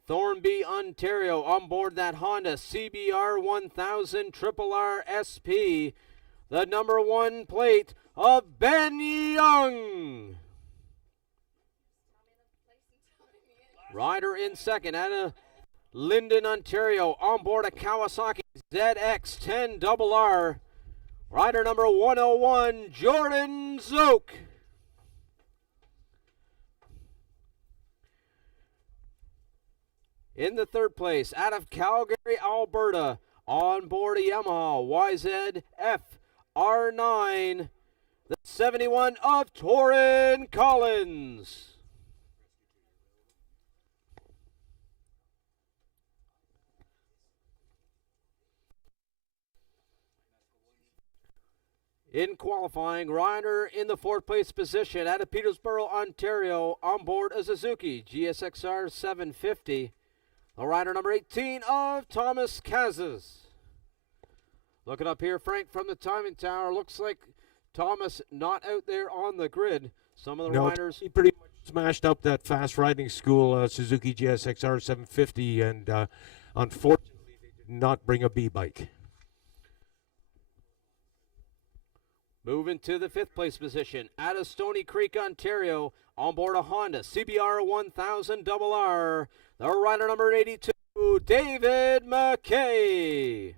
Thornby, Ontario, on board that Honda CBR 1000 RRR SP. The number 1 plate of Ben Young. Rider in second out of Linden, Ontario, on board a Kawasaki ZX10RR. Rider number 101, Jordan Zook. In the third place, out of Calgary, Alberta, on board a Yamaha YZF R9, the 71 of Torrin Collins. In qualifying, rider in the fourth place position out of Peterborough, Ontario, on board a Suzuki GSXR 750. The rider number 18 of Thomas Kazas. Looking up here, Frank, from the timing tower, looks like Thomas not out there on the grid. Some of the riders. He pretty much smashed up that fast riding school Suzuki GSXR 750, and unfortunately they did not bring a B bike. Moving to the fifth place position, out of Stony Creek, Ontario, on board a Honda CBR 1000 RR, the rider number 82, David McKay.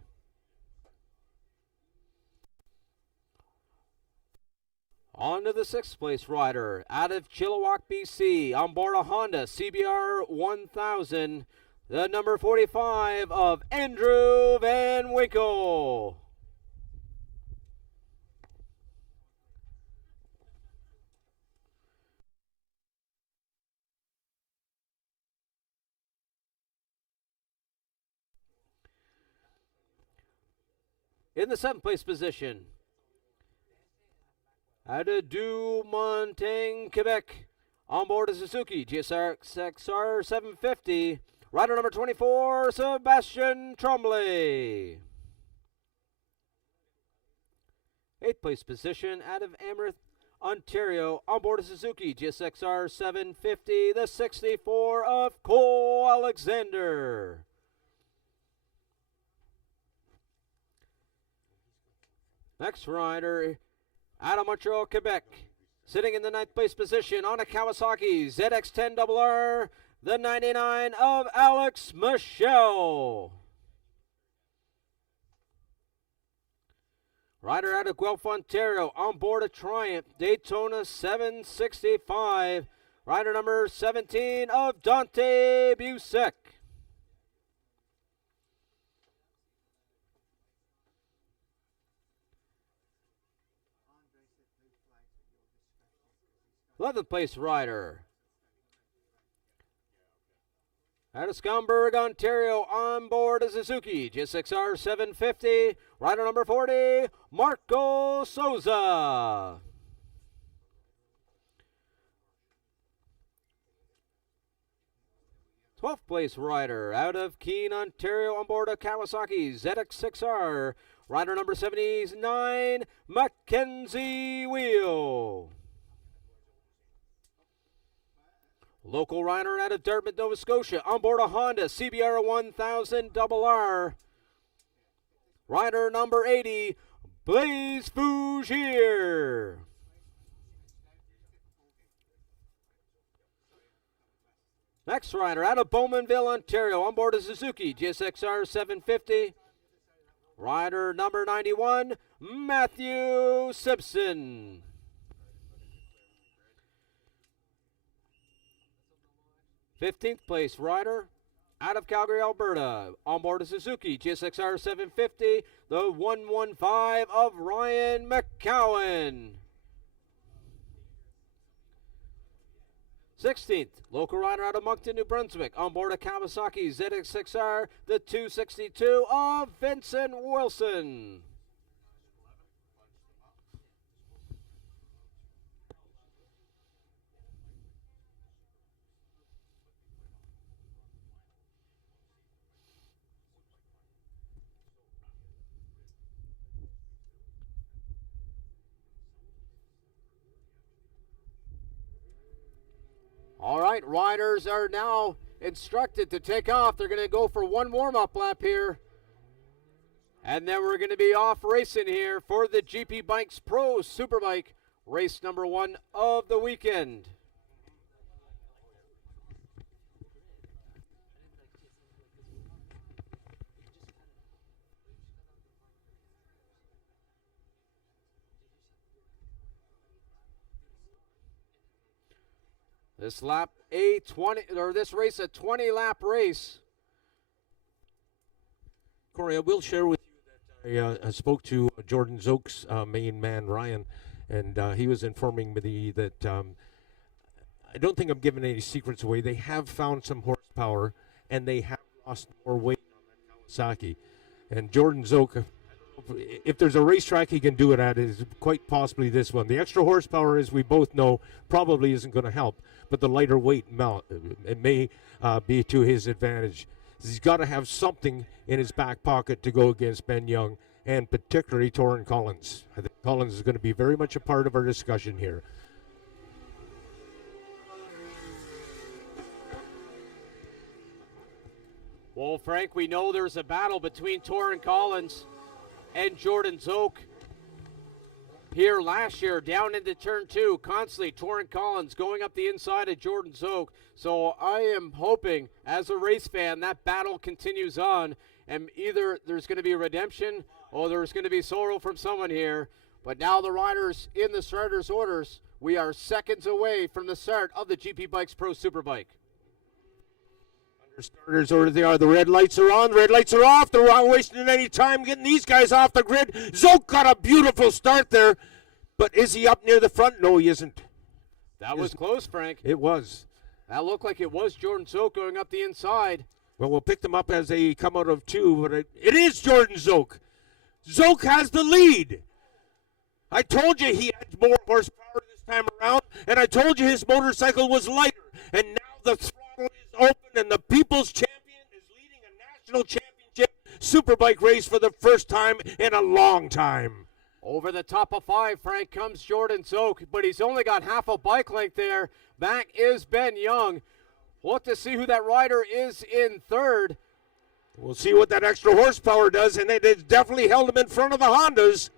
On to the sixth place rider, out of Chilliwack, BC, on board a Honda CBR 1000, the number 45 of Andrew Van Winkle. In the seventh place position, out of Dumontagne, Quebec, on board a Suzuki GSXR 750, rider number 24, Sebastian Tremblay. Eighth place position, out of Amherst, Ontario, on board a Suzuki GSXR 750, the 64 of Cole Alexander. Next rider, out of Montreal, Quebec, sitting in the ninth place position on a Kawasaki ZX10RR, the 99 of Alex Michel. Rider out of Guelph, Ontario, on board a Triumph Daytona 765, rider number 17 of Dante Busek. 11th place rider, out of Schaumburg, Ontario, on board a Suzuki GSXR 750, rider number 40, Marco Souza. 12th place rider out of Keene, Ontario, on board a Kawasaki ZX6R. Rider number 79, Mackenzie Wheel. Local rider out of Dartmouth, Nova Scotia, on board a Honda CBR 1000 RR. Rider number 80, Blaise Fougere. Next rider out of Bowmanville, Ontario, on board a Suzuki GSXR 750. Rider number 91, Matthew Simpson. Fifteenth place rider out of Calgary, Alberta, on board a Suzuki GSXR 750, the 115 of Ryan McCowan. 16th, local rider out of Moncton, New Brunswick, on board a Kawasaki ZX6R, the 262 of Vincent Wilson. All right, riders are now instructed to take off. They're going to go for one warm-up lap here. And then we're going to be off racing here for the GP Bikes Pro Superbike race number 1 of the weekend. This lap this race a 20-lap race. Corey, I will share with you that I spoke to Jordan Zoke's main man, Ryan, and he was informing me that I don't think I'm giving any secrets away. They have found some horsepower, and they have lost more weight on that Kawasaki. And Jordan Zoke, if there's a racetrack he can do it at, is quite possibly this one. The extra horsepower, as we both know, probably isn't going to help, but the lighter weight it may be to his advantage. He's got to have something in his back pocket to go against Ben Young, and particularly Torrin Collins. I think Collins is going to be very much a part of our discussion here. Well, Frank, we know there's a battle between Torrin Collins and Jordan Zoke here last year down into turn 2. Constantly Torrin Collins going up the inside of Jordan Zoke. So I am hoping, as a race fan, that battle continues on, and either there's going to be redemption or there's going to be sorrow from someone here. But now the riders in the starters' orders, we are seconds away from the start of the GP Bikes Pro Superbike. Starters order they are. The red lights are on. The red lights are off. They're not wasting any time getting these guys off the grid. Zoke got a beautiful start there, but is he up near the front? No, he isn't. That was close, Frank. It was. That looked like it was Jordan Zoke going up the inside. Well, we'll pick them up as they come out of 2, but it is Jordan Zoke. Zoke has the lead. I told you he had more horsepower this time around, and I told you his motorcycle was lighter, and now the throttle is open, and the People's Champion is leading a national championship Superbike race for the first time in a long time. Over the top of 5, Frank, comes Jordan Zoke, but he's only got half a bike length there. Back is Ben Young. We'll have to see who that rider is in third. We'll see what that extra horsepower does, and it has definitely held him in front of the Hondas.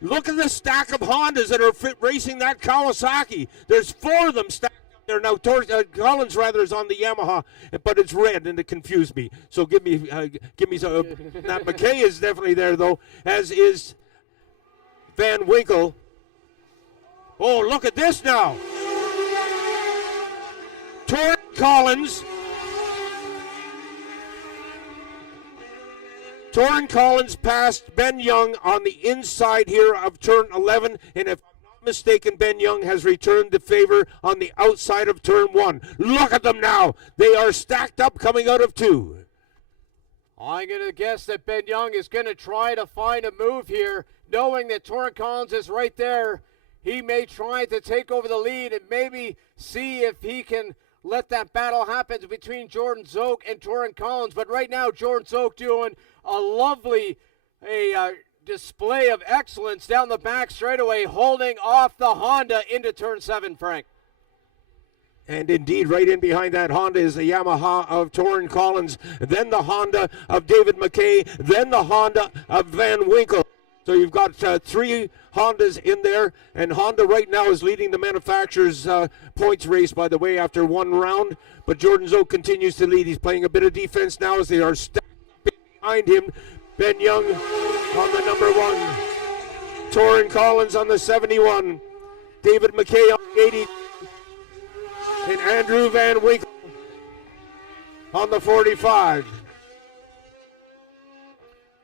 Look at the stack of Hondas that are racing that Kawasaki. There's 4 of them stacked up there now. Collins rather is on the Yamaha, but it's red, and it confused me. So give me some. Now McKay is definitely there though, as is Van Winkle. Oh, look at this now. Torrin Collins. Torrin Collins passed Ben Young on the inside here of turn 11, and if I'm not mistaken, Ben Young has returned the favor on the outside of turn 1. Look at them now. They are stacked up coming out of 2. I'm going to guess that Ben Young is going to try to find a move here, knowing that Torrin Collins is right there. He may try to take over the lead and maybe see if he can let that battle happen between Jordan Zook and Torrin Collins. But right now, Jordan Zook doing a lovely display of excellence down the back straightaway, holding off the Honda into turn 7, Frank. And indeed, right in behind that Honda is the Yamaha of Torrin Collins, then the Honda of David McKay, then the Honda of Van Winkle. So you've got 3 Hondas in there, and Honda right now is leading the manufacturer's points race, by the way, after 1 round. But Jordan Zook continues to lead. He's playing a bit of defense now as they are stacked behind him. Ben Young on the number 1. Torrin Collins on the 71. David McKay on the 80. And Andrew Van Winkle on the 45.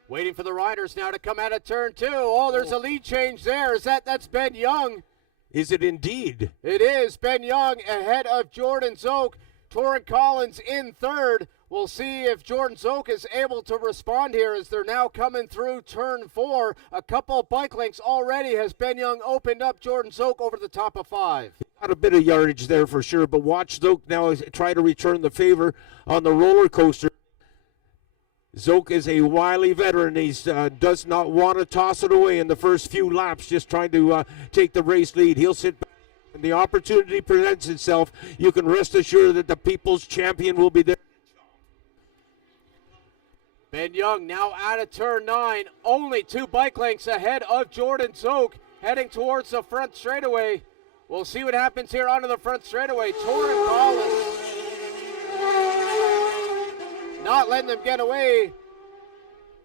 Waiting for the riders now to come out of turn 2. Oh, there's a lead change there. That's Ben Young. Is it indeed? It is. Ben Young ahead of Jordan Zook. Torrin Collins in 3rd. We'll see if Jordan Zook is able to respond here as they're now coming through turn 4. A couple bike links already has Ben Young opened up Jordan Zook over the top of 5. Got a bit of yardage there for sure, but watch Zook now try to return the favor on the roller coaster. Zook is a wily veteran. He does not want to toss it away in the first few laps, just trying to take the race lead. He'll sit back. When the opportunity presents itself, you can rest assured that the people's champion will be there. Ben Young now out of turn 9, only 2 bike lengths ahead of Jordan Zook, heading towards the front straightaway. We'll see what happens here onto the front straightaway. Torrin Collins not letting them get away.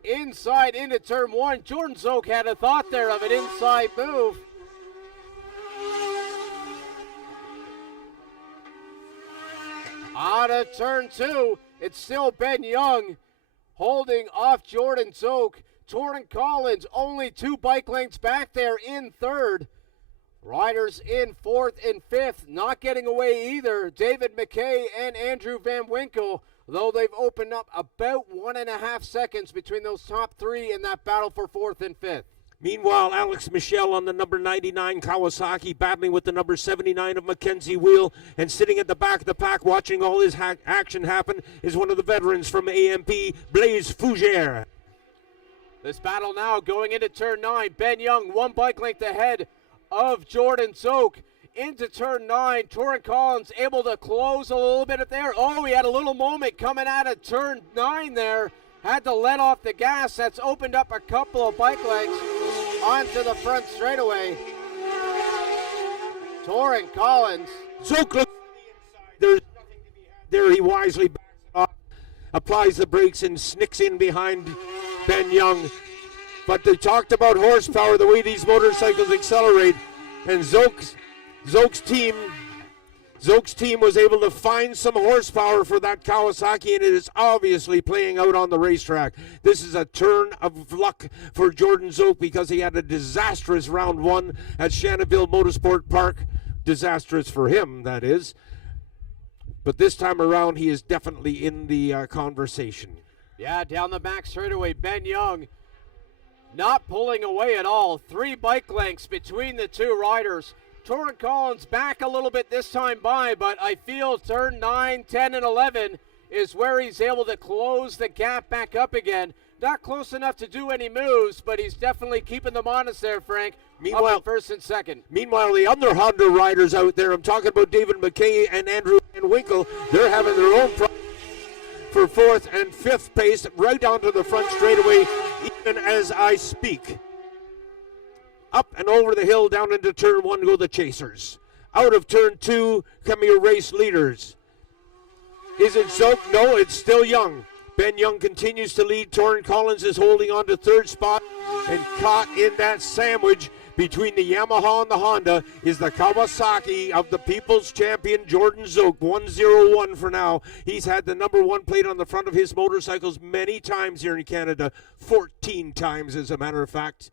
Inside into turn 1. Jordan Zook had a thought there of an inside move. Out of turn 2, it's still Ben Young holding off Jordan Zook. Torrin Collins only 2 bike lengths back there in 3rd. Riders in 4th and 5th, not getting away either. David McKay and Andrew Van Winkle, though they've opened up about 1.5 seconds between those top 3 in that battle for 4th and 5th. Meanwhile, Alex Michel on the number 99 Kawasaki battling with the number 79 of Mackenzie Wheel, and sitting at the back of the pack watching all his action happen is one of the veterans from AMP, Blaise Fougere. This battle now going into turn 9. Ben Young 1 bike length ahead of Jordan Zook. Into turn 9, Torrin Collins able to close a little bit there. Oh, he had a little moment coming out of turn 9 there. Had to let off the gas. That's opened up a couple of bike lengths onto the front straightaway. Torrin Collins. Zook looks there's nothing to be had there. He wisely backs off, applies the brakes, and snicks in behind Ben Young. But they talked about horsepower, the way these motorcycles accelerate, and Zook's team was able to find some horsepower for that Kawasaki, and it is obviously playing out on the racetrack. This is a turn of luck for Jordan Zook because he had a disastrous round 1 at Shannonville Motorsport Park. Disastrous for him, that is. But this time around, he is definitely in the conversation. Yeah, down the back straightaway, Ben Young not pulling away at all. 3 bike lengths between the 2 riders. Torrin Collins back a little bit this time by, but I feel turn 9, 10, and 11 is where he's able to close the gap back up again. Not close enough to do any moves, but he's definitely keeping them honest there, Frank. Meanwhile, 1st and 2nd. Meanwhile, the other Honda riders out there, I'm talking about David McKay and Andrew Van Winkle, they're having their own problems for 4th and 5th pace right onto the front straightaway, even as I speak. Up and over the hill, down into turn 1 go the chasers. Out of turn 2 come your race leaders. Is it Zook? No, it's still Young. Ben Young continues to lead. Torrin Collins is holding on to 3rd spot, and caught in that sandwich between the Yamaha and the Honda is the Kawasaki of the People's Champion, Jordan Zook. 101 for now. He's had the number 1 plate on the front of his motorcycles many times here in Canada. 14 times, as a matter of fact.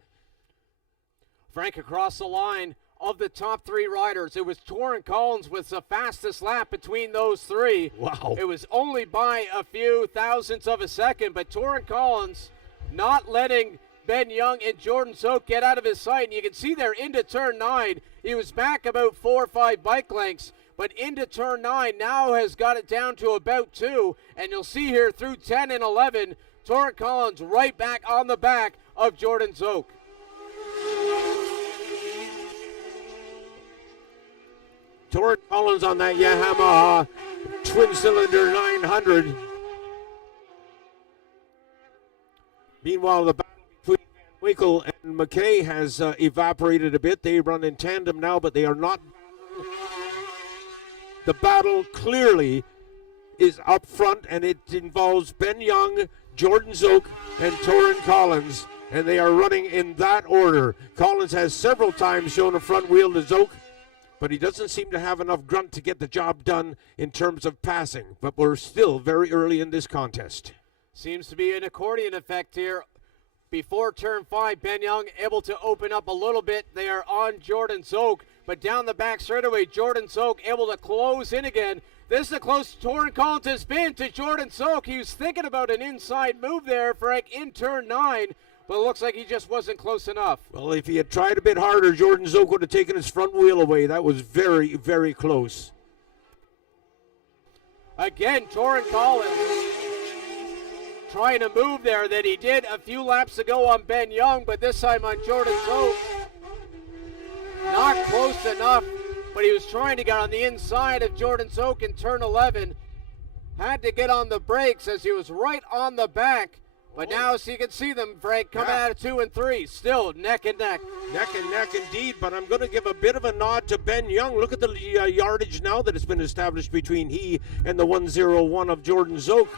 Frank, across the line of the top 3 riders, it was Torrin Collins with the fastest lap between those 3. Wow. It was only by a few thousandths of a second, but Torrin Collins not letting Ben Young and Jordan Zook get out of his sight. And you can see there into turn 9, he was back about 4 or 5 bike lengths. but into turn 9 now has got it down to about 2, and you'll see here through 10 and 11, Torrent Collins right back on the back of Jordan Zoke. Torrent Collins on that Yamaha twin-cylinder 900. Meanwhile, the battle between Van Winkle and McKay has evaporated a bit. They run in tandem now, but they are not. The battle clearly is up front, and it involves Ben Young, Jordan Zoke, and Torrent Collins, and they are running in that order. Collins has several times shown a front wheel to Zoke, but he doesn't seem to have enough grunt to get the job done in terms of passing. But we're still very early in this contest. Seems to be an accordion effect here. Before turn 5, Ben Young able to open up a little bit. They are on Jordan Zoke, but down the back straightaway, Jordan Zoke able to close in again. This is the closest Torrent Collins has been to Jordan Zoke. He was thinking about an inside move there, Frank, in turn 9, but it looks like he just wasn't close enough. Well, if he had tried a bit harder, Jordan Zoke would have taken his front wheel away. That was very, very close. Again, Torrent Collins trying to move there that he did a few laps ago on Ben Young, but this time on Jordan Zoke. Not close enough, but he was trying to get on the inside of Jordan Zoke in turn 11. Had to get on the brakes as he was right on the back. But now, as you can see them, Frank, coming out of 2 and 3, still neck and neck. Neck and neck indeed, but I'm going to give a bit of a nod to Ben Young. Look at the yardage now that has been established between he and the 101 of Jordan Zoke.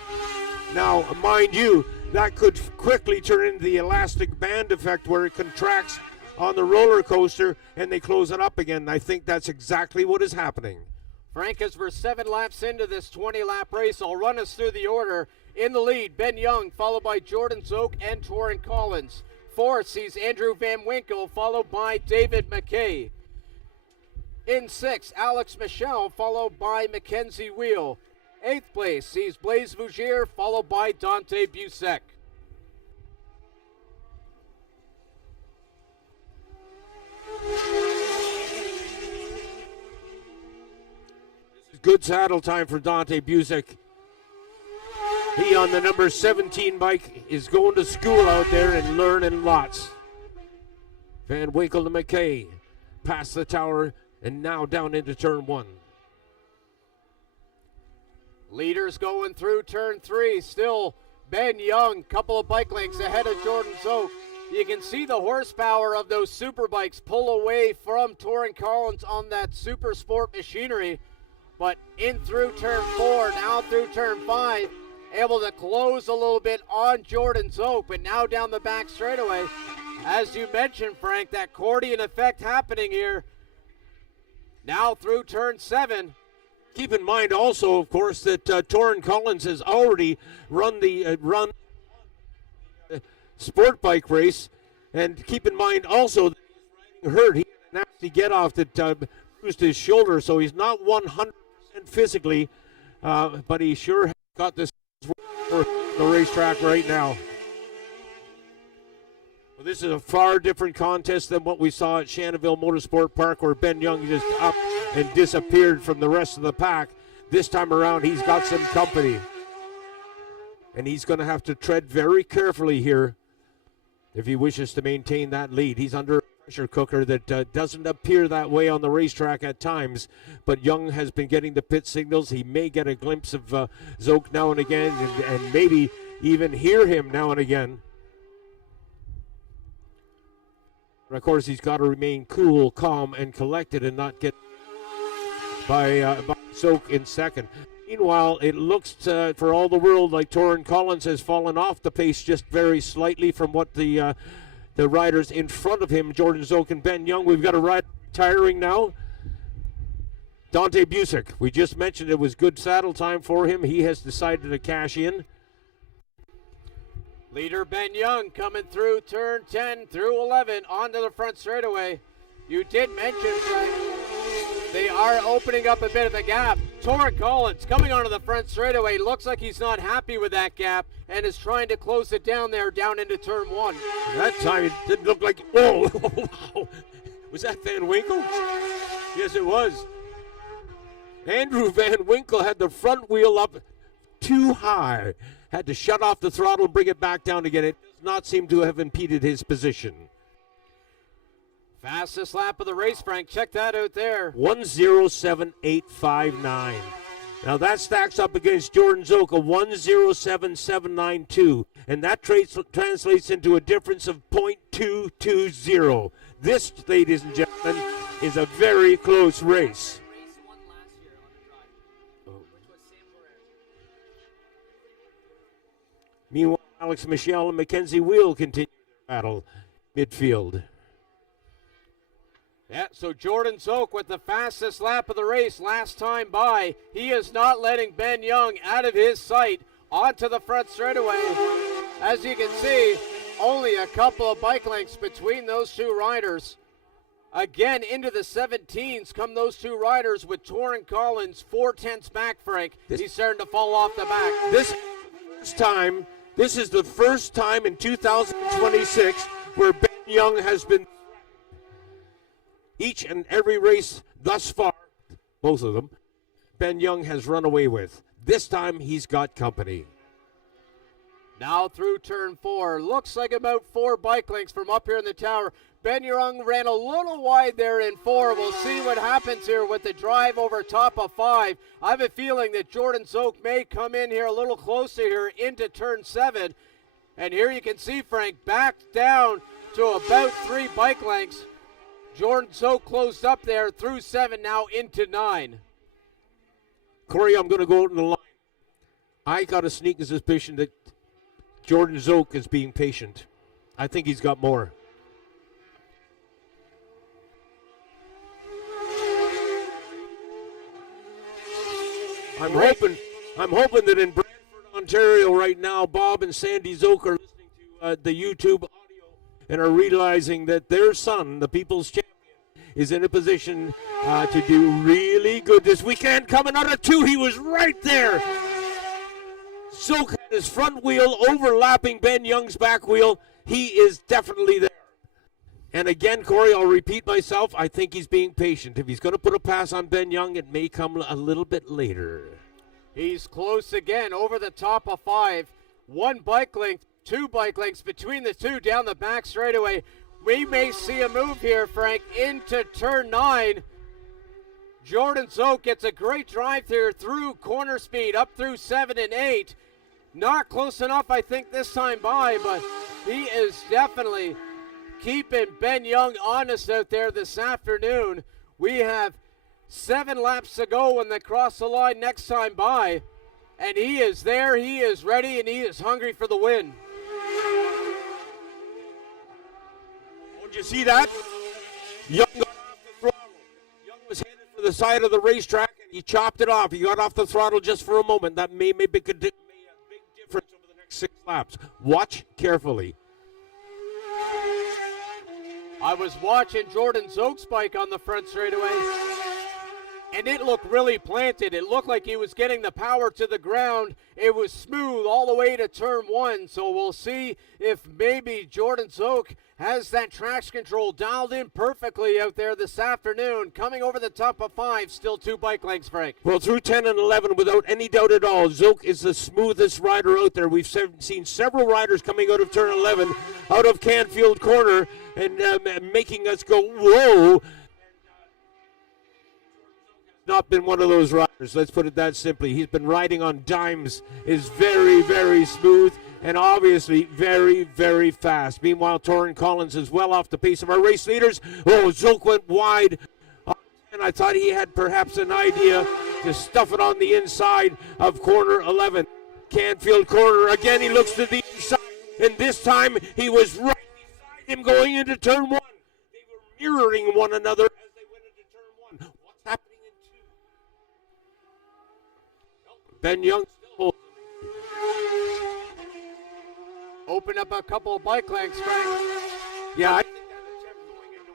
Now, mind you, that could quickly turn into the elastic band effect where it contracts on the roller coaster and they close it up again. I think that's exactly what is happening. Frank, as we're 7 laps into this 20-lap race, I'll run us through the order. In the lead, Ben Young, followed by Jordan Zoke and Torrent Collins. 4th sees Andrew Van Winkle, followed by David McKay. In 6th, Alex Michel, followed by Mackenzie Wheel. 8th place sees Blaise Vougier, followed by Dante Busek. Good saddle time for Dante Busek. He on the number 17 bike is going to school out there and learning lots. Van Winkle to McKay, past the tower and now down into turn 1. Leaders going through turn 3. Still Ben Young, couple of bike lengths ahead of Jordan Zoke. You can see the horsepower of those Superbikes pull away from Torrent Collins on that Super Sport machinery. But in through turn 4, now through turn 5, able to close a little bit on Jordan Zoke, but now down the back straightaway. As you mentioned, Frank, that accordion effect happening here. Now through turn 7. Keep in mind also, of course, that Torrent Collins has already run the sport bike race. And keep in mind also that he's riding hurt. He had a nasty get off that bruised his shoulder, so he's not 100% physically, but he sure got this for the racetrack right now. Well, this is a far different contest than what we saw at Shannonville Motorsport Park, where Ben Young just up and disappeared from the rest of the pack. This time around, he's got some company. And he's going to have to tread very carefully here if he wishes to maintain that lead. He's under a pressure cooker that doesn't appear that way on the racetrack at times, but Young has been getting the pit signals. He may get a glimpse of Zoke now and again, and maybe even hear him now and again. And of course, he's got to remain cool, calm, and collected and not get by Zoke in second. Meanwhile, it looks for all the world like Torrent Collins has fallen off the pace just very slightly from what the riders in front of him, Jordan Zoke and Ben Young. We've got a rider retiring now. Dante Busek, we just mentioned it was good saddle time for him. He has decided to cash in. Leader Ben Young coming through turn 10 through 11 onto the front straightaway. You did mention, Frank, they are opening up a bit of a gap. Torrent Collins coming onto the front straightaway. Looks like he's not happy with that gap and is trying to close it down there, down into turn 1. That time it didn't look like, whoa, wow. Was that Van Winkle? Yes, it was. Andrew Van Winkle had the front wheel up too high. Had to shut off the throttle and bring it back down again. It does not seem to have impeded his position. Fastest lap of the race, Frank. Check that out there. 1:07.859. Now that stacks up against Jordan Zook, a 1:07.792, and that translates into a difference of .220. This, ladies and gentlemen, is a very close race. Meanwhile, Alex Michel and Mackenzie Wheel continue their battle midfield. Yeah, so Jordan Zook with the fastest lap of the race last time by. He is not letting Ben Young out of his sight onto the front straightaway. As you can see, only a couple of bike lengths between those two riders. Again, into the 17s come those two riders with Torrin Collins 4/10 back, Frank. He's starting to fall off the back. This is the first time in 2026 where Ben Young has been each and every race thus far, both of them, Ben Young has run away with. This time he's got company. Now through turn 4. Looks like about 4 bike lengths from up here in the tower. Ben Young ran a little wide there in 4. We'll see what happens here with the drive over top of 5. I have a feeling that Jordan Zook may come in here a little closer here into turn 7. And here you can see, Frank, back down to about 3 bike lengths. Jordan Zook closed up there through 7, now into 9. Corey, I'm going to go out in the line. I got a sneaking suspicion that Jordan Zook is being patient. I think he's got more. I'm hoping that in Brantford, Ontario right now, Bob and Sandy Zook are listening to the YouTube audio and are realizing that their son, the People's Champion, is in a position to do really good this weekend. Coming out of 2, he was right there. Zook had his front wheel overlapping Ben Young's back wheel. He is definitely there. And again, Corey, I'll repeat myself. I think he's being patient. If he's going to put a pass on Ben Young, it may come a little bit later. He's close again over the top of 5. 1 bike length, 2 bike lengths between the two down the back straightaway. We may see a move here, Frank, into turn 9. Jordan Zook gets a great drive there through corner speed up through 7 and 8. Not close enough, I think, this time by, but he is definitely keeping Ben Young honest out there this afternoon. We have 7 laps to go when they cross the line next time by, and he is there, he is ready, and he is hungry for the win. Did you see that? Young got off the throttle. Young was headed for the side of the racetrack, and he chopped it off. He got off the throttle just for a moment. That may make a big difference over the next 6 laps. Watch carefully. I was watching Jordan Zook's bike on the front straightaway, and it looked really planted. It looked like he was getting the power to the ground. It was smooth all the way to turn 1, so we'll see if maybe Jordan Zook has that traction control dialed in perfectly out there this afternoon. Coming over the top of 5, still 2 bike lengths, Frank. Well, through 10 and 11, without any doubt at all, Zook is the smoothest rider out there. We've seen several riders coming out of turn 11, out of Canfield Corner, and making us go, whoa. Not been one of those riders, let's put it that simply. He's been riding on dimes, is very, very smooth, and obviously very, very fast. Meanwhile, Torrin Collins is well off the pace of our race leaders. Oh, Zook went wide, and I thought he had perhaps an idea to stuff it on the inside of corner 11. Canfield Corner, again he looks to the inside, and this time he was right beside him going into turn 1. They were mirroring one another as they went into turn 1. What's happening in 2? Ben Young still holds. Open up a couple of bike lengths, Frank. Yeah, I think that attempt going into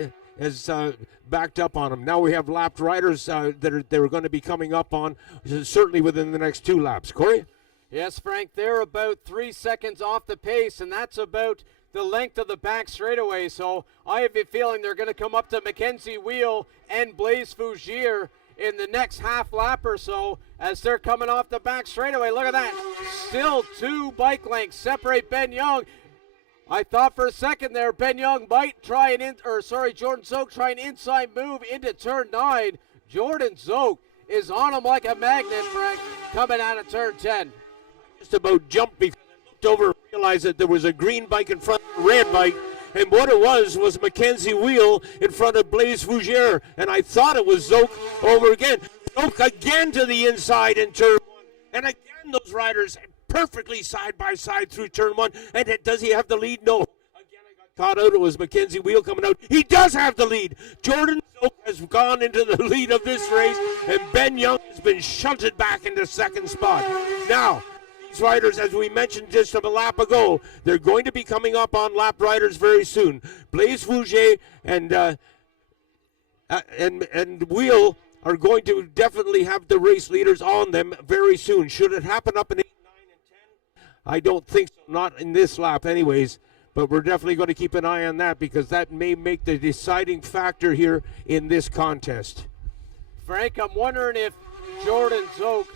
1 has backed up on him. Now we have lapped riders that are going to be coming up on, certainly within the next 2 laps. Corey? Yes, Frank, they're about 3 seconds off the pace, and that's about the length of the back straightaway. So I have a feeling they're going to come up to Mackenzie Wheel and Blaise Fougere in the next half lap or so as they're coming off the back straightaway. Look at that. Still 2 bike lengths separate Ben Young. I thought for a second there Ben Young might try Jordan Zook try an inside move into turn 9. Jordan Zook is on him like a magnet, Frank, coming out of turn 10. Just about jumped because I looked over and realized that there was a green bike in front of a red bike. And what it was Mackenzie Wheel in front of Blaise Fougere. And I thought it was Zook over again. Zook again to the inside in turn 1. And again, those riders perfectly side by side through turn 1. And does he have the lead? No. Again, I got caught out. It was Mackenzie Wheel coming out. He does have the lead. Jordan Zook has gone into the lead of this race. And Ben Young has been shunted back into second spot. Now, riders, as we mentioned just a lap ago, they're going to be coming up on lap riders very soon. Blaise Fougere and Wheel are going to definitely have the race leaders on them very soon. Should it happen up in 8, 9, and 10? I don't think so, not in this lap anyways, but we're definitely going to keep an eye on that because that may make the deciding factor here in this contest. Frank, I'm wondering if Jordan Zook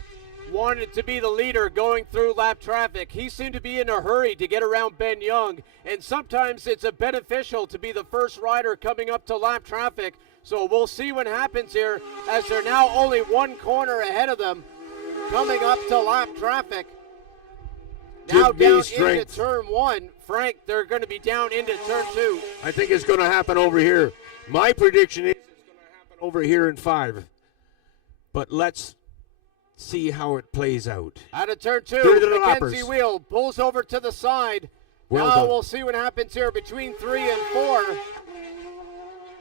wanted to be the leader going through lap traffic. He seemed to be in a hurry to get around Ben Young, and sometimes it's beneficial to be the first rider coming up to lap traffic. So we'll see what happens here as they're now only 1 corner ahead of them coming up to lap traffic. Now down into turn 1. Frank, they're going to be down into turn 2. I think it's going to happen over here. My prediction is it's going to happen over here in 5. But let's see how it plays out. Out of turn 2, Mackenzie Wheel pulls over to the side. Now we'll see what happens here between 3 and 4.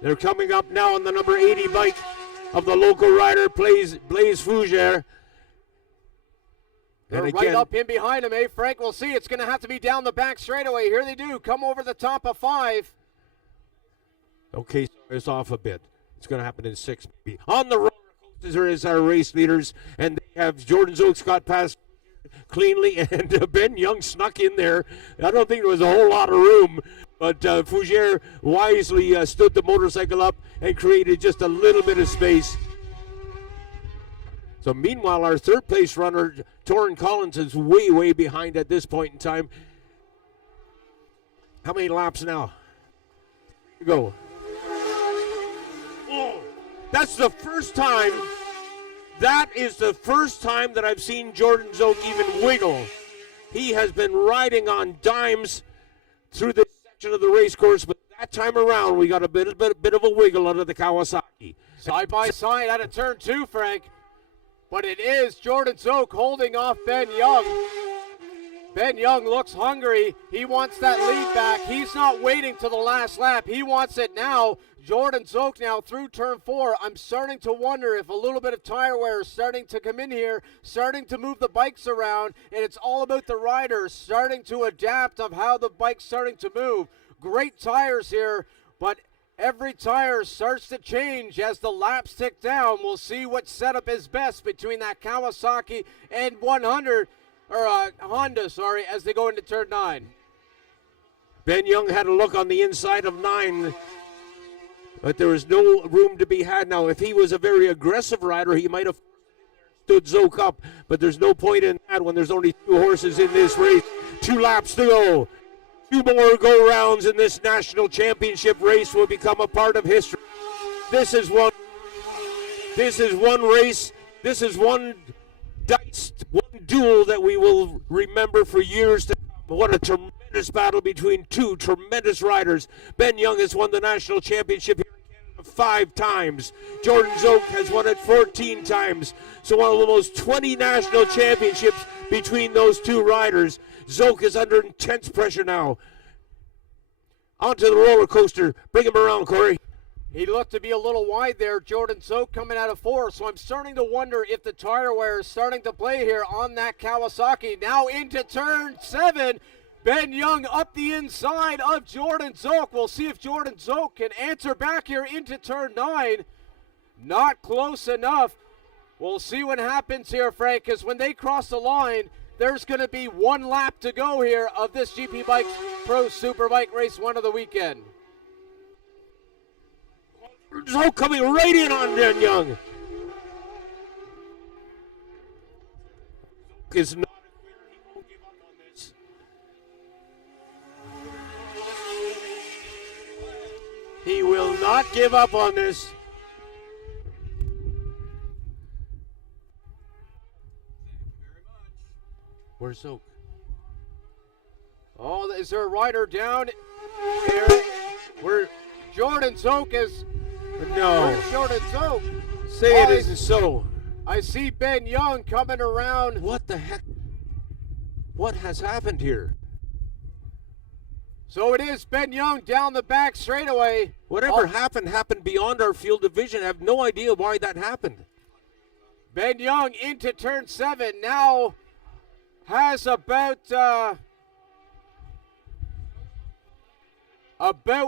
They're coming up now on the number 80 bike of the local rider, Blaise Fougere. They're right up in behind him, Frank? We'll see. It's going to have to be down the back straightaway. Here they do. Come over the top of 5. Okay, so it's off a bit. It's going to happen in 6. On the roller coasters is our race leaders, and they have Jordan Zook got past cleanly, and Ben Young snuck in there. I don't think there was a whole lot of room, but Fougere wisely stood the motorcycle up and created just a little bit of space. So meanwhile, our third place runner, Torrin Collins, is way, way behind at this point in time. How many laps now? Here we go. Oh, that's the first time. That is the first time that I've seen Jordan Zook even wiggle. He has been riding on dimes through this section of the race course, but that time around we got a bit of a wiggle out of the Kawasaki. Side by side out of turn 2, Frank. But it is Jordan Zook holding off Ben Young. Ben Young looks hungry. He wants that lead back. He's not waiting to the last lap. He wants it now. Jordan Zook now through turn 4. I'm starting to wonder if a little bit of tire wear is starting to come in here, starting to move the bikes around, and it's all about the riders starting to adapt of how the bike's starting to move. Great tires here, but every tire starts to change as the laps tick down. We'll see what setup is best between that Kawasaki and Honda, as they go into turn 9. Ben Young had a look on the inside of 9, but there was no room to be had now. If he was a very aggressive rider, he might have stood Zook up, but there's no point in that when there's only 2 horses in this race. 2 laps to go. 2 more go-rounds in this national championship race will become a part of history. This is one race. This is one duel that we will remember for years to come. What a tremendous battle between 2 tremendous riders. Ben Young has won the national championship here in Canada 5 times. Jordan Zook has won it 14 times. So one of the most 20 national championships between those 2 riders. Zook is under intense pressure now. Onto the roller coaster. Bring him around, Corey. He looked to be a little wide there, Jordan Zook coming out of 4. So I'm starting to wonder if the tire wear is starting to play here on that Kawasaki. Now into turn 7. Ben Young up the inside of Jordan Zook. We'll see if Jordan Zook can answer back here into turn 9. Not close enough. We'll see what happens here, Frank, because when they cross the line, there's going to be 1 lap to go here of this GP Bikes Pro Superbike Race 1 of the weekend. Zook coming right in on Ben Young. is not. He won't give up on this. He will not give up on this. Where's Zoke? Oh, is there a rider down here? Where Jordan Zoke is. No. Where's Jordan Zoke? Say it isn't so. I see Ben Young coming around. What the heck? What has happened here? So it is Ben Young down the back straightaway. Whatever happened beyond our field of vision. I have no idea why that happened. Ben Young into turn 7 now has about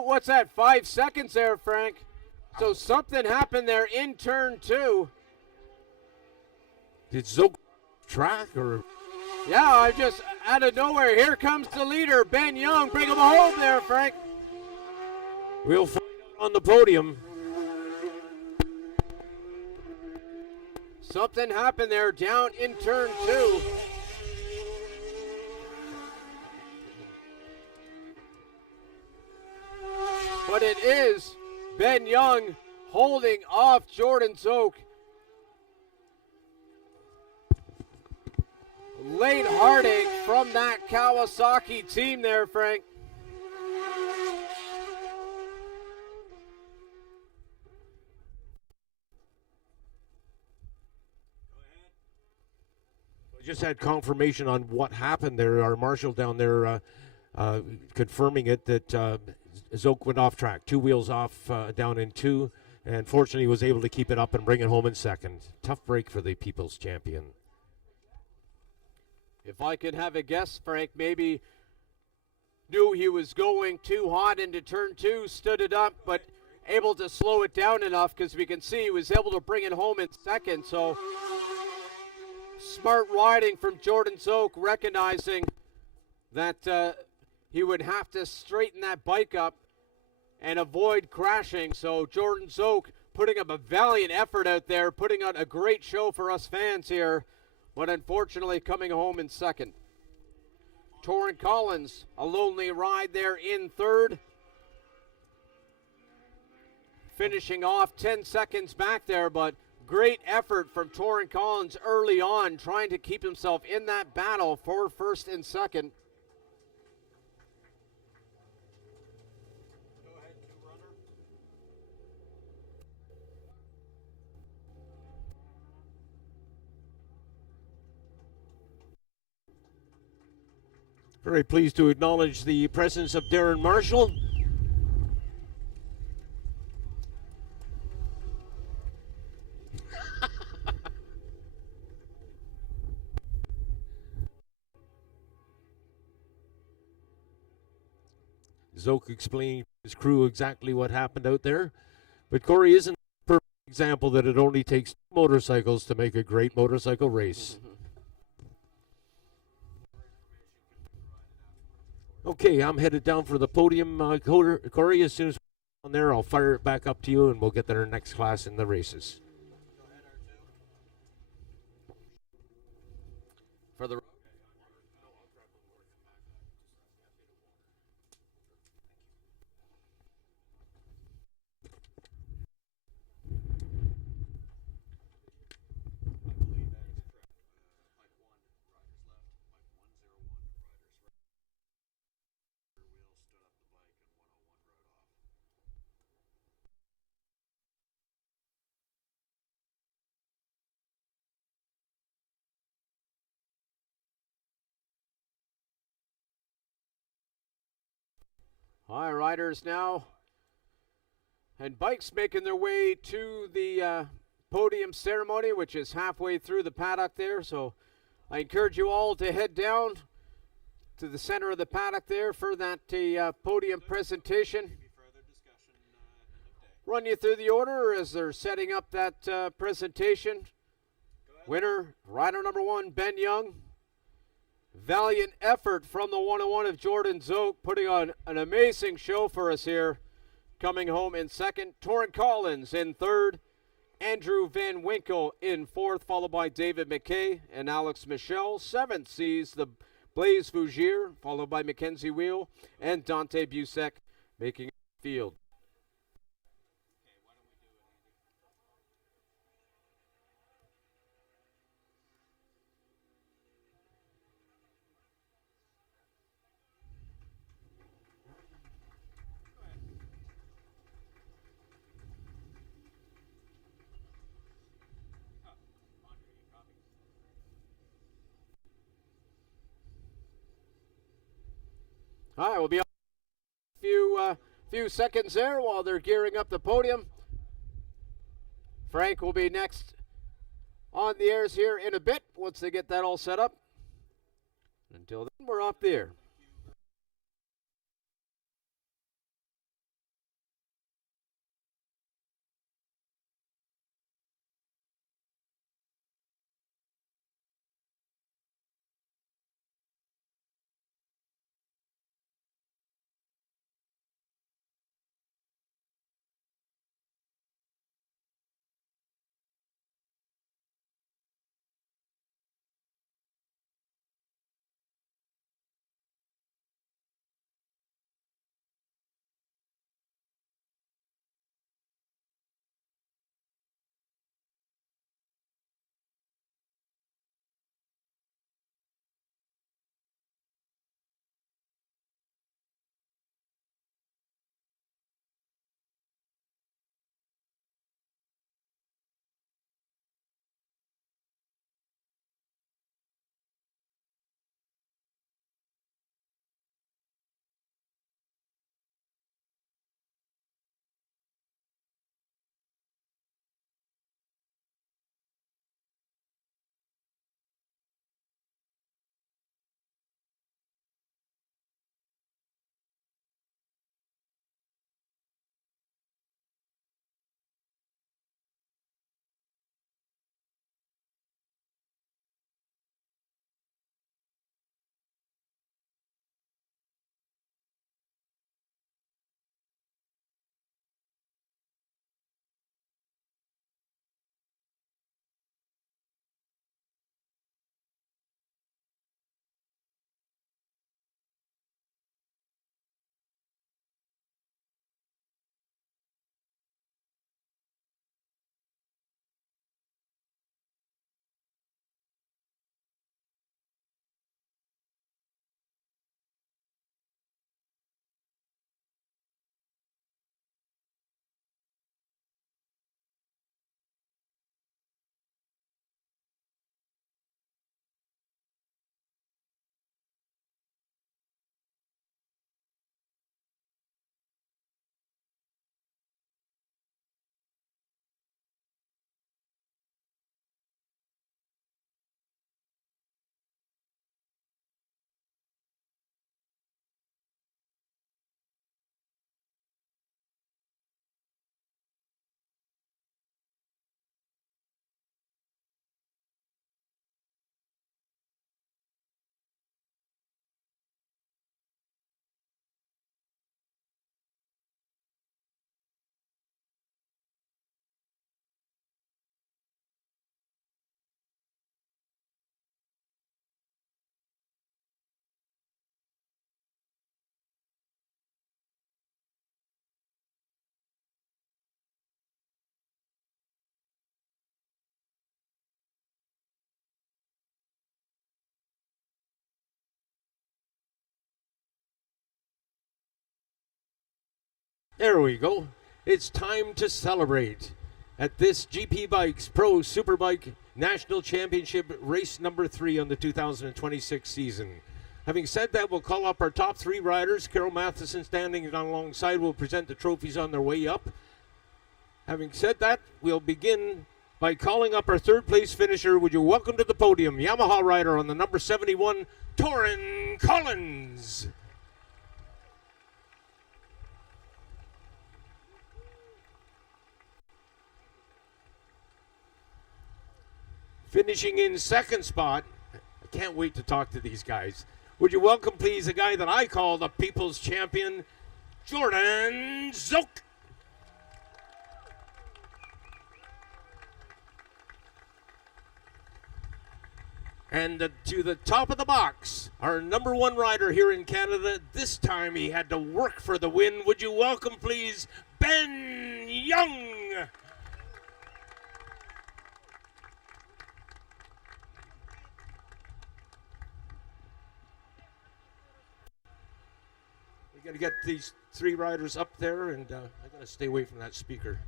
what's that, 5 seconds there, Frank. So something happened there in turn 2. Did Zoke track or? Yeah, I just out of nowhere. Here comes the leader, Ben Young. Bring him home there, Frank. We'll find out on the podium. Something happened there down in turn 2. But it is Ben Young holding off Jordan Zoke. Late heartache from that Kawasaki team there, Frank. I just had confirmation on what happened there. Our marshal down there confirming it that Zoke went off track. 2 wheels off down in 2, and fortunately was able to keep it up and bring it home in second. Tough break for the People's Champion. If I could have a guess, Frank, maybe knew he was going too hot into turn 2, stood it up, but able to slow it down enough because we can see he was able to bring it home in second. So smart riding from Jordan Zoke, recognizing that he would have to straighten that bike up and avoid crashing. So Jordan Zoke putting up a valiant effort out there, putting on a great show for us fans here, but unfortunately coming home in second. Torrin Collins, a lonely ride there in third. Finishing off 10 seconds back there, but great effort from Torrin Collins early on, trying to keep himself in that battle for first and second. Very pleased to acknowledge the presence of Darren Marshall. Zoke explaining to his crew exactly what happened out there. But Corey isn't a perfect example that it only takes 2 motorcycles to make a great motorcycle race. Okay, I'm headed down for the podium, Corey. As soon as we're on there, I'll fire it back up to you, and we'll get to our next class in the races. For the All right, riders now, and bikes making their way to the podium ceremony, which is halfway through the paddock there. So I encourage you all to head down to the center of the paddock there for that podium presentation. Run you through the order as they're setting up that presentation. Winner, rider number 1, Ben Young. Valiant effort from the 101 of Jordan Zoke, putting on an amazing show for us here. Coming home in second, Torrin Collins in third. Andrew Van Winkle in 4th, followed by David McKay and Alex Michel. 7th sees the Blaise Fougier, followed by Mackenzie Wheel and Dante Busek making the field. All right, we'll be on a few seconds there while they're gearing up the podium. Frank will be next on the airs here in a bit once they get that all set up. Until then, we're off the air. There we go. It's time to celebrate at this GP Bikes Pro Superbike National Championship race number 3 on the 2026 season. Having said that, we'll call up our top 3 riders. Carol Matheson standing alongside will present the trophies on their way up. Having said that, we'll begin by calling up our 3rd place finisher. Would you welcome to the podium Yamaha rider on the number 71, Torin Collins. Finishing in 2nd spot, I can't wait to talk to these guys. Would you welcome, please, a guy that I call the People's Champion, Jordan Zook. And to the top of the box, our number one rider here in Canada. This time he had to work for the win. Would you welcome, please, Ben Young? We got to get these three riders up there, and I got to stay away from that speaker.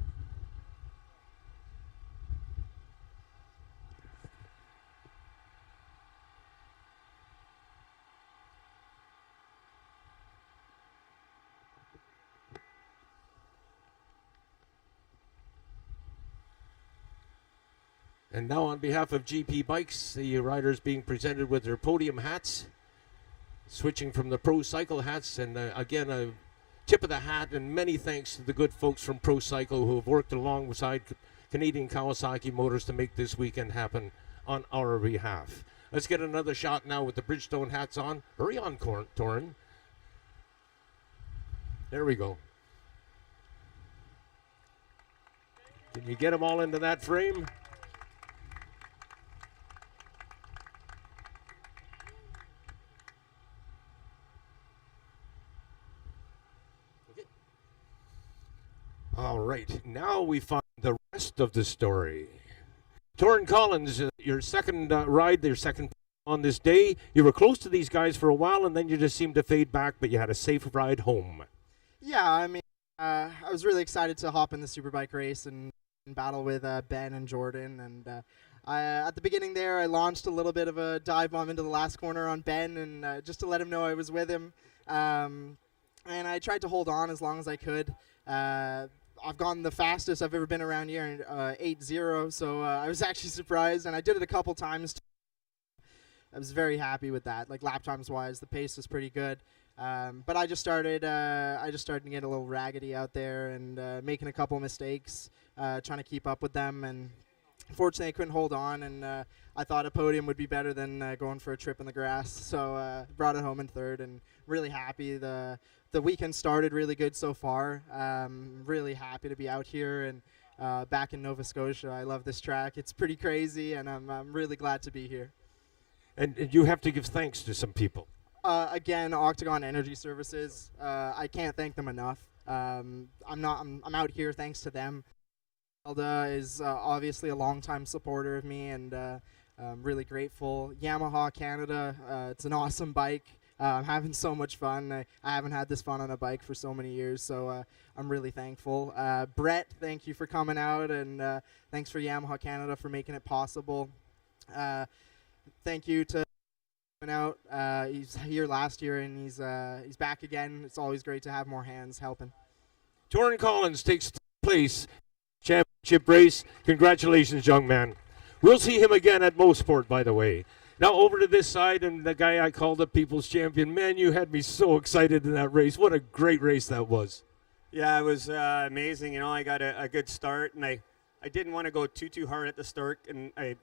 And now on behalf of GP Bikes, the riders being presented with their podium hats, switching from the Pro Cycle hats. And again, a tip of the hat and many thanks to the good folks from Pro Cycle who have worked alongside Canadian Kawasaki Motors to make this weekend happen on our behalf. Let's get another shot now with the Bridgestone hats on. Hurry on, Torin. There we go. Can you get them all into that frame? All right, now we find the rest of the story. Torin Collins, your second ride, your second on this day. You were close to these guys for a while, and then you just seemed to fade back, but you had a safe ride home. Yeah, I mean, I was really excited to hop in the Superbike race and battle with Ben and Jordan. And at the beginning there, I launched a little bit of a dive bomb into the last corner on Ben, and just to let him know I was with him. And I tried to hold on as long as I could. I've gone the fastest I've ever been around here, 8.0, so I was actually surprised, and I did it a couple times. I was very happy with that. Like lap times wise, the pace was pretty good. But I just started to get a little raggedy out there and making a couple mistakes, trying to keep up with them, and unfortunately I couldn't hold on, and I thought a podium would be better than going for a trip in the grass, so brought it home in third, and really happy. The weekend started really good so far. Really happy to be out here and back in Nova Scotia. I love this track. It's pretty crazy, and I'm really glad to be here. And you have to give thanks to some people. Again, Octagon Energy Services. I can't thank them enough. I'm out here thanks to them. Zelda is obviously a longtime supporter of me, and I'm really grateful. Yamaha Canada, it's an awesome bike. I'm having so much fun. I haven't had this fun on a bike for so many years, so I'm really thankful. Brett, thank you for coming out, and thanks for Yamaha Canada for making it possible. Thank you to coming out. He's here last year, and he's back again. It's always great to have more hands helping. Torin Collins takes place championship race. Congratulations, young man. We'll see him again at Mosport, by the way. Now over to this side, and the guy I called the People's Champion. Man, you had me so excited in that race. What a great race that was. Yeah, it was amazing. You know, I got a good start, and I didn't want to go too hard at the start, and I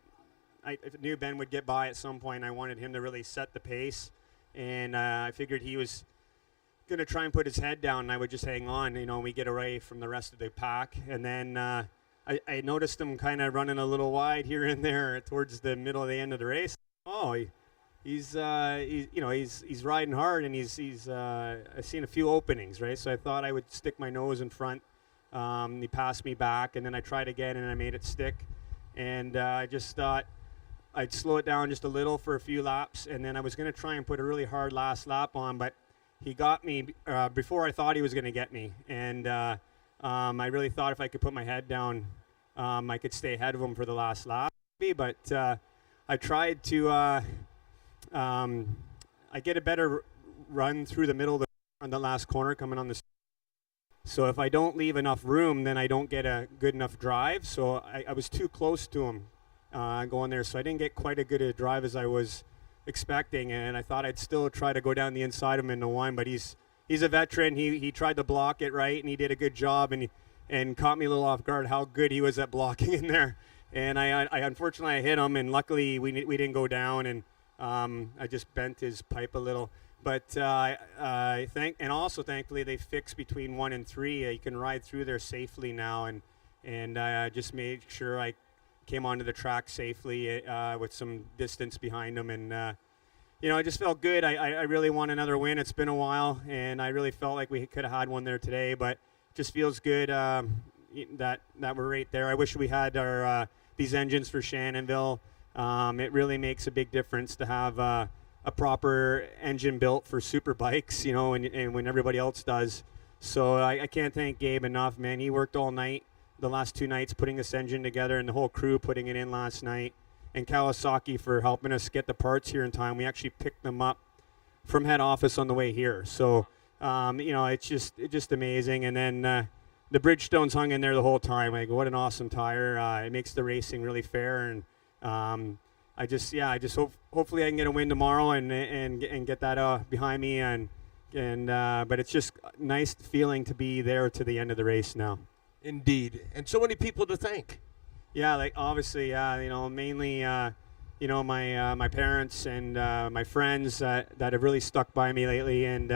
knew Ben would get by at some point. I wanted him to really set the pace, and I figured he was going to try and put his head down, and I would just hang on, you know, and we get away from the rest of the pack. And then I noticed him kind of running a little wide here and there towards the middle of the end of the race. Oh, he's riding hard, and he's I've seen a few openings, right? So I thought I would stick my nose in front. He passed me back, and then I tried again, and I made it stick. And I just thought I'd slow it down just a little for a few laps, and then I was going to try and put a really hard last lap on, but he got me before I thought he was going to get me. And I really thought if I could put my head down, I could stay ahead of him for the last lap. But I tried to I get a better run through the middle on the last corner coming on the. So if I don't leave enough room, then I don't get a good enough drive. So I was too close to him going there, so I didn't get quite a good a drive as I was expecting. And I thought I'd still try to go down the inside of him in the one, but he's a veteran. He tried to block it right, and he did a good job, and caught me a little off guard how good he was at blocking in there. And I unfortunately I hit him, and luckily we didn't go down, and I just bent his pipe a little. But thankfully they fixed between 1 and 3. You can ride through there safely now, and I just made sure I came onto the track safely with some distance behind him, and I just felt good. I really want another win. It's been a while, and I really felt like we could have had one there today, but just feels good that we're right there. I wish we had our these engines for Shannonville. It really makes a big difference to have a proper engine built for Superbikes, and when everybody else does. So I can't thank Gabe enough, man. He worked all night, the last 2 nights, putting this engine together, and the whole crew putting it in last night. And Kawasaki for helping us get the parts here in time. We actually picked them up from head office on the way here. So, it's just amazing. And then the Bridgestones hung in there the whole time. Like, what an awesome tire. It makes the racing really fair. And I just hopefully I can get a win tomorrow and get that behind me. But it's just nice feeling to be there to the end of the race now. Indeed. And so many people to thank. Yeah, like obviously, mainly, my parents and my friends that have really stuck by me lately, and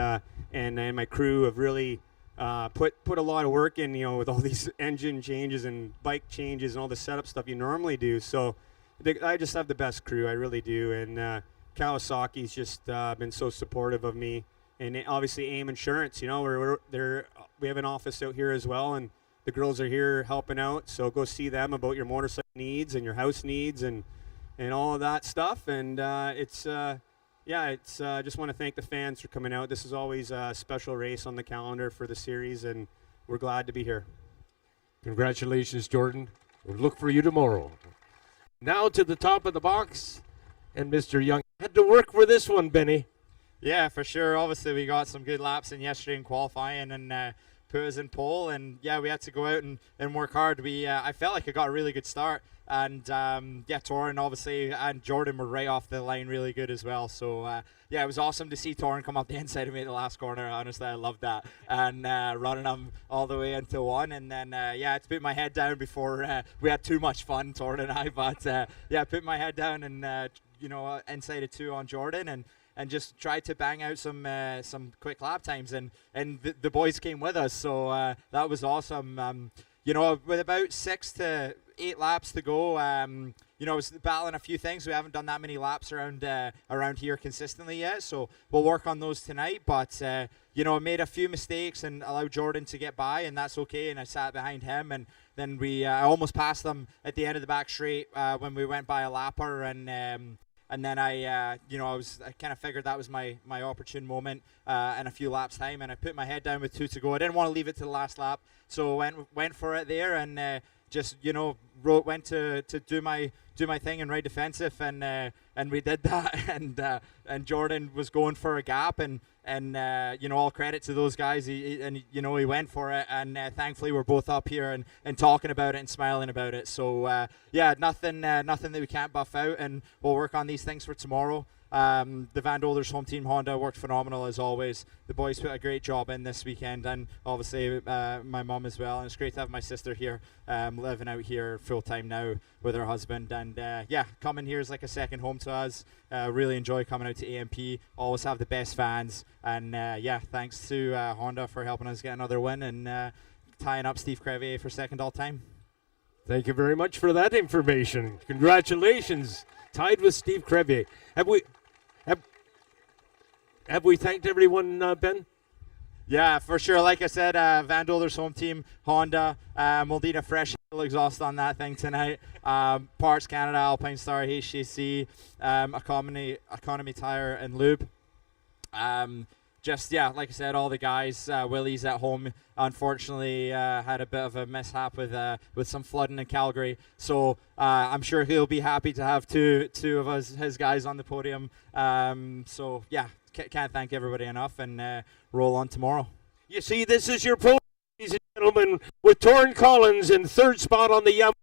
my crew have really put a lot of work in, with all these engine changes and bike changes and all the setup stuff you normally do. So I just have the best crew, I really do, and Kawasaki's just been so supportive of me. And obviously AIM Insurance, we have an office out here as well, and the girls are here helping out. So go see them about your motorcycle needs and your house needs and all of that stuff. And just want to thank the fans for coming out. This is always a special race on the calendar for the series, and we're glad to be here. Congratulations, Jordan. We'll look for you tomorrow. Now to the top of the box, and Mr. Young had to work for this one, Benny. Yeah, for sure. Obviously, we got some good laps in yesterday in qualifying and put us in pole. And, yeah, we had to go out and work hard. I felt like I got a really good start. And, Torrin, obviously, and Jordan were right off the line really good as well. So, it was awesome to see Torrin come up the inside of me at the last corner. Honestly, I loved that. And running him all the way into one. And then, I had to put my head down before we had too much fun, Torrin and I. But, I put my head down and, inside of 2 on Jordan and just tried to bang out some quick lap times, and the boys came with us, so that was awesome. With about 6 to 8 laps to go, I was battling a few things. We haven't done that many laps around here consistently yet, so we'll work on those tonight. But I made a few mistakes and allowed Jordan to get by, and that's okay. And I sat behind him, and then I almost passed them at the end of the back straight when we went by a lapper, and then I kind of figured that was my opportune moment in a few laps time, and I put my head down with 2 to go. I didn't want to leave it to the last lap, so went for it there, and went to do my thing and ride defensive, and we did that, and Jordan was going for a gap, and all credit to those guys. He went for it, and thankfully we're both up here and talking about it and smiling about it. So nothing that we can't buff out, and we'll work on these things for tomorrow. The Van Dolders home team Honda worked phenomenal as always. The boys put a great job in this weekend, and obviously my mom as well. And it's great to have my sister here, living out here full time now with her husband. And coming here is like a second home to us. Really enjoy coming out to AMP. Always have the best fans. And thanks to Honda for helping us get another win and tying up Steve Crevier for second all time. Thank you very much for that information. Congratulations. Tied with Steve Crevier. Have we thanked everyone, Ben? Yeah, for sure. Like I said, Van Dolders home team, Honda. We'll need a fresh exhaust on that thing tonight. Parts Canada, Alpine Star, HCC, Economy Tire, and Lube. Like I said, all the guys. Willie's at home, unfortunately, had a bit of a mishap with some flooding in Calgary. So I'm sure he'll be happy to have two of his guys on the podium. Can't thank everybody enough, and roll on tomorrow. You see, this is your podium, ladies and gentlemen, with Torrin Collins in 3rd spot on the Yamaha.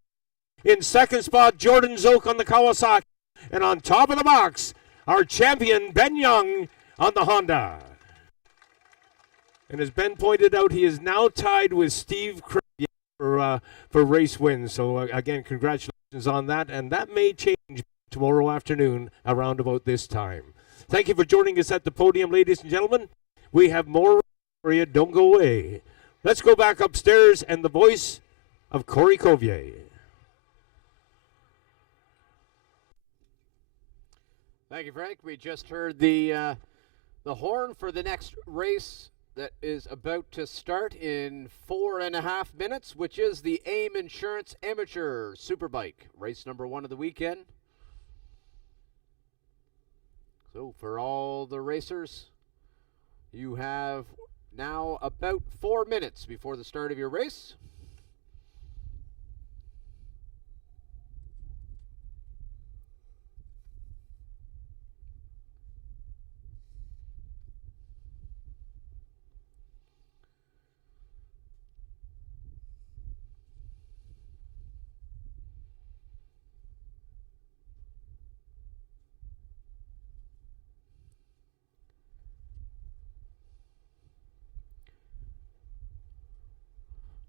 In 2nd spot, Jordan Zoke on the Kawasaki. And on top of the box, our champion, Ben Young, on the Honda. And as Ben pointed out, he is now tied with Steve Crevier for race wins. So, again, congratulations on that. And that may change tomorrow afternoon around about this time. Thank you for joining us at the podium, ladies and gentlemen. We have more for you. Don't go away. Let's go back upstairs and the voice of Corey Covier. Thank you, Frank. We just heard the horn for the next race that is about to start in 4.5 minutes, which is the AIM Insurance Amateur Superbike, race number 1 of the weekend. So for all the racers, you have now about 4 minutes before the start of your race.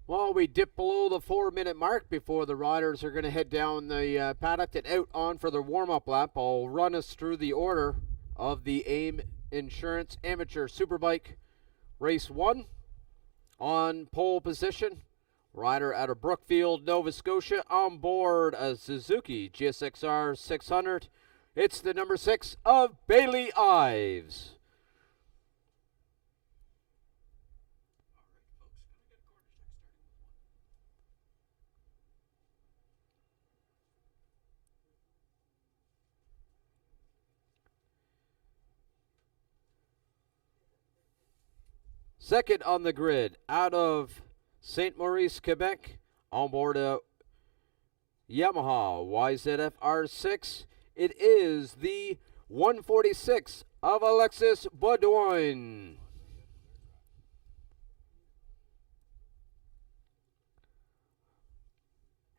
Well, we dip below the 4-minute mark before the riders are going to head down the paddock and out on for their warm-up lap. I'll run us through the order of the AIM Insurance Amateur Superbike Race 1. On pole position, rider out of Brookfield, Nova Scotia, on board a Suzuki GSXR 600. It's the number 6 of Bailey Ives. Second on the grid, out of St. Maurice, Quebec, on board a Yamaha YZF R6. It is the 146 of Alexis Baudouin.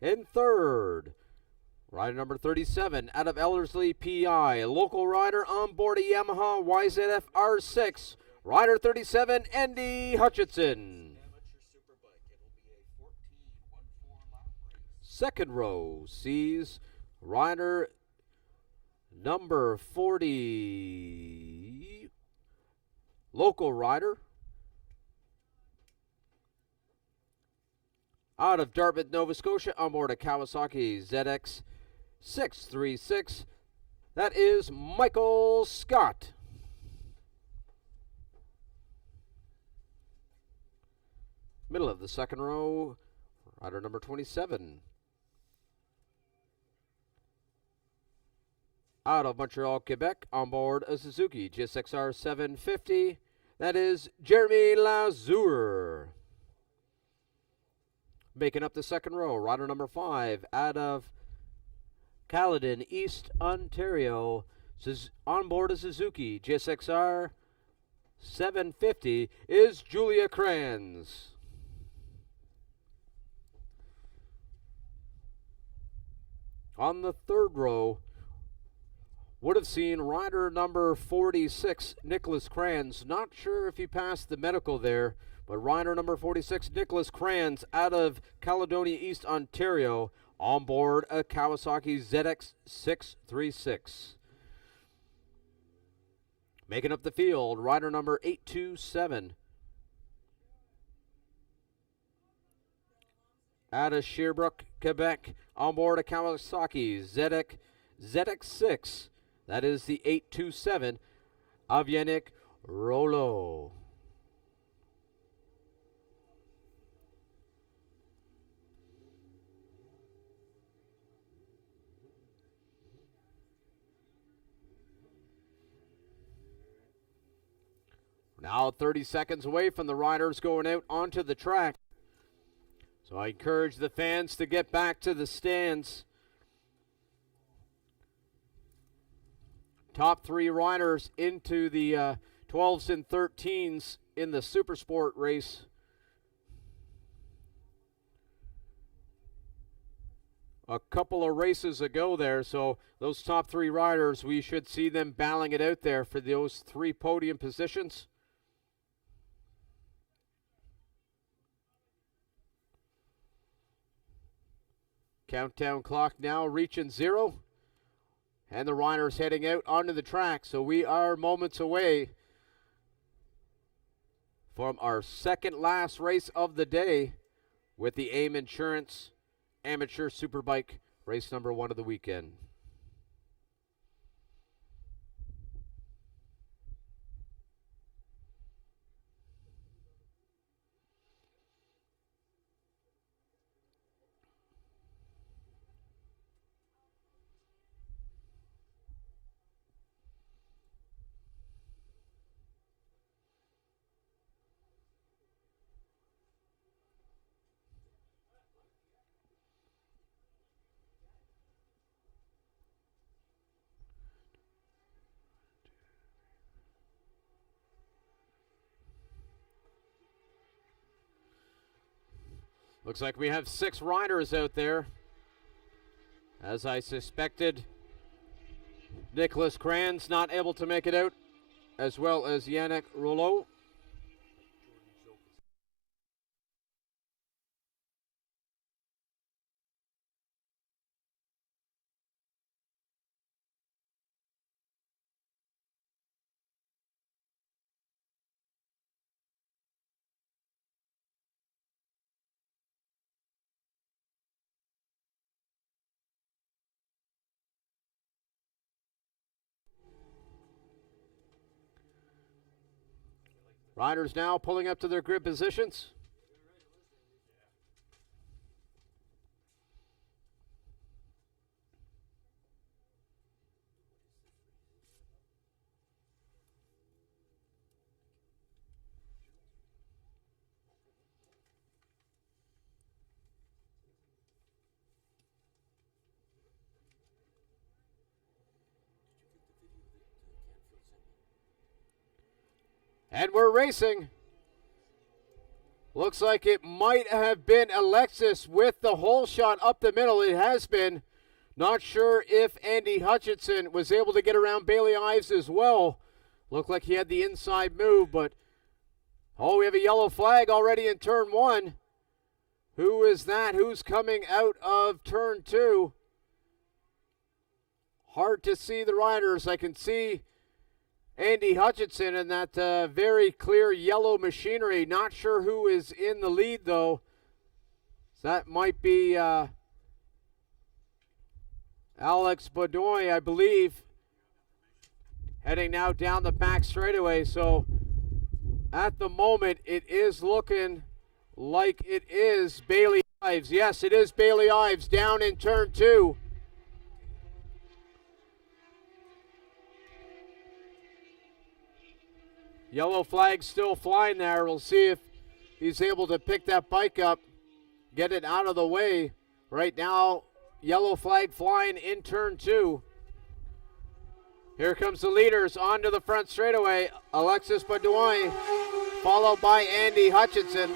In third, rider number 37, out of Ellerslie, PI, local rider on board a Yamaha YZF R6. Rider 37, Andy Hutchinson. Second row sees rider number 40, local rider out of Dartmouth, Nova Scotia, on board a Kawasaki ZX 636. That is Michael Scott. Middle of the second row, rider number 27. Out of Montreal, Quebec, on board a Suzuki GSXR 750. That is Jeremy Lazur. Making up the second row, rider number 5, out of Caledon, East Ontario, on board a Suzuki GSXR 750 is Julia Kranz. On the third row, would have seen rider number 46, Nicholas Kranz. Not sure if he passed the medical there, but rider number 46, Nicholas Kranz, out of Caledonia East, Ontario, on board a Kawasaki ZX 636. Making up the field, rider number 827. Out of Sherbrooke, Quebec, on board a Kawasaki ZX6. That is the 827 of Yannick Rollo. Now 30 seconds away from the riders going out onto the track. So I encourage the fans to get back to the stands. Top 3 riders into the 12s and 13s in the Super Sport race. A couple of races ago there, so those top 3 riders, we should see them battling it out there for those 3 podium positions. Countdown clock now reaching 0. And the riders heading out onto the track. So we are moments away from our second last race of the day with the AIM Insurance Amateur Superbike race number 1 of the weekend. Looks like we have 6 riders out there. As I suspected, Nicholas Kranz not able to make it out, as well as Yannick Rouleau. Riders now pulling up to their grid positions. And we're racing. Looks like it might have been Alexis with the hole shot up the middle. It has been. Not sure if Andy Hutchinson was able to get around Bailey Ives as well. Looked like he had the inside move, but oh, we have a yellow flag already in turn 1. Who is that? Who's coming out of turn 2? Hard to see the riders. I can see Andy Hutchinson in that very clear yellow machinery. Not sure who is in the lead, though. That might be Alex Baudouin, I believe, heading now down the back straightaway. So at the moment, it is looking like it is Bailey Ives. Yes, it is Bailey Ives down in turn 2. Yellow flag still flying there. We'll see if he's able to pick that bike up, get it out of the way. Right now, yellow flag flying in turn 2. Here comes the leaders onto the front straightaway. Alexis Baudouin, followed by Andy Hutchinson.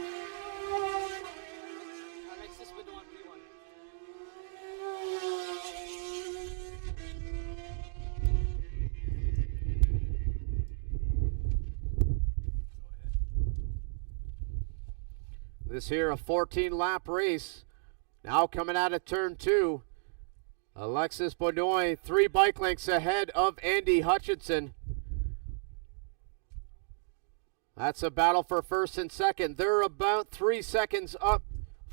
This here a 14-lap race. Now coming out of turn 2. Alexis Baudouin 3 bike lengths ahead of Andy Hutchinson. That's a battle for first and second. They're about 3 seconds up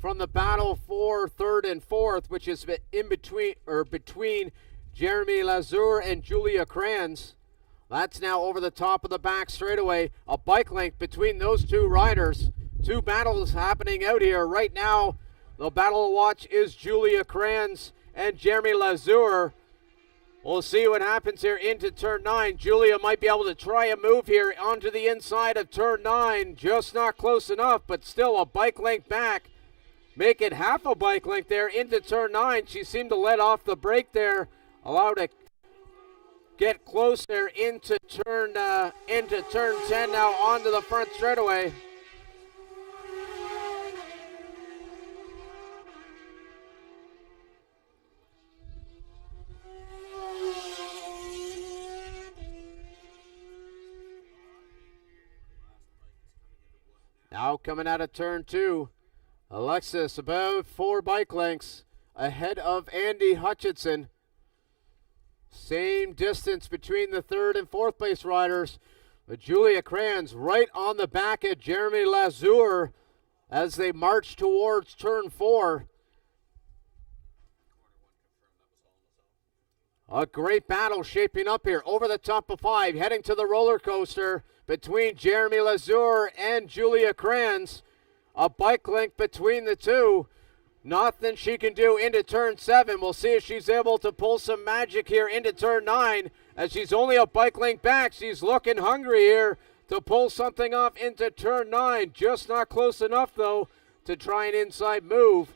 from the battle for third and fourth, which is in between Jeremy Lazur and Julia Kranz. That's now over the top of the back straightaway. A bike length between those 2 riders. 2 battles happening out here right now. The battle to watch is Julia Kranz and Jeremy Lazur. We'll see what happens here into turn 9. Julia might be able to try a move here onto the inside of turn 9. Just not close enough, but still a bike length back. Make it half a bike length there into turn 9. She seemed to let off the brake there. Allowed to get close there into turn 10 now onto the front straightaway. Now coming out of turn 2, Alexis about 4 bike lengths ahead of Andy Hutchinson. Same distance between the third and fourth place riders. But Julia Kranz right on the back of Jeremy Lazur as they march towards turn 4. A great battle shaping up here over the top of 5, heading to the roller coaster between Jeremy Lazur and Julia Kranz. A bike length between the 2. Nothing she can do into turn 7. We'll see if she's able to pull some magic here into turn 9. As she's only a bike length back, she's looking hungry here to pull something off into turn 9. Just not close enough, though, to try an inside move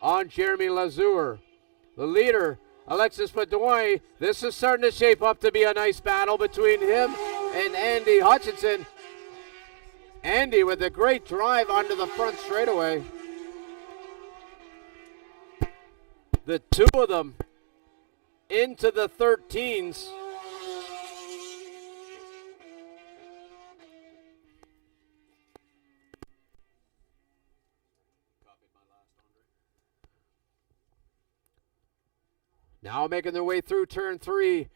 on Jeremy Lazur. The leader, Alexis Baudouin. This is starting to shape up to be a nice battle between him and Andy Hutchinson. Andy with a great drive onto the front straightaway. the two of them into the 13s. Now making their way through turn 3.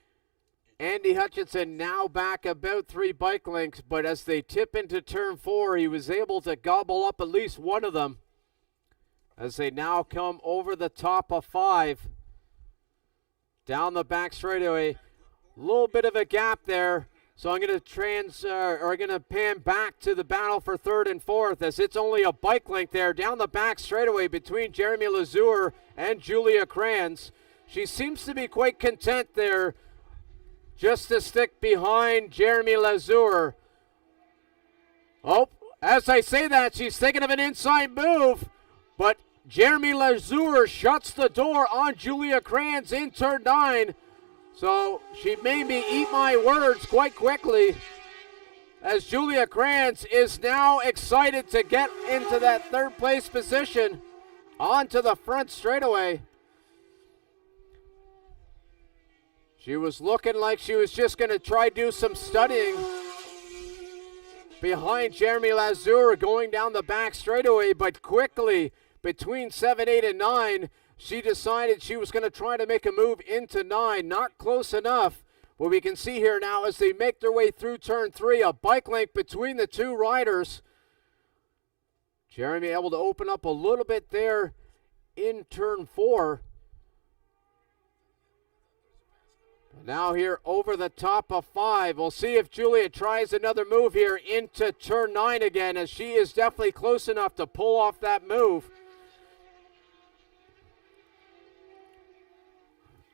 Andy Hutchinson now back about 3 bike lengths, but as they tip into turn 4, he was able to gobble up at least one of them as they now come over the top of 5. Down the back straightaway. A little bit of a gap there. So I'm going to pan back to the battle for 3rd and 4th as it's only a bike length there down the back straightaway between Jeremy Lazur and Julia Kranz. She seems to be quite content there just to stick behind Jeremy Lazur. Oh, as I say that, she's thinking of an inside move, but Jeremy Lazur shuts the door on Julia Kranz in turn 9. So she made me eat my words quite quickly as Julia Kranz is now excited to get into that 3rd place position onto the front straightaway. She was looking like she was just going to try do some studying behind Jeremy Lazur going down the back straightaway, but quickly between 7, 8, and 9, she decided she was going to try to make a move into 9. Not close enough. What we can see here now as they make their way through turn 3, a bike length between the two riders. Jeremy able to open up a little bit there in turn 4. Now here over the top of 5. We'll see if Julia tries another move here into turn 9 again, as she is definitely close enough to pull off that move.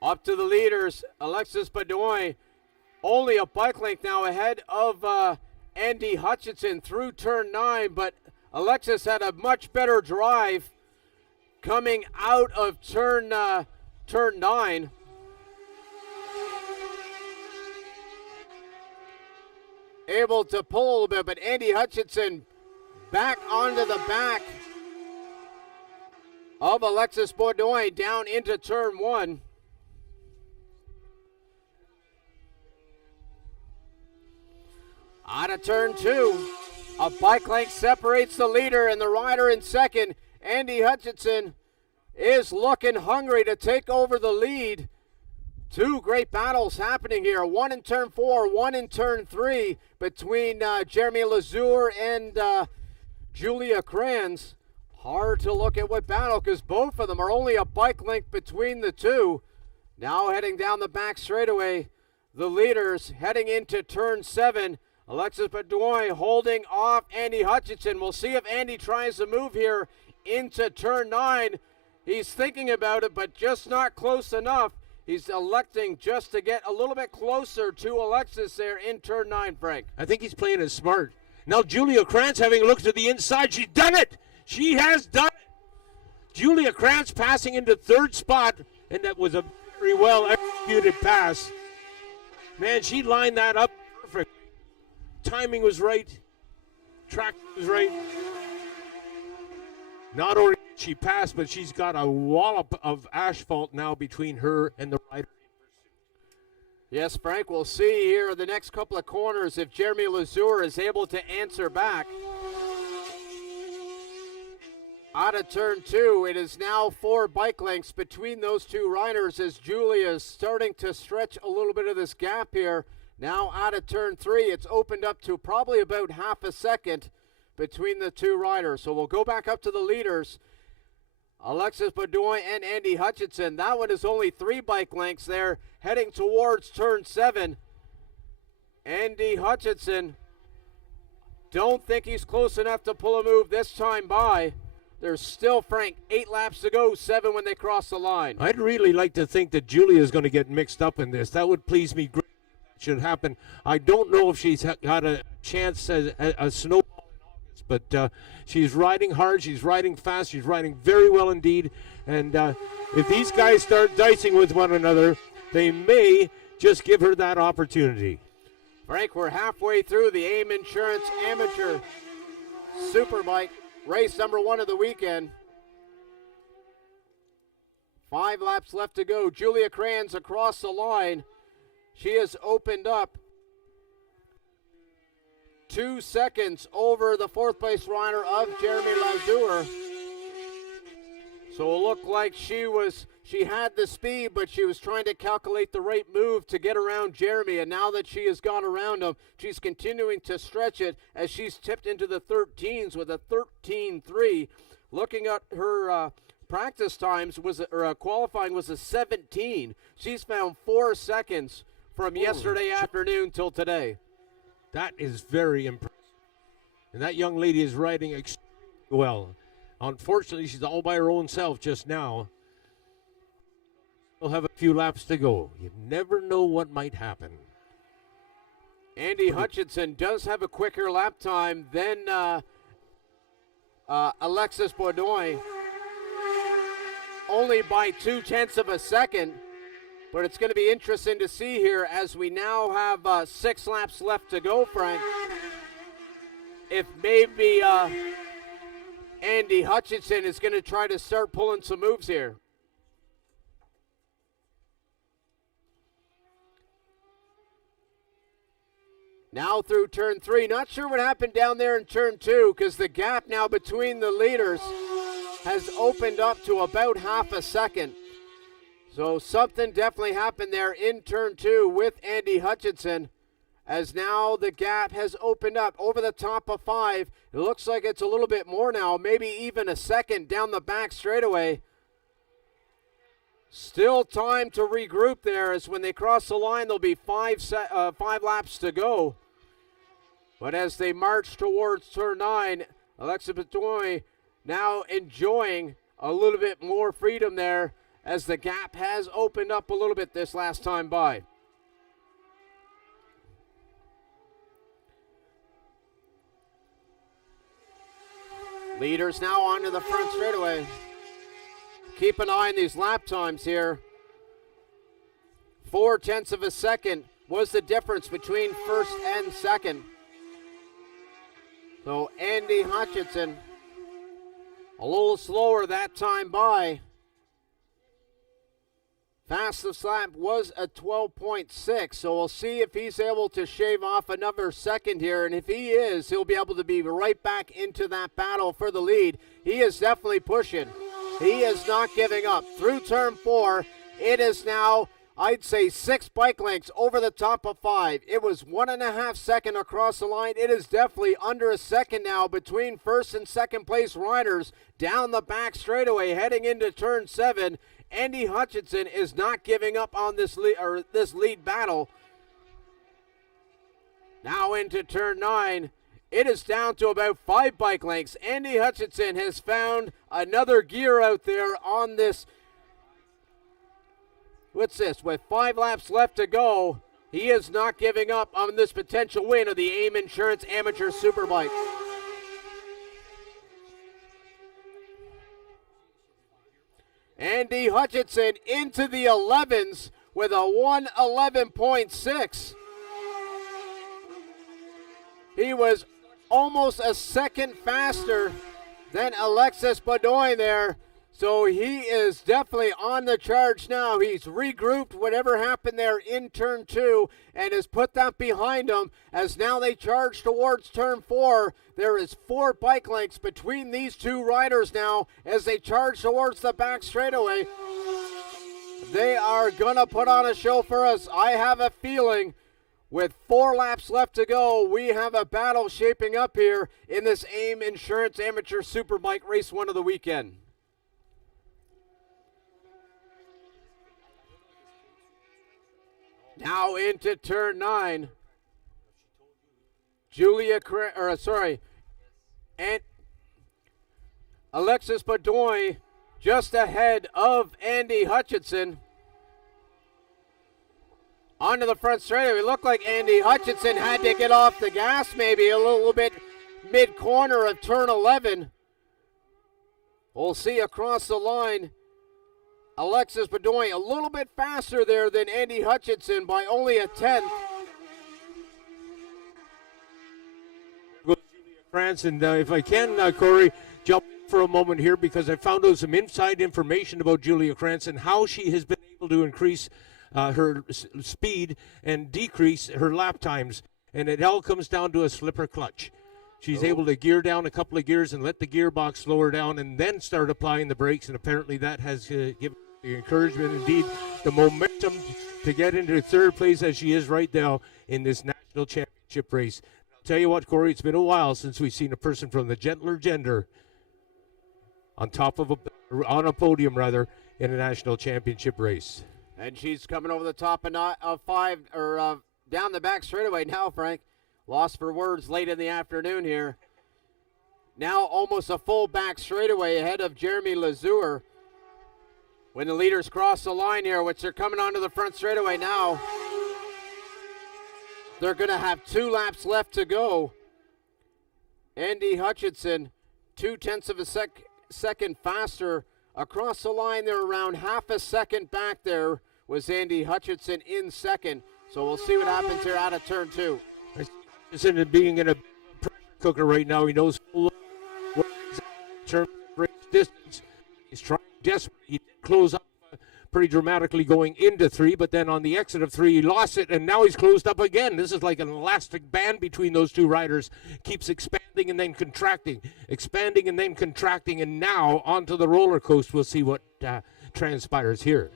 Up to the leaders, Alexis Bedoin, only a bike length now ahead of Andy Hutchinson through turn 9, but Alexis had a much better drive coming out of turn 9. Able to pull a little bit, but Andy Hutchinson back onto the back of Alexis Bedoin down into turn 1. Out of turn 2, a bike length separates the leader and the rider in second. Andy Hutchinson is looking hungry to take over the lead. Two great battles happening here, one in turn 4, one in turn 3 between Jeremy Lazur and Julia Kranz. Hard to look at what battle because both of them are only a bike length between the two. Now heading down the back straightaway, the leaders heading into turn 7. Alexis Bedoin holding off Andy Hutchinson. We'll see if Andy tries to move here into turn 9. He's thinking about it, but just not close enough. He's electing just to get a little bit closer to Alexis there in turn 9, Frank. I think he's playing it smart. Now Julia Kranz having a look to the inside. She's done it. She has done it. Julia Kranz passing into 3rd spot, and that was a very well executed pass. Man, she lined that up perfect. Timing was right. Track was right. Not only did she pass, but she's got a wallop of asphalt now between her and the rider. Yes, Frank, we'll see here the next couple of corners if Jeremy Lazur is able to answer back. Out of turn 2, it is now 4 bike lengths between those two riders as Julia is starting to stretch a little bit of this gap here. Now out of turn 3, it's opened up to probably about half a second between the two riders. So we'll go back up to the leaders. Alexis Bedoin and Andy Hutchinson. That one is only 3 bike lengths there, heading towards turn 7. Andy Hutchinson, don't think he's close enough to pull a move this time by. There's still, Frank, 8 laps to go, 7 when they cross the line. I'd really like to think that Julia is going to get mixed up in this. That would please me greatly. Should happen. I don't know if she's got a chance as a snowball in August, but she's riding hard, she's riding fast, she's riding very well indeed. And if these guys start dicing with one another, they may just give her that opportunity. Frank, we're halfway through the AIM Insurance Amateur Superbike race number 1 of the weekend. 5 laps left to go. Julia Kranz across the line. She has opened up 2 seconds over the 4th place rider of Jeremy Lazur. So it looked like she had the speed, but she was trying to calculate the right move to get around Jeremy. And now that she has gone around him, she's continuing to stretch it as she's tipped into the 13s with a 13.3. Looking at her practice times, qualifying was a 17. She's found 4 seconds from yesterday afternoon till today. That is very impressive. And that young lady is riding extremely well. Unfortunately, she's all by her own self just now. We'll have a few laps to go. You never know what might happen. Andy Hutchinson does have a quicker lap time than Alexis Baudoin, only by 0.2 of a second. But it's going to be interesting to see here as we now have 6 laps left to go, Frank. If maybe Andy Hutchinson is going to try to start pulling some moves here. Now through turn 3. Not sure what happened down there in turn 2 because the gap now between the leaders has opened up to about half a second. So something definitely happened there in turn 2 with Andy Hutchinson, as now the gap has opened up over the top of 5. It looks like it's a little bit more now, maybe even a second down the back straightaway. Still time to regroup there, as when they cross the line, there'll be 5 laps to go. But as they march towards turn 9, Alexa Batoy now enjoying a little bit more freedom there, as the gap has opened up a little bit this last time by. Leaders now onto the front straightaway. Keep an eye on these lap times here. 0.4 of a second was the difference between first and second. So Andy Hutchinson a little slower that time by. Fastest lap was a 12.6, so we'll see if he's able to shave off another second here, and if he is, he'll be able to be right back into that battle for the lead. He is definitely pushing. He is not giving up. Through turn 4, it is now, I'd say, 6 bike lengths over the top of 5. It was 1.5 seconds across the line. It is definitely under a second now between first and second place riders down the back straightaway heading into turn 7. Andy Hutchinson is not giving up on this lead battle. Now into turn 9. It is down to about 5 bike lengths. Andy Hutchinson has found another gear out there on this. What's this? With 5 laps left to go, he is not giving up on this potential win of the AIM Insurance Amateur Superbike. Andy Hutchinson into the 11s with a 1:11.6. He was almost a second faster than Alexis Baudoin there. So he is definitely on the charge now. He's regrouped whatever happened there in turn 2 and has put that behind him, as now they charge towards turn 4. There is 4 bike lengths between these two riders now as they charge towards the back straightaway. They are going to put on a show for us. I have a feeling with 4 laps left to go, we have a battle shaping up here in this AIM Insurance Amateur Superbike Race 1 of the weekend. Now into turn 9. And Alexis Baudoin just ahead of Andy Hutchinson. Onto the front straightaway. It looked like Andy Hutchinson had to get off the gas maybe a little bit mid-corner of turn 11. We'll see across the line. Alexis Baudoin a little bit faster there than Andy Hutchinson by only a 10th. France, and if I can, Corey, jump for a moment here because I found out some inside information about Julia Krantz and how she has been able to increase her speed and decrease her lap times. And it all comes down to a slipper clutch. She's able to gear down a couple of gears and let the gearbox slow her down and then start applying the brakes. And apparently that has given the encouragement, indeed, the momentum to get into third place as she is right now in this national championship race. I'll tell you what, Corey, it's been a while since we've seen a person from the gentler gender on a podium rather in a national championship race. And she's coming over the top of down the back straightaway now, Frank. Lost for words late in the afternoon here. Now almost a full back straightaway ahead of Jeremy Lazur. When the leaders cross the line here, which they're coming onto the front straightaway now. They're going to have 2 laps left to go. Andy Hutchinson, 0.2 of a second faster. Across the line, they're around half a second back there was Andy Hutchinson in second. So we'll see what happens here out of turn 2. Hutchinson being in a pressure cooker right now. He knows what he's in terms of race distance. He's trying desperately. He did close up pretty dramatically going into 3, but then on the exit of 3, he lost it, and now he's closed up again. This is like an elastic band between those two riders. Keeps expanding and then contracting, expanding and then contracting, and now onto the roller coaster. We'll see what transpires here.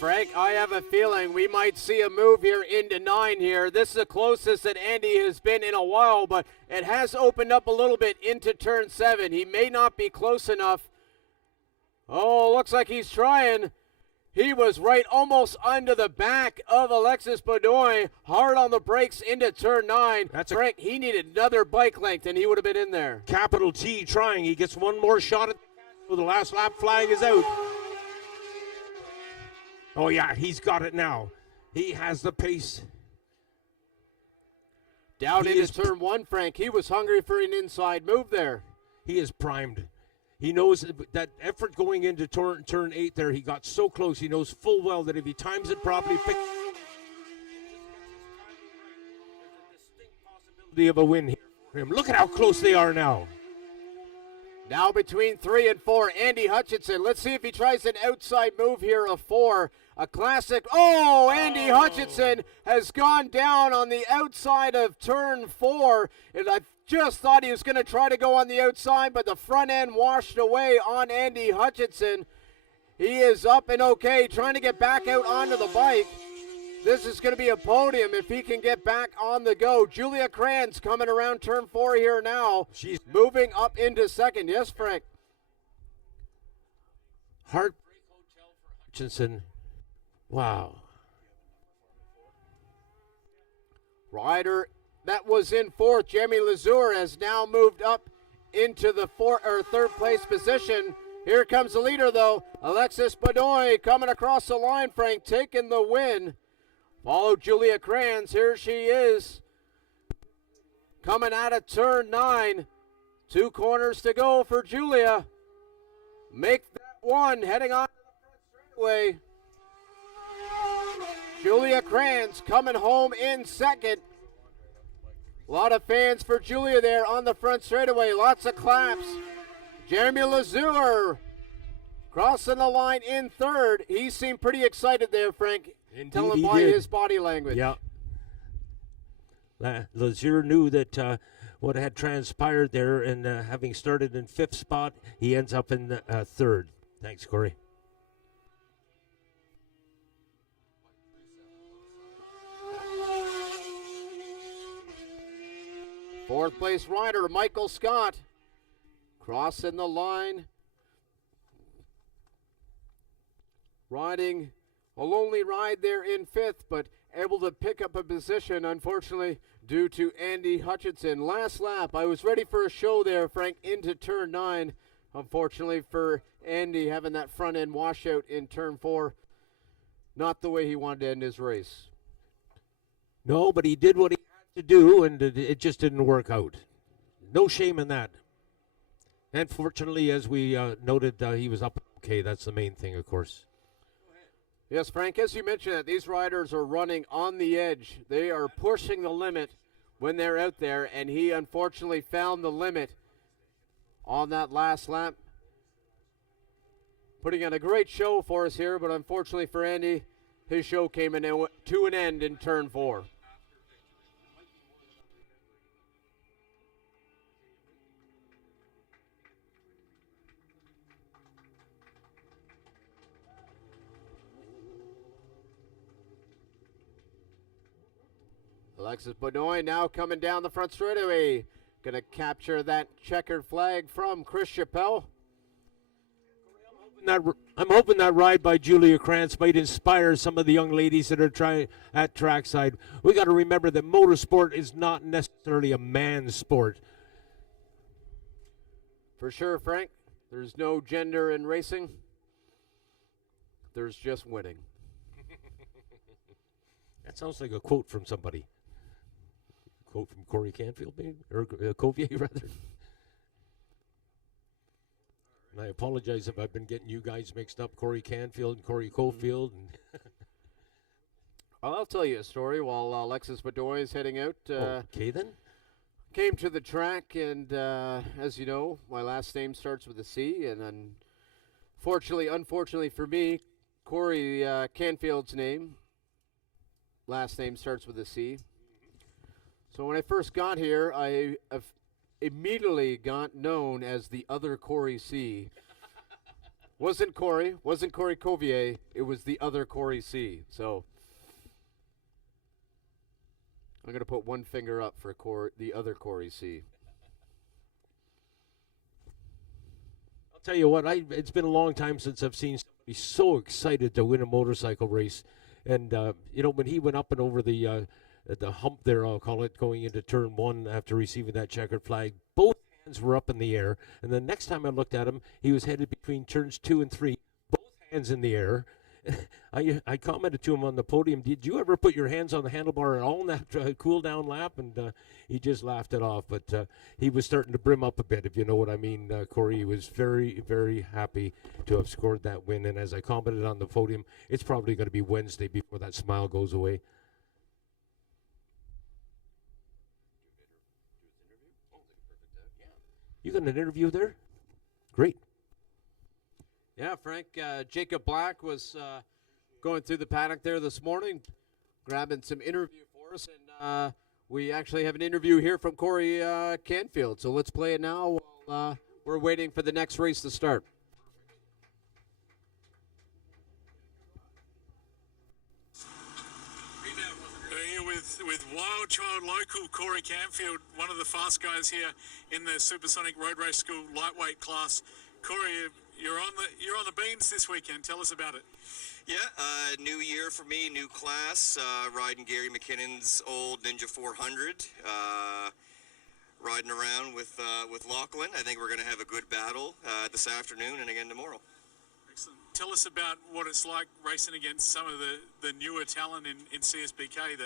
Frank, I have a feeling we might see a move here into 9 here. This is the closest that Andy has been in a while, but it has opened up a little bit into turn 7. He may not be close enough. Oh, looks like he's trying. He was right almost under the back of Alexis Bedoy. Hard on the brakes into turn 9. Frank, he needed another bike length, and he would have been in there. Capital T trying. He gets one more shot at the last lap flag is out. Oh, yeah, he's got it now. He has the pace. Down into turn 1, Frank. He was hungry for an inside move there. He is primed. He knows that effort going into turn 8 there, he got so close. He knows full well that if he times it properly, there's a distinct possibility of a win here for him. Look at how close they are now. Now between 3 and 4, Andy Hutchinson. Let's see if he tries an outside move here of 4. A classic. Oh, Andy Hutchinson has gone down on the outside of turn 4. And I just thought he was going to try to go on the outside, but the front end washed away on Andy Hutchinson. He is up and okay, trying to get back out onto the bike. This is going to be a podium if he can get back on the go. Julia Krantz coming around turn 4 here now. She's moving up into second. Yes, Frank. Heartbreak Hotel for Hutchinson. Wow. Rider that was in 4th, Jeremy Lazur, has now moved up into the 3rd place position. Here comes the leader, though. Alexis Bedoy coming across the line, Frank, taking the win. Follow Julia Krantz. Here she is. Coming out of turn 9. 2 corners to go for Julia. Make that 1. Heading on to the front straightaway. Julia Krantz coming home in second. A lot of fans for Julia there on the front straightaway. Lots of claps. Jeremy Lazur crossing the line in 3rd. He seemed pretty excited there, Frank. Indeed, Tell him by his body language. Yeah. Lazur knew that what had transpired there, and having started in 5th spot, he ends up in 3rd. Thanks, Corey. Fourth place rider, Michael Scott, crossing the line. Riding a lonely ride there in 5th, but able to pick up a position, unfortunately, due to Andy Hutchinson. Last lap, I was ready for a show there, Frank, into turn 9. Unfortunately for Andy, having that front end washout in turn 4, not the way he wanted to end his race. No, but he did what he had to do, and it just didn't work out. No shame in that. And fortunately, as we noted, he was up okay. That's the main thing, of course. Yes, Frank, as you mentioned that these riders are running on the edge. They are pushing the limit when they're out there, and he unfortunately found the limit on that last lap. Putting on a great show for us here, but unfortunately for Andy, his show came to an end in turn 4. Alexis Benoit now coming down the front straightaway. Going to capture that checkered flag from Chris Chappelle. I'm hoping that ride by Julia Krantz might inspire some of the young ladies that are trying at trackside. We got to remember that motorsport is not necessarily a man's sport. For sure, Frank. There's no gender in racing. There's just winning. That sounds like a quote from somebody. Quote from Corey Canfield, maybe? Or Covier, rather. And I apologize if I've been getting you guys mixed up, Corey Canfield and Corey Cofield. Well, I'll tell you a story while Alexis Bedoy is heading out. Okay, then. Came to the track, and as you know, my last name starts with a C, and unfortunately for me, Corey Canfield's last name starts with a C. So when I first got here, I immediately got known as the other Corey C. wasn't Corey Covier, it was the other Corey C. So I'm going to put one finger up for the other Corey C. I'll tell you what, it's been a long time since I've seen somebody so excited to win a motorcycle race. And, when he went up and over the hump there, I'll call it, going into turn 1 after receiving that checkered flag, both hands were up in the air. And the next time I looked at him, he was headed between turns 2 and 3, both hands in the air. I commented to him on the podium, did you ever put your hands on the handlebar at all in that cool-down lap? And he just laughed it off. But he was starting to brim up a bit, if you know what I mean, Corey. He was very, very happy to have scored that win. And as I commented on the podium, it's probably going to be Wednesday before that smile goes away. You got an interview there? Great. Yeah, Frank, Jacob Black was going through the paddock there this morning, grabbing some interview for us, and we actually have an interview here from Corey Canfield. So let's play it now while we're waiting for the next race to start. With Wild Child local Corey Canfield, one of the fast guys here in the Supersonic Road Race School lightweight class. Corey, you're on the beans this weekend. Tell us about it. Yeah, new year for me, new class, riding Gary McKinnon's old Ninja 400, riding around with Lachlan. I think we're going to have a good battle this afternoon and again tomorrow. Excellent. Tell us about what it's like racing against some of the newer talent in CSBK.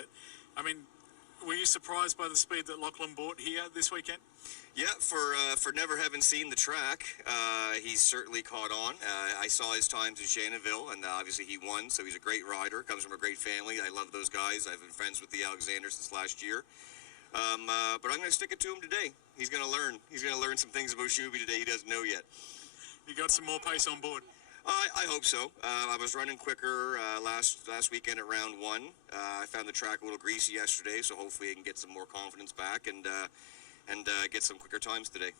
Were you surprised by the speed that Lachlan brought here this weekend? Yeah, for never having seen the track, he's certainly caught on. I saw his times in Shannonville, and obviously he won, so he's a great rider, comes from a great family. I love those guys. I've been friends with the Alexanders since last year. But I'm going to stick it to him today. He's going to learn. He's going to learn some things about Shuby today he doesn't know yet. You got some more pace on board? I hope so. I was running quicker last weekend at round 1. I found the track a little greasy yesterday, so hopefully I can get some more confidence back and get some quicker times today.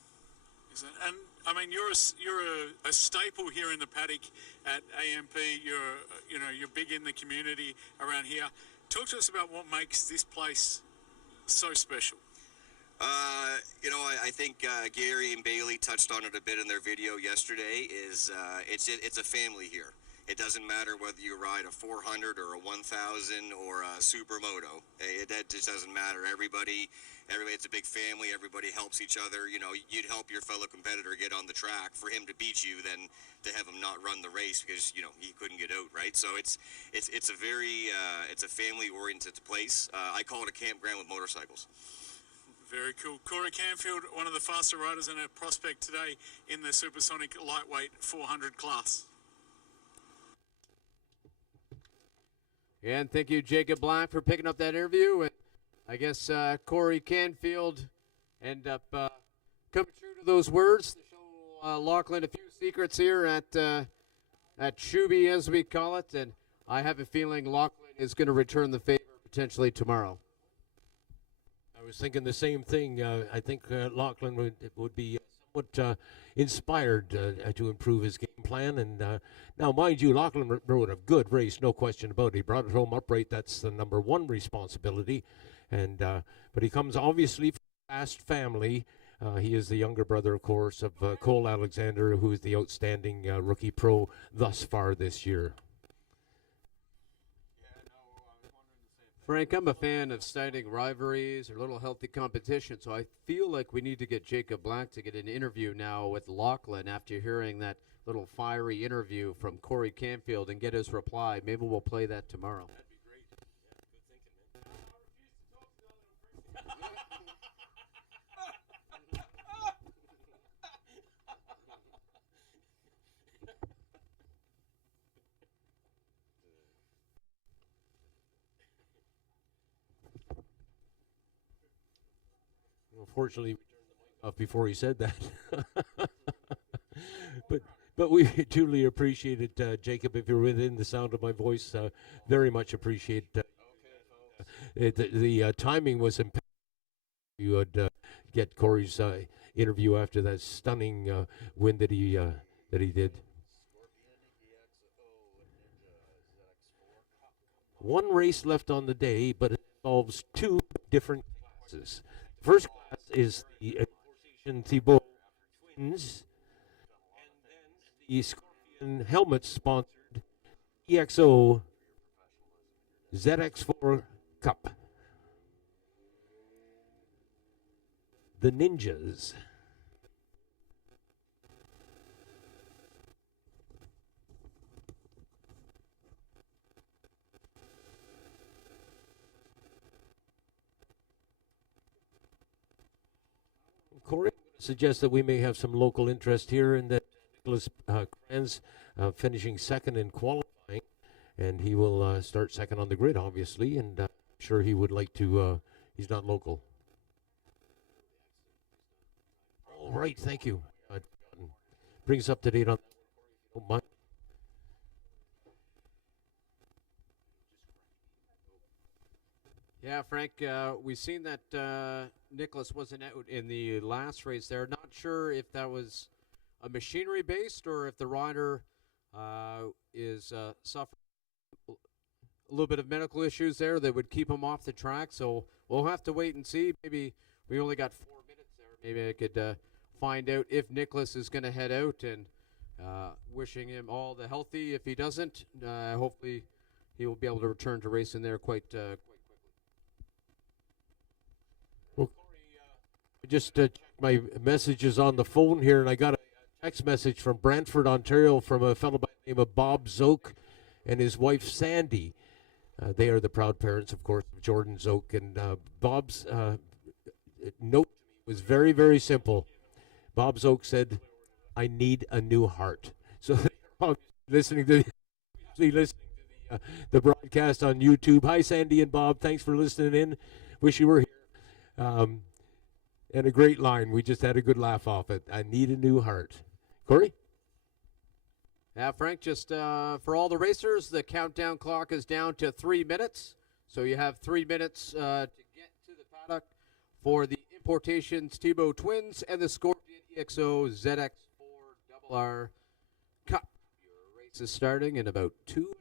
And you're a staple here in the paddock at AMP. You're big in the community around here. Talk to us about what makes this place so special. I think Gary and Bailey touched on it a bit in their video yesterday. It's a family here. It doesn't matter whether you ride a 400 or a 1000 or a supermoto. That just doesn't matter. Everybody, it's a big family. Everybody helps each other. You'd help your fellow competitor get on the track for him to beat you than to have him not run the race because he couldn't get out, right? So it's a very it's a family-oriented place. I call it a campground with motorcycles. Very cool. Corey Canfield, one of the faster riders and a prospect today in the Supersonic Lightweight 400 class. And thank you, Jacob Black, for picking up that interview. And I guess Corey Canfield ended up coming true to those words. The Lachlan, a few secrets here at Shuby, as we call it, and I have a feeling Lachlan is going to return the favor potentially tomorrow. I was thinking the same thing. I think Lachlan would be somewhat inspired to improve his game plan. And now, mind you, Lachlan rode a good race, no question about it. He brought it home upright. That's the number one responsibility. And but he comes obviously from a fast family. He is the younger brother, of course, of Cole Alexander, who is the outstanding rookie pro thus far this year. Frank, I'm a fan of citing rivalries or little healthy competition, so I feel like we need to get Jacob Black to get an interview now with Lachlan after hearing that little fiery interview from Corey Canfield and get his reply. Maybe we'll play that tomorrow. That'd be great. Yeah, good thinking, Unfortunately, we turned the mic off before he said that. But we truly appreciate it, Jacob. If you're within the sound of my voice, very much appreciate the timing was impeccable. You would get Corey's interview after that stunning win that he did. One race left on the day, but it involves two different classes. The first class is the Thibault Twins, and then the Scorpion helmet-sponsored EXO ZX4 Cup. The Ninjas. Corey suggests that we may have some local interest here in that Nicholas Kranz finishing second in qualifying, and he will start second on the grid, obviously, and I'm sure he would like to, he's not local. All right, thank you. Bring us up to date on that. Yeah, Frank, we've seen that Nicholas wasn't out in the last race there. Not sure if that was a machinery-based or if the rider is suffering a little bit of medical issues there that would keep him off the track. So we'll have to wait and see. Maybe we only got 4 minutes there. Maybe I could find out if Nicholas is going to head out, and wishing him all the healthy. If he doesn't, hopefully he will be able to return to racing there quite quickly. Well, I just checked my messages on the phone here, and I got a text message from Brantford, Ontario, from a fellow by the name of Bob Zoke and his wife Sandy. They are the proud parents, of course, of Jordan Zoke. And Bob's note was very, very simple. Bob Zoke said, "I need a new heart." So listening to the broadcast on YouTube. Hi, Sandy and Bob. Thanks for listening in. Wish you were here. And a great line. We just had a good laugh off it. I need a new heart. Corey? Yeah, Frank, just for all the racers, the countdown clock is down to 3 minutes. So you have 3 minutes to get to the paddock for the Importations Thibault Twins and the Scorpion EXO ZX4 RR Cup. Your race is starting in about 2.5 minutes.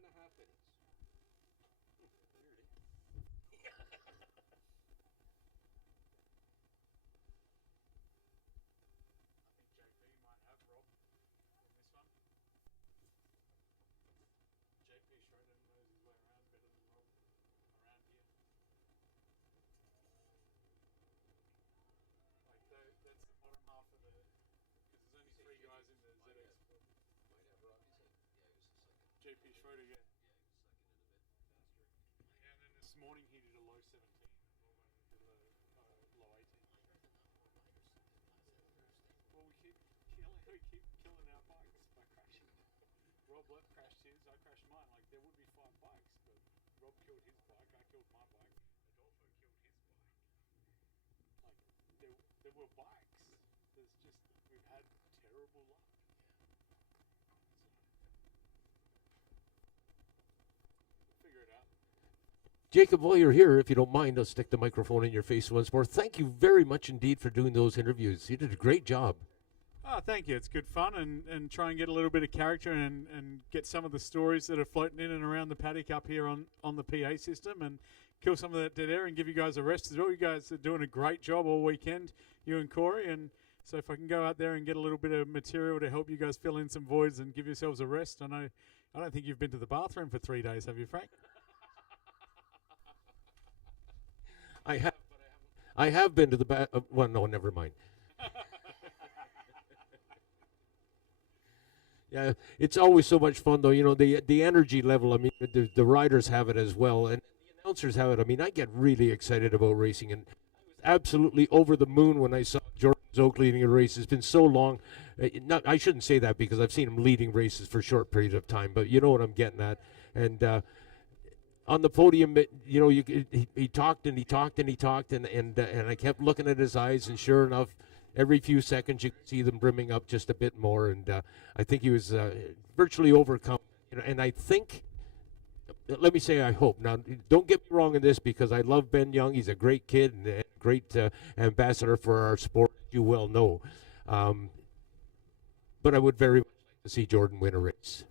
JP Schroeder, yeah. Yeah, and then this morning he did a low 17. Did a low 18. Well, we keep killing our bikes by crashing. Rob Lett crashed his, I crashed mine. Like, there would be 5 bikes, but Rob killed his bike, I killed my bike, Adolfo killed his bike. Like, there were bikes. There's just, we've had terrible Jacob, while you're here, if you don't mind, I'll stick the microphone in your face once more. Thank you very much indeed for doing those interviews. You did a great job. Oh, thank you. It's good fun and try and get a little bit of character and get some of the stories that are floating in and around the paddock up here on the PA system and kill some of that dead air and give you guys a rest as well. You guys are doing a great job all weekend, you and Corey. And so if I can go out there and get a little bit of material to help you guys fill in some voids and give yourselves a rest. I don't think you've been to the bathroom for 3 days, have you, Frank? I have been to the well, no, never mind. Yeah, it's always so much fun, though. You know, the energy level, I mean, the riders have it as well, and the announcers have it. I mean, I get really excited about racing, and I was absolutely over the moon when I saw Jordan Zoke leading a race. It's been so long. I shouldn't say that because I've seen him leading races for a short period of time, but you know what I'm getting at. And on the podium, you know, he talked and he talked and he talked, and I kept looking at his eyes, and sure enough, every few seconds you could see them brimming up just a bit more, and I think he was virtually overcome. You know, and I think, let me say, I hope. Now, don't get me wrong in this, because I love Ben Young. He's a great kid and a great ambassador for our sport, as you well know. But I would very much like to see Jordan win a race.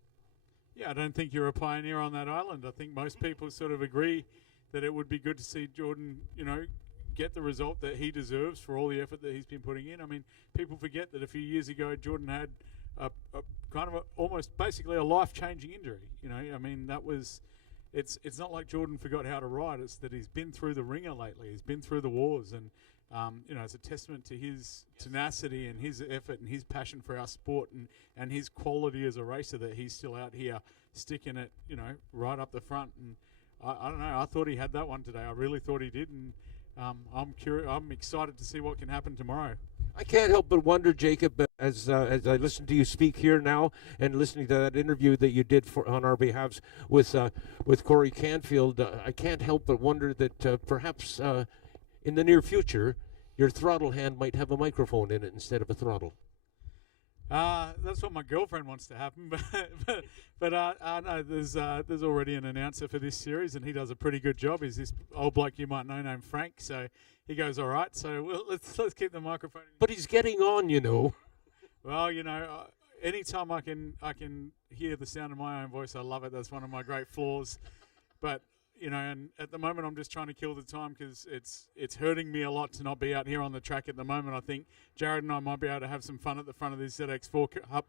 Yeah, I don't think you're a pioneer on that island. I think most people sort of agree that it would be good to see Jordan, you know, get the result that he deserves for all the effort that he's been putting in. I mean, people forget that a few years ago Jordan had a kind of almost basically a life-changing injury. You know, I mean, that was, it's not like Jordan forgot how to ride. It's that he's been through the ringer lately. He's been through the wars, and you know, it's a testament to his tenacity and his effort and his passion for our sport and his quality as a racer that he's still out here sticking it, you know, right up the front. And I don't know, I thought he had that one today. I really thought he did, and I'm excited to see what can happen tomorrow. I can't help but wonder, Jacob, as I listen to you speak here now and listening to that interview that you did on our behalves with Corey Canfield, I can't help but wonder that perhaps in the near future your throttle hand might have a microphone in it instead of a throttle. That's what my girlfriend wants to happen, but no, there's already an announcer for this series, and he does a pretty good job. He's this old bloke you might know named Frank, so he goes all right. So let's keep the microphone. But he's getting on, you know. Well, you know, anytime I can hear the sound of my own voice, I love it. That's one of my great flaws. But you know, and at the moment I'm just trying to kill the time because it's hurting me a lot to not be out here on the track at the moment. I think Jared and I might be able to have some fun at the front of this ZX4 Cup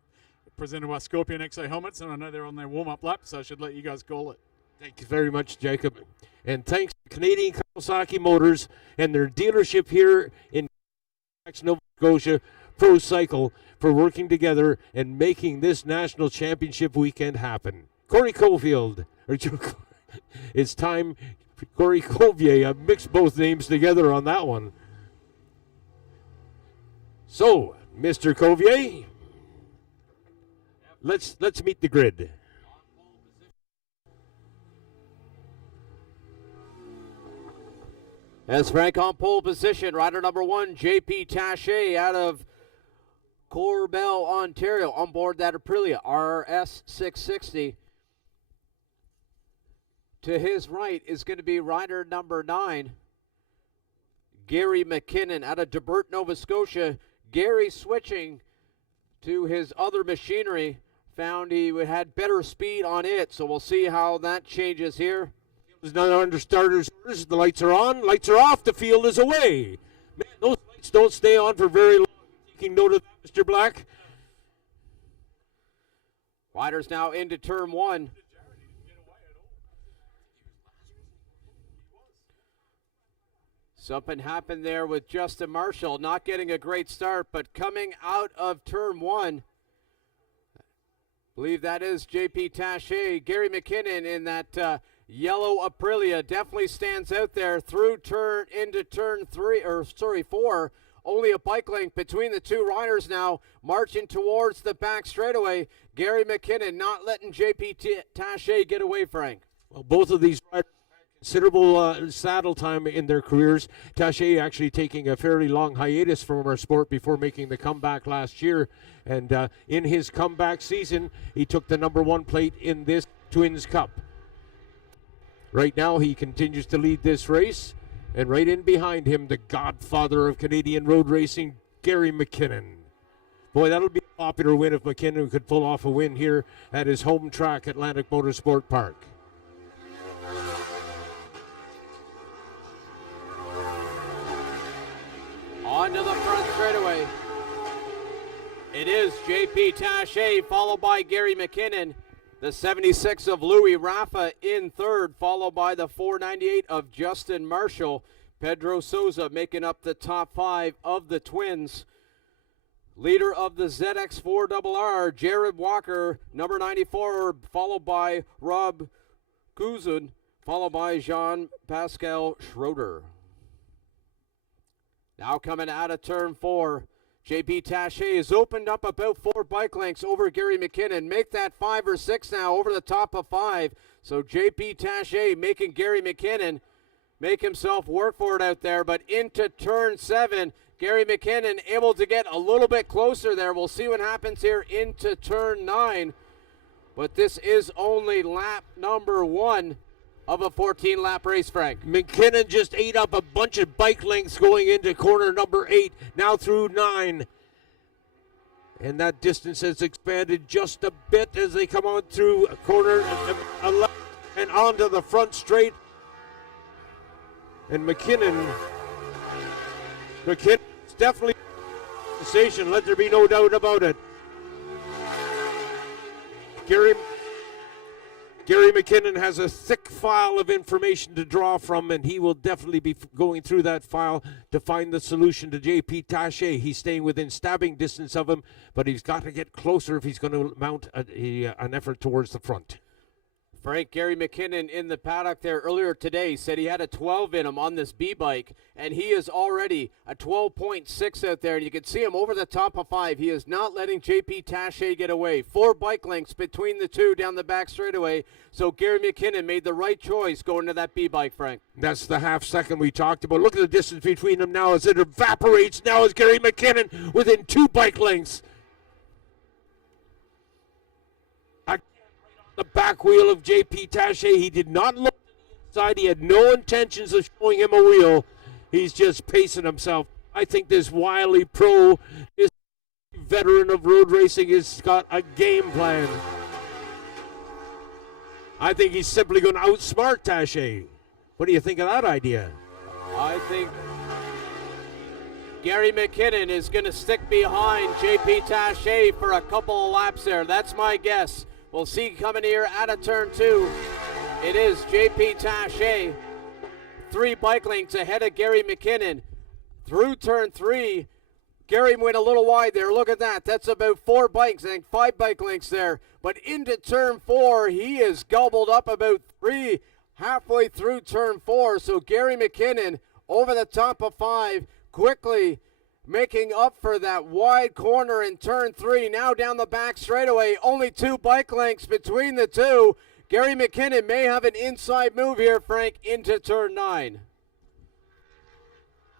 presented by Scorpion XA helmets, and I know they're on their warm-up lap, so I should let you guys call it. Thank you very much, Jacob. And thanks to Canadian Kawasaki Motors and their dealership here in Nova Scotia, Pro Cycle, for working together and making this national championship weekend happen. Corey Cofield, it's time. Corey Covier, I mixed both names together on that one. So, Mr. Covier, let's meet the grid. As Frank on pole position, rider number 1, JP Taché out of Corbell, Ontario, on board that Aprilia RS 660. To his right is going to be rider number 9, Gary McKinnon out of Debert, Nova Scotia. Gary switching to his other machinery, found he had better speed on it, so we'll see how that changes here. It's not under starters. The lights are on, lights are off, the field is away. Man, those lights don't stay on for very long. Taking note of that, Mr. Black. Riders now into turn 1. Something happened there with Justin Marshall, not getting a great start, but coming out of turn 1. I believe that is JP Taché. Gary McKinnon in that yellow Aprilia definitely stands out there through turn into turn 4. Only a bike length between the two riders now, marching towards the back straightaway. Gary McKinnon not letting JP Taché get away, Frank. Well, both of these riders considerable saddle time in their careers. Taché actually taking a fairly long hiatus from our sport before making the comeback last year. And in his comeback season, he took the #1 plate in this Twins Cup. Right now, he continues to lead this race. And right in behind him, the godfather of Canadian road racing, Gary McKinnon. Boy, that'll be a popular win if McKinnon could pull off a win here at his home track, Atlantic Motorsport Park. On to the front straightaway. It is J.P. Taché, followed by Gary McKinnon. The 76 of Louis Rafa in third, followed by the 498 of Justin Marshall. Pedro Souza making up the top 5 of the Twins. Leader of the ZX4RR, Jared Walker, number 94, followed by Rob Kuzun, followed by Jean-Pascal Schroeder. Now coming out of turn 4, J.P. Taché has opened up about 4 bike lengths over Gary McKinnon. Make that 5 or 6 now over the top of 5. So J.P. Taché making Gary McKinnon make himself work for it out there. But into turn 7, Gary McKinnon able to get a little bit closer there. We'll see what happens here into turn 9. But this is only lap number 1 of a 14-lap race, Frank. McKinnon just ate up a bunch of bike lengths going into corner number 8, now through 9. And that distance has expanded just a bit as they come on through corner 11 and onto the front straight. And McKinnon's definitely the station, let there be no doubt about it. Gary McKinnon has a thick file of information to draw from, and he will definitely be going through that file to find the solution to J.P. Taché. He's staying within stabbing distance of him, but he's got to get closer if he's going to mount an effort towards the front. Frank, Gary McKinnon in the paddock there earlier today said he had a 12 in him on this B-bike, and he is already a 12.6 out there, and you can see him over the top of 5. He is not letting J.P. Taché get away. 4 bike lengths between the two down the back straightaway, so Gary McKinnon made the right choice going to that B-bike, Frank. That's the half second we talked about. Look at the distance between them now as it evaporates now as Gary McKinnon within 2 bike lengths. The back wheel of J.P. Taché. He did not look inside. He had no intentions of showing him a wheel. He's just pacing himself. I think this wily pro, this veteran of road racing, has got a game plan. I think he's simply going to outsmart Taché. What do you think of that idea? I think Gary McKinnon is going to stick behind J.P. Taché for a couple of laps there. That's my guess. We'll see coming here out of turn 2. It is J.P. Taché. 3 bike lengths ahead of Gary McKinnon. Through turn 3, Gary went a little wide there. Look at that. That's about 4 bikes. I think 5 bike lengths there. But into turn 4, he is gobbled up about 3 halfway through turn 4. So Gary McKinnon over the top of 5 quickly making up for that wide corner in turn 3. Now down the back straightaway, only 2 bike lengths between the two. Gary McKinnon may have an inside move here, Frank, into turn 9.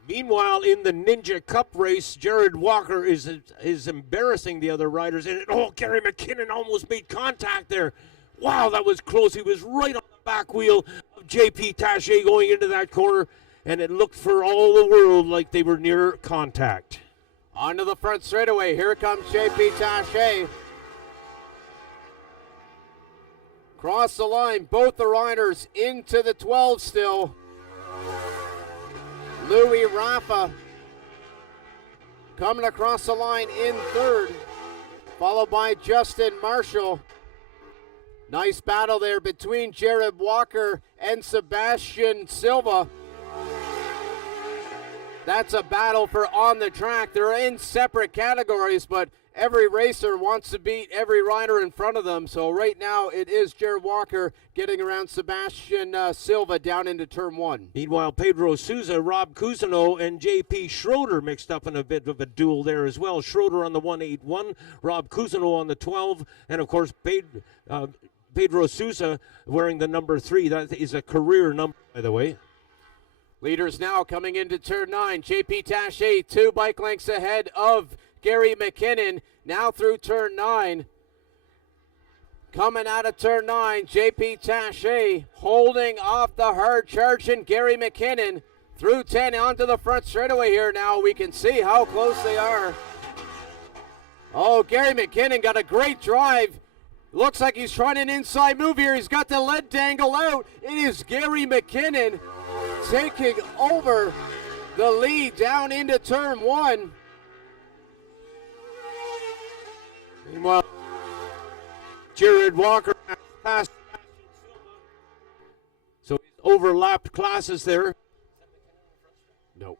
Meanwhile, in the Ninja Cup race, Jared Walker is embarrassing the other riders. And Gary McKinnon almost made contact there. Wow, that was close. He was right on the back wheel of J.P. Taché going into that corner. And it looked for all the world like they were near contact. Onto the front straightaway. Here comes J.P. Taché. Cross the line. Both the riders into the 12 still. Louis Rafa coming across the line in third, followed by Justin Marshall. Nice battle there between Jared Walker and Sebastian Silva. That's a battle for on the track. They're in separate categories, but every racer wants to beat every rider in front of them. So right now it is Jared Walker getting around Sebastian Silva down into turn 1. Meanwhile, Pedro Souza, Rob Cousineau, and J.P. Schroeder mixed up in a bit of a duel there as well. Schroeder on the 181, Rob Cousineau on the 12, and of course Pedro Sousa wearing the number 3. That is a career number, by the way. Leaders now coming into turn 9. JP Taché 2 bike lengths ahead of Gary McKinnon. Now through turn 9. Coming out of turn 9, JP Taché holding off the hard charging Gary McKinnon. Through 10 onto the front straightaway here now. We can see how close they are. Oh, Gary McKinnon got a great drive. Looks like he's trying an inside move here. He's got the lead dangle out. It is Gary McKinnon taking over the lead down into turn 1. Meanwhile, Jared Walker passed. So he's overlapped classes there. Nope.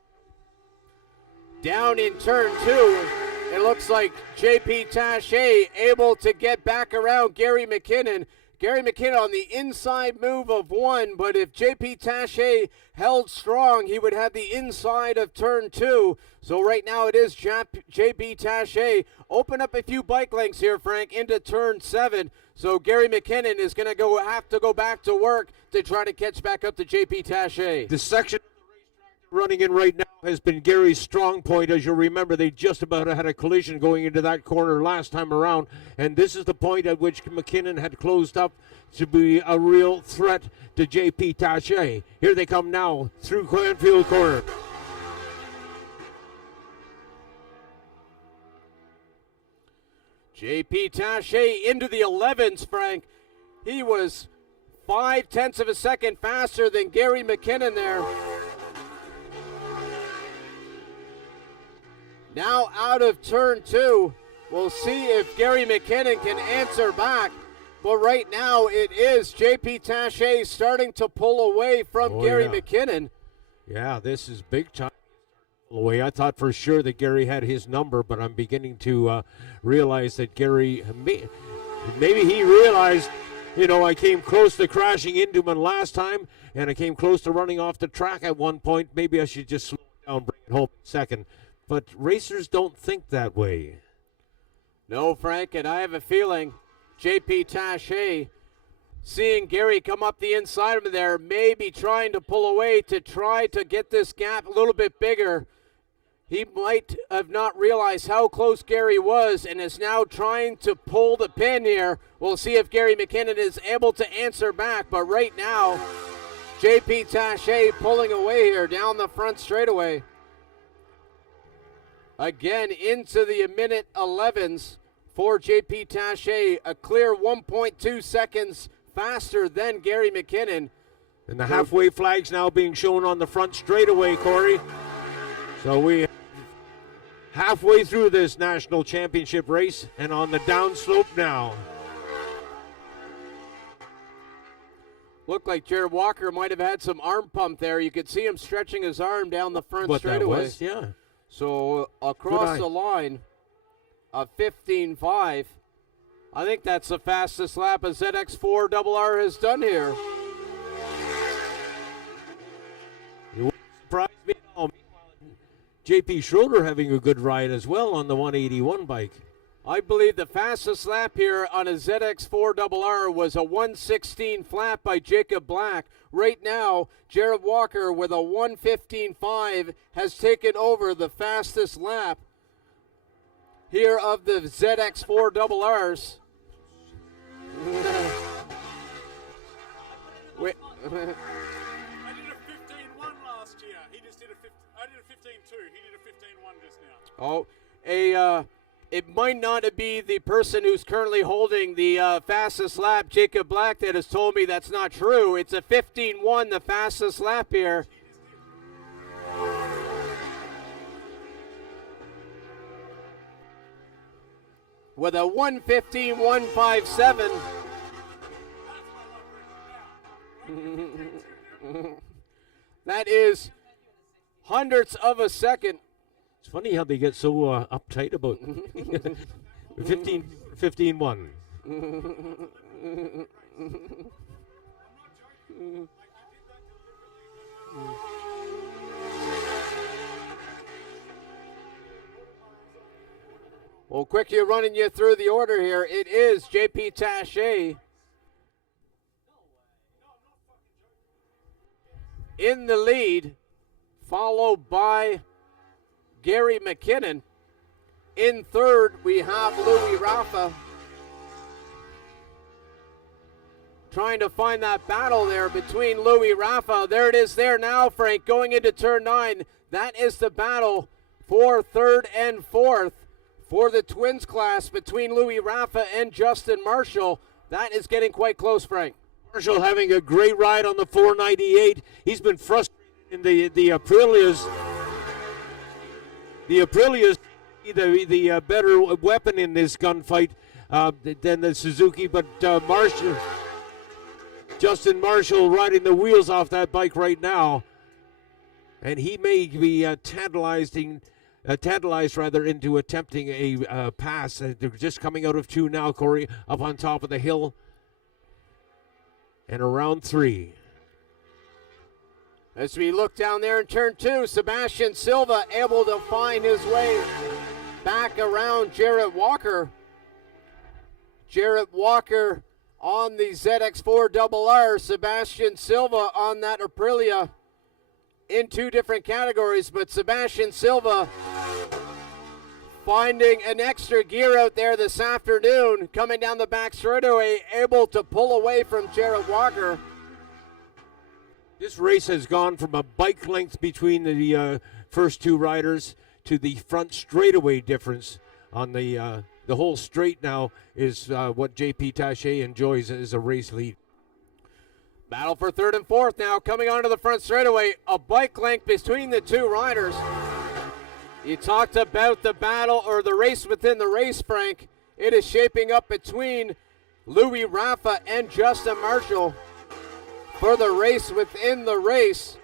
Down in turn 2, it looks like JP Taché able to get back around Gary McKinnon. Gary McKinnon on the inside move of 1, but if JP Taché held strong, he would have the inside of turn 2. So right now it is JP Taché. Open up a few bike lengths here, Frank, into turn 7. So Gary McKinnon is going to have to go back to work to try to catch back up to JP Taché. The section running in right now has been Gary's strong point. As you'll remember, they just about had a collision going into that corner last time around, and this is the point at which McKinnon had closed up to be a real threat to JP Taché. Here they come now through Cranfield corner. JP Taché into the 11s, Frank. He was 0.5 of a second faster than Gary McKinnon there. Now out of turn 2, we'll see if Gary McKinnon can answer back. But right now it is JP Taché starting to pull away from Gary McKinnon. Yeah, this is big time. Away. I thought for sure that Gary had his number, but I'm beginning to realize that Gary, maybe he realized, I came close to crashing into him last time, and I came close to running off the track at one point. Maybe I should just slow down, bring it home in a second. But racers don't think that way. No, Frank, and I have a feeling JP Taché, seeing Gary come up the inside of him there, maybe trying to pull away to try to get this gap a little bit bigger. He might have not realized how close Gary was and is now trying to pull the pin here. We'll see if Gary McKinnon is able to answer back, but right now, JP Taché pulling away here down the front straightaway. Again, into the minute 11s for JP Taché, a clear 1.2 seconds faster than Gary McKinnon. And the halfway flag's now being shown on the front straightaway, Corey. So we halfway through this national championship race and on the downslope now. Looked like Jared Walker might have had some arm pump there. You could see him stretching his arm down the front straightaway. That was, yeah. So across the line of 15.5. I think that's the fastest lap a ZX4RR has done here. You wouldn't surprise me at all. JP Schroeder having a good ride as well on the 181 bike. I believe the fastest lap here on a ZX4RR was a 1:16 flat by Jacob Black. Right now, Jared Walker with a 1:15.5 has taken over the fastest lap here of the ZX4RRs. Wait. I did a 15.1 last year. I did a 15.2. He did a 15.1 just now. Oh, it might not be the person who's currently holding the fastest lap, Jacob Black, that has told me that's not true. It's a 15.1, the fastest lap here. With a 1:15.157. That is hundredths of a second. It's funny how they get so uptight about 15.1. Well, quickly running you through the order here. It is JP Taché in the lead, followed by Gary McKinnon. In third, we have Louis Rafa. Trying to find that battle there between Louis Rafa. There it is there now, Frank, going into turn 9. That is the battle for third and fourth for the twins class between Louis Rafa and Justin Marshall. That is getting quite close, Frank. Marshall having a great ride on the 498. He's been frustrated in the Aprilias. The Aprilias, the better weapon in this gunfight than the Suzuki, but Justin Marshall riding the wheels off that bike right now, and he may be tantalized into attempting a pass. They're just coming out of 2 now, Corey, up on top of the hill, and around 3. As we look down there in turn 2, Sebastian Silva able to find his way back around Jarrett Walker. Jarrett Walker on the ZX4RR, Sebastian Silva on that Aprilia in 2 different categories, but Sebastian Silva finding an extra gear out there this afternoon, coming down the back straightaway, able to pull away from Jarrett Walker. This race has gone from a bike length between the first 2 riders to the front straightaway difference on the whole straight now is what JP Taché enjoys as a race lead. Battle for third and fourth now, coming onto the front straightaway. A bike length between the 2 riders. You talked about the battle or the race within the race, Frank. It is shaping up between Louis Rafa and Justin Marshall for the race within the race.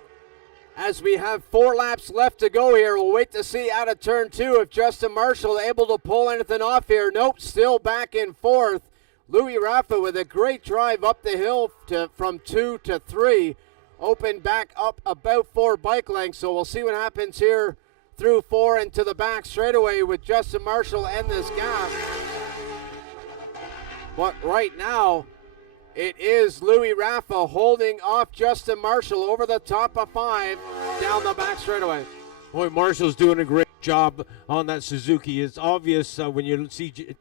As we have 4 laps left to go here, we'll wait to see out of turn 2 if Justin Marshall able to pull anything off here. Nope, still back in fourth. Louis Rafa with a great drive up the hill from 2 to 3. Opened back up about 4 bike lengths, so we'll see what happens here through 4 and to the back straightaway with Justin Marshall and this gap. But right now, it is Louis Rafa holding off Justin Marshall over the top of 5 down the back straightaway. Boy, Marshall's doing a great job on that Suzuki. It's obvious when you see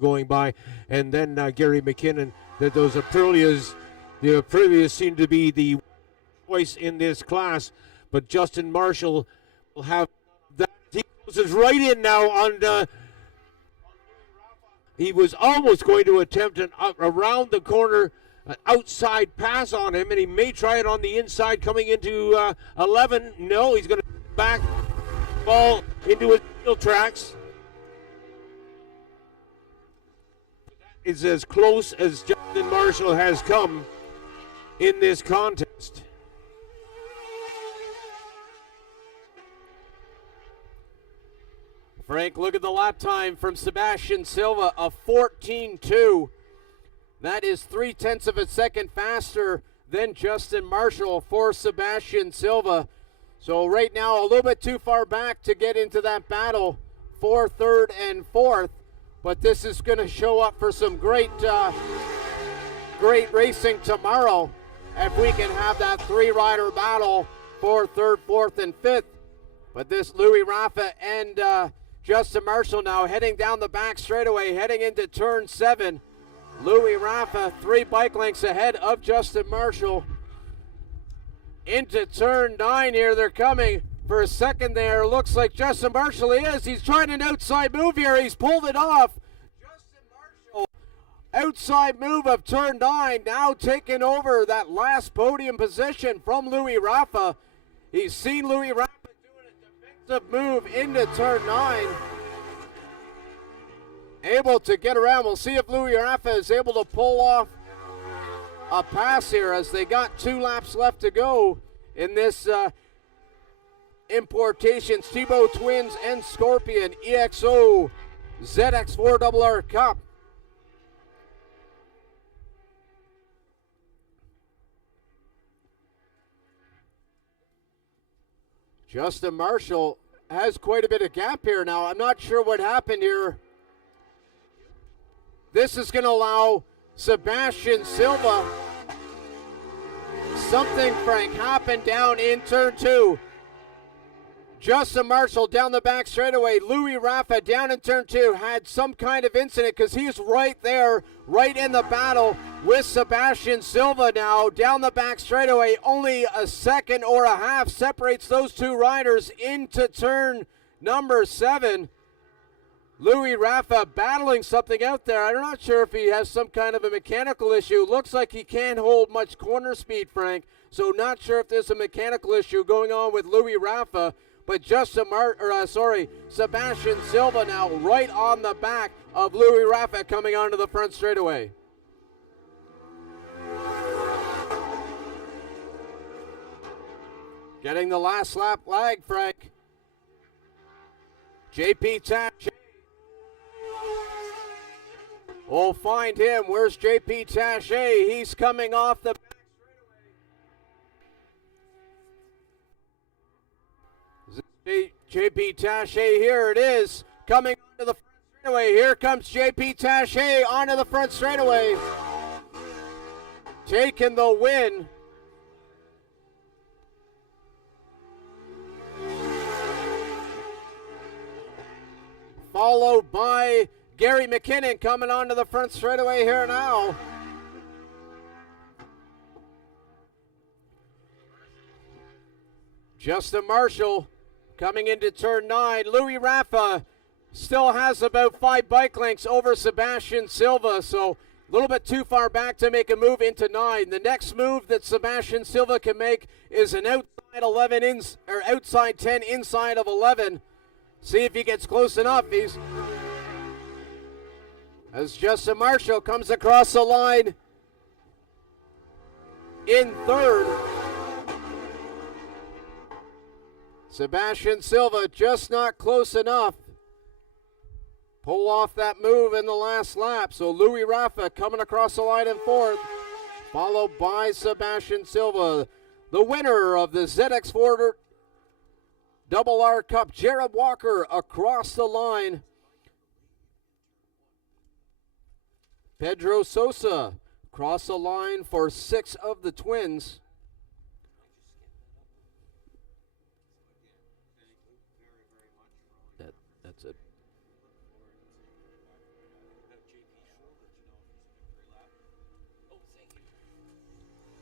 going by, and then Gary McKinnon, that those Aprilias, the Aprilias seem to be the voice in this class, but Justin Marshall will have that. He closes right in now on he was almost going to attempt an around the corner outside pass on him, and he may try it on the inside coming into 11. No, he's going to back ball into his wheel tracks. It's as close as Justin Marshall has come in this contest. Frank, look at the lap time from Sebastian Silva of 14.2. That is 0.3 of a second faster than Justin Marshall for Sebastian Silva. So right now, a little bit too far back to get into that battle for third and fourth. But this is going to show up for some great racing tomorrow if we can have that 3-rider battle for third, fourth, and fifth. But this Louis Rafa and Justin Marshall now heading down the back straightaway, heading into turn 7. Louis Rafa 3 bike lengths ahead of Justin Marshall. Into turn 9 here, they're coming. For a second there, looks like Justin Marshall is. He's trying an outside move here. He's pulled it off. Justin Marshall, outside move of turn 9, now taking over that last podium position from Louis Rafa. He's seen Louis Rafa doing a defensive move into turn 9. Able to get around. We'll see if Louis Rafa is able to pull off a pass here as they got 2 laps left to go in this Importations Thibaut Twins and Scorpion EXO ZX4RR Cup. Justin Marshall has quite a bit of gap here now. I'm not sure what happened here. This is going to allow Sebastian Silva Something, Frank, happened down in turn 2. Justin Marshall down the back straightaway. Louis Rafa down in turn 2 had some kind of incident because he's right there, right in the battle with Sebastian Silva now down the back straightaway. Only a second or a half separates those two riders into turn number 7. Louis Rafa battling something out there. I'm not sure if he has some kind of a mechanical issue. Looks like he can't hold much corner speed, Frank. So not sure if there's a mechanical issue going on with Louis Rafa. But Sebastian Silva now right on the back of Louis Rafa coming onto the front straightaway. Getting the last lap lag, Frank. JP Taché. We'll find him. Where's JP Taché? He's coming off the back straightaway. JP Taché, here it is. Coming onto the front straightaway. Here comes JP Taché onto the front straightaway. Taking the win. Followed by Gary McKinnon coming onto the front straightaway here now. Justin Marshall coming into turn 9. Louis Rafa still has about 5 bike lengths over Sebastian Silva, so a little bit too far back to make a move into 9. The next move that Sebastian Silva can make is an outside 11 or outside 10 inside of 11. See if he gets close enough. As Justin Marshall comes across the line in third. Sebastian Silva just not close enough. Pull off that move in the last lap. So Louis Rafa coming across the line in fourth, followed by Sebastian Silva. The winner of the ZX4 Double R Cup, Jared Walker across the line. Pedro Sosa across the line for 6 of the twins. That's it.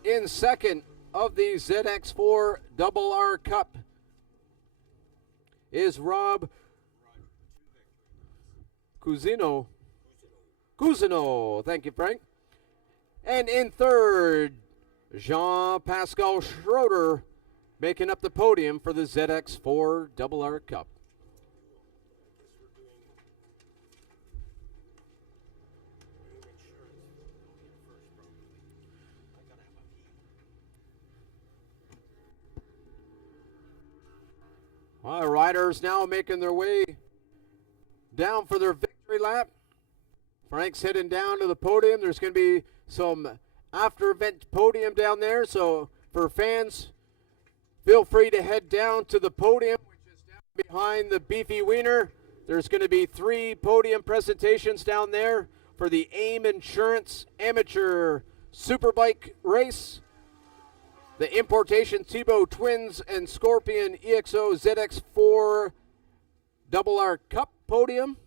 In second of the ZX4 Double R Cup is Rob Cousineau. Thank you, Frank. And in third, Jean-Pascal Schroeder making up the podium for the ZX4 Double R Cup. Well, riders now making their way down for their victory lap. Frank's heading down to the podium. There's going to be some after-event podium down there. So for fans, feel free to head down to the podium, which is down behind the Beefy Wiener. There's going to be 3 podium presentations down there for the AIM Insurance Amateur Superbike race, the Importation Tebow Twins and Scorpion EXO ZX4 Double R Cup podium.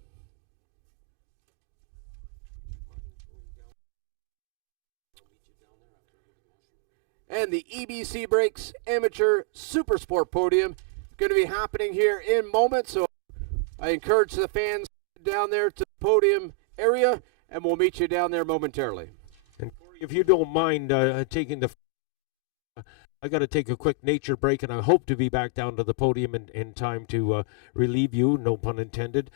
And the EBC Brakes Amateur Supersport podium going to be happening here in moments. So I encourage the fans down there to the podium area, and we'll meet you down there momentarily. And Corey, if you don't mind taking the, I got to take a quick nature break, and I hope to be back down to the podium in time to relieve you, no pun intended.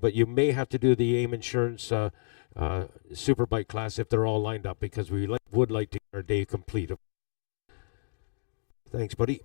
But you may have to do the AIM Insurance Superbike class if they're all lined up, because we would like to get our day complete. Thanks, buddy.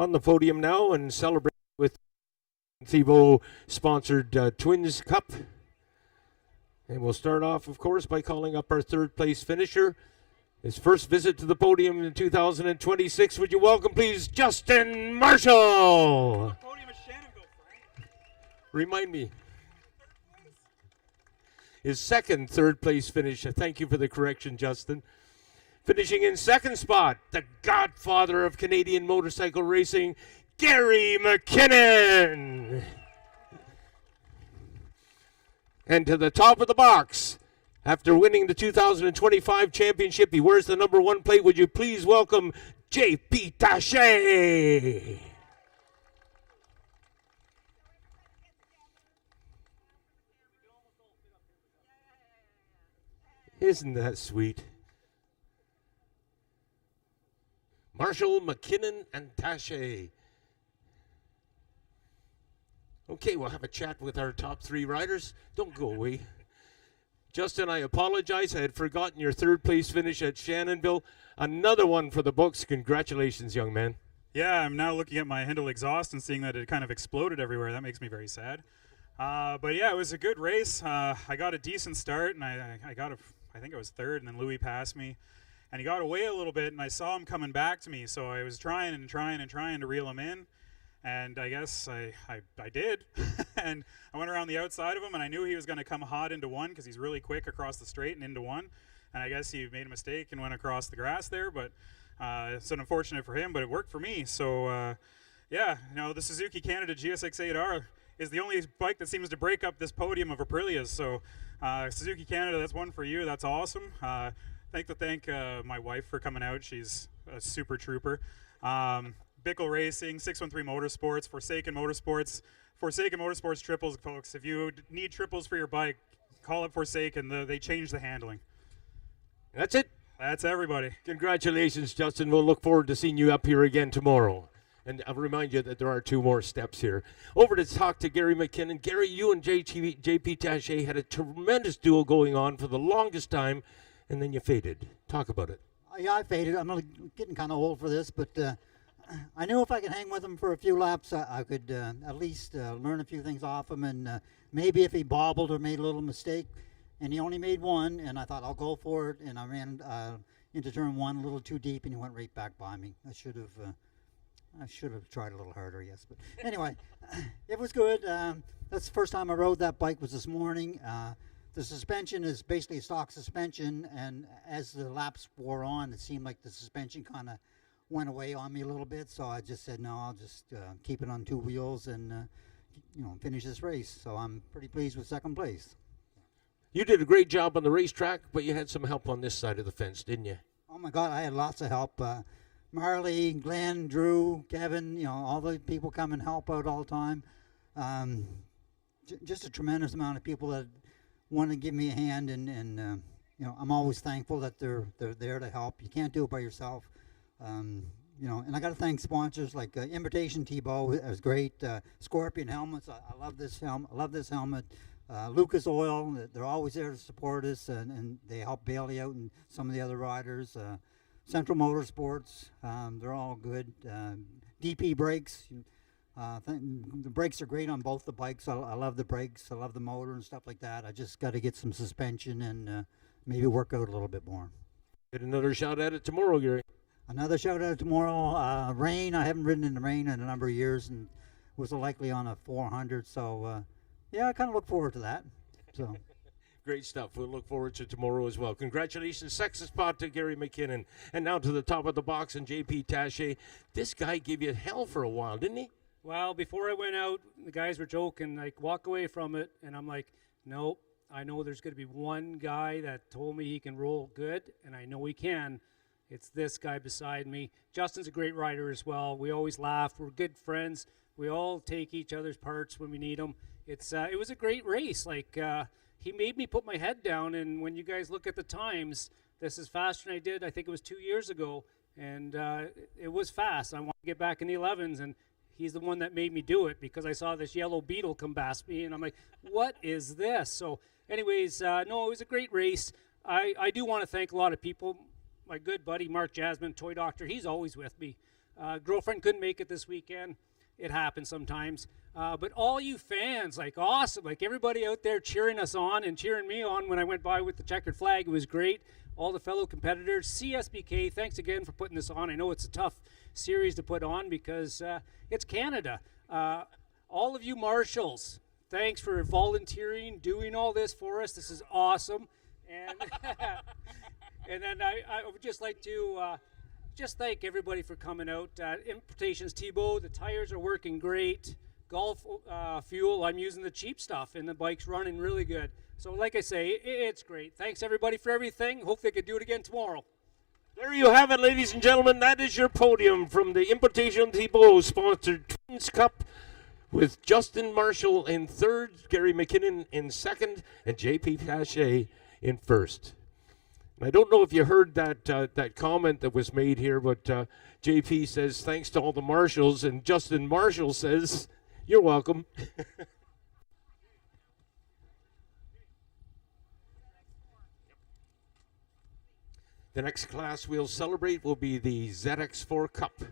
on the podium now and celebrate with Thibault sponsored Twins Cup. And we'll start off, of course, by calling up our third place finisher. His first visit to the podium in 2026. Would you welcome, please, Justin Marshall? Remind me. His second third place finish. Thank you for the correction, Justin. Finishing in second spot, the godfather of Canadian motorcycle racing, Gary McKinnon. And to the top of the box, after winning the 2025 championship, he wears the number 1 plate. Would you please welcome J.P. Taché? Isn't that sweet? Marshall, McKinnon, and Taché. Okay, we'll have a chat with our top 3 riders. Don't go away. Justin, I apologize. I had forgotten your third place finish at Shannonville. Another one for the books. Congratulations, young man. Yeah, I'm now looking at my Hindle exhaust and seeing that it kind of exploded everywhere. That makes me very sad. But yeah, it was a good race. I got a decent start, and I think I was third, and then Louis passed me. And he got away a little bit, and I saw him coming back to me, so I was trying to reel him in. And I guess I did. And I went around the outside of him, and I knew he was going to come hot into one because he's really quick across the straight and into one. And I guess he made a mistake and went across the grass there, but it's unfortunate for him, but it worked for me. So, yeah, the Suzuki Canada GSX-8R is the only bike that seems to break up this podium of Aprilia's. So, Suzuki Canada, that's one for you. That's awesome. Thank my wife for coming out. She's a super trooper. Bickle Racing, 613 Motorsports, Forsaken Motorsports triples, folks. If you need triples for your bike, call it Forsaken. They changed the handling. That's it. That's everybody. Congratulations, Justin. We'll look forward to seeing you up here again tomorrow. And I'll remind you that there are 2 more steps here. Over to talk to Gary McKinnon. Gary, you and J.P. Taché had a tremendous duel going on for the longest time, and then you faded. Talk about it. Yeah, I faded. I'm getting kind of old for this, but I knew if I could hang with him for a few laps, I could at least learn a few things off him, and maybe if he bobbled or made a little mistake, and he only made one, and I thought I'll go for it, and I ran into turn 1 a little too deep, and he went right back by me. I should have tried a little harder, yes, but anyway, it was good. That's the first time I rode that bike was this morning. The suspension is basically a stock suspension, and as the laps wore on, it seemed like the suspension kind of went away on me a little bit, so I just said, no, I'll just keep it on 2 wheels and, finish this race. So I'm pretty pleased with second place. You did a great job on the racetrack, but you had some help on this side of the fence, didn't you? Oh, my God, I had lots of help. Marley, Glenn, Drew, Kevin, all the people come and help out all the time. Just a tremendous amount of people that want to give me a hand, and I'm always thankful that they're there to help. You can't do it by yourself. And I got to thank sponsors like Invitation T-Bow. It was great. Scorpion Helmets. I love this helmet. I love this helmet. Lucas Oil. They're always there to support us, and they help Bailey out and some of the other riders. Central Motorsports. They're all good. DP Brakes. The brakes are great on both the bikes. I love the brakes. I love the motor and stuff like that. I just got to get some suspension and maybe work out a little bit more. Get another shot at it tomorrow, Gary. Another shout out tomorrow. Rain. I haven't ridden in the rain in a number of years, and was likely on a 400. So yeah, I kind of look forward to that. So. Great stuff. We'll look forward to tomorrow as well. Congratulations, second spot to Gary McKinnon. And now to the top of the box and J.P. Taché. This guy gave you hell for a while, didn't he? Well, before I went out, the guys were joking, like, walk away from it. And I'm like, nope, I know there's going to be one guy that told me he can roll good, and I know he can. It's this guy beside me. Justin's a great rider as well. We always laugh. We're good friends. We all take each other's parts when we need them. It was a great race. He made me put my head down, and when you guys look at the times, this is faster than I did, I think it was 2 years ago, and it was fast. I want to get back in the 11s, and he's the one that made me do it because I saw this yellow beetle come past me, and I'm like, what is this? So anyways, no, it was a great race. I do want to thank a lot of people. My good buddy, Mark Jasmine, Toy Doctor, he's always with me. Girlfriend couldn't make it this weekend. It happens sometimes. But all you fans, like awesome, like everybody out there cheering us on and cheering me on when I went by with the checkered flag. It was great. All the fellow competitors, CSBK, thanks again for putting this on. I know it's a tough series to put on because it's Canada. All of you marshals, thanks for volunteering, doing all this for us. This is awesome. And and then I would just like to just thank everybody for coming out. Importations Thibault, the tires are working great. Golf fuel, I'm using the cheap stuff, and the bike's running really good. So like I say, it's great. Thanks everybody for everything. Hope they could do it again tomorrow. There you have it, ladies and gentlemen. That is your podium from the Importation Thibault sponsored Twins Cup with Justin Marshall in third, Gary McKinnon in second, and JP Pache in first. And I don't know if you heard that comment that was made here, but JP says thanks to all the marshals, and Justin Marshall says you're welcome. The next class we'll celebrate will be the ZX4 Cup.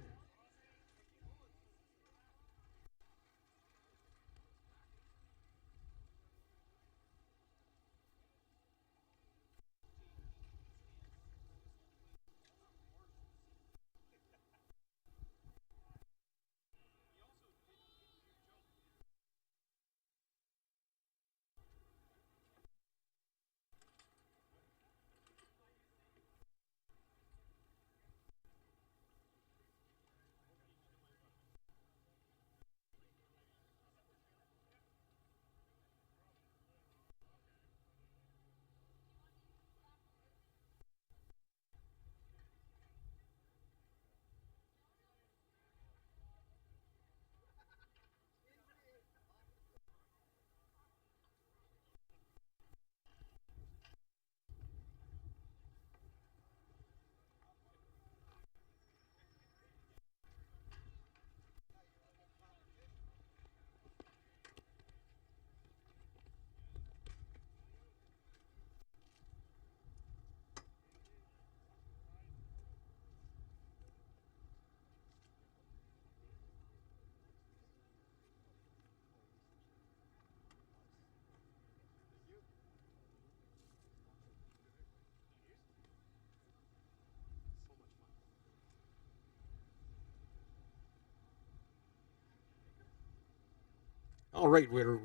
All right, we're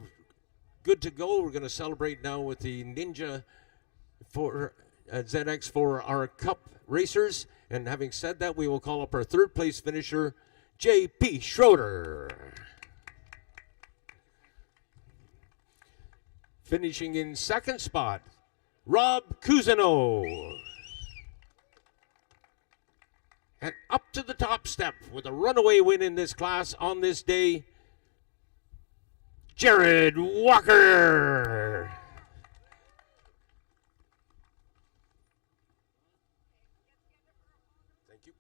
good to go. We're going to celebrate now with the Ninja for ZX for our Cup racers. And having said that, we will call up our third place finisher, J.P. Schroeder. Finishing in second spot, Rob Cousineau. And up to the top step with a runaway win in this class on this day, Jared Walker. Thank you.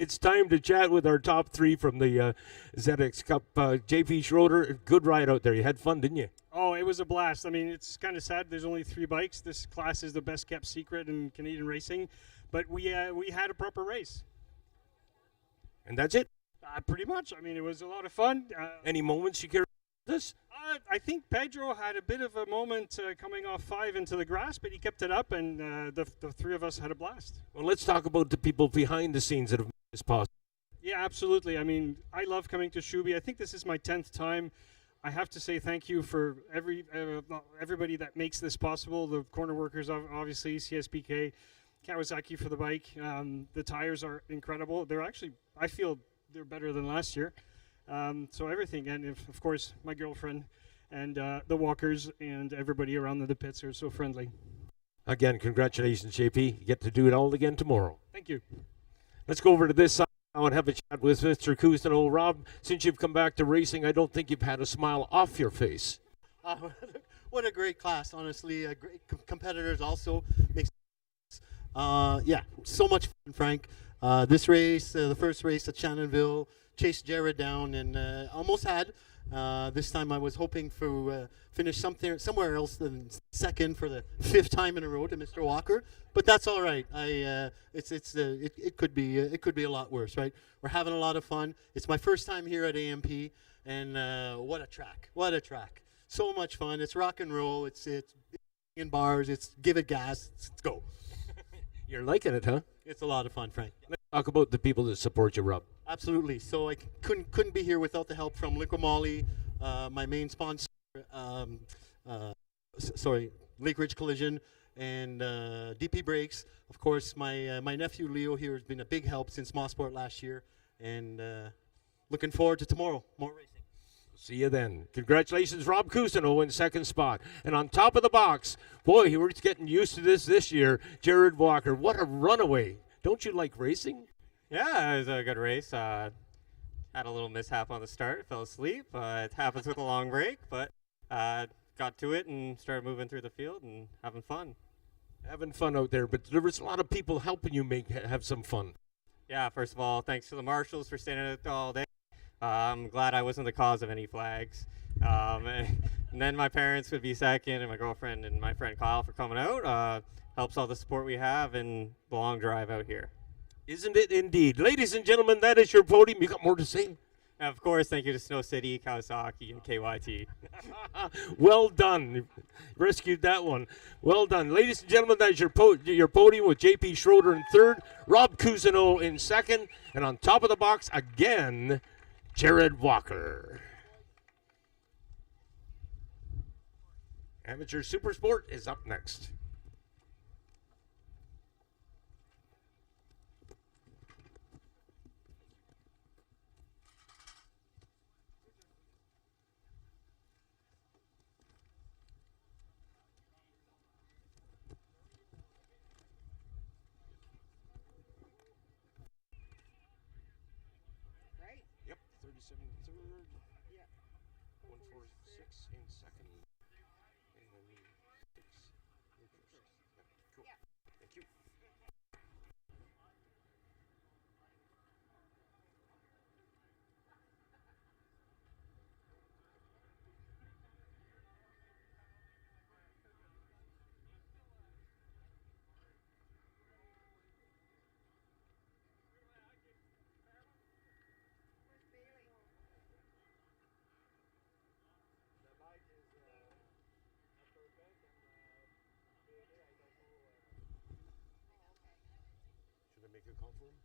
It's time to chat with our top three from the ZX Cup. JP Schroeder, good ride out there. You had fun, didn't you? Oh, it was a blast. I mean, it's kind of sad there's only 3 bikes. This class is the best kept secret in Canadian racing, but we had a proper race. And that's it? Pretty much. I mean, it was a lot of fun. Any moments you care about this? I think Pedro had a bit of a moment coming off 5 into the grass, but he kept it up, and the 3 of us had a blast. Well, let's talk about the people behind the scenes that have made this possible. Yeah, absolutely. I mean, I love coming to Shubi. I think this is my 10th time. I have to say thank you for everybody that makes this possible. The corner workers, obviously, CSBK, Kawasaki for the bike. The tires are incredible. They're actually, I feel they're better than last year. So everything, and of course, my girlfriend and the walkers and everybody around the pits are so friendly. Again, congratulations, JP. You get to do it all again tomorrow. Thank you. Let's go over to this side now and have a chat with Mr. Cousineau. Rob, since you've come back to racing, I don't think you've had a smile off your face. What a great class, honestly. Great competitors also. Makes Yeah, so much fun, Frank. This race, the first race at Shannonville, chased Jared down and almost had. This time I was hoping to finish somewhere else than second for the 5th time in a row to Mr. Walker, but that's all right. It could be a lot worse, right? We're having a lot of fun. It's my first time here at AMP, and what a track! What a track! So much fun. It's rock and roll. It's in bars. It's give it gas. Let's go. You're liking it, huh? It's a lot of fun, Frank. Let's talk about the people that support you, Rob. Absolutely. So I couldn't be here without the help from Liqui Moly, my main sponsor, Lake Ridge Collision, and DP Brakes. Of course, my nephew Leo here has been a big help since Mossport last year, and looking forward to tomorrow. More racing. See you then. Congratulations, Rob Cousineau in second spot. And on top of the box, boy, we're getting used to this year, Jared Walker. What a runaway. Don't you like racing? Yeah, it was a good race. Had a little mishap on the start, fell asleep. It happens with a long break, but got to it and started moving through the field and having fun. Having fun out there, but there was a lot of people helping you have some fun. Yeah, first of all, thanks to the marshals for standing out all day. I'm glad I wasn't the cause of any flags. And then my parents would be second, and my girlfriend and my friend Kyle for coming out. Helps all the support we have and the long drive out here. Isn't it indeed? Ladies and gentlemen, that is your podium. You got more to say? And of course, thank you to Snow City, Kawasaki, and KYT. Well done. You rescued that one. Well done. Ladies and gentlemen, that is your podium with JP Schroeder in third, Rob Cousineau in second, and on top of the box, again, Jared Walker. Amateur Supersport is up next. Yep, 37 third. Yeah. 146 in second. And then 6 in first. Yep, cool. Thank you. Should I make a call for him?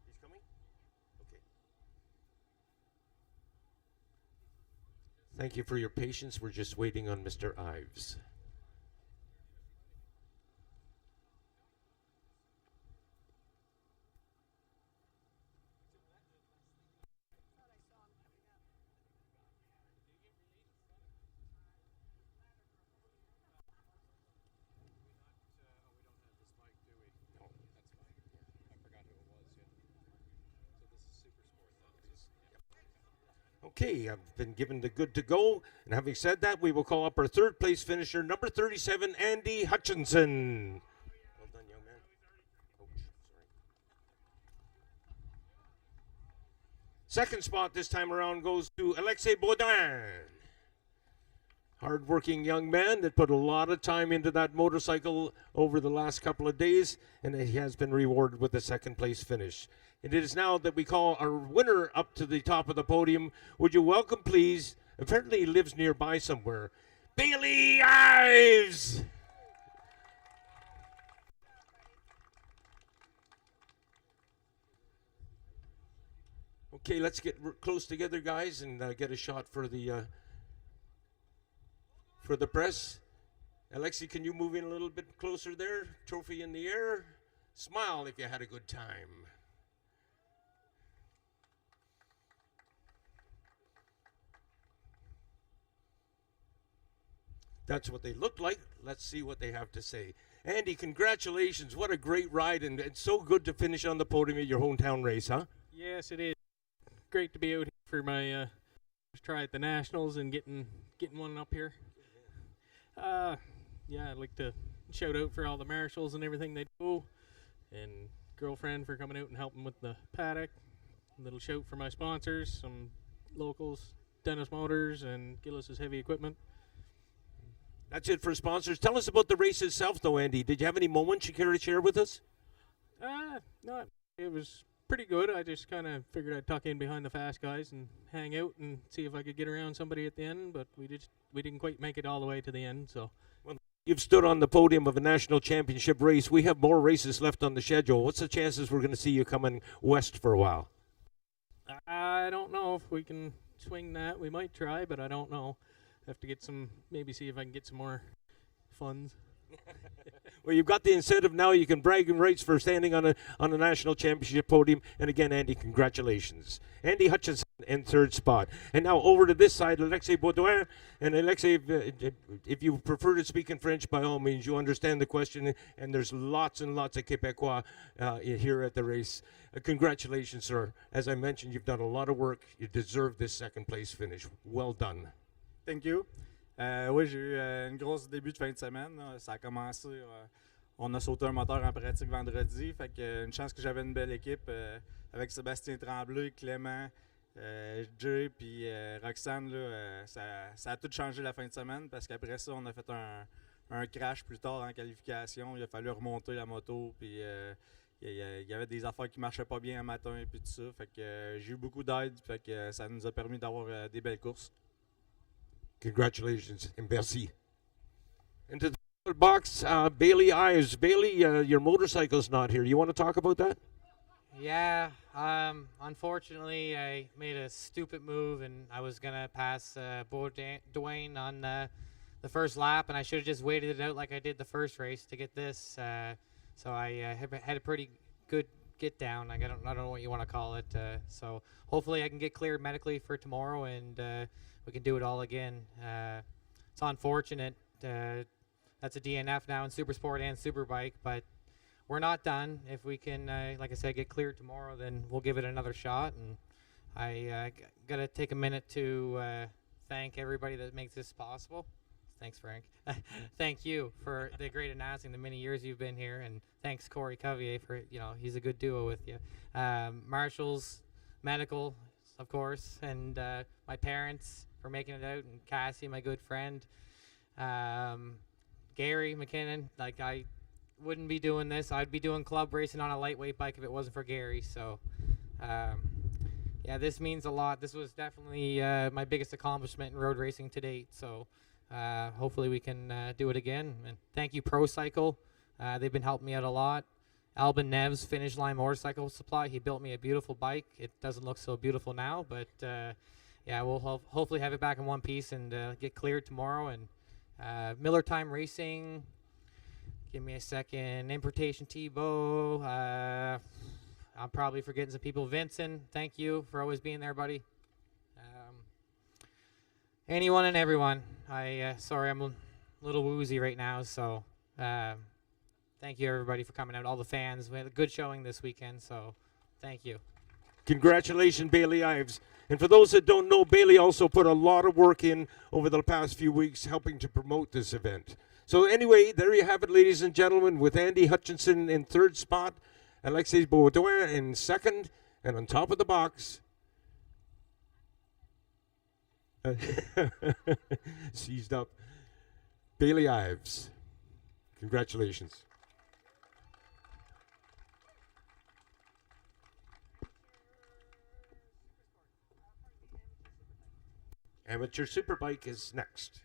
No. He's coming? Okay. Thank you for your patience. We're just waiting on Mr. Ives. Okay, I've been given the good to go. And having said that, we will call up our third place finisher, number 37, Andy Hutchinson. Well done, young man. Ouch, sorry. Second spot this time around goes to Alexei Baudin. Hard-working young man that put a lot of time into that motorcycle over the last couple of days, and he has been rewarded with a second place finish. It is now that we call our winner up to the top of the podium. Would you welcome, please, Apparently he lives nearby somewhere. Bailey Ives! Okay, let's get close together, guys, and get a shot for the press. Alexi, can you move in a little bit closer there? Trophy in the air. Smile if you had a good time. That's what they look like. Let's see what they have to say. Andy, congratulations. What a great ride, and it's so good to finish on the podium at your hometown race, huh? Yes, it is. Great to be out here for my first try at the Nationals and getting one up here. Yeah, I'd like to shout out for all the marshals and everything they do, and girlfriend for coming out and helping with the paddock. A little shout for my sponsors, some locals, Dennis Motors and Gillis's Heavy Equipment. That's it for sponsors. Tell us about the race itself, though, Andy. Did you have any moments you care to share with us? No, it was pretty good. I just kind of figured I'd tuck in behind the fast guys and hang out and see if I could get around somebody at the end, but we didn't quite make it all the way to the end. So, well, you've stood on the podium of a national championship race. We have more races left on the schedule. What's the chances we're going to see you coming west for a while? I don't know if we can swing that. We might try, but I don't know. Have to get maybe see if I can get some more funds. Well, you've got the incentive now. You can brag and rights for standing on a national championship podium. And again, Andy, congratulations. Andy Hutchinson in third spot. And now over to this side, Alexei Baudouin. And Alexei, if you prefer to speak in French, by all means, you understand the question. And there's lots and lots of Quebecois here at the race. Congratulations, sir. As I mentioned, you've done a lot of work. You deserve this second place finish. Well done. Thank you. Oui, j'ai eu une grosse début de fin de semaine. Là. Ça a commencé, on a sauté un moteur en pratique vendredi. Fait que une chance que j'avais une belle équipe avec Sébastien Tremblay, Clément, Jay puis Roxane. Là, ça a tout changé la fin de semaine parce qu'après ça, on a fait un crash plus tard en qualification. Il a fallu remonter la moto. Puis il y avait des affaires qui marchaient pas bien un matin et puis tout ça. Fait que j'ai eu beaucoup d'aide. Fait que ça nous a permis d'avoir des belles courses. Congratulations and merci. Into the box, Bailey Ives. Bailey, your motorcycle's not here. You want to talk about that? Yeah, unfortunately, I made a stupid move, and I was going to pass Dwayne on the first lap, and I should have just waited it out like I did the first race to get this. So I had a pretty good get down. I don't know what you want to call it. So hopefully I can get cleared medically for tomorrow, and we can do it all again. It's unfortunate. That's a DNF now in Supersport and Superbike, but we're not done. If we can, like I said, get cleared tomorrow, then we'll give it another shot. And I got to take a minute to thank everybody that makes this possible. Thanks, Frank. Thank you for the great announcing the many years you've been here, and thanks Corey Cuvier for, he's a good duo with you. Marshall's medical, of course, and my parents for making it out, and Cassie, my good friend. Gary McKinnon, I wouldn't be doing this. I'd be doing club racing on a lightweight bike if it wasn't for Gary. So, yeah, this means a lot. This was definitely my biggest accomplishment in road racing to date. So, hopefully we can do it again. And thank you, Pro Cycle. They've been helping me out a lot. Albin Nev's Finish Line Motorcycle Supply. He built me a beautiful bike. It doesn't look so beautiful now, but yeah, we'll hopefully have it back in one piece and get cleared tomorrow. And Miller Time Racing. Give me a second. Importation Tebow. I'm probably forgetting some people. Vincent, thank you for always being there, buddy. Anyone and everyone. Sorry, I'm a little woozy right now, so thank you everybody for coming out. All the fans. We had a good showing this weekend, so thank you. Congratulations, Bailey Ives. And for those that don't know, Bailey also put a lot of work in over the past few weeks helping to promote this event. So anyway, there you have it, ladies and gentlemen, with Andy Hutchinson in third spot, Alexis Baudouin in second, and on top of the box, seized up, Bailey Ives. Congratulations. Amateur Superbike is next.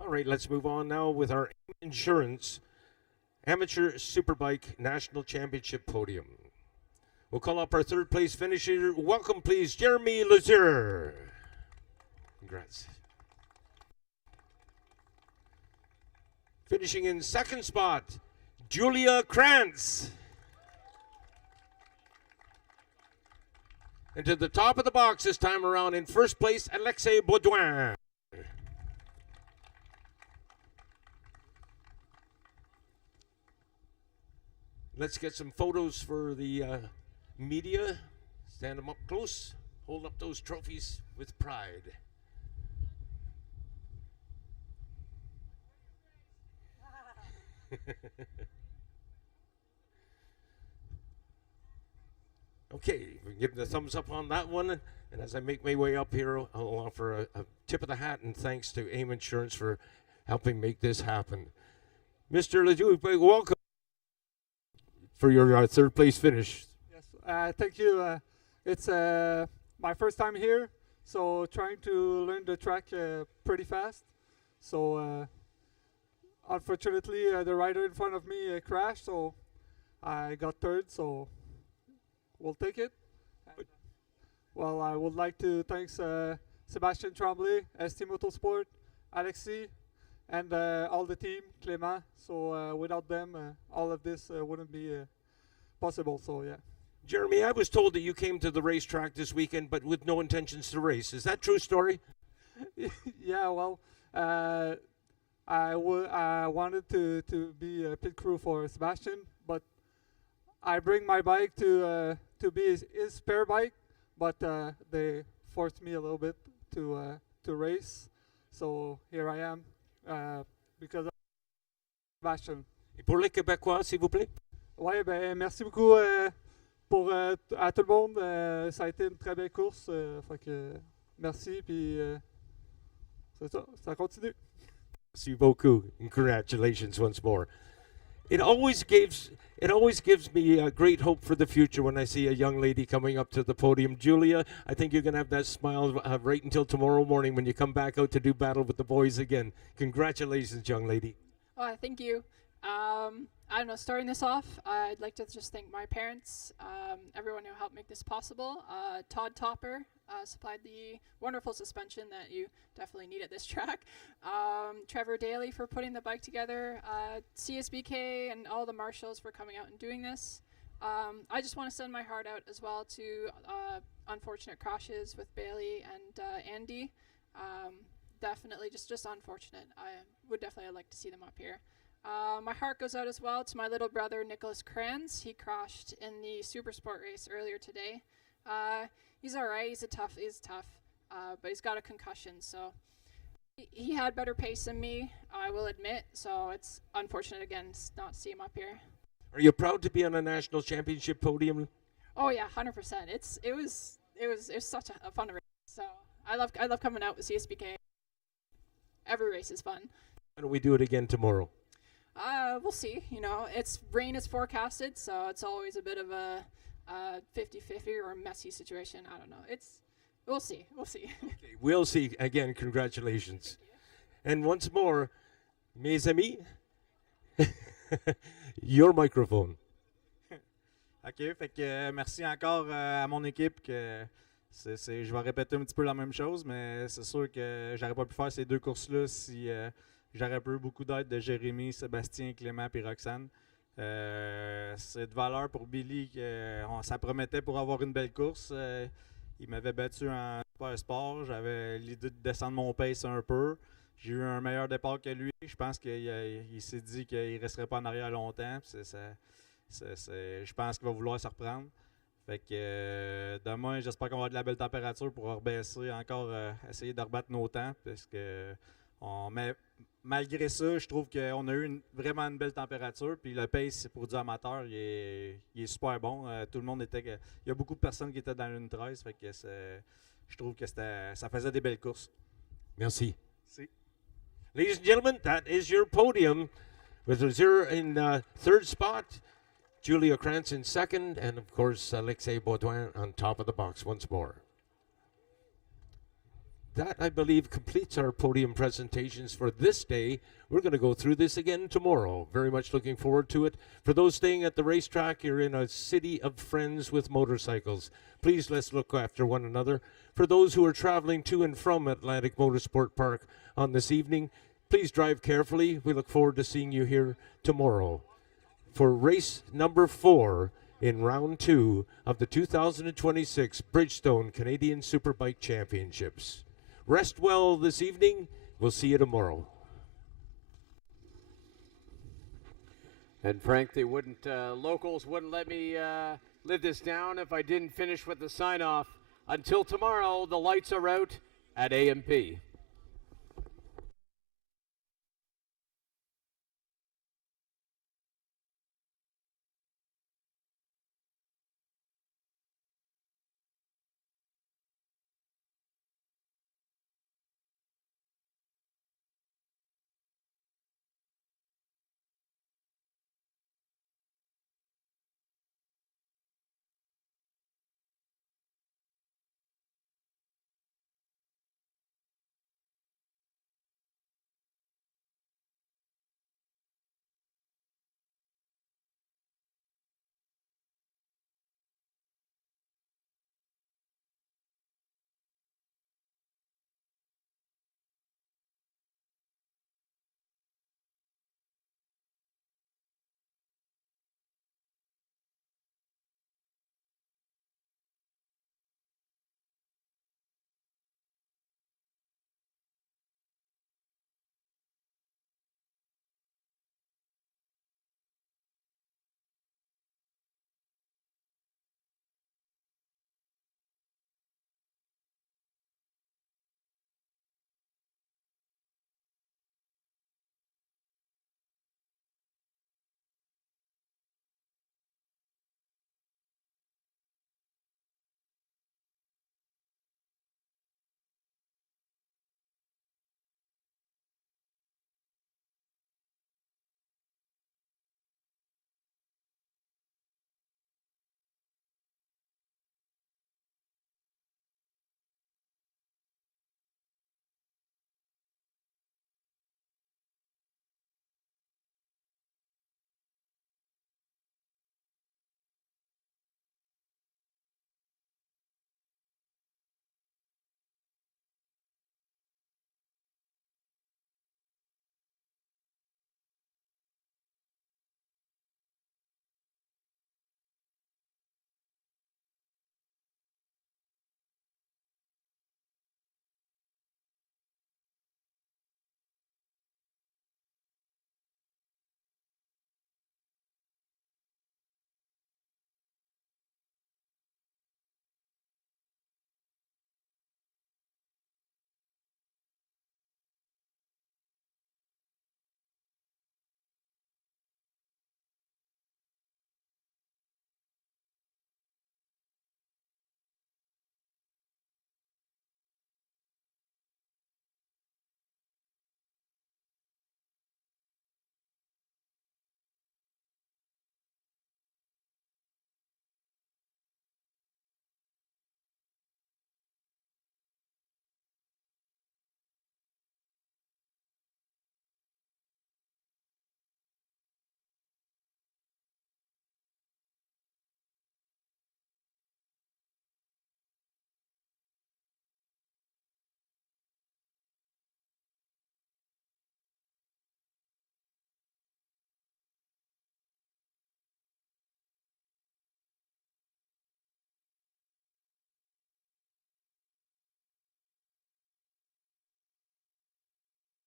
All right, let's move on now with our insurance Amateur Superbike National Championship podium. We'll call up our third place finisher. Welcome, please, Jeremy Lazure. Congrats. Finishing in second spot, Julia Krantz. And to the top of the box this time around in first place, Alexei Baudouin. Let's get some photos for the media. Stand them up close. Hold up those trophies with pride. Okay, we give the thumbs up on that one. And as I make my way up here, I'll offer a tip of the hat and thanks to AIM Insurance for helping make this happen. Mr. Ledoux, welcome for your third place finish. Yes, thank you. It's my first time here, so trying to learn the track pretty fast. So unfortunately, the rider in front of me crashed, so I got third. So we'll take it. And, well, I would like to thank Sébastien Tremblay, ST Motorsport, Alexis, and all the team, Clément. So without them, all of this wouldn't be possible. So yeah. Jeremy, I was told that you came to the racetrack this weekend, but with no intentions to race. Is that true story? Yeah, well, I wanted to be a pit crew for Sebastian, but I bring my bike to be his spare bike, but they forced me a little bit to race. So here I am because of Sebastian. Et pour les Québécois, s'il vous plaît. Ouais, ben merci beaucoup pour à tout le monde. Ça a été une très belle course. Fait que merci, puis c'est ça, ça continue. Merci beaucoup, and congratulations once more. It always gives me a great hope for the future when I see a young lady coming up to the podium. Julia, I think you're going to have that smile right until tomorrow morning when you come back out to do battle with the boys again. Congratulations, young lady. Oh, thank you. I don't know, starting this off, I'd like to just thank my parents, everyone who helped make this possible. Todd Topper supplied the wonderful suspension that you definitely need at this track. Trevor Daly for putting the bike together. CSBK and all the marshals for coming out and doing this. I just want to send my heart out as well to unfortunate crashes with Bailey and Andy. Definitely just unfortunate. I would definitely like to see them up here. My heart goes out as well to my little brother Nicholas Kranz. He crashed in the Supersport race earlier today. He's all right. He's tough, but he's got a concussion. So He had better pace than me, I will admit. So it's unfortunate again not to see him up here. Are you proud to be on a national championship podium? Oh yeah, 100%. It was such a fun race. So I love coming out with CSBK. Every race is fun. Why don't we do it again tomorrow? We'll see. Rain is forecasted, so it's always a bit of a 50-50 or a messy situation. I don't know. We'll see. We'll see. Okay, we'll see. Again, congratulations. And once more, mes amis, your microphone. OK, fait que merci encore à mon équipe. Je vais répéter un petit peu la même chose, mais c'est sûr que j'aurais pas pu faire ces deux courses-là si j'aurais pas eu beaucoup d'aide de Jérémy, Sébastien, Clément et Roxane. C'est de valeur pour Billy que ça promettait pour avoir une belle course. Il m'avait battu en super sport. J'avais l'idée de descendre mon pace un peu. J'ai eu un meilleur départ que lui. Je pense qu'il s'est dit qu'il ne resterait pas en arrière longtemps. Je pense qu'il va vouloir se reprendre. Fait que demain, j'espère qu'on va avoir de la belle température pour rebaisser encore, essayer de rebattre nos temps. Parce que mais malgré ça, je trouve qu'on a eu vraiment une belle température. Puis le pace pour du amateur, il est super bon. Tout le monde il y a beaucoup de personnes qui étaient dans l'une 13. Fait que je trouve que ça faisait des belles courses. Merci. Merci. Ladies and gentlemen, that is your podium with Zir in third spot, Julia Krantz in second, and of course Alexei Baudouin on top of the box once more. That, I believe, completes our podium presentations for this day. We're going to go through this again tomorrow. Very much looking forward to it. For those staying at the racetrack, you're in a city of friends with motorcycles. Please let's look after one another. For those who are traveling to and from Atlantic Motorsport Park on this evening, please drive carefully. We look forward to seeing you here tomorrow for race number 4 in round 2 of the 2026 Bridgestone Canadian Superbike Championships. Rest well this evening. We'll see you tomorrow. And Frank, they wouldn't, locals wouldn't let me live this down if I didn't finish with the sign-off. Until tomorrow, the lights are out at AMP.